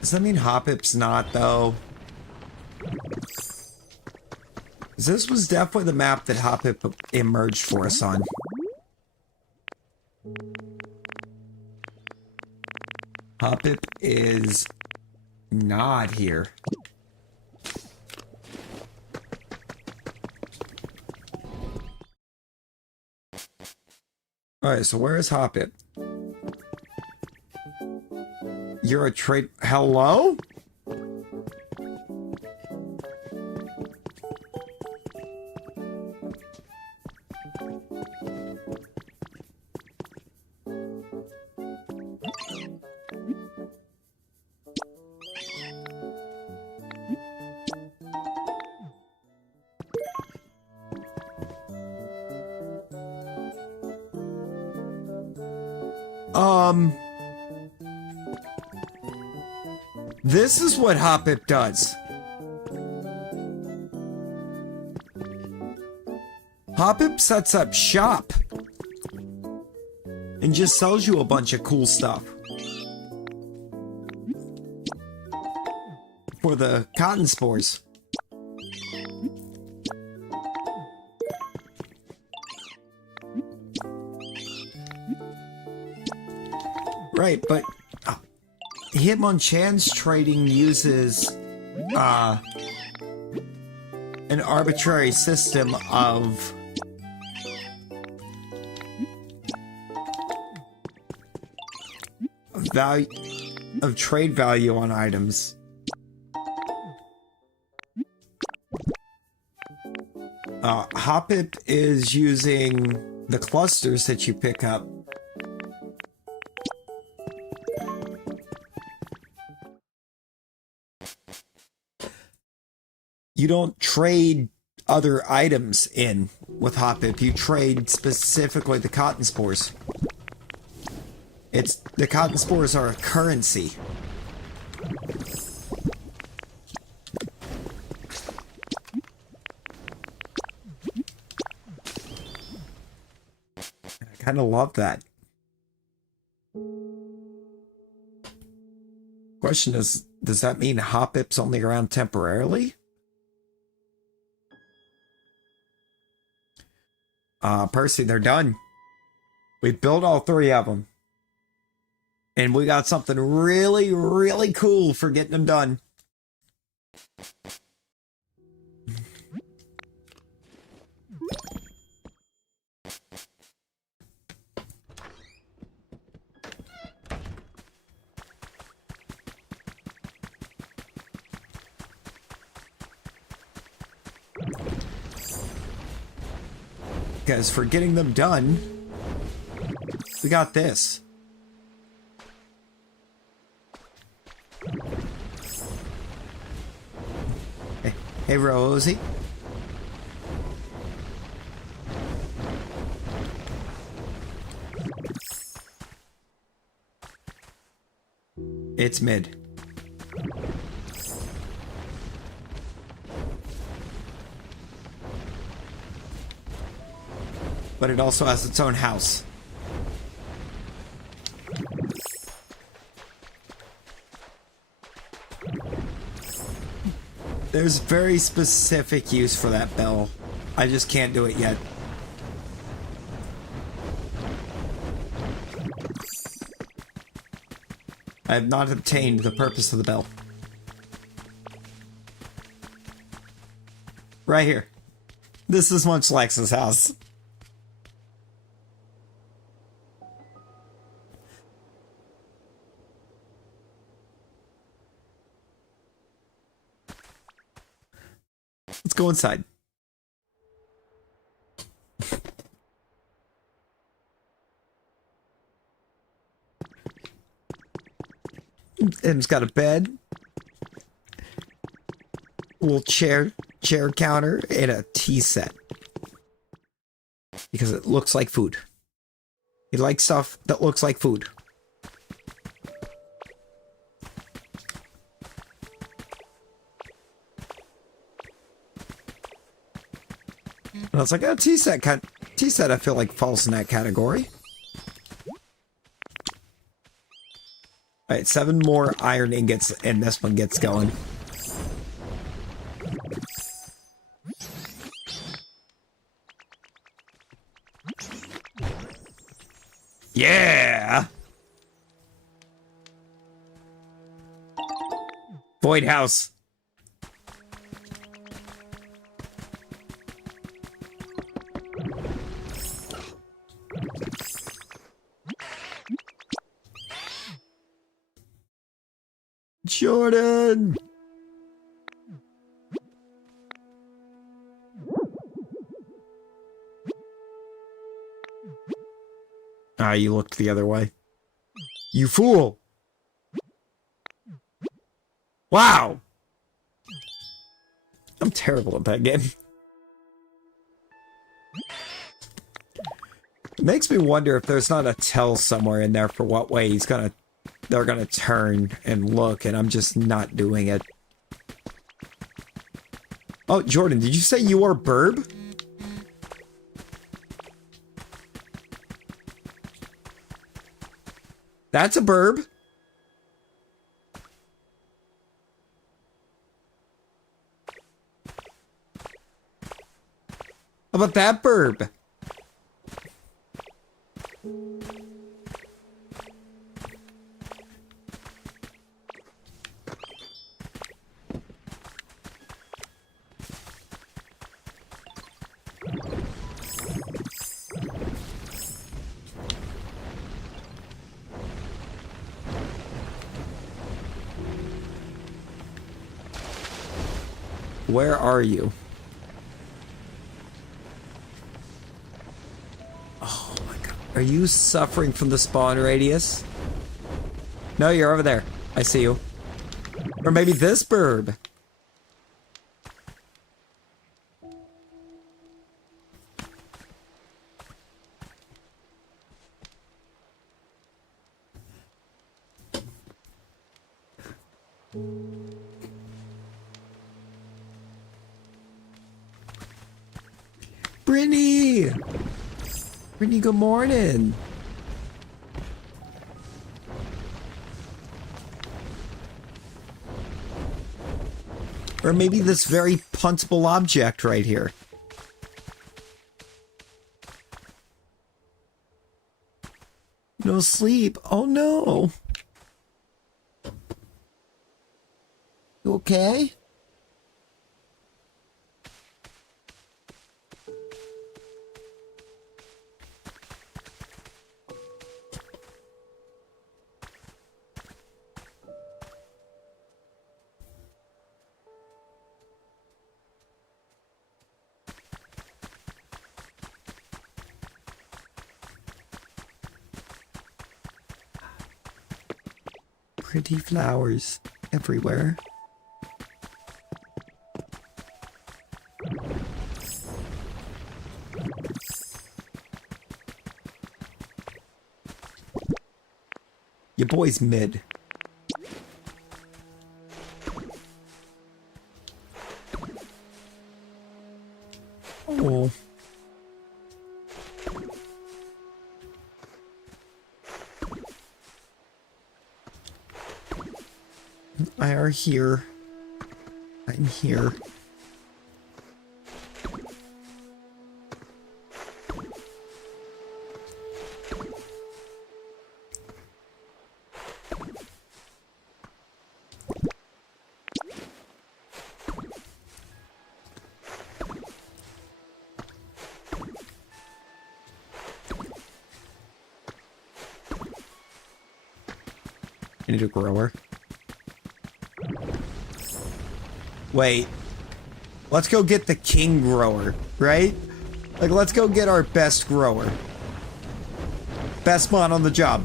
Does that mean Hoppip's not, though? 'Cause this was definitely the map that Hoppip emerged for us on. Hoppip is not here. Alright, so where is Hoppip? You're a trade... Hello? This is what Hoppip does. Hoppip sets up shop and just sells you a bunch of cool stuff for the cotton spores. Right, but Hitmonchan's trading uses an arbitrary system of trade value on items. Hoppip is using the clusters that you pick up. You don't trade other items in with Hoppip. You trade specifically the cotton spores. The cotton spores are a currency. I kind of love that. Question is, does that mean Hoppip's only around temporarily? Percy, they're done. We built all 3 of them. And we got something really, really cool for getting them done. Because for getting them done, we got this. Hey, Rosie. It's mid. But it also has its own house. There's very specific use for that bell. I just can't do it yet. I have not obtained the purpose of the bell. Right here. This is much Lex's house. Let's go inside. And it's got a bed, a little chair counter, and a tea set. Because it looks like food. You like stuff that looks like food. And I was like, oh, tea set I feel like falls in that category. Alright, 7 more iron ingots, and this one gets going. Yeah! Void house. Jordan! Ah, you looked the other way. You fool! Wow! I'm terrible at that game. It makes me wonder if there's not a tell somewhere in there for what way they're gonna turn and look, and I'm just not doing it. Oh, Jordan, did you say you are Burb? That's a burb. How about that burb? Where are you? Oh my god. Are you suffering from the spawn radius? No, you're over there. I see you. Or maybe this burb. Brittany! Brittany, good morning. Or maybe this very puntable object right here. No sleep. Oh no. You okay? Pretty flowers everywhere. Your boy's mid. I are here. I'm here. I need a grower. Wait. Let's go get the king grower, right? Like, let's go get our best grower. Best mod on the job.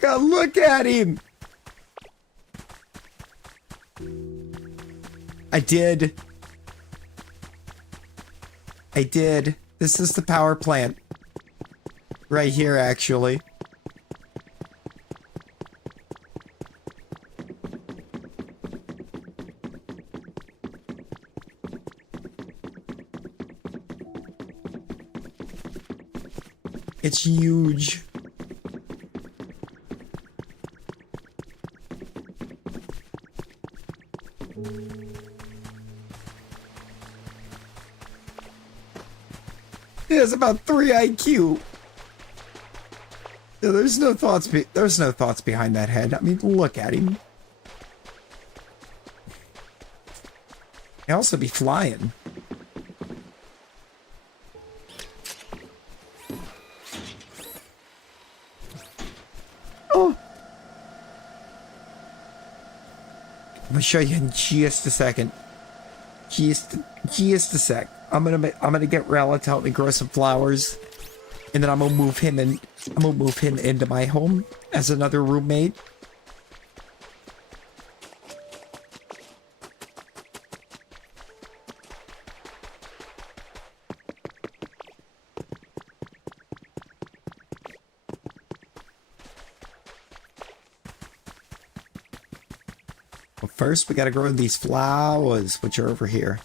God, look at him! I did. This is the power plant. Right here, actually. It's huge. He has about 3 IQ. Yeah, there's no thoughts behind that head. I mean, look at him. He also be flying. Oh. I'm gonna show you in just a second. Just a sec. I'm gonna get Rella to help me grow some flowers, and then I'm gonna move him into my home as another roommate. But first, we gotta grow these flowers, which are over here.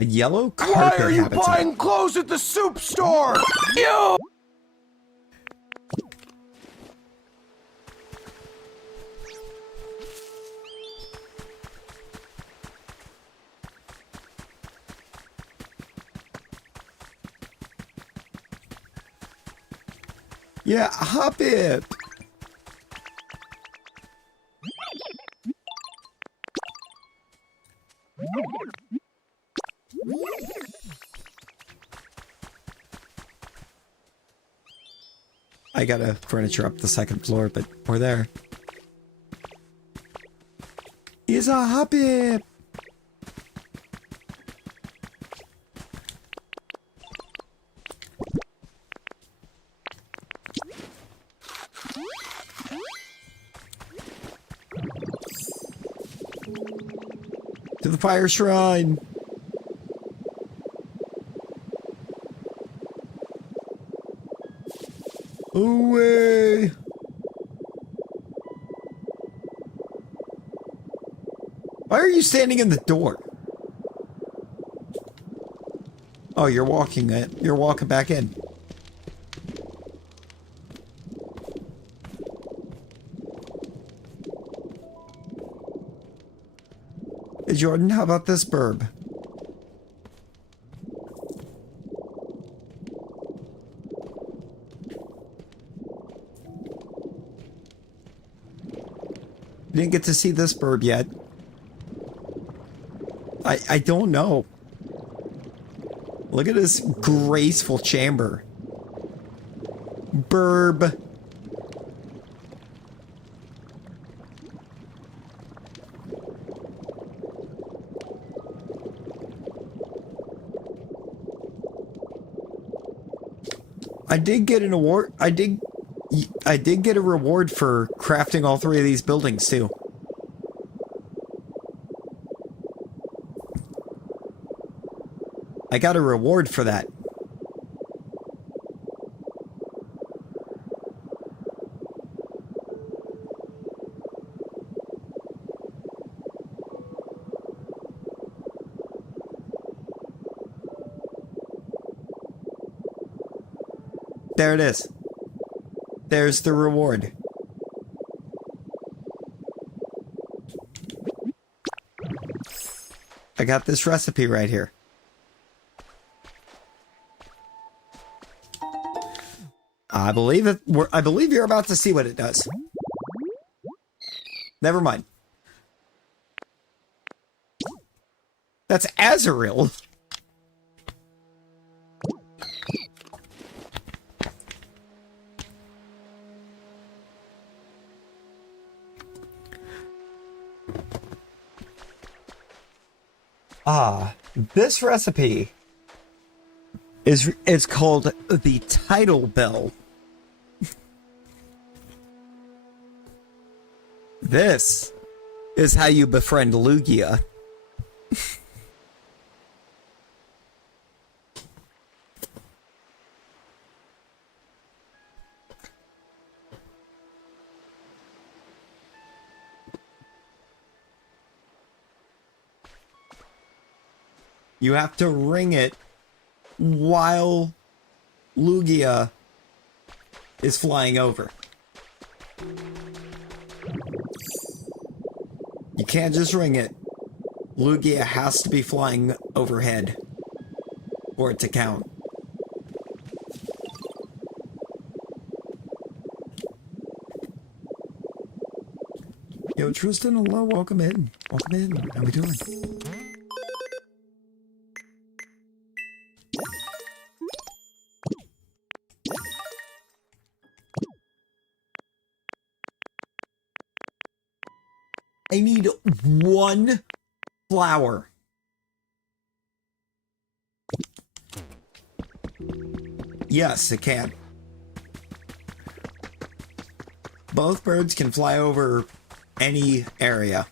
A yellow carpet Why are you habitat. buying clothes at the soup store? You! Yeah, hop it. I gotta furniture up the second floor, but we're there. He's a hobbit. To the fire shrine. Away. Why are you standing in the door? Oh, you're walking it. You're walking back in. Hey, Jordan, how about this burb? Didn't get to see this burb yet. I don't know. Look at this graceful chamber. Burb. I did get an award. I did get a reward for crafting all 3 of these buildings too. I got a reward for that. There it is. There's the reward. I got this recipe right here. I believe it. I believe you're about to see what it does. Never mind. That's Azrael. This recipe is called the Title Bell. This is how you befriend Lugia. You have to ring it while Lugia is flying over. You can't just ring it. Lugia has to be flying overhead for it to count. Yo, Tristan, hello, welcome in. Welcome in. How we doing? I need 1 flower. Yes, it can. Both birds can fly over any area.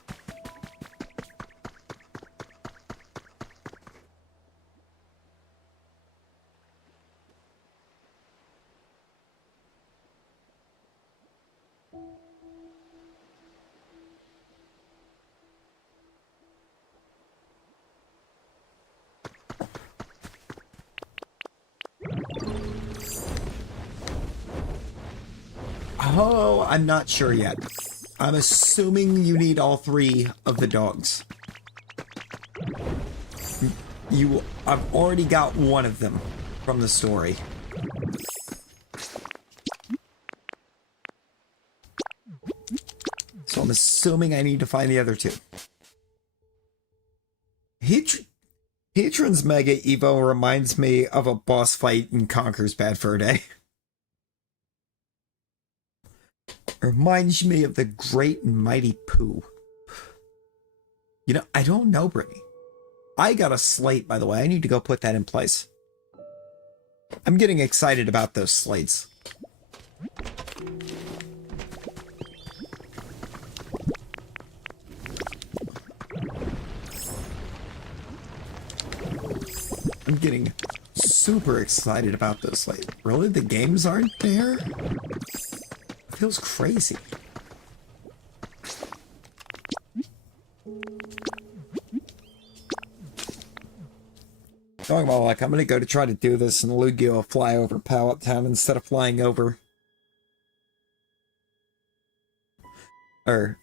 Oh, I'm not sure yet. I'm assuming you need all 3 of the dogs. I've already got 1 of them from the story. So I'm assuming I need to find the other 2. Heatran's Mega Evo reminds me of a boss fight in Conker's Bad Fur Day. Reminds me of the Great and Mighty Pooh. You know, I don't know, Brittany. I got a slate, by the way. I need to go put that in place. I'm getting excited about those slates. I'm getting super excited about those slates. Really? The games aren't there? Feels crazy. Talking about, like, I'm gonna go to try to do this and Lugia will fly over Pallet Town instead of flying over. Or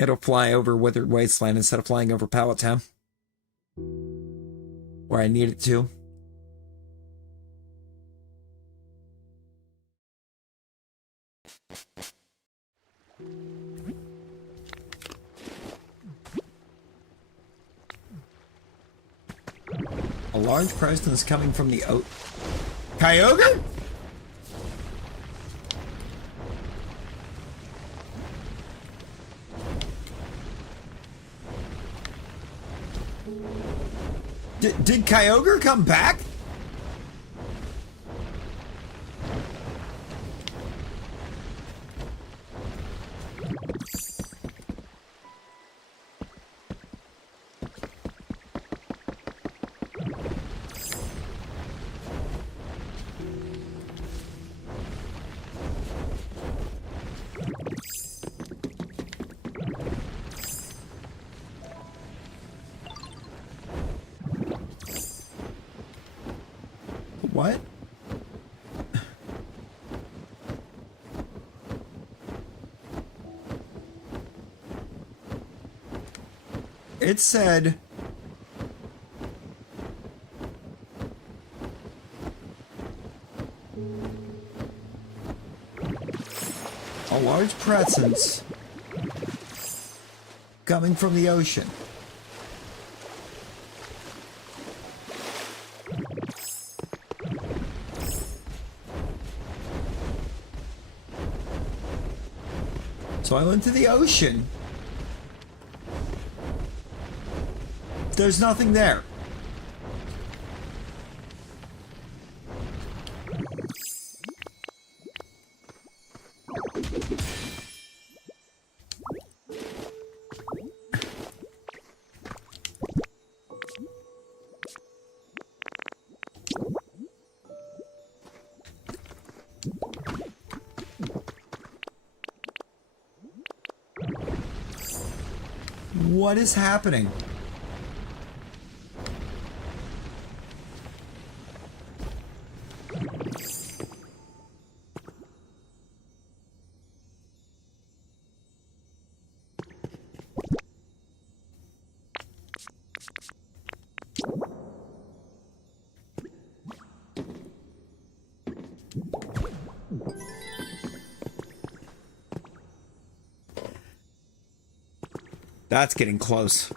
it'll fly over Withered Wasteland instead of flying over Pallet Town. Where I need it to. large presence coming from the Kyogre? Did Kyogre come back? What? It said a large presence coming from the ocean. So I went to the ocean. There's nothing there. What is happening? That's getting close.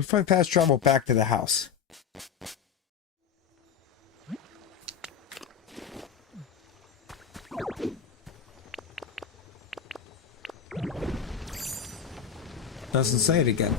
What if I fast travel back to the house? Doesn't say it again.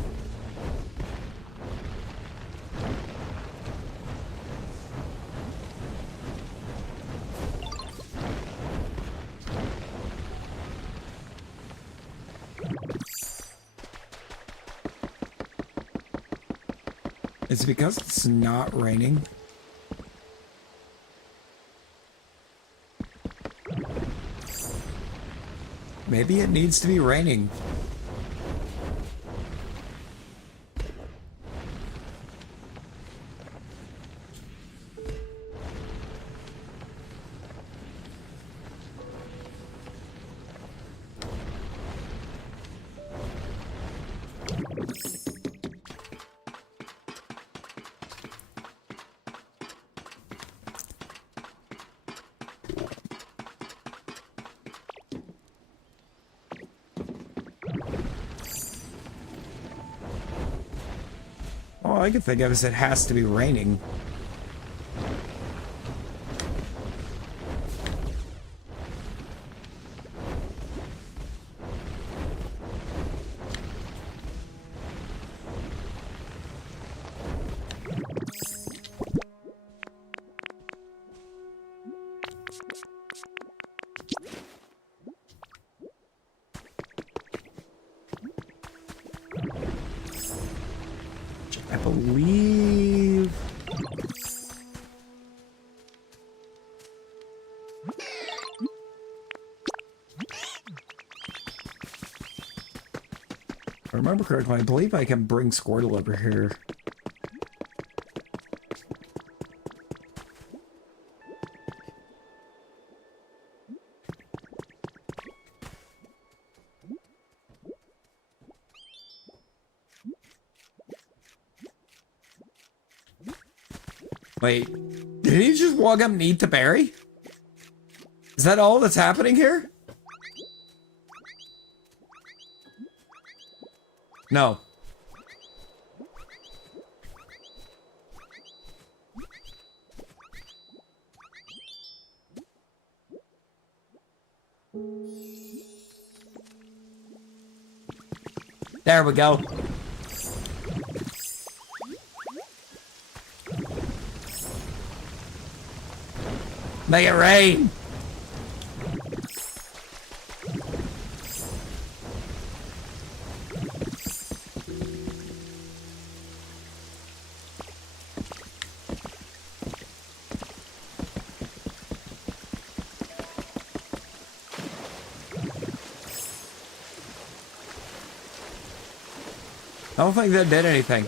Is it because it's not raining? Maybe it needs to be raining. All I can think of is it has to be raining. believe... If I remember correctly, I believe I can bring Squirtle over here. Wait, did he just walk up and eat the berry? Is that all that's happening here? No. There we go. Make it rain. I don't think that did anything.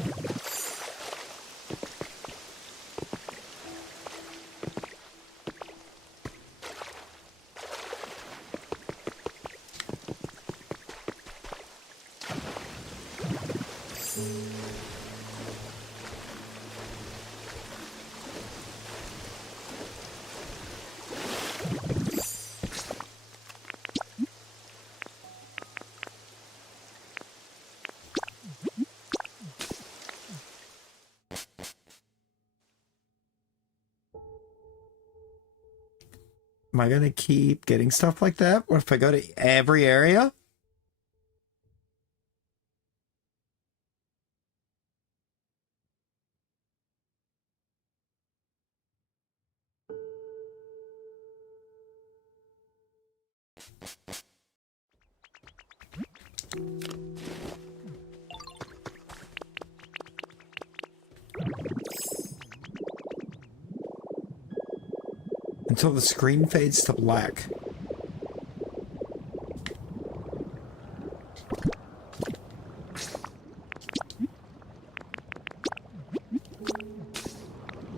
Am I gonna keep getting stuff like that? What if I go to every area? Until the screen fades to black.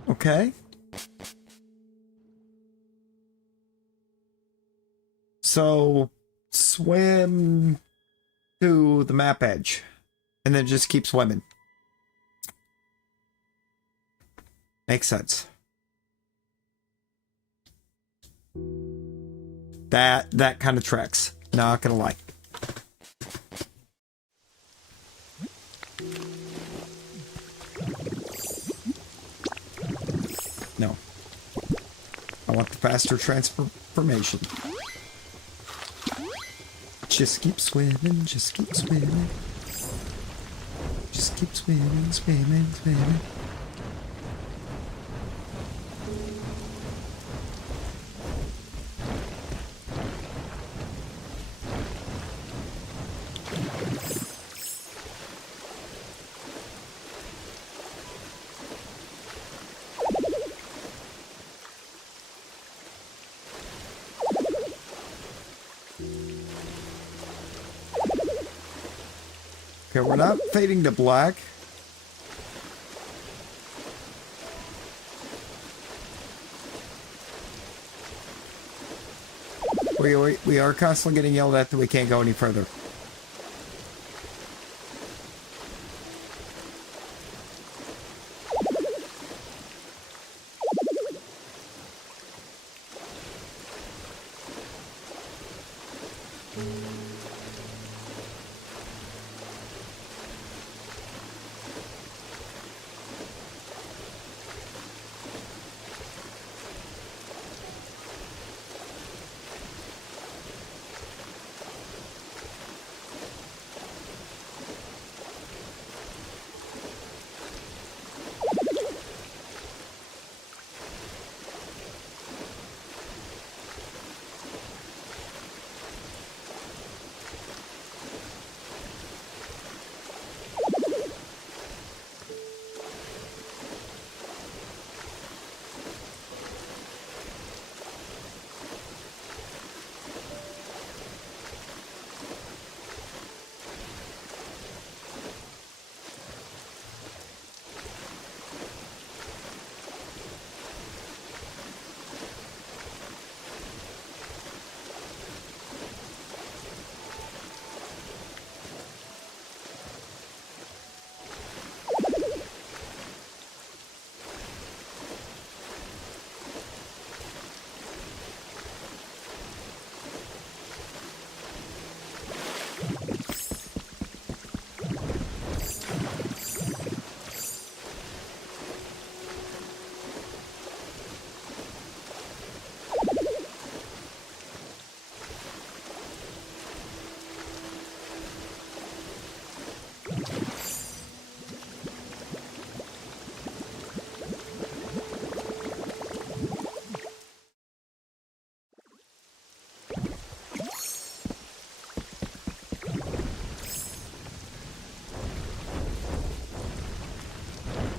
Okay. So, swim to the map edge, and then just keep swimming. Makes sense. That kind of tracks. Not gonna lie. No. I want the faster transformation. Just keep swimming, just keep swimming. Just keep swimming, swimming, swimming. Okay, we're not fading to black. We are constantly getting yelled at that we can't go any further.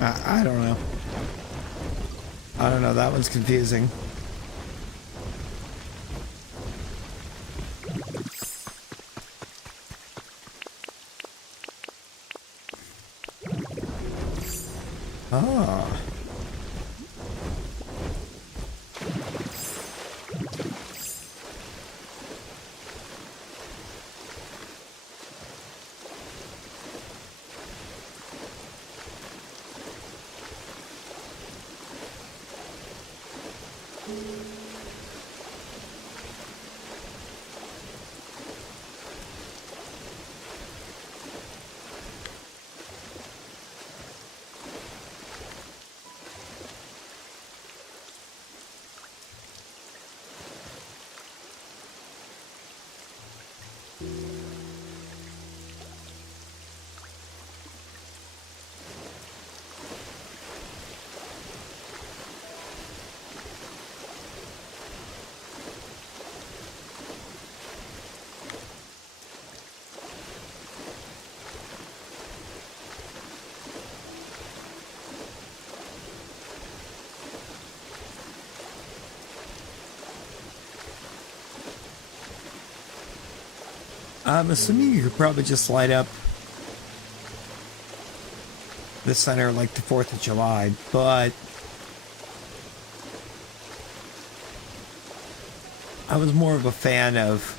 I don't know. I don't know. That one's confusing. Ah. I'm assuming you could probably just light up the center like the 4th of July, but I was more a fan of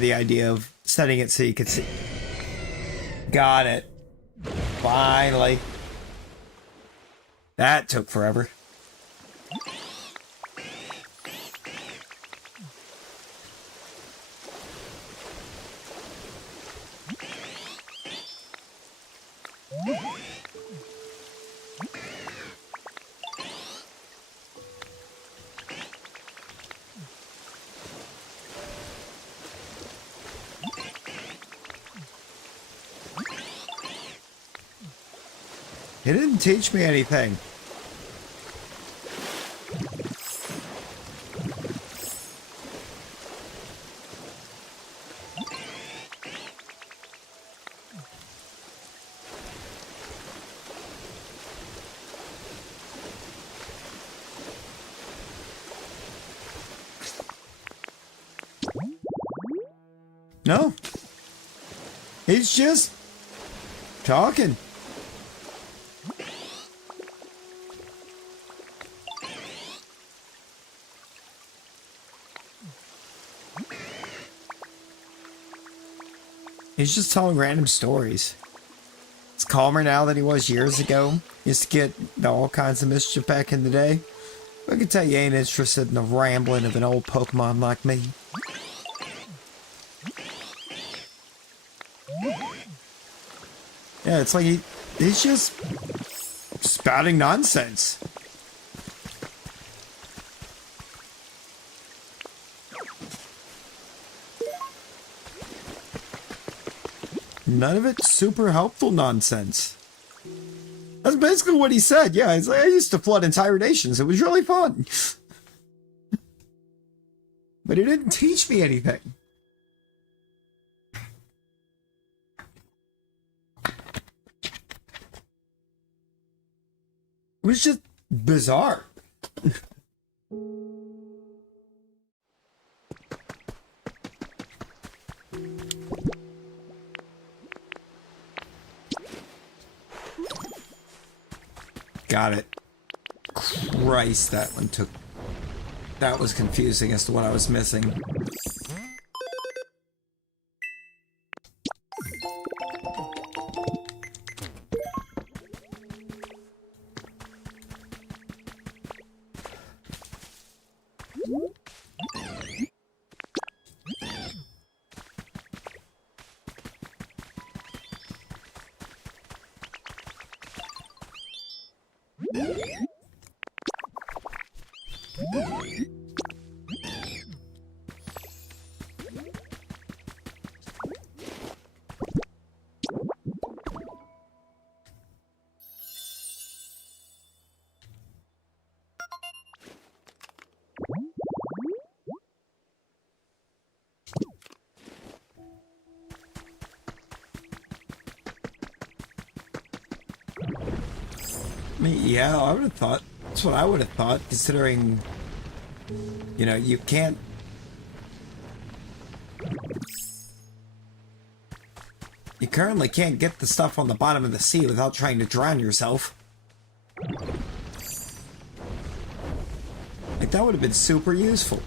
the idea of setting it so you could see. Got it. Finally. That took forever. It didn't teach me anything. No. He's just talking. He's just telling random stories. It's calmer now than he was years ago. He used to get all kinds of mischief back in the day. I can tell you ain't interested in the rambling of an old Pokemon like me. Yeah, it's like he's just spouting nonsense. None of it super helpful nonsense. That's basically what he said. Yeah, it's like, I used to flood entire nations. It was really fun. But it didn't teach me anything. It was just bizarre. Got it. Christ, that one took... That was confusing as to what I was missing. I mean, yeah, I would have thought. That's what I would have thought, considering, you know, you can't. You currently can't get the stuff on the bottom of the sea without trying to drown yourself. Like, that would have been super useful.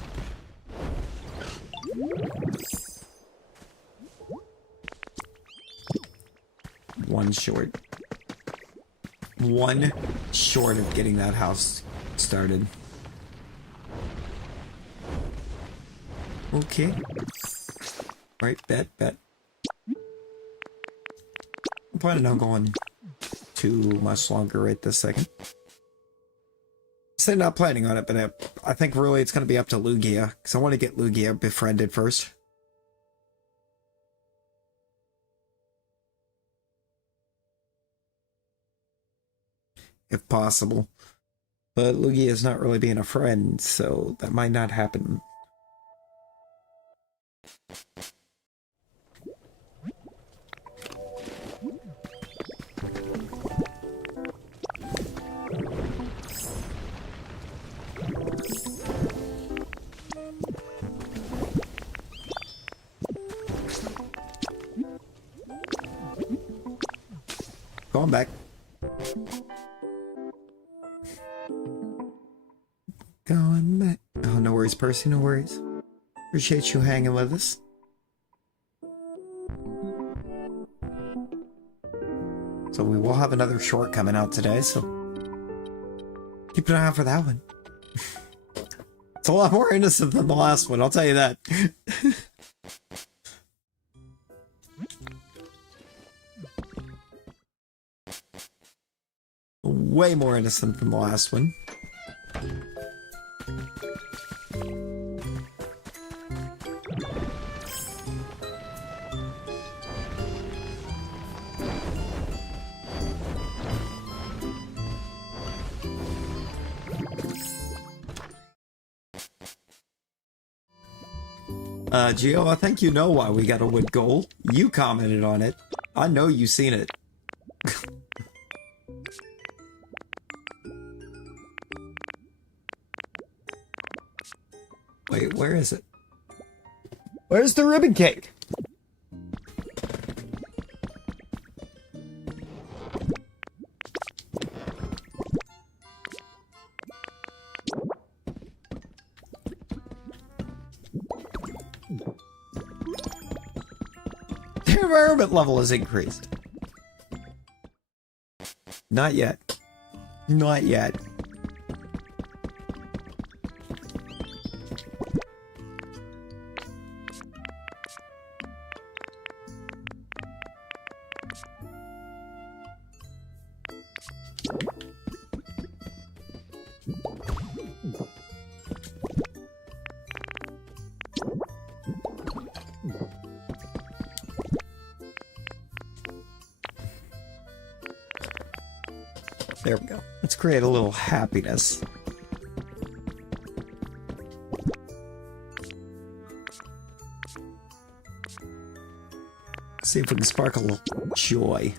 One short. One short of getting that house started. Okay. Right, bet. I'm planning on going too much longer right this second. Still not planning on it, but I think really it's going to be up to Lugia, because I want to get Lugia befriended first. If possible. But Lugia is not really being a friend, so that might not happen. Going back. Going back. Oh, no worries, Percy, no worries. Appreciate you hanging with us. So we will have another short coming out today, so keep an eye out for that one. It's a lot more innocent than the last one, I'll tell you that. Way more innocent than the last one. Gio, I think you know why we got a wood goal. You commented on it. I know you've seen it. Wait, where is it? Where's the ribbon cake? The environment level has increased. Not yet. Not yet. There we go. Let's create a little happiness. See if we can spark a little joy.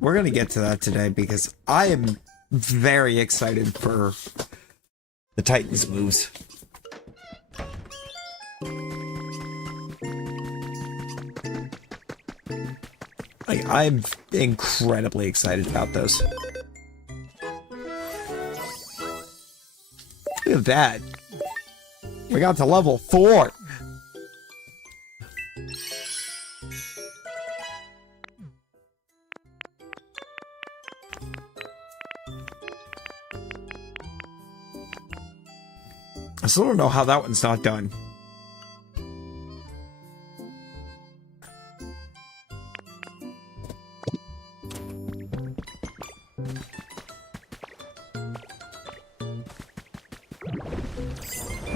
We're going to get to that today because I am very excited for the Titans moves. I'm incredibly excited about those. Look at that. We got to level 4. I still don't know how that one's not done.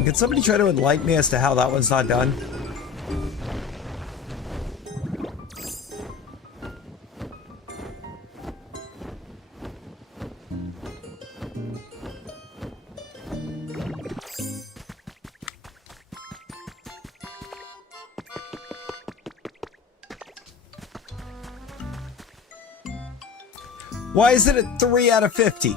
Can somebody try to enlighten me as to how that one's not done? Why is it a 3 out of 50?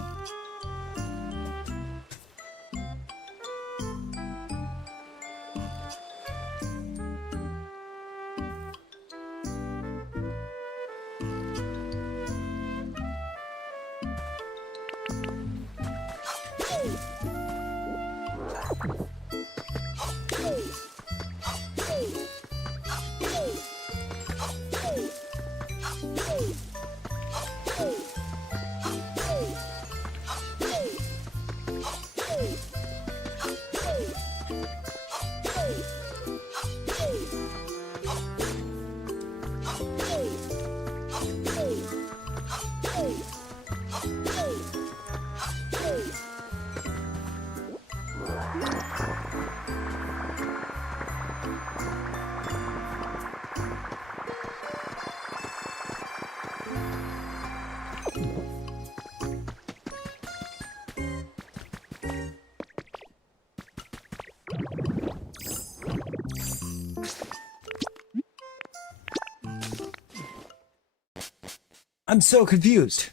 I'm so confused.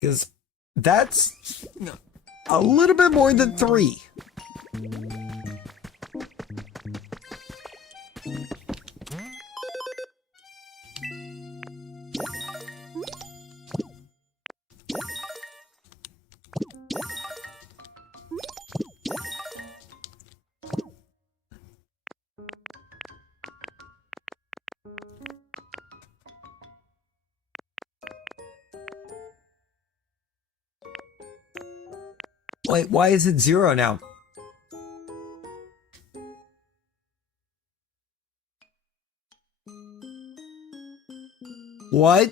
Because that's a little bit more than 3. Wait, why is it 0 now? What?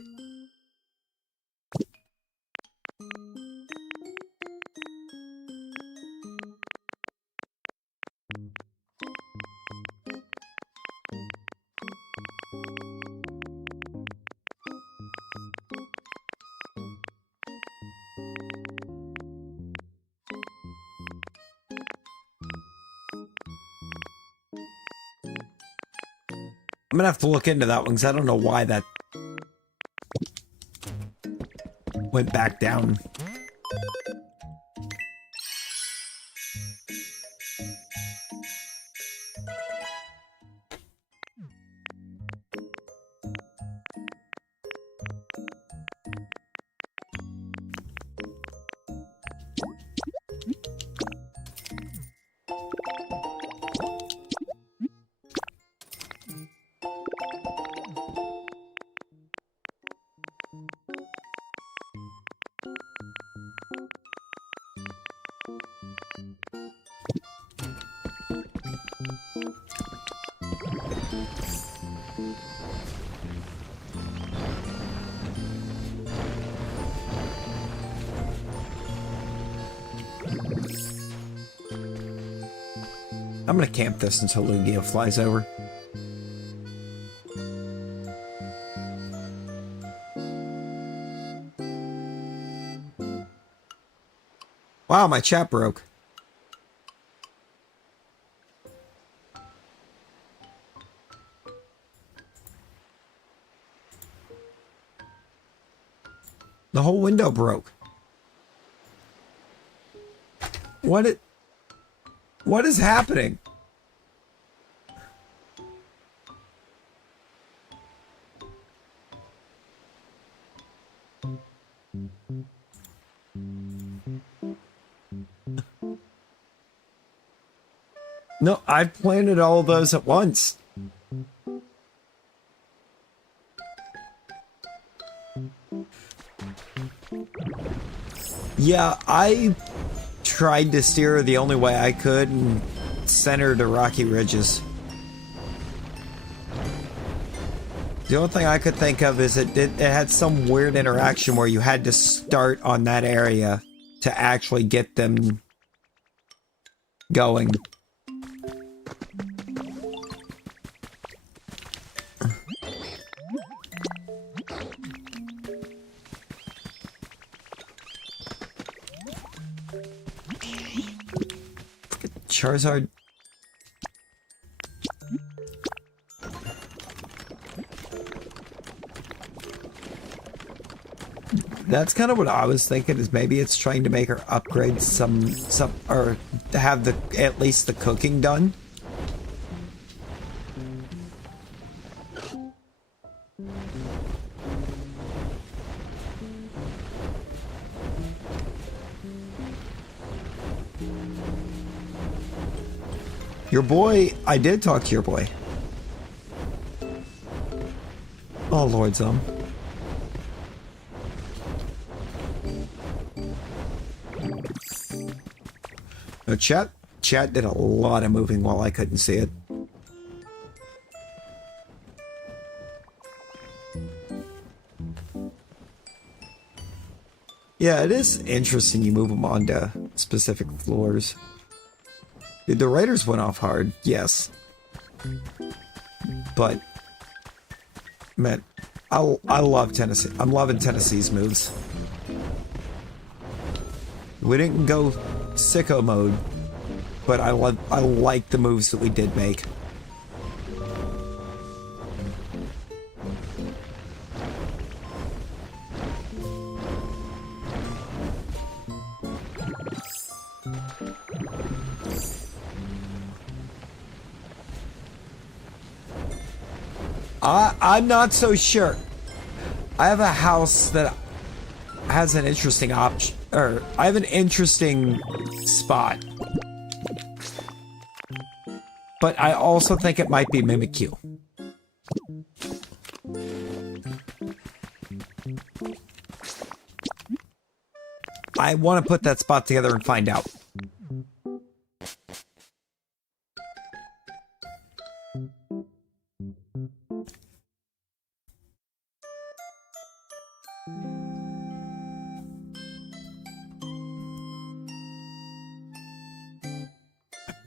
I'm gonna have to look into that one because I don't know why that went back down. I'm gonna camp this until Lugia flies over. Wow, my chat broke. The whole window broke. What is happening? No, I planted all of those at once. Yeah, I tried to steer the only way I could and center to rocky ridges. The only thing I could think of is it had some weird interaction where you had to start on that area to actually get them going. Charizard. That's kind of what I was thinking, is maybe it's trying to make her upgrade some or have the at least the cooking done. Your boy, I did talk to your boy. Oh, Lord, Zom. No, chat did a lot of moving while I couldn't see it. Yeah, it is interesting you move them onto specific floors. Dude, the Raiders went off hard, yes. But, man, I love Tennessee. I'm loving Tennessee's moves. We didn't go sicko mode, but I like the moves that we did make. I'm not so sure. I have a house that has an interesting option, or I have an interesting spot. But I also think it might be Mimikyu. I want to put that spot together and find out.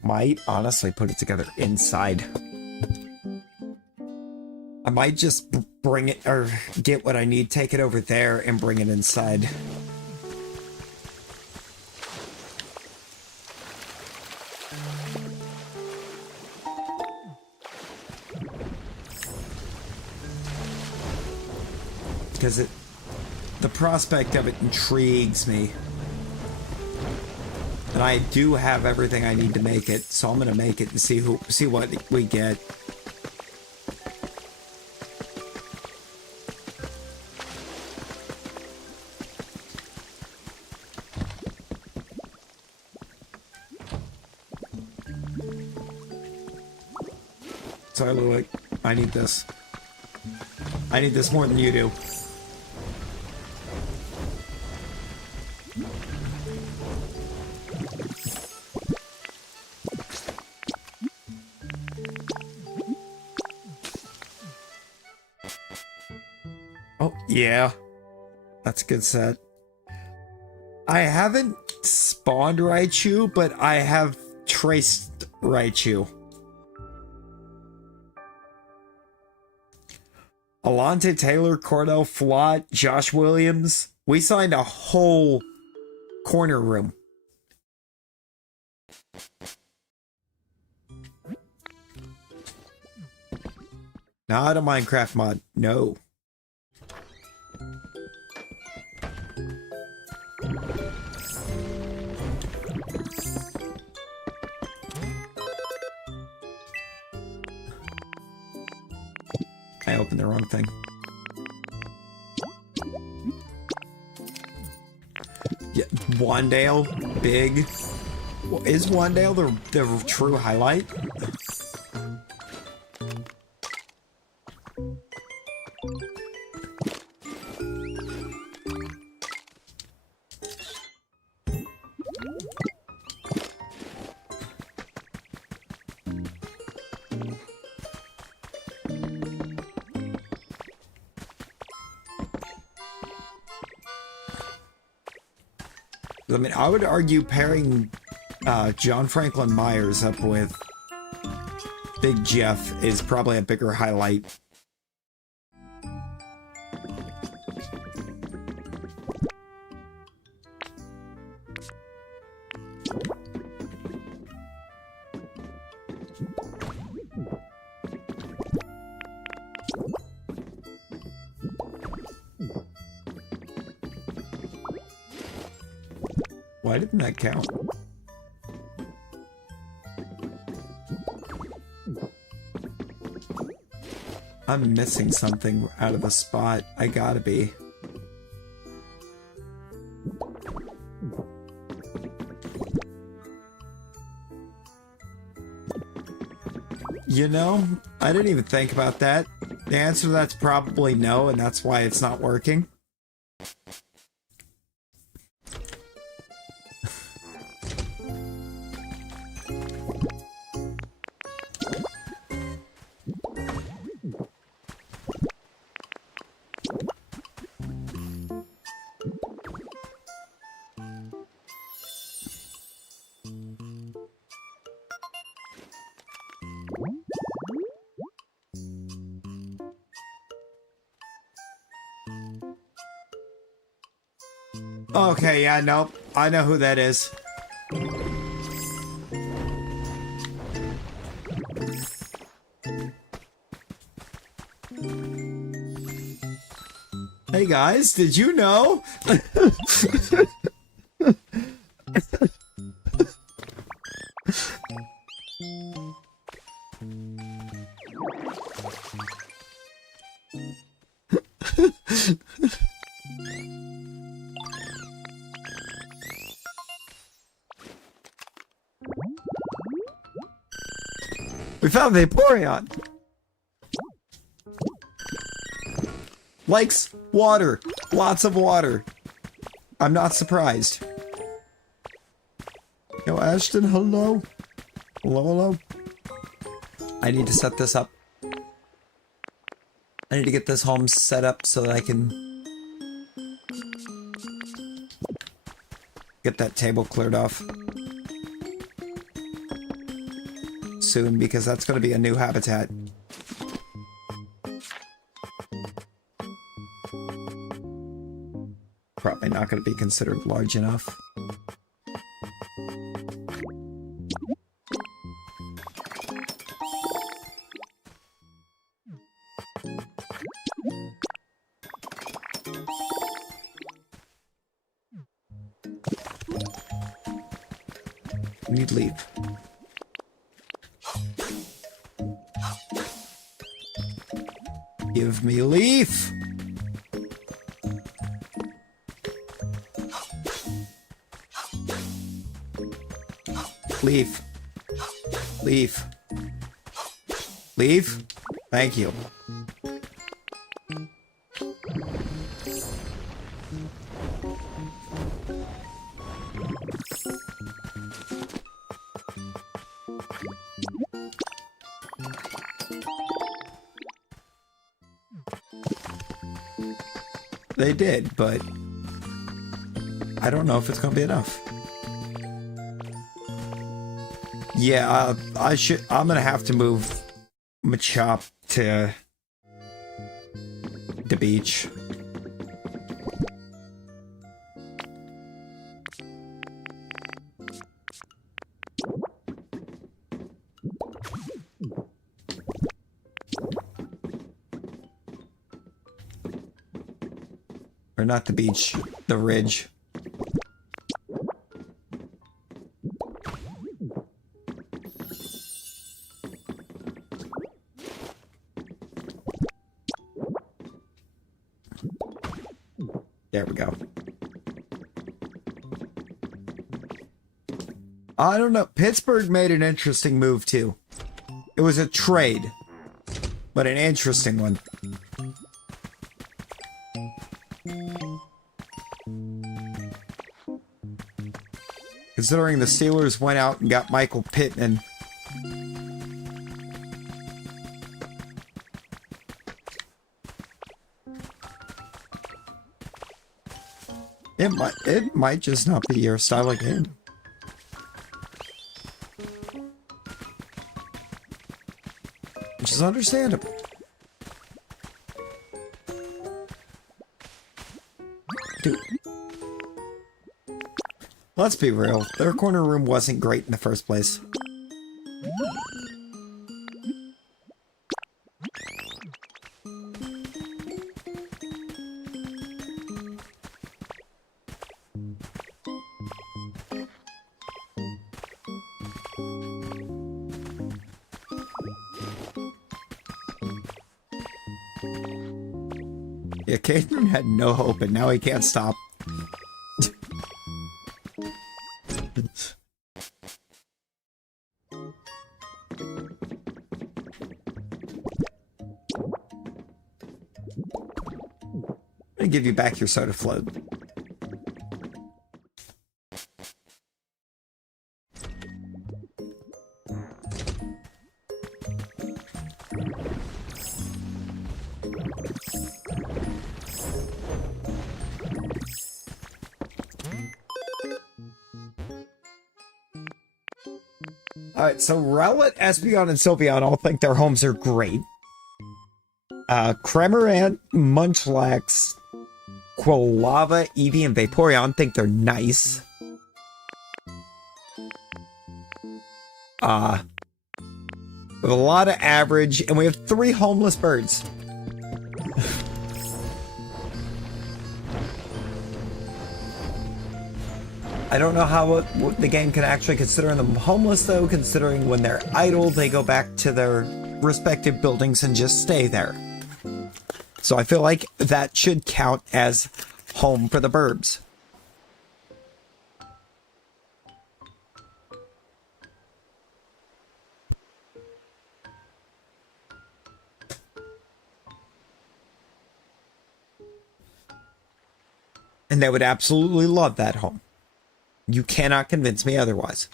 Might honestly put it together inside. I might just bring it, or get what I need, take it over there and bring it inside. Because the prospect of it intrigues me. And I do have everything I need to make it, so I'm gonna make it and see what we get. Sorry, Louie. I need this. I need this more than you do. Oh, yeah. That's a good set. I haven't spawned Raichu, but I have traced Raichu. Alante Taylor, Cordell Flott, Josh Williams. We signed a whole corner room. Not a Minecraft mod. No. I opened the wrong thing. Yeah, Wandale, big. Is Wandale the true highlight? I mean, I would argue pairing John Franklin Myers up with Big Jeff is probably a bigger highlight. Why didn't that count? I'm missing something out of the spot. I gotta be. You know, I didn't even think about that. The answer to that's probably no, and that's why it's not working. Okay, yeah, nope. I know who that is. Hey guys, did you know? We found Vaporeon! Likes water. Lots of water. I'm not surprised. Yo, Ashton, hello? Hello, hello? I need to set this up. I need to get this home set up so that I can get that table cleared off soon, because that's going to be a new habitat. Probably not going to be considered large enough. We need leaf. Give me leaf! Leaf. Leaf. Leaf? Thank you. They did, but I don't know if it's gonna be enough. Yeah, I'm gonna have to move Machop to the beach. Or not the beach, the ridge. There we go. I don't know. Pittsburgh made an interesting move too. It was a trade, but an interesting one. Considering the Steelers went out and got Michael Pittman. It might just not be your style of game. Which is understandable. Dude. Let's be real. Their corner room wasn't great in the first place. Yeah, Caden had no hope, and now he can't stop. I'm gonna give you back your soda float. Alright, so Rowlet, Espeon, and Sylveon all think their homes are great. Cramorant, Munchlax, Quilava, Eevee, and Vaporeon think they're nice. We have a lot of average, and we have 3 homeless birds. I don't know how the game can actually consider them homeless, though, considering when they're idle, they go back to their respective buildings and just stay there. So I feel like that should count as home for the burbs. And they would absolutely love that home. You cannot convince me otherwise.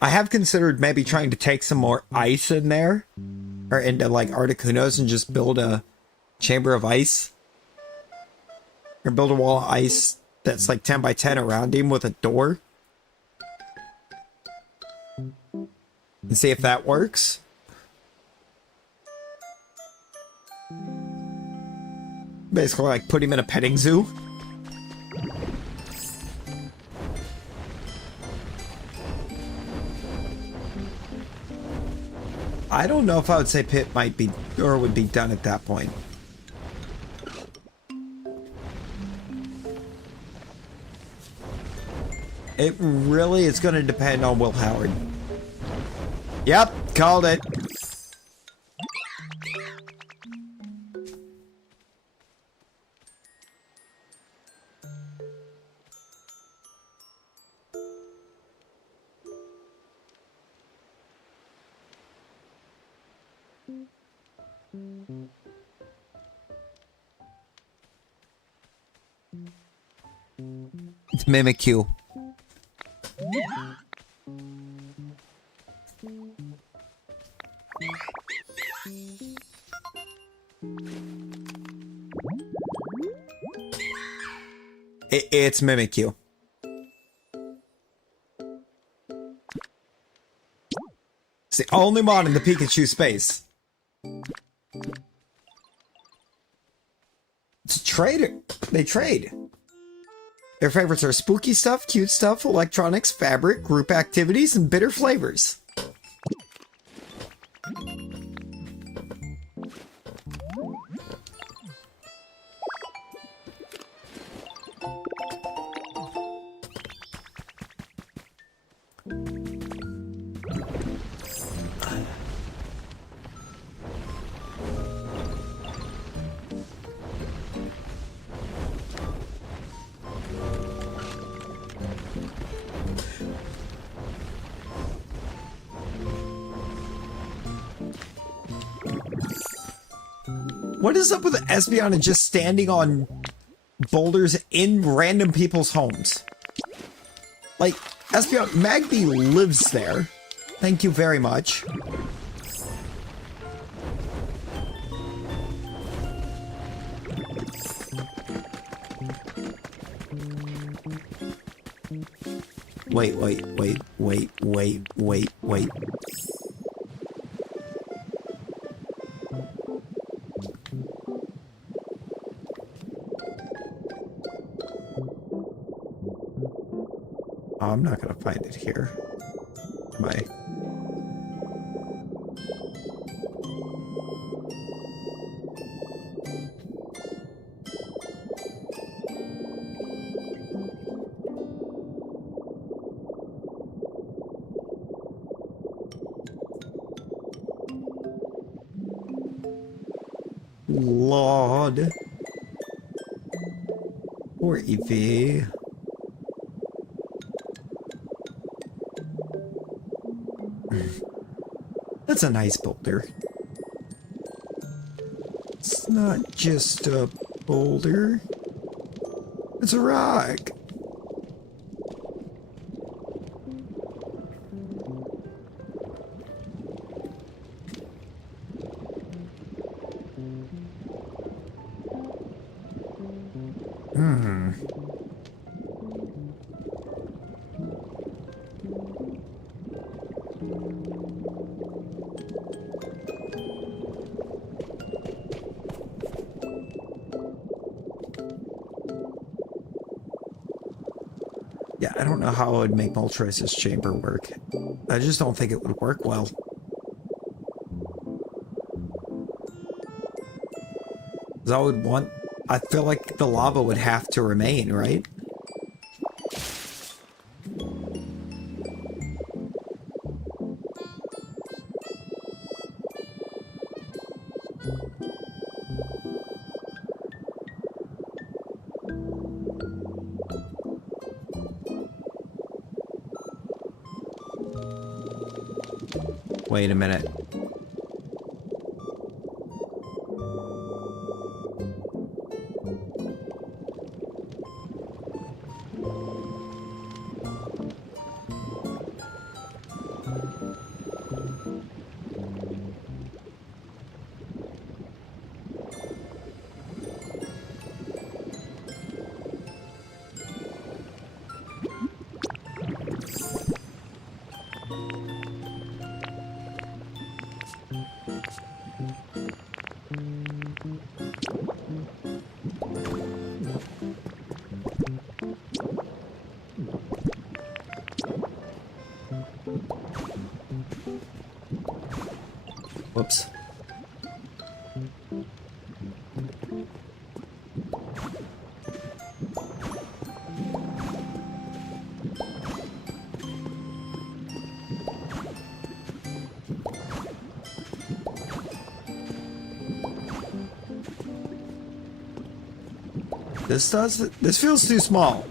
I have considered maybe trying to take some more ice in there, or into like Articunos, and just build a chamber of ice, or build a wall of ice that's like 10 by 10 around him with a door, and see if that works. Basically like put him in a petting zoo. I don't know if I would say Pit might be, or would be done at that point. It really is going to depend on Will Howard. Yep, called it. It's Mimikyu. It's Mimikyu. It's the only mod in the Pikachu space. It's a trader. They trade. Their favorites are spooky stuff, cute stuff, electronics, fabric, group activities, and bitter flavors. What is up with Espeon and just standing on boulders in random people's homes? Like, Espeon, Magby lives there. Thank you very much. Wait. Oh, I'm not gonna find it here. My. Lord. Poor Evie. That's a nice boulder. It's not just a boulder. It's a rock. Yeah, I don't know how I would make Moltres' chamber work. I just don't think it would work well. 'Cause I would want... I feel like the lava would have to remain, right? Wait a minute. Whoops. This feels too small.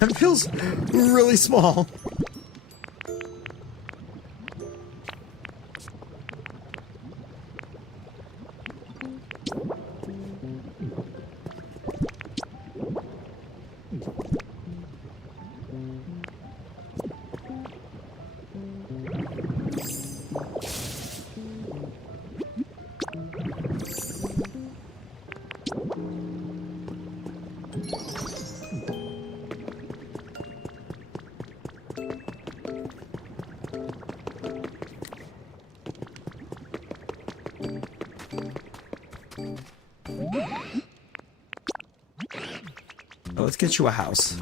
That feels really small. Let's get you a house.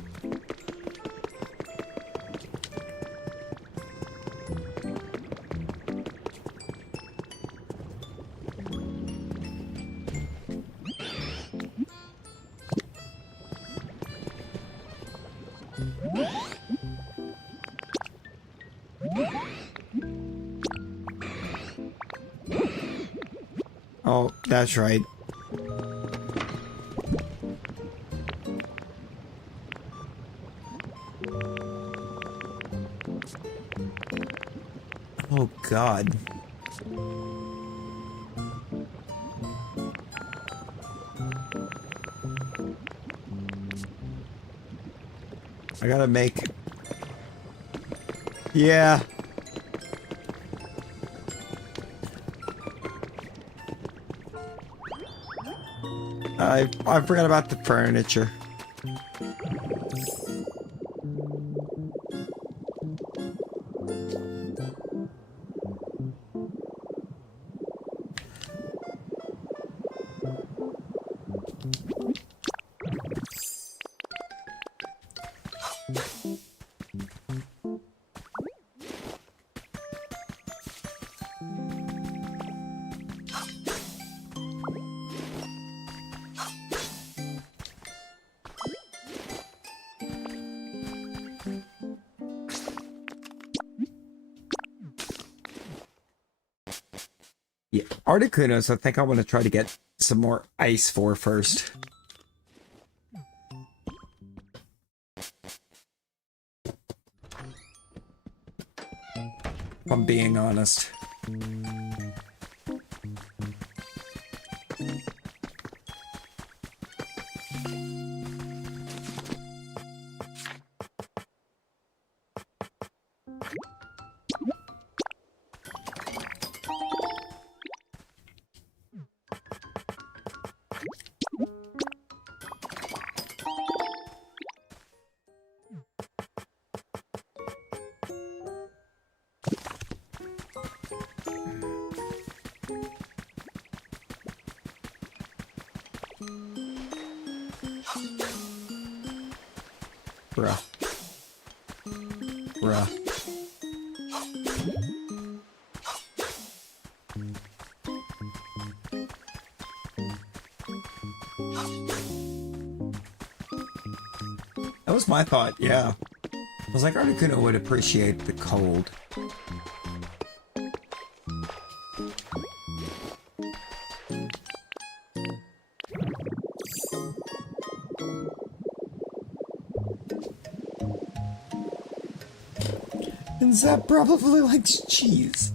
Oh, that's right. Oh, God. I gotta make... Yeah. I forgot about the furniture. Yeah, Articunos, I think I want to try to get some more ice for first. If I'm being honest. Bruh. Bruh. That was my thought, yeah. I was like, Articuno would appreciate the cold. And Zap probably likes cheese.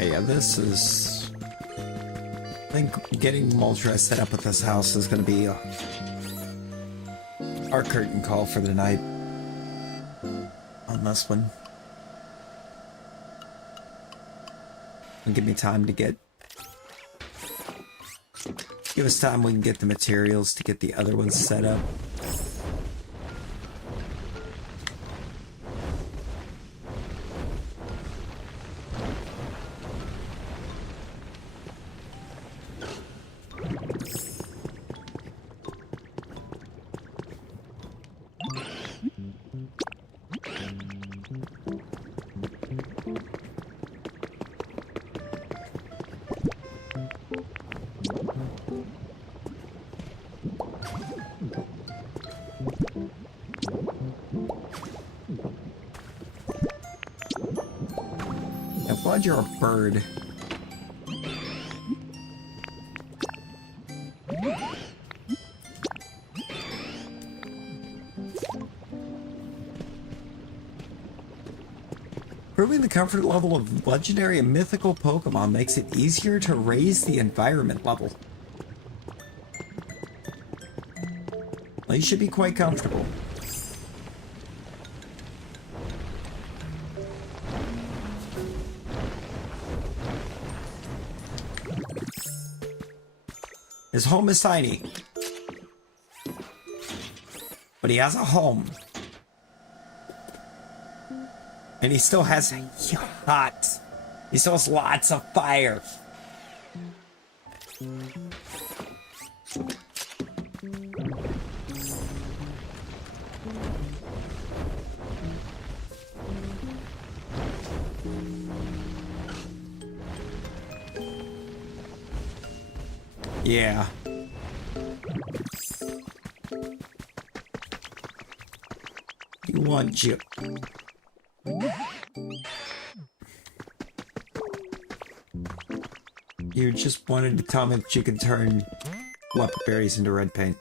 Yeah, this is... I think getting Moltres set up with this house is going to be our curtain call for the night on this one. And give me time to get... Give us time we can get the materials to get the other ones set up. I'm glad you're a bird. Improving the comfort level of legendary and mythical Pokemon makes it easier to raise the environment level. Well, you should be quite comfortable. His home is tiny, but he has a home. And he still has hot. He still has lots of fire. Yeah. You want you. You just wanted to tell me that you can turn weapon berries into red paint.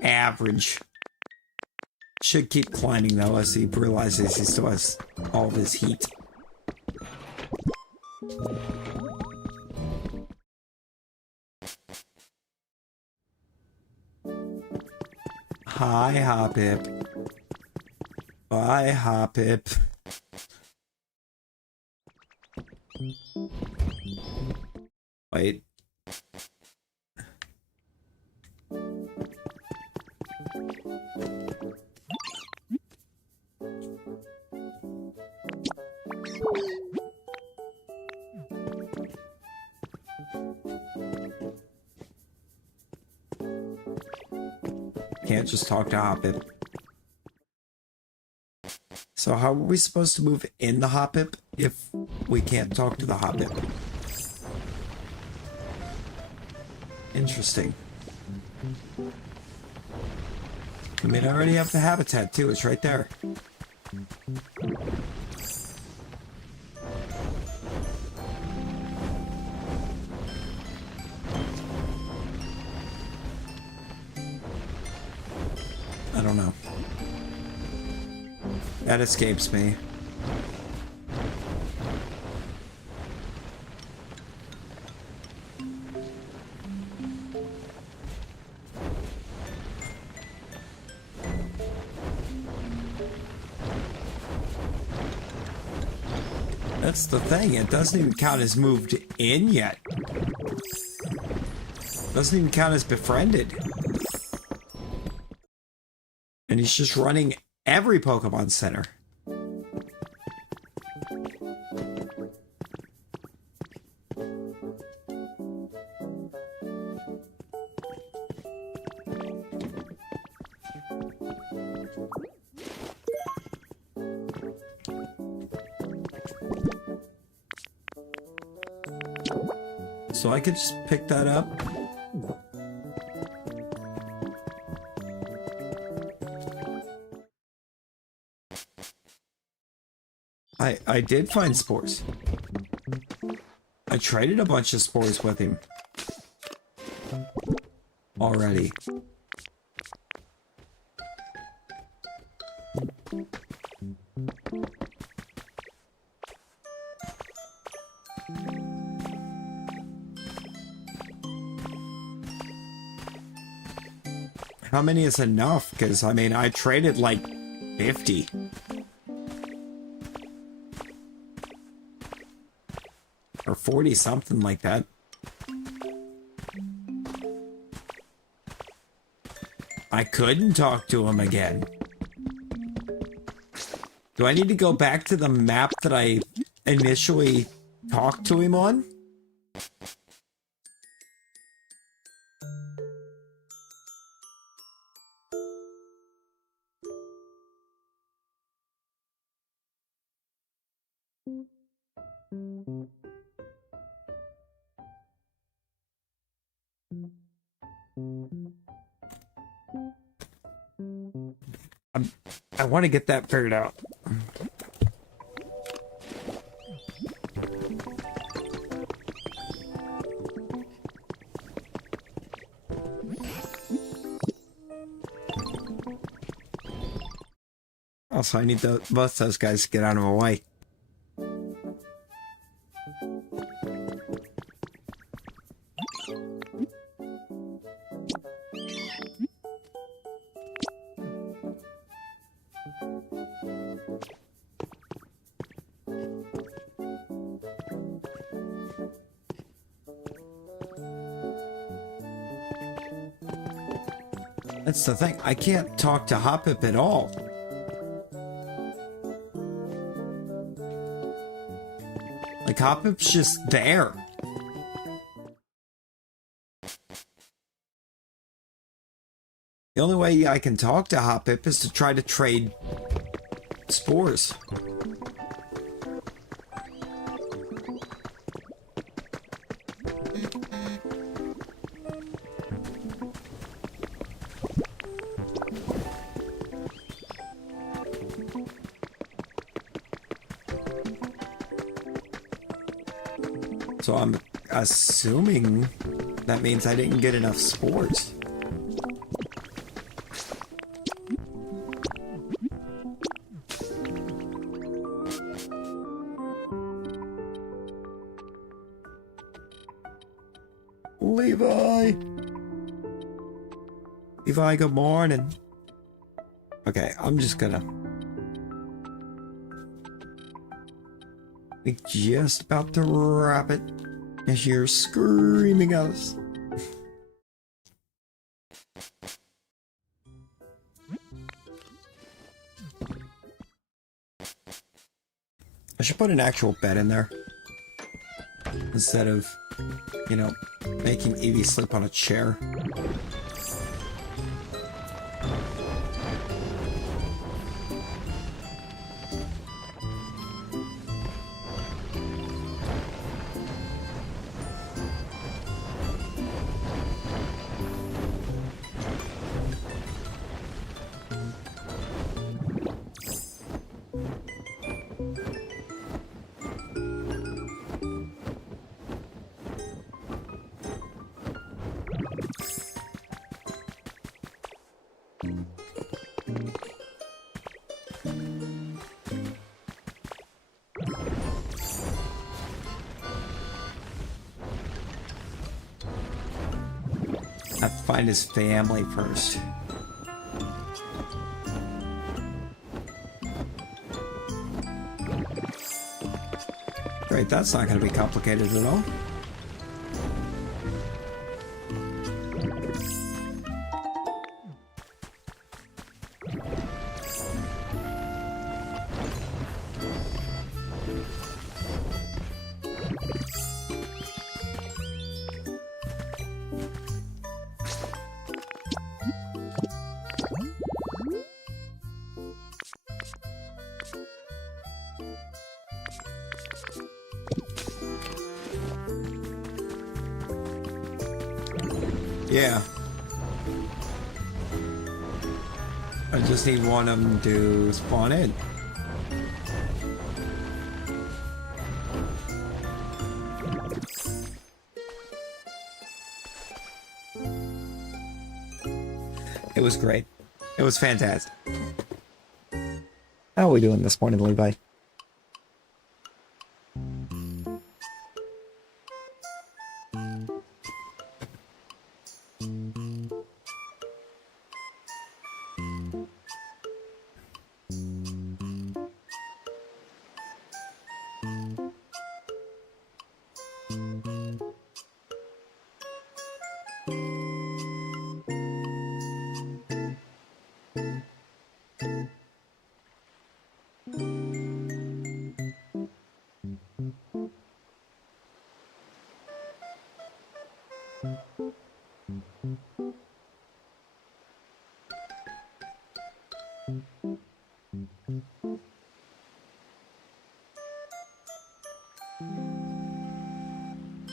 Average. Should keep climbing though as he realizes he still has all of his heat. Hi, Hoppip. Bye, Hoppip. Wait. Can't just talk to Hoppip. So how are we supposed to move in the Hoppip if we can't talk to the Hoppip? Interesting. I mean, I already have the habitat too. It's right there. I don't know. That escapes me. That's the thing, it doesn't even count as moved in yet. Doesn't even count as befriended. And he's just running every Pokemon Center. So I could just pick that up. I did find spores. I traded a bunch of spores with him. Already. How many is enough? Because, I mean, I traded like 50. Or 40, something like that. I couldn't talk to him again. Do I need to go back to the map that I initially talked to him on? I want to get that figured out. Also, I need both those guys to get out of my way. That's the thing. I can't talk to Hoppip at all. Like, Hoppip's just there. The only way I can talk to Hoppip is to try to trade spores. So I'm assuming that means I didn't get enough spores. Levi! Levi, good morning. Okay, I'm just gonna... We're just about to wrap it as you're screaming at us. I should put an actual bed in there instead of, you know, making Evie sleep on a chair. I have to find his family first. Great, that's not going to be complicated at all. Yeah. I just need one of them to spawn in. It was great. It was fantastic. How are we doing this morning, Levi?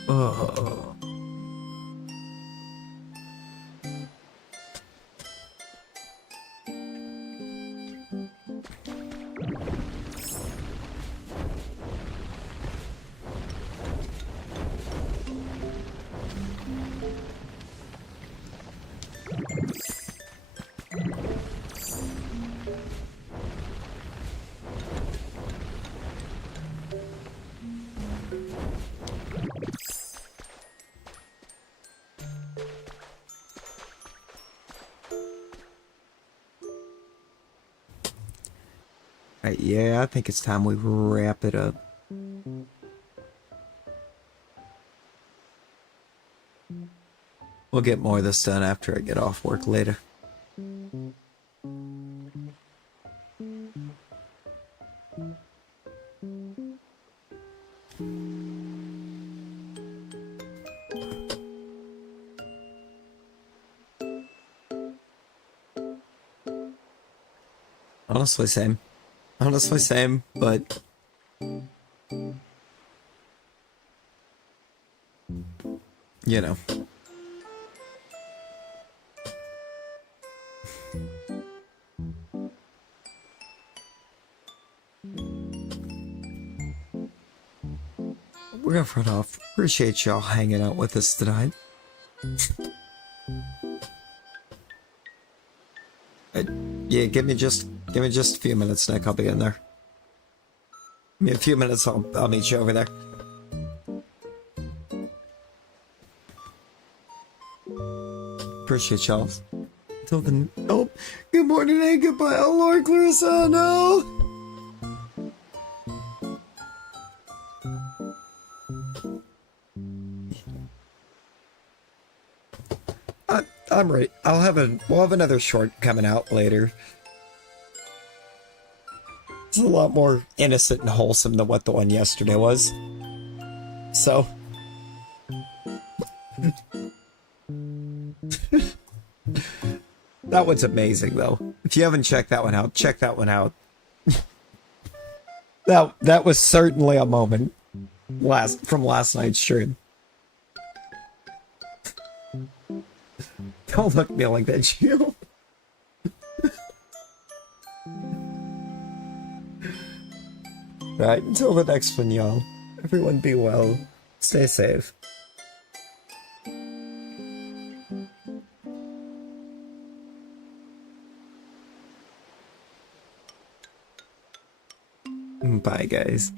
Oh. Yeah, I think it's time we wrap it up. We'll get more of this done after I get off work later. Honestly, same. Honestly, same, but... You know. We're gonna run off. Appreciate y'all hanging out with us tonight. Yeah, give me just a few minutes, Nick. I'll be in there. Give me a few minutes. I'll meet you over there. Appreciate y'all. Until then. Oh, good morning and goodbye. Oh Lord, Clarissa, no. I'm ready. We'll have another short coming out later. It's a lot more innocent and wholesome than what the one yesterday was. So. That one's amazing though. If you haven't checked that one out, check that one out. That was certainly a moment from last night's stream. Don't look at me like that, Gio. Alright, until the next one, y'all. Everyone be well. Stay safe. Bye, guys.